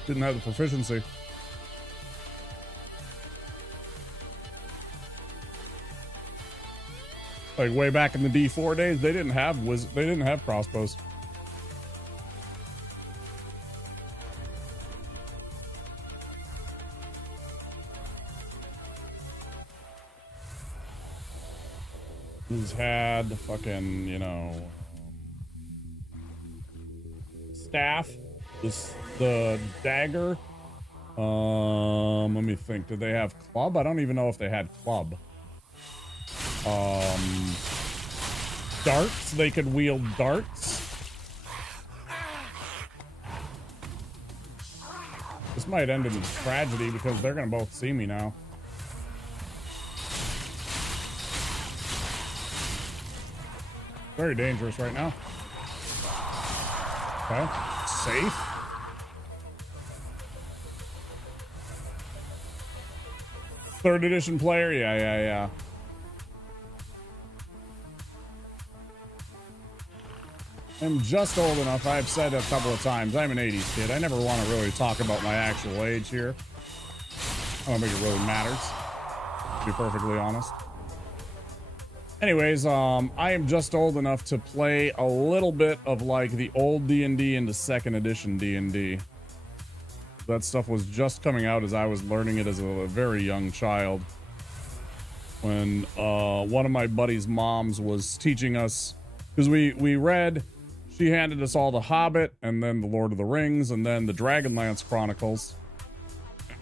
Didn't have the proficiency. Like way back in the D4 days, they didn't have crossbows. He's had the fucking, you know, staff, the dagger. Let me think. Did they have club? I don't even know if they had club. Darts. They could wield darts. This might end in tragedy because they're gonna both see me now. Very dangerous right now. Okay. Safe. Third edition player? Yeah. I'm just old enough. I've said it a couple of times. I'm an 80s kid. I never want to really talk about my actual age here. I don't think it really matters, to be perfectly honest. Anyways, I am just old enough to play a little bit of like the old D&D into 2nd edition D&D. That stuff was just coming out as I was learning it as a very young child. When one of my buddy's moms was teaching us, because we read, she handed us all The Hobbit and then The Lord of the Rings and then the Dragonlance Chronicles.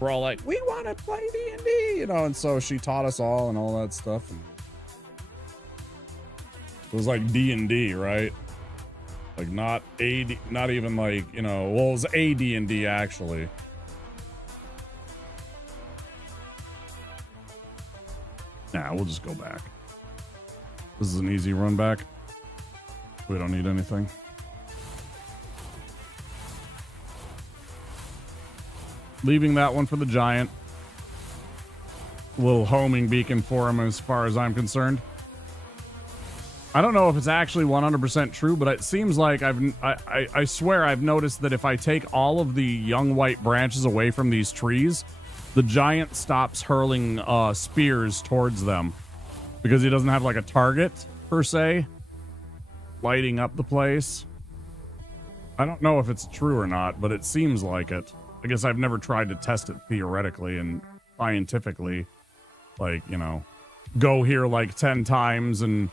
We're all like, we want to play D&D, you know, and so she taught us all and all that stuff. And it was like D&D, right? Like not even like, you know, well, it was AD&D actually. Nah, we'll just go back. This is an easy run back. We don't need anything. Leaving that one for the giant. A little homing beacon for him as far as I'm concerned. I don't know if it's actually 100% true, but it seems like I swear I've noticed that if I take all of the young white branches away from these trees, the giant stops hurling spears towards them because he doesn't have like a target per se lighting up the place. I don't know if it's true or not, but it seems like it. I guess I've never tried to test it theoretically and scientifically, like, you know, go here like 10 times and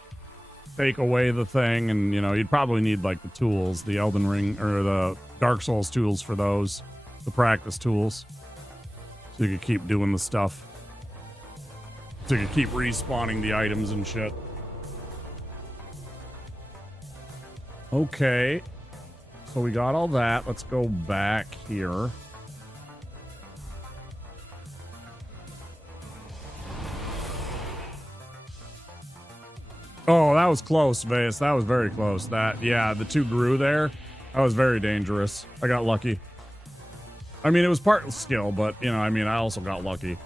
take away the thing, and you know, you'd probably need like the tools, the Elden Ring or the Dark Souls tools for those, the practice tools, so you could keep doing the stuff, so you could keep respawning the items and shit. Okay, so we got all that. Let's go back here. Oh, that was close, Vase. That was very close. That, yeah, the two grew there. That was very dangerous. I got lucky. I mean, it was part skill, but, you know, I mean, I also got lucky.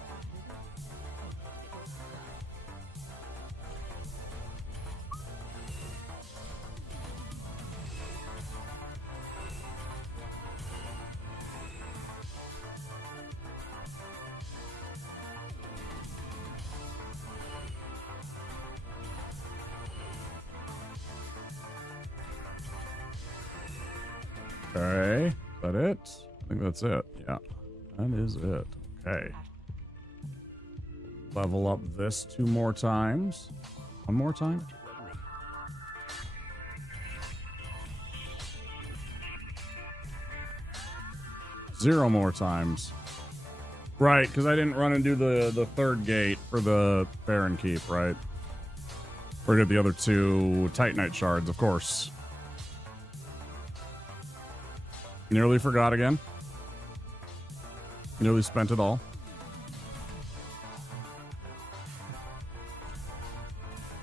Okay, is that it? I think that's it. Yeah, that is it. Okay. Level up this 2 more times. 1 more time? Zero more times. Right, because I didn't run and do the 3rd gate for the Baron Keep, right? Or get the other 2 Titanite shards, of course. Nearly forgot again. Nearly spent it all.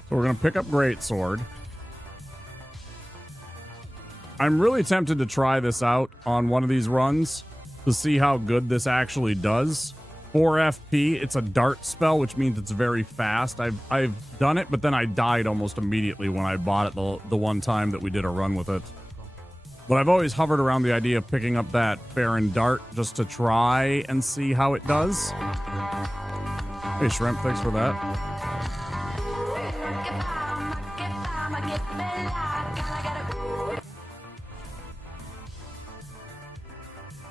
So we're going to pick up Greatsword. I'm really tempted to try this out on one of these runs to see how good this actually does. 4 FP, it's a dart spell, which means it's very fast. I've done it, but then I died almost immediately when I bought it the one time that we did a run with it. But I've always hovered around the idea of picking up that Baron Dart just to try and see how it does. Hey, Shrimp, thanks for that.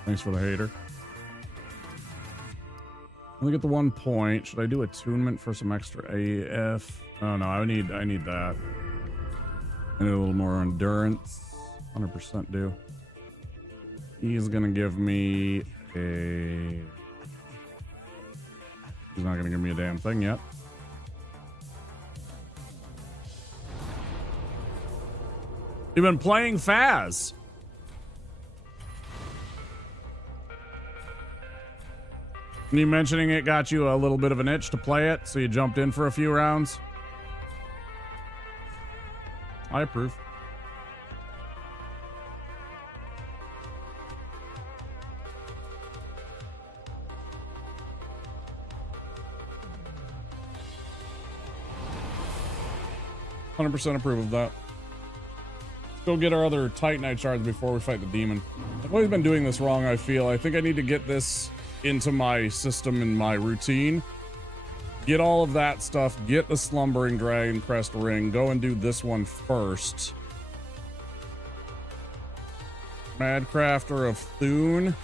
Thanks for the hater. Only get the 1 point. Should I do attunement for some extra AF? Oh no, I need that. I need a little more endurance. 100% do. He's gonna give me a... He's not gonna give me a damn thing yet. You've been playing Faz. Me mentioning it got you a little bit of an itch to play it, so you jumped in for a few rounds. I approve. %, approve of that. Let's go get our other Titanite shards before we fight the demon. I've always been doing this wrong, I feel. I think I need to get this into my system and my routine. Get all of that stuff. Get the Slumbering Dragon Crest Ring. Go and do this one first. Madcrafter of Thune.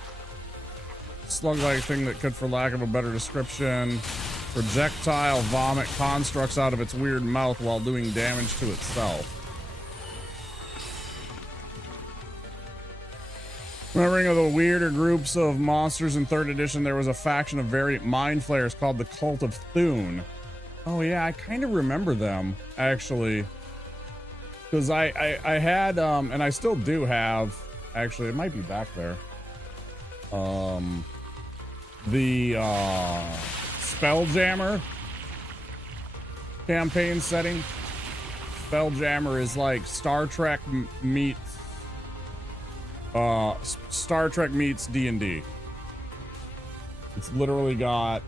Slug-like thing that could, for lack of a better description, projectile vomit constructs out of its weird mouth while doing damage to itself. Remembering of the weirder groups of monsters in 3rd edition, there was a faction of variant mind flayers called the Cult of Thune. Oh yeah, I kind of remember them, actually. Because I had, and I still do have, actually, it might be back there. The, Spelljammer campaign setting. Spelljammer is like Star Trek meets D&D. It's literally got...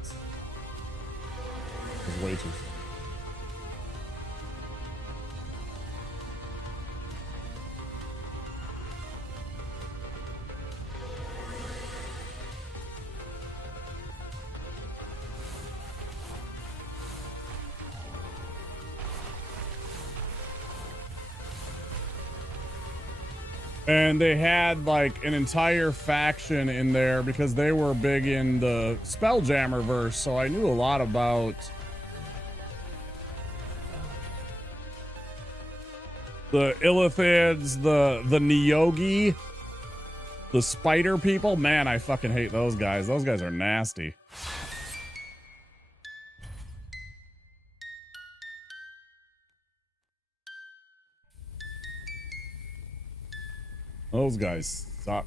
It's way too... And they had like an entire faction in there because they were big in the Spelljammer verse, so I knew a lot about the Illithids, the Neogi, the spider people. Man, I fucking hate those guys. Those guys are nasty. Those guys suck.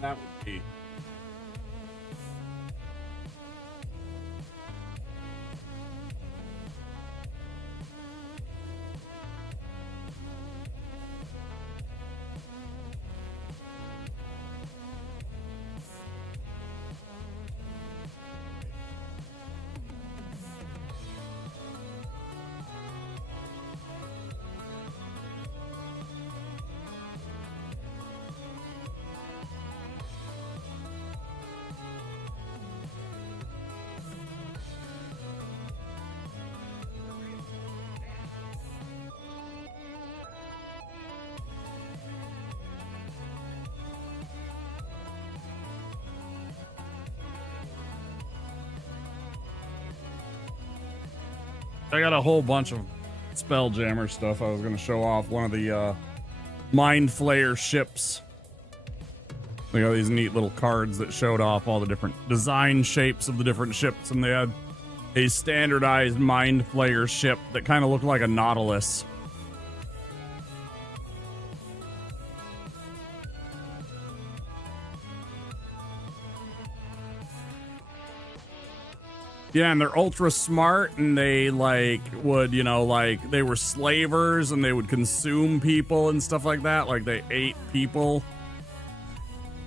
That would be. I got a whole bunch of Spelljammer stuff I was going to show off. One of the Mind Flayer ships. They got these neat little cards that showed off all the different design shapes of the different ships, and they had a standardized Mind Flayer ship that kind of looked like a Nautilus. Yeah, and they're ultra smart, and they like would, you know, like they were slavers and they would consume people and stuff like that. Like they ate people,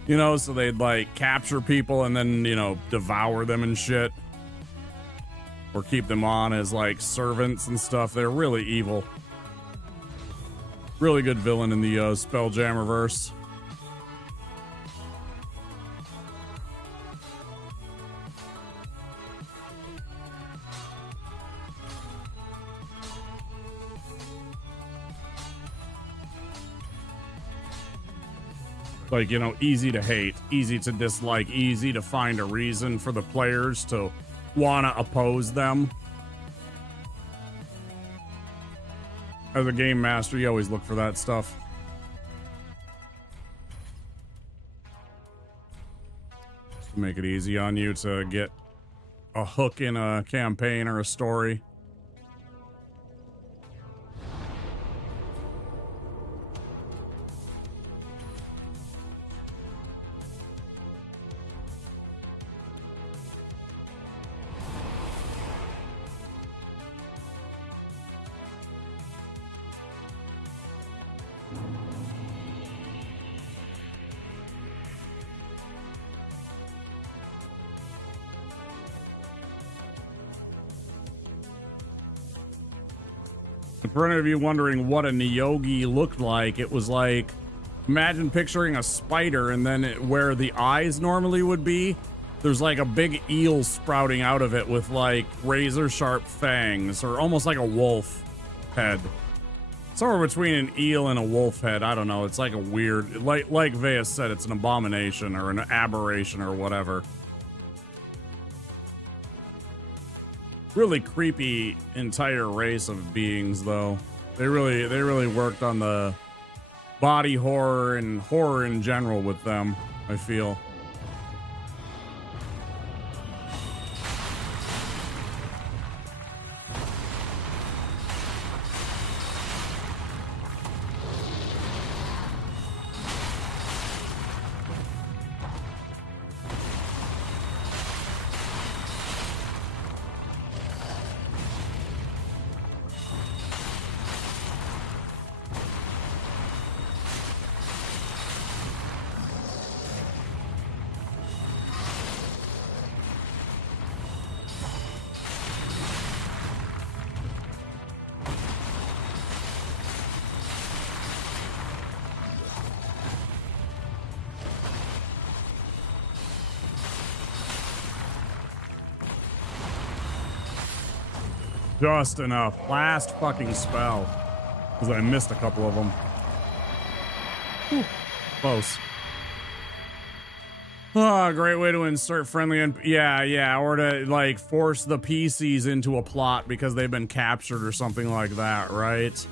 you know, so they'd like capture people and then, you know, devour them and shit. Or keep them on as like servants and stuff. They're really evil. Really good villain in the Spelljammer verse. Like, you know, easy to hate, easy to dislike, easy to find a reason for the players to want to oppose them. As a game master, you always look for that stuff. Just to make it easy on you to get a hook in a campaign or a story. For any of you wondering what a Nyogi looked like, it was like, imagine picturing a spider, and then where the eyes normally would be, there's like a big eel sprouting out of it with like razor sharp fangs, or almost like a wolf head. Somewhere between an eel and a wolf head. I don't know. It's like a weird, like Veas said, it's an abomination or an aberration or whatever. Really creepy entire race of beings, though. They really worked on the body horror and horror in general with them, I feel. Just enough. Last fucking spell. Because I missed a couple of them. Whew. Close. Oh, great way to insert friendly yeah, or to like force the PCs into a plot because they've been captured or something like that, right?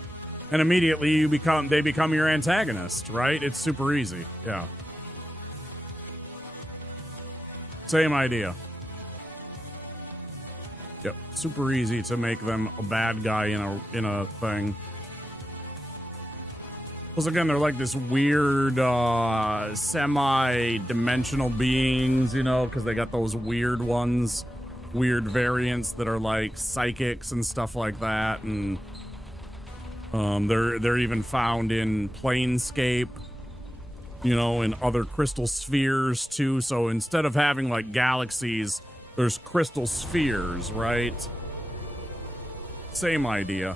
And immediately they become your antagonist, right? It's super easy. Yeah. Same idea. Yep, super easy to make them a bad guy in a thing. Plus, again, they're like this weird, semi-dimensional beings, you know, because they got those weird ones, weird variants that are like psychics and stuff like that, and they're even found in Planescape, you know, in other crystal spheres too. So instead of having like galaxies, there's crystal spheres, right? Same idea.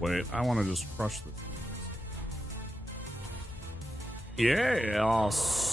Wait, I want to just crush this. Yes.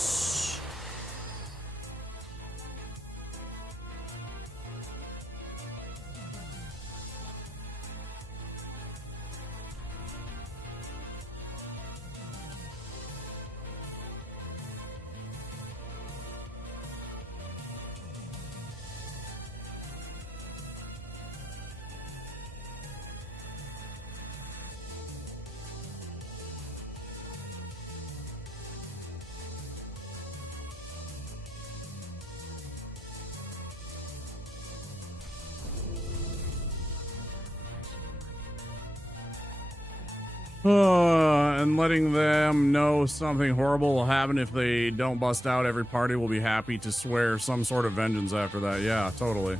And letting them know something horrible will happen if they don't bust out. Every party will be happy to swear some sort of vengeance after that. Yeah, totally.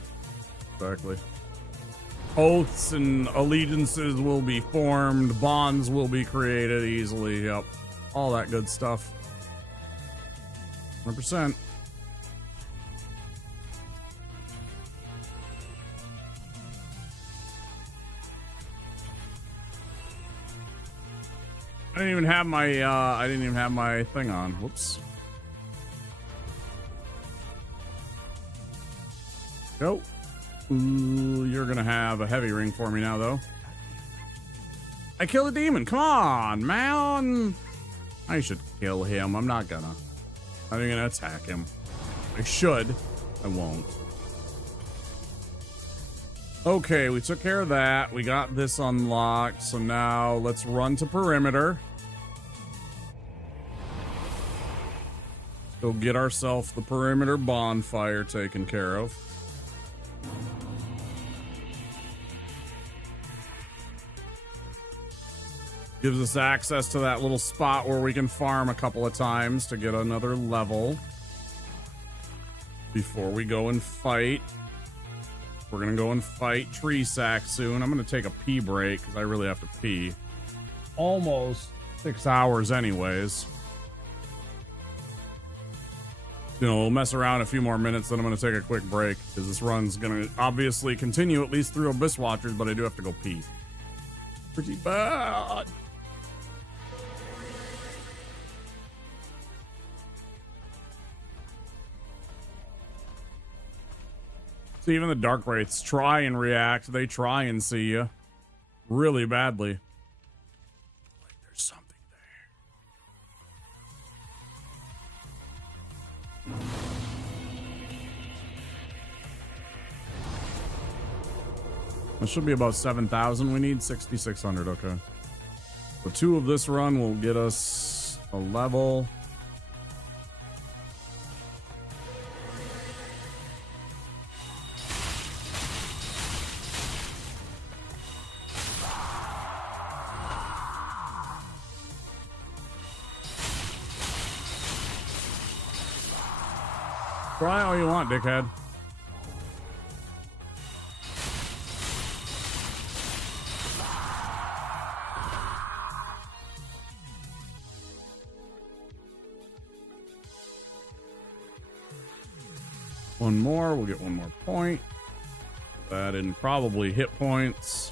Exactly. Oaths and allegiances will be formed. Bonds will be created easily. Yep. All that good stuff. 100%. I didn't even have my thing on. Whoops. Go. Ooh, you're gonna have a heavy ring for me now, though. I kill a demon. Come on, man. I should kill him. I'm not gonna. I'm gonna attack him. I should. I won't. Okay, we took care of that. We got this unlocked. So now let's run to perimeter. Go get ourselves the perimeter bonfire taken care of. Gives us access to that little spot where we can farm a couple of times to get another level before we go and fight. We're gonna go and fight Tree Sack soon. I'm gonna take a pee break because I really have to pee. Almost 6 hours anyways. You know, we'll mess around a few more minutes, then I'm gonna take a quick break because this run's gonna obviously continue at least through Abyss Watchers, but I do have to go pee. Pretty bad. So even the Dark Wraiths try and react. They try and see you really badly. Like there's something there. That should be about 7,000. We need 6,600. Okay. So 2 of this run will get us a level. Try all you want, dickhead. One more, we'll get one more point. That in probably hit points.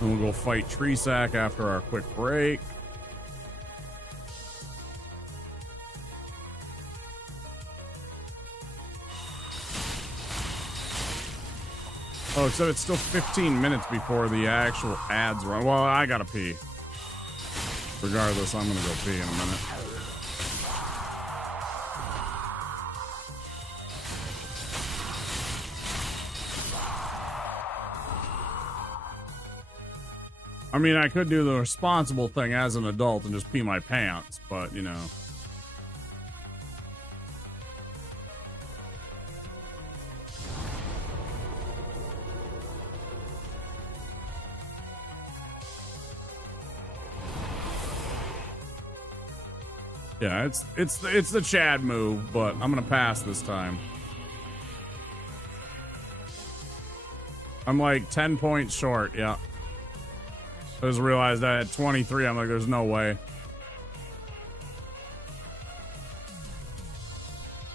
And we'll go fight Tree Sack after our quick break. Oh, so it's still 15 minutes before the actual ads run. Well, I gotta pee. Regardless, I'm gonna go pee in a minute. I mean, I could do the responsible thing as an adult and just pee my pants, but, you know. Yeah, it's the Chad move, but I'm gonna pass this time. I'm like 10 points short, yeah. I just realized I had 23. I'm like, there's no way.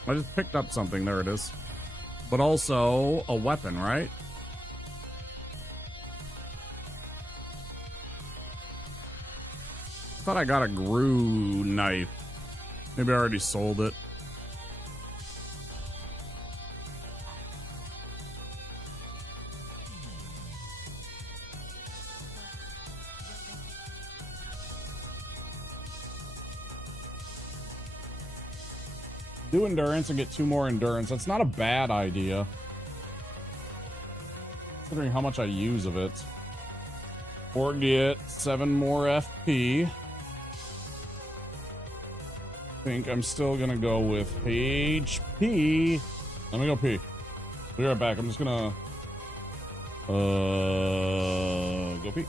I just picked up something. There it is. But also a weapon, right? I thought I got a Gru knife. Maybe I already sold it. Do endurance and get 2 more endurance. That's not a bad idea, considering how much I use of it. Or get 7 more FP. I think I'm still gonna go with HP. Let me go pee. Be right back. I'm just gonna go pee.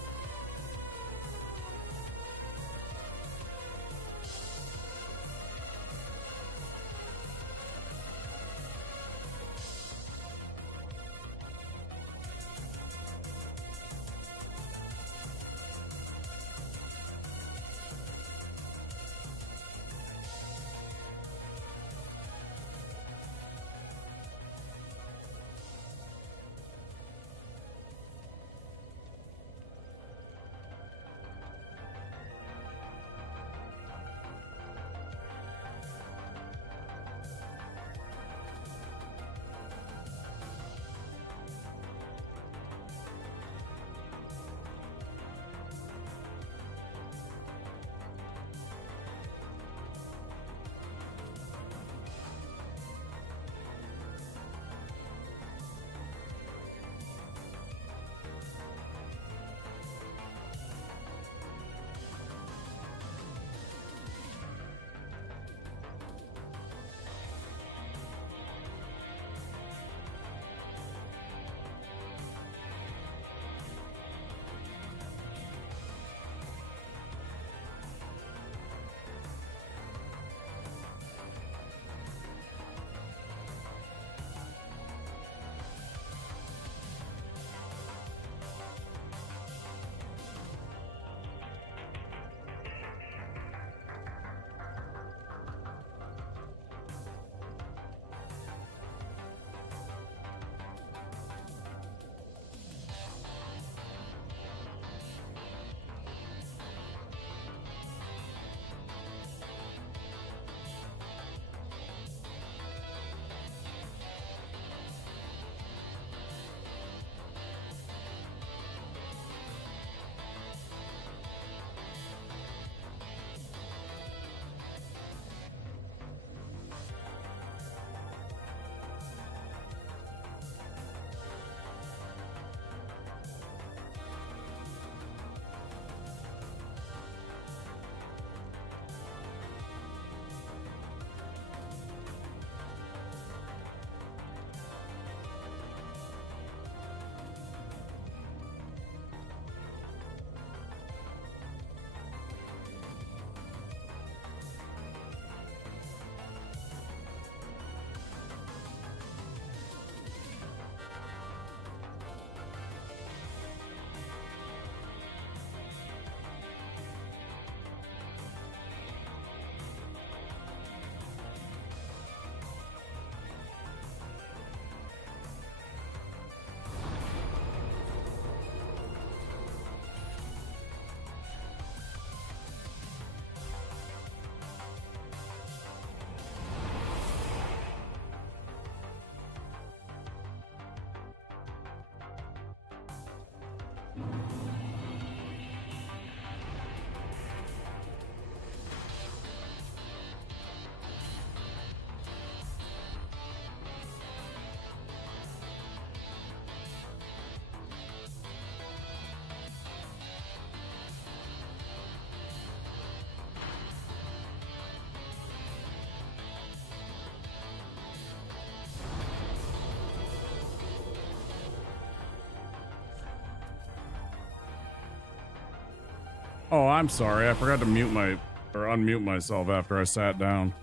Oh, I'm sorry. I forgot to unmute myself after I sat down.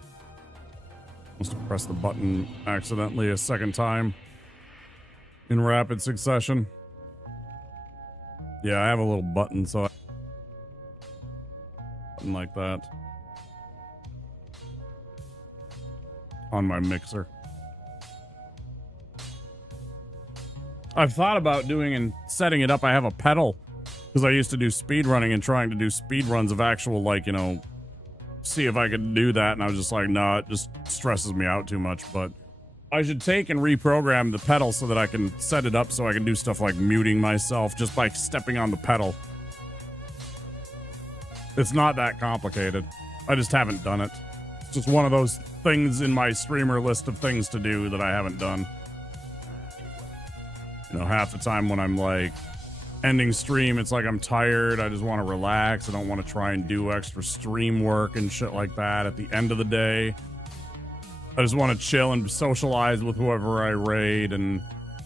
Must have pressed the button accidentally a second time in rapid succession. Yeah, I have a little button, so button like that on my mixer. I've thought about doing and setting it up. I have a pedal because I used to do speed running and trying to do speed runs of actual, like, you know, see if I could do that. And I was just like, no, it just stresses me out too much. But I should take and reprogram the pedal so that I can set it up so I can do stuff like muting myself just by stepping on the pedal. It's not that complicated. I just haven't done it. It's just one of those things in my streamer list of things to do that I haven't done. You know, half the time when I'm like ending stream, it's like I'm tired. I just want to relax. I don't want to try and do extra stream work and shit like that at the end of the day. I just want to chill and socialize with whoever I raid and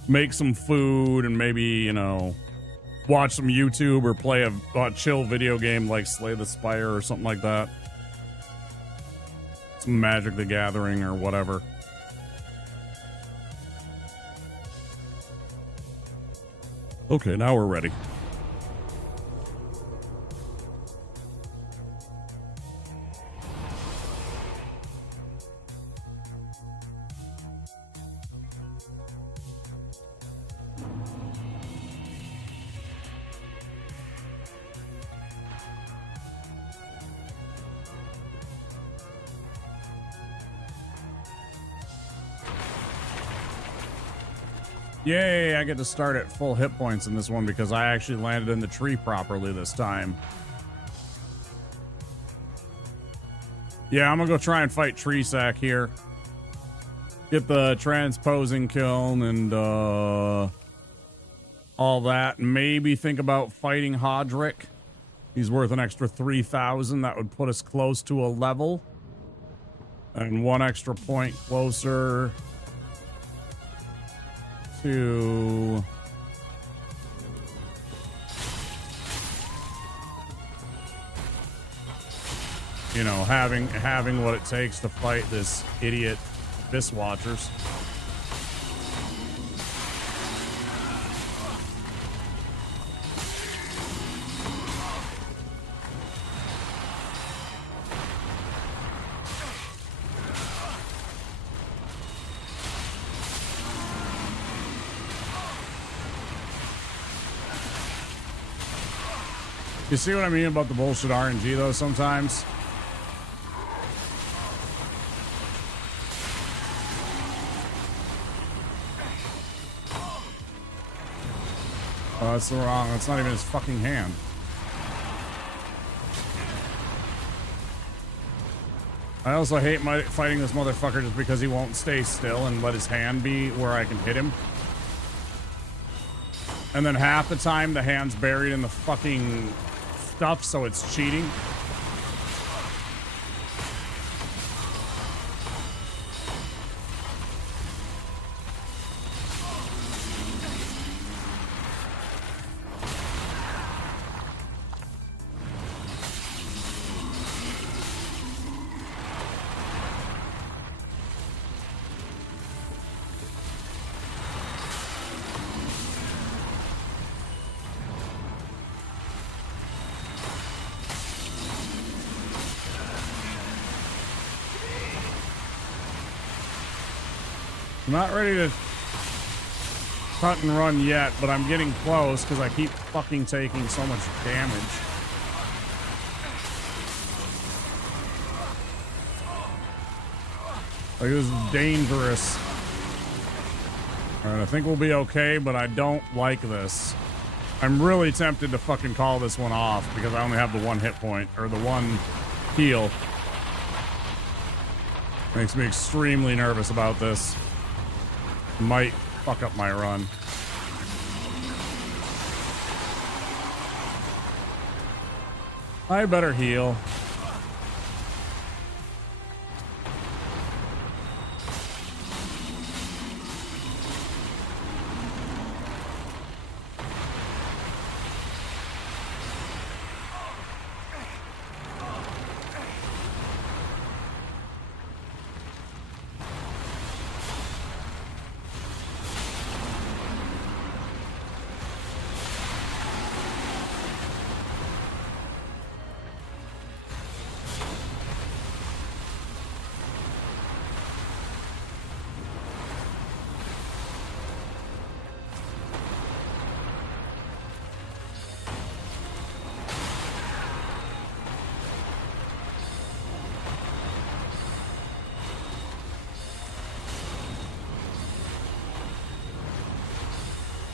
make some food and maybe, you know, watch some YouTube or play a chill video game like Slay the Spire or something like that. Some Magic the Gathering or whatever. Okay, now we're ready. Yay, I get to start at full hit points in this one because I actually landed in the tree properly this time. Yeah, I'm gonna go try and fight Tree Sack here. Get the transposing kiln and all that. Maybe think about fighting Hodrick. He's worth an extra 3,000. That would put us close to a level. And one extra point closer to you know, having what it takes to fight this idiot Abyss Watchers. You see what I mean about the bullshit RNG though sometimes? Oh, that's the wrong. That's not even his fucking hand. I also hate fighting this motherfucker just because he won't stay still and let his hand be where I can hit him. And then half the time the hand's buried in the fucking stuff, so it's cheating. I'm not ready to cut and run yet, but I'm getting close because I keep fucking taking so much damage. Like, this is dangerous. Alright, I think we'll be okay, but I don't like this. I'm really tempted to fucking call this one off because I only have the one hit point, or the one heal. Makes me extremely nervous about this. Might fuck up my run. I better heal.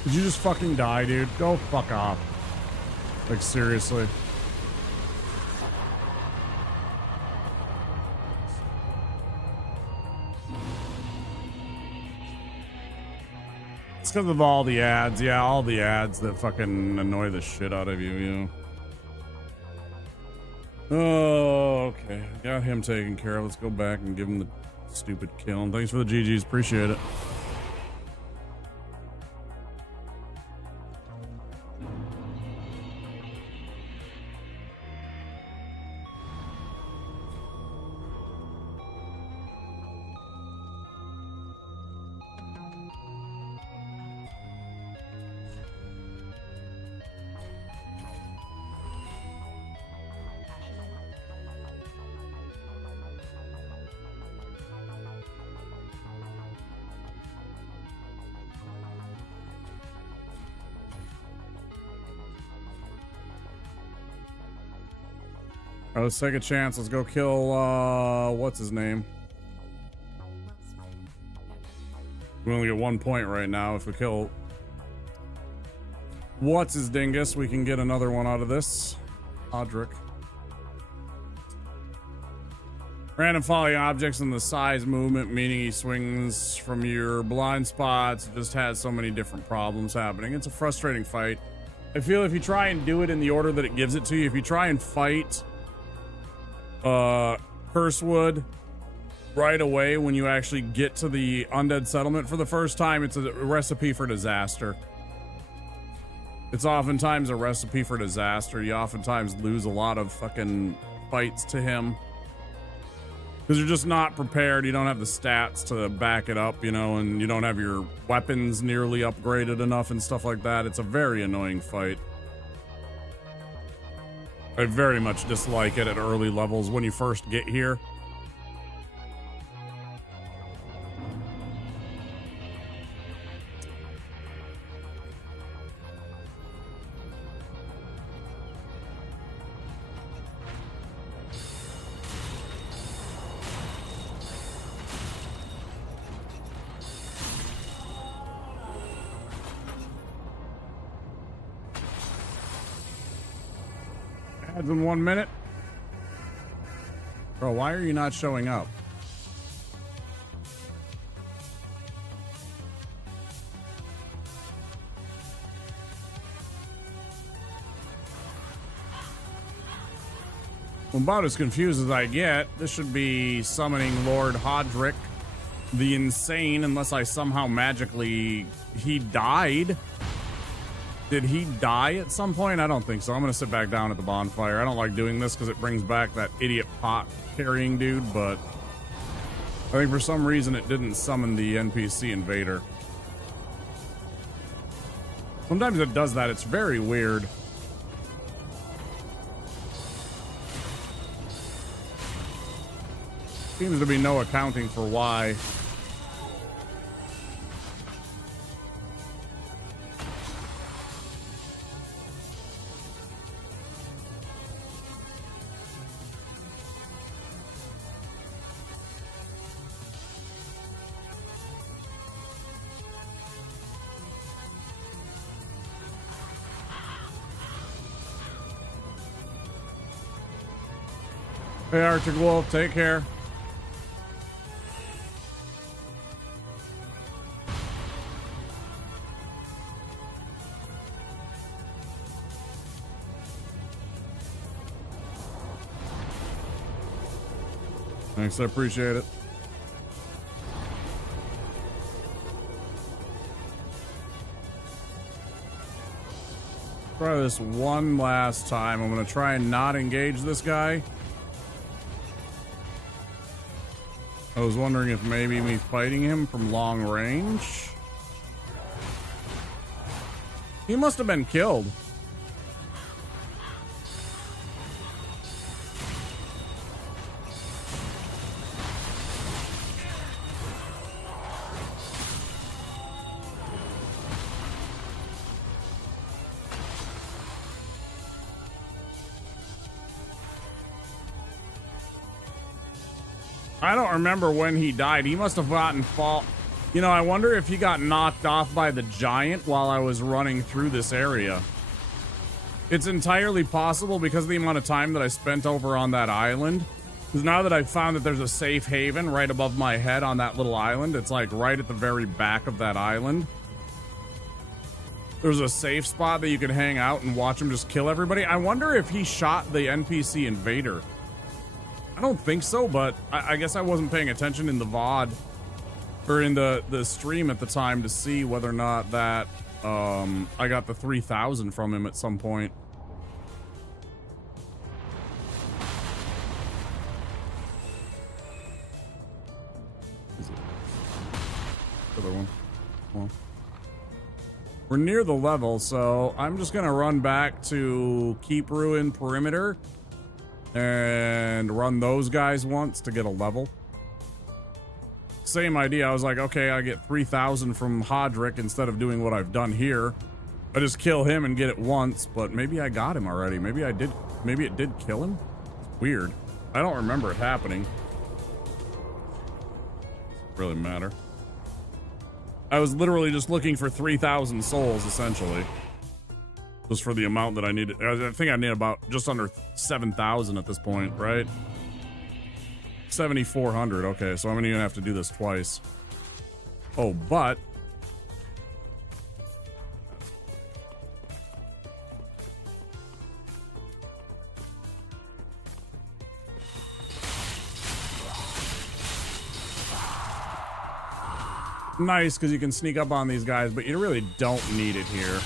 Did you just fucking die, dude? Go fuck off. Like, seriously. It's because of all the ads. Yeah, all the ads that fucking annoy the shit out of you, you know. Oh, okay. Got him taken care of. Let's go back and give him the stupid kill. And thanks for the GGs. Appreciate it. All right, let's take a chance. Let's go kill, what's his name? We only get 1 point right now. If we kill what's his dingus, we can get another one out of this. Odric. Random falling objects in the size movement, meaning he swings from your blind spots. It just has so many different problems happening. It's a frustrating fight. I feel if you try and do it in the order that it gives it to you, if you try and fight Cursewood right away when you actually get to the undead settlement for the first time, it's a recipe for disaster. It's oftentimes a recipe for disaster. You oftentimes lose a lot of fucking fights to him because you're just not prepared. You don't have the stats to back it up, you know, and you don't have your weapons nearly upgraded enough and stuff like that. It's a very annoying fight. I very much dislike it at early levels when you first get here. Ads in 1 minute. Bro, why are you not showing up? I'm about as confused as I get. This should be summoning Lord Hodrick the Insane, unless I somehow magically... He died? Did he die at some point? I don't think so. I'm going to sit back down at the bonfire. I don't like doing this because it brings back that idiot pot carrying dude, but I think for some reason it didn't summon the NPC invader. Sometimes it does that. It's very weird. Seems to be no accounting for why. Hey, Arctic Wolf, take care. Thanks, I appreciate it. Try this one last time. I'm going to try and not engage this guy. I was wondering if maybe me fighting him from long range. He must have been killed. I don't remember when he died. He must have gotten You know, I wonder if he got knocked off by the giant while I was running through this area. It's entirely possible because of the amount of time that I spent over on that island. Because now that I've found that there's a safe haven right above my head on that little island, it's like right at the very back of that island. There's a safe spot that you can hang out and watch him just kill everybody. I wonder if he shot the NPC invader. I don't think so, but I guess I wasn't paying attention in the VOD or in the stream at the time to see whether or not that I got the 3,000 from him at some point. Other one. Well, we're near the level, so I'm just gonna run back to Keep Ruin Perimeter and run those guys once to get a level. Same idea. I was like, okay, I get 3,000 from Hodrick instead of doing what I've done here. I just kill him and get it once, but maybe I got him already. Maybe I did. Maybe it did kill him. It's weird. I don't remember it happening. Doesn't really matter. I was literally just looking for 3,000 souls, essentially. Just for the amount that I needed. I think I need about just under 7,000 at this point, right? 7,400. Okay, so I'm gonna have to do this twice. Oh, but nice, because you can sneak up on these guys, but you really don't need it here.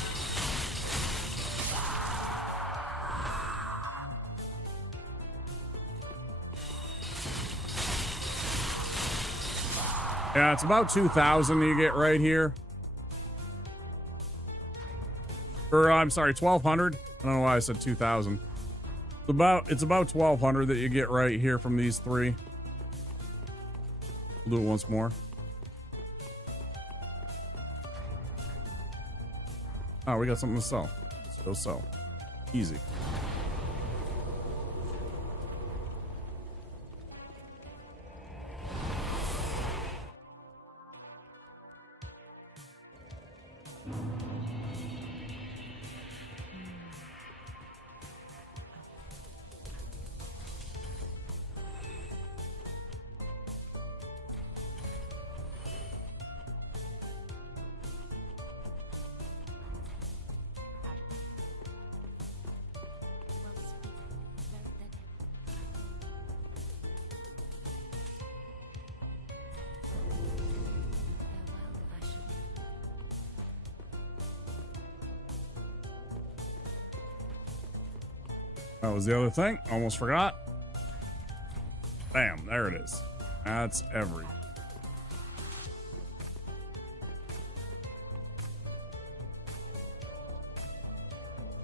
Yeah, it's about 2,000 you get right here. Or, I'm sorry, 1,200. I don't know why I said 2,000. It's about 1,200 that you get right here from these three. We'll do it once more. Oh, we got something to sell. Let's go sell. Easy. That was the other thing. Almost forgot. Bam, there it is. That's every.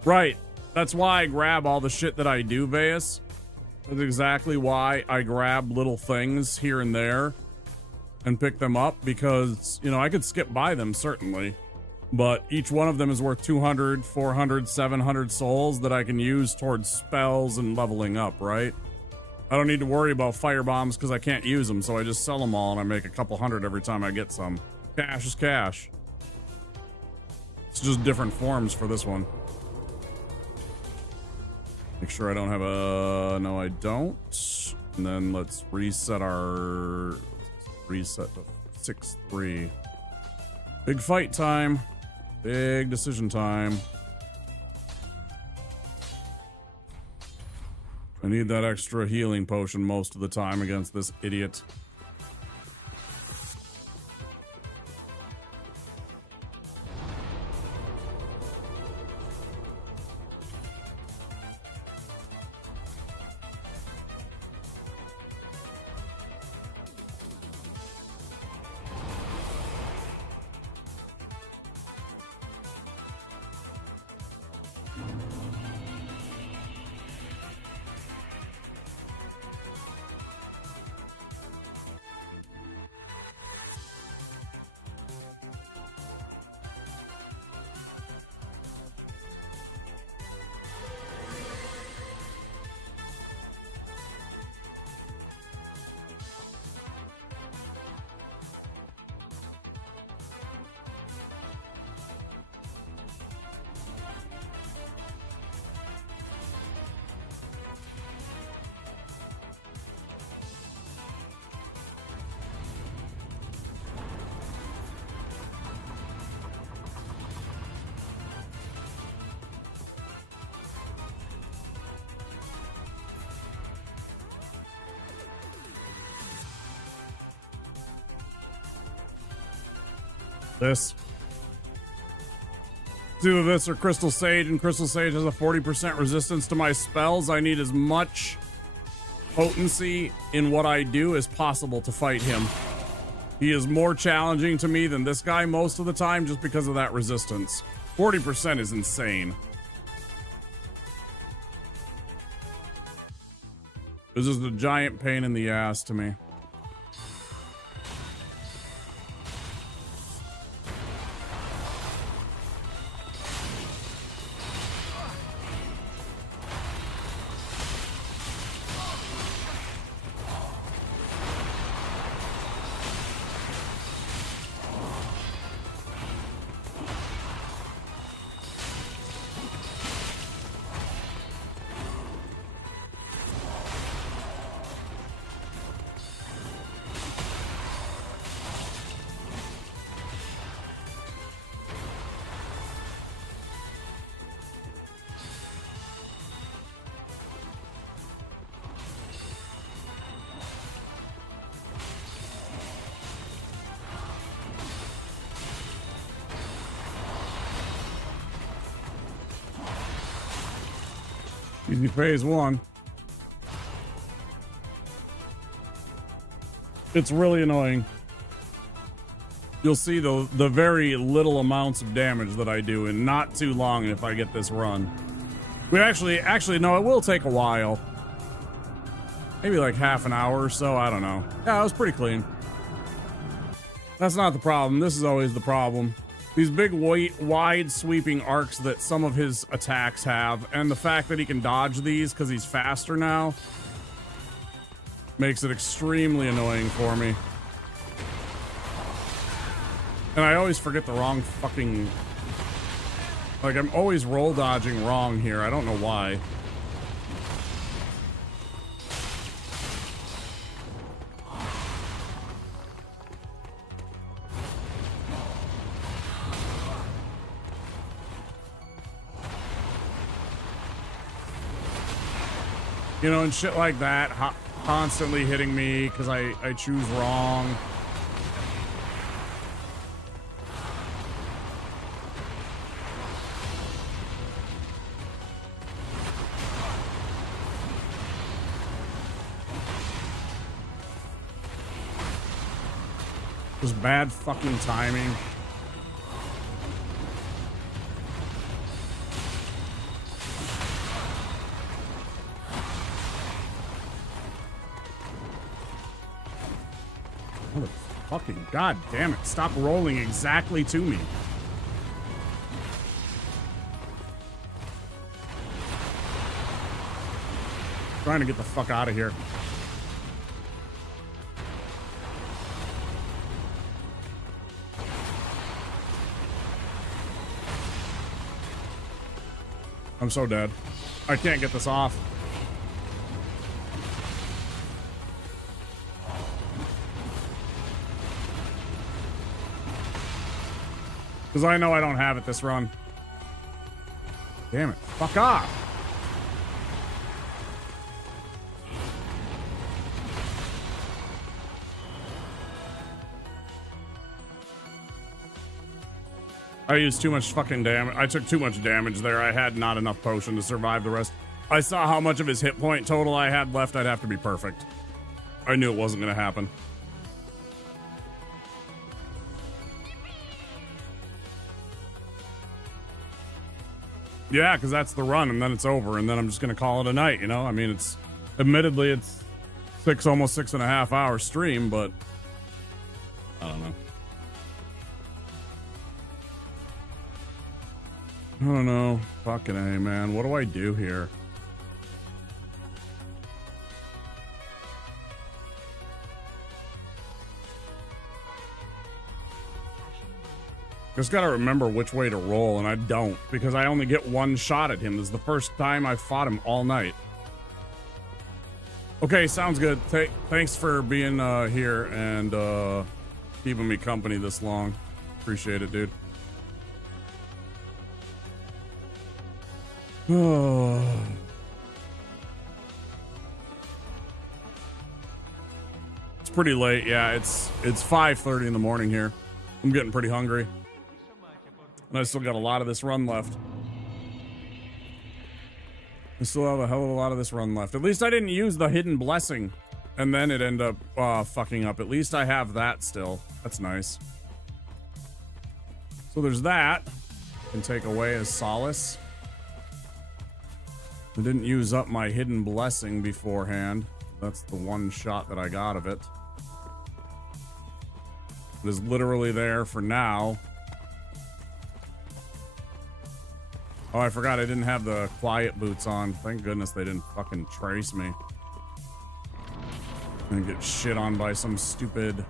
Right. That's why I grab all the shit that I do, Veus. That's exactly why I grab little things here and there and pick them up, because, you know, I could skip by them, certainly. But each one of them is worth 200, 400, 700 souls that I can use towards spells and leveling up, right? I don't need to worry about fire bombs because I can't use them, so I just sell them all and I make a couple hundred every time I get some. Cash is cash. It's just different forms for this one. Make sure I don't have a... No, I don't. And then let's reset our... Reset to 6-3. Big fight time. Big decision time. I need that extra healing potion most of the time against this idiot. This. It's either this or Crystal Sage, and Crystal Sage has a 40% resistance to my spells. I need as much potency in what I do as possible to fight him. He is more challenging to me than this guy most of the time just because of that resistance. 40% is insane. This is a giant pain in the ass to me. Easy phase one. It's really annoying. You'll see the very little amounts of damage that I do in not too long if I get this run. We actually no, it will take a while. Maybe like half an hour or so, I don't know. Yeah, it was pretty clean. That's not the problem. This is always the problem. These big, wide, sweeping arcs that some of his attacks have, and the fact that he can dodge these because he's faster now, makes it extremely annoying for me. And I always forget the wrong fucking... Like, I'm always roll dodging wrong here. I don't know why. You know, and shit like that, constantly hitting me because I choose wrong. Just bad fucking timing. Fucking god damn it. Stop rolling exactly to me. Trying to get the fuck out of here. I'm so dead. I can't get this off. Because I know I don't have it this run. Damn it. Fuck off. I used too much fucking damage. I took too much damage there. I had not enough potion to survive the rest. I saw how much of his hit point total I had left. I'd have to be perfect. I knew it wasn't going to happen. Yeah, because that's the run, and then it's over, and then I'm just going to call it a night, you know? I mean, it's... Admittedly, it's almost 6.5 hour stream, but... I don't know. I don't know. Fucking A, man. What do I do here? Just gotta remember which way to roll, and I don't, because I only get one shot at him. This is the first time I've fought him all night. Okay, sounds good. Thanks for being here and keeping me company this long. Appreciate it, dude. It's pretty late. Yeah, it's 5:30 in the morning here. I'm getting pretty hungry. And I still got a lot of this run left. I still have a hell of a lot of this run left. At least I didn't use the hidden blessing. And then it ended up fucking up. At least I have that still. That's nice. So there's that. Can take away as solace. I didn't use up my hidden blessing beforehand. That's the one shot that I got of it. It is literally there for now. Oh, I forgot I didn't have the quiet boots on. Thank goodness they didn't fucking trace me. And get shit on by some stupid...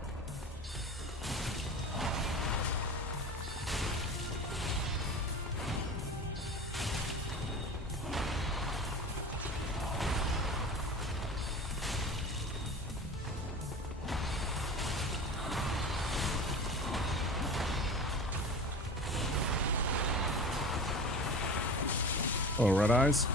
Oh, red eyes.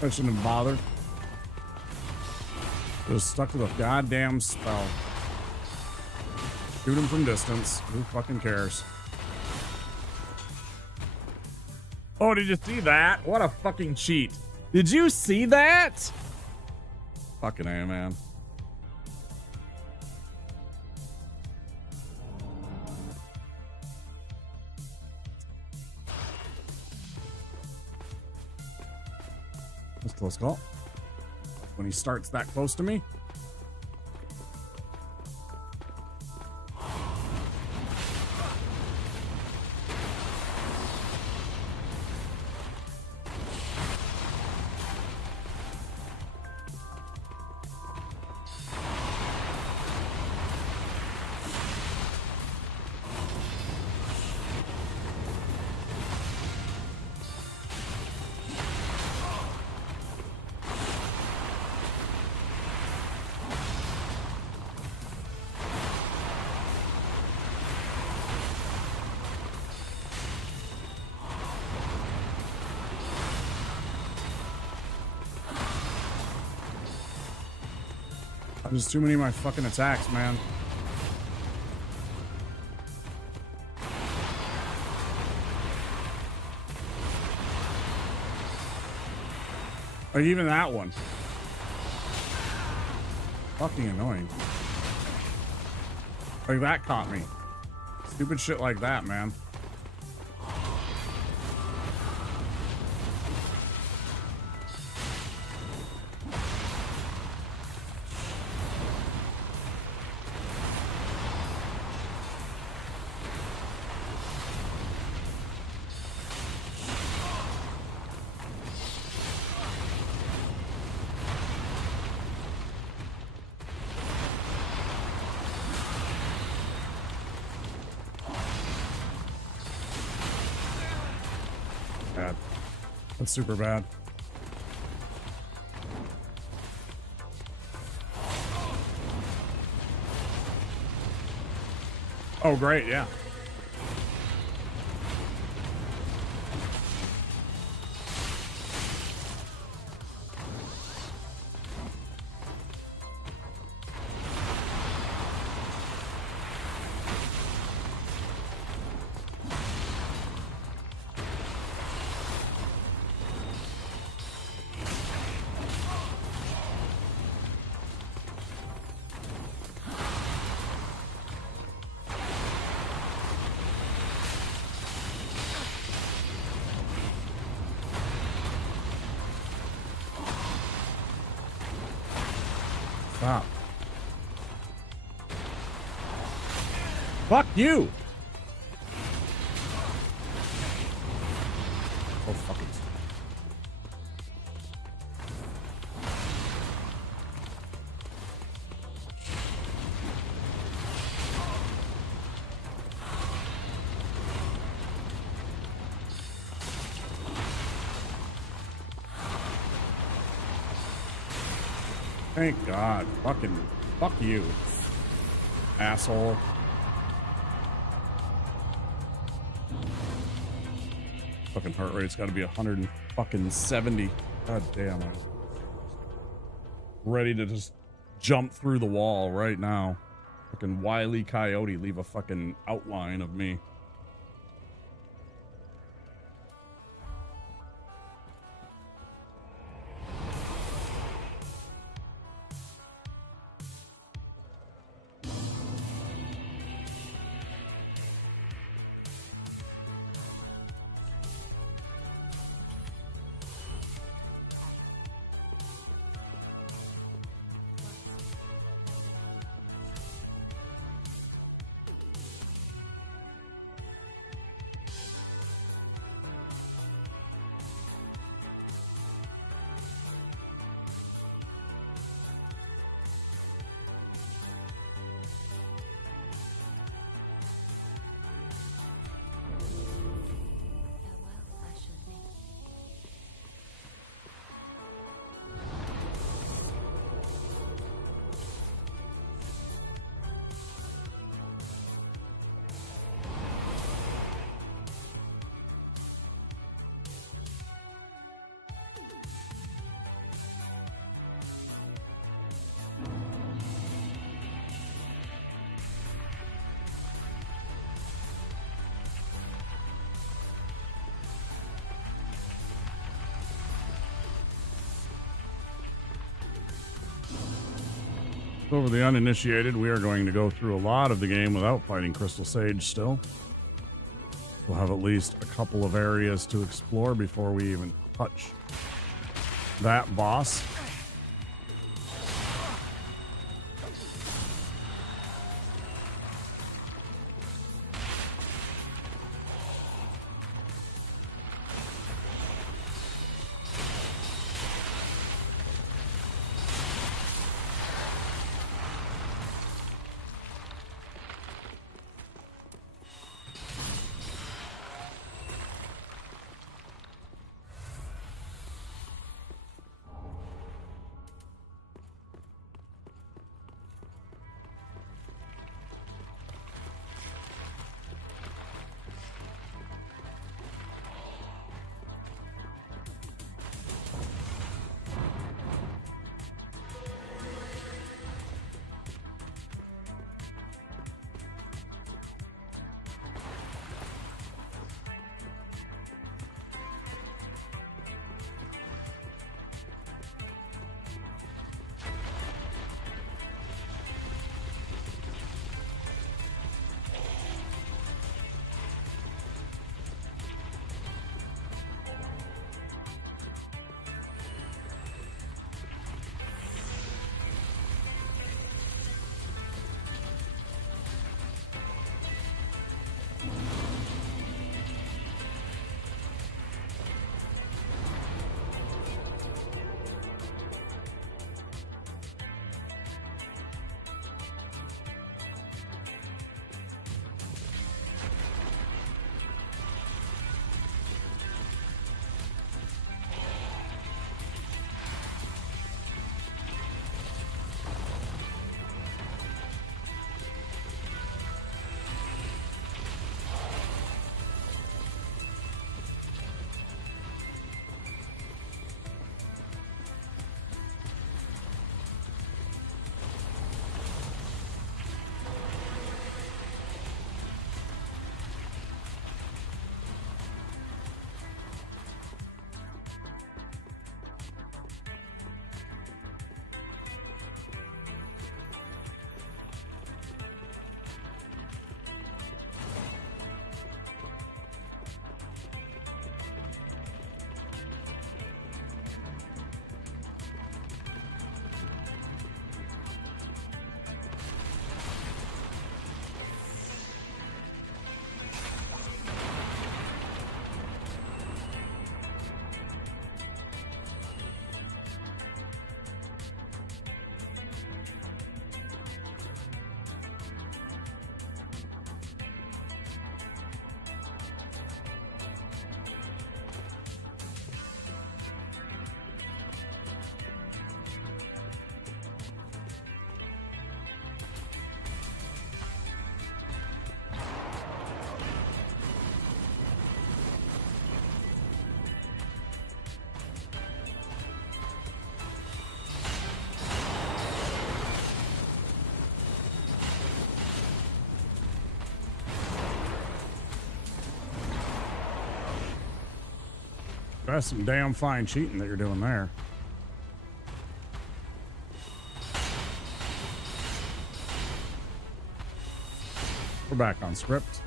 I shouldn't have bothered. Just stuck to the goddamn spell. Shoot him from distance. Who fucking cares? Oh, did you see that? What a fucking cheat. Did you see that? Fucking A, man. That's a close call. When he starts that close to me. There's too many of my fucking attacks, man. Like, even that one. Fucking annoying. Like, that caught me. Stupid shit like that, man. Bad. That's super bad. Oh, great, yeah. Stop. Fuck you! Oh, fuck it. Thank God. Fucking Fuck you, asshole. Fucking heart rate's got to be 170. God damn it. Ready to just jump through the wall right now. Fucking Wile E. Coyote, leave a fucking outline of me. For the uninitiated, we are going to go through a lot of the game without fighting Crystal Sage still. We'll have at least a couple of areas to explore before we even touch that boss. That's some damn fine cheating that you're doing there. We're back on script.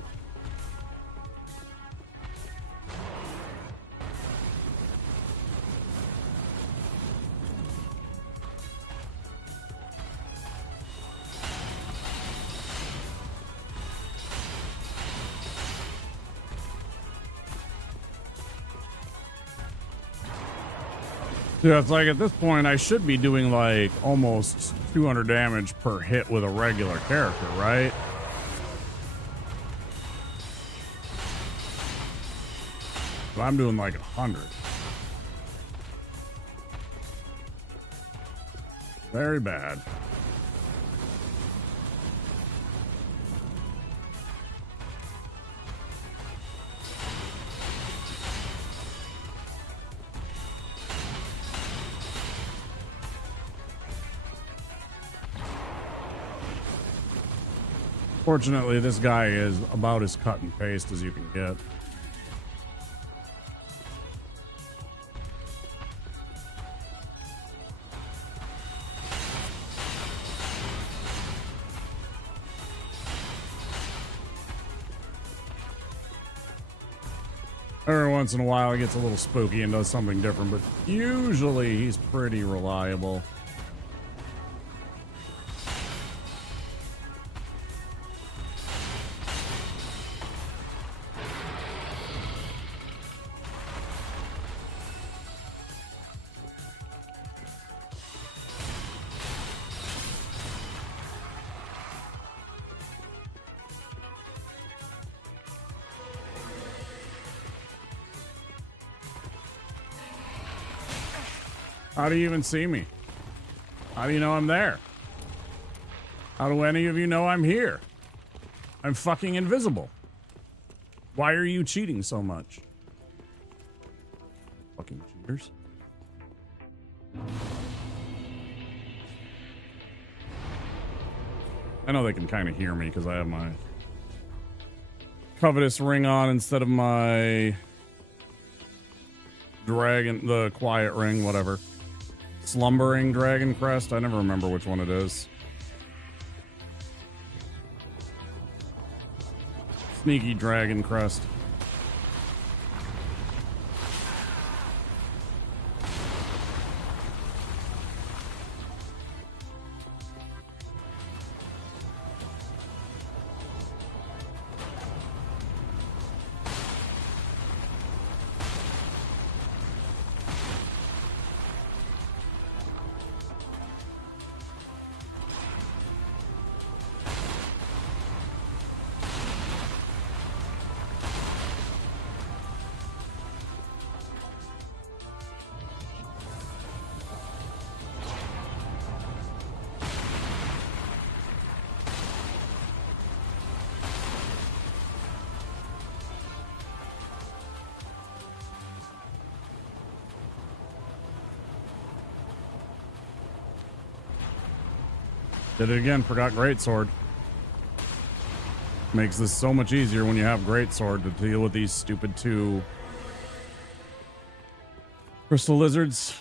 Yeah, it's like at this point I should be doing like almost 200 damage per hit with a regular character, right? But I'm doing like 100. Very bad. Fortunately, this guy is about as cut and paste as you can get. Every once in a while, he gets a little spooky and does something different, but usually he's pretty reliable. How do you even see me? How do you know I'm there? How do any of you know I'm here? I'm fucking invisible. Why are you cheating so much? Fucking cheaters. I know they can kind of hear me because I have my covetous ring on instead of my dragon, the quiet ring, whatever. Slumbering Dragon Crest. I never remember which one it is. Sneaky Dragon Crest. Did it again, forgot Greatsword. Makes this so much easier when you have Greatsword to deal with these stupid 2 crystal lizards.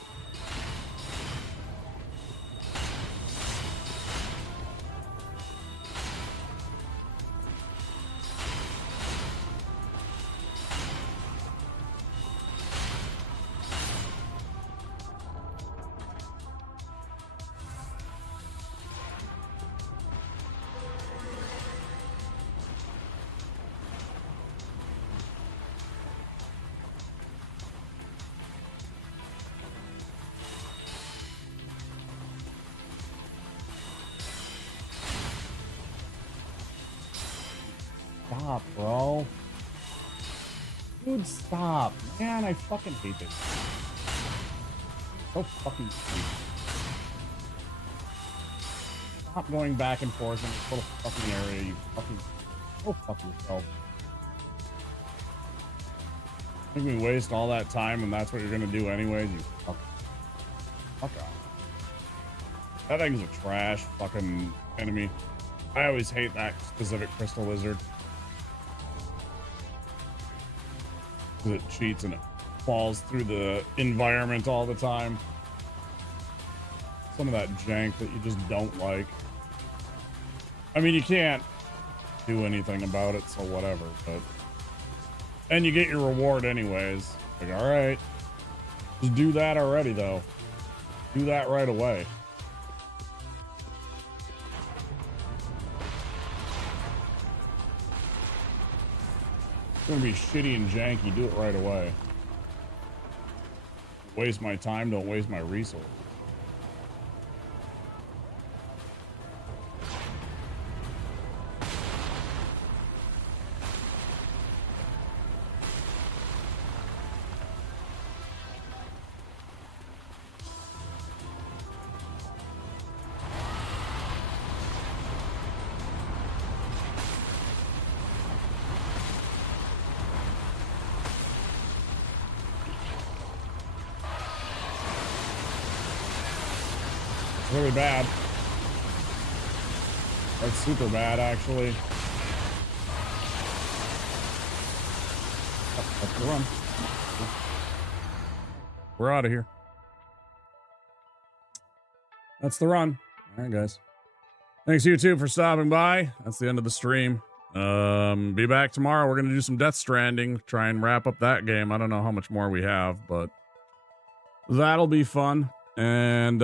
Stop, bro. Dude, stop. Man, I fucking hate this. So fucking stupid. Stop going back and forth in this little fucking area, you fucking... Go fuck yourself. Make me waste all that time and that's what you're gonna do anyways, you fuck off. That thing's a trash fucking enemy. I always hate that specific crystal lizard. It cheats and it falls through the environment all the time. Some of that jank that you just don't like. I mean, you can't do anything about it, so whatever, but... And you get your reward anyways. Like, alright. Just do that already, though. Do that right away. It's gonna be shitty and janky. Do it right away. Waste my time, don't waste my resources. Really bad. That's super bad, actually. Oh, that's the run. We're out of here. That's the run. All right, guys. Thanks, YouTube, for stopping by. That's the end of the stream. Be back tomorrow. We're going to do some Death Stranding. Try and wrap up that game. I don't know how much more we have, but that'll be fun. And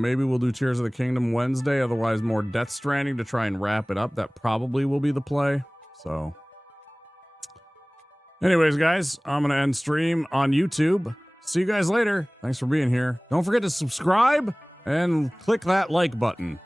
maybe we'll do Tears of the Kingdom Wednesday. Otherwise, more Death Stranding to try and wrap it up. That probably will be the play. So, anyways, guys, I'm going to end stream on YouTube. See you guys later. Thanks for being here. Don't forget to subscribe and click that like button.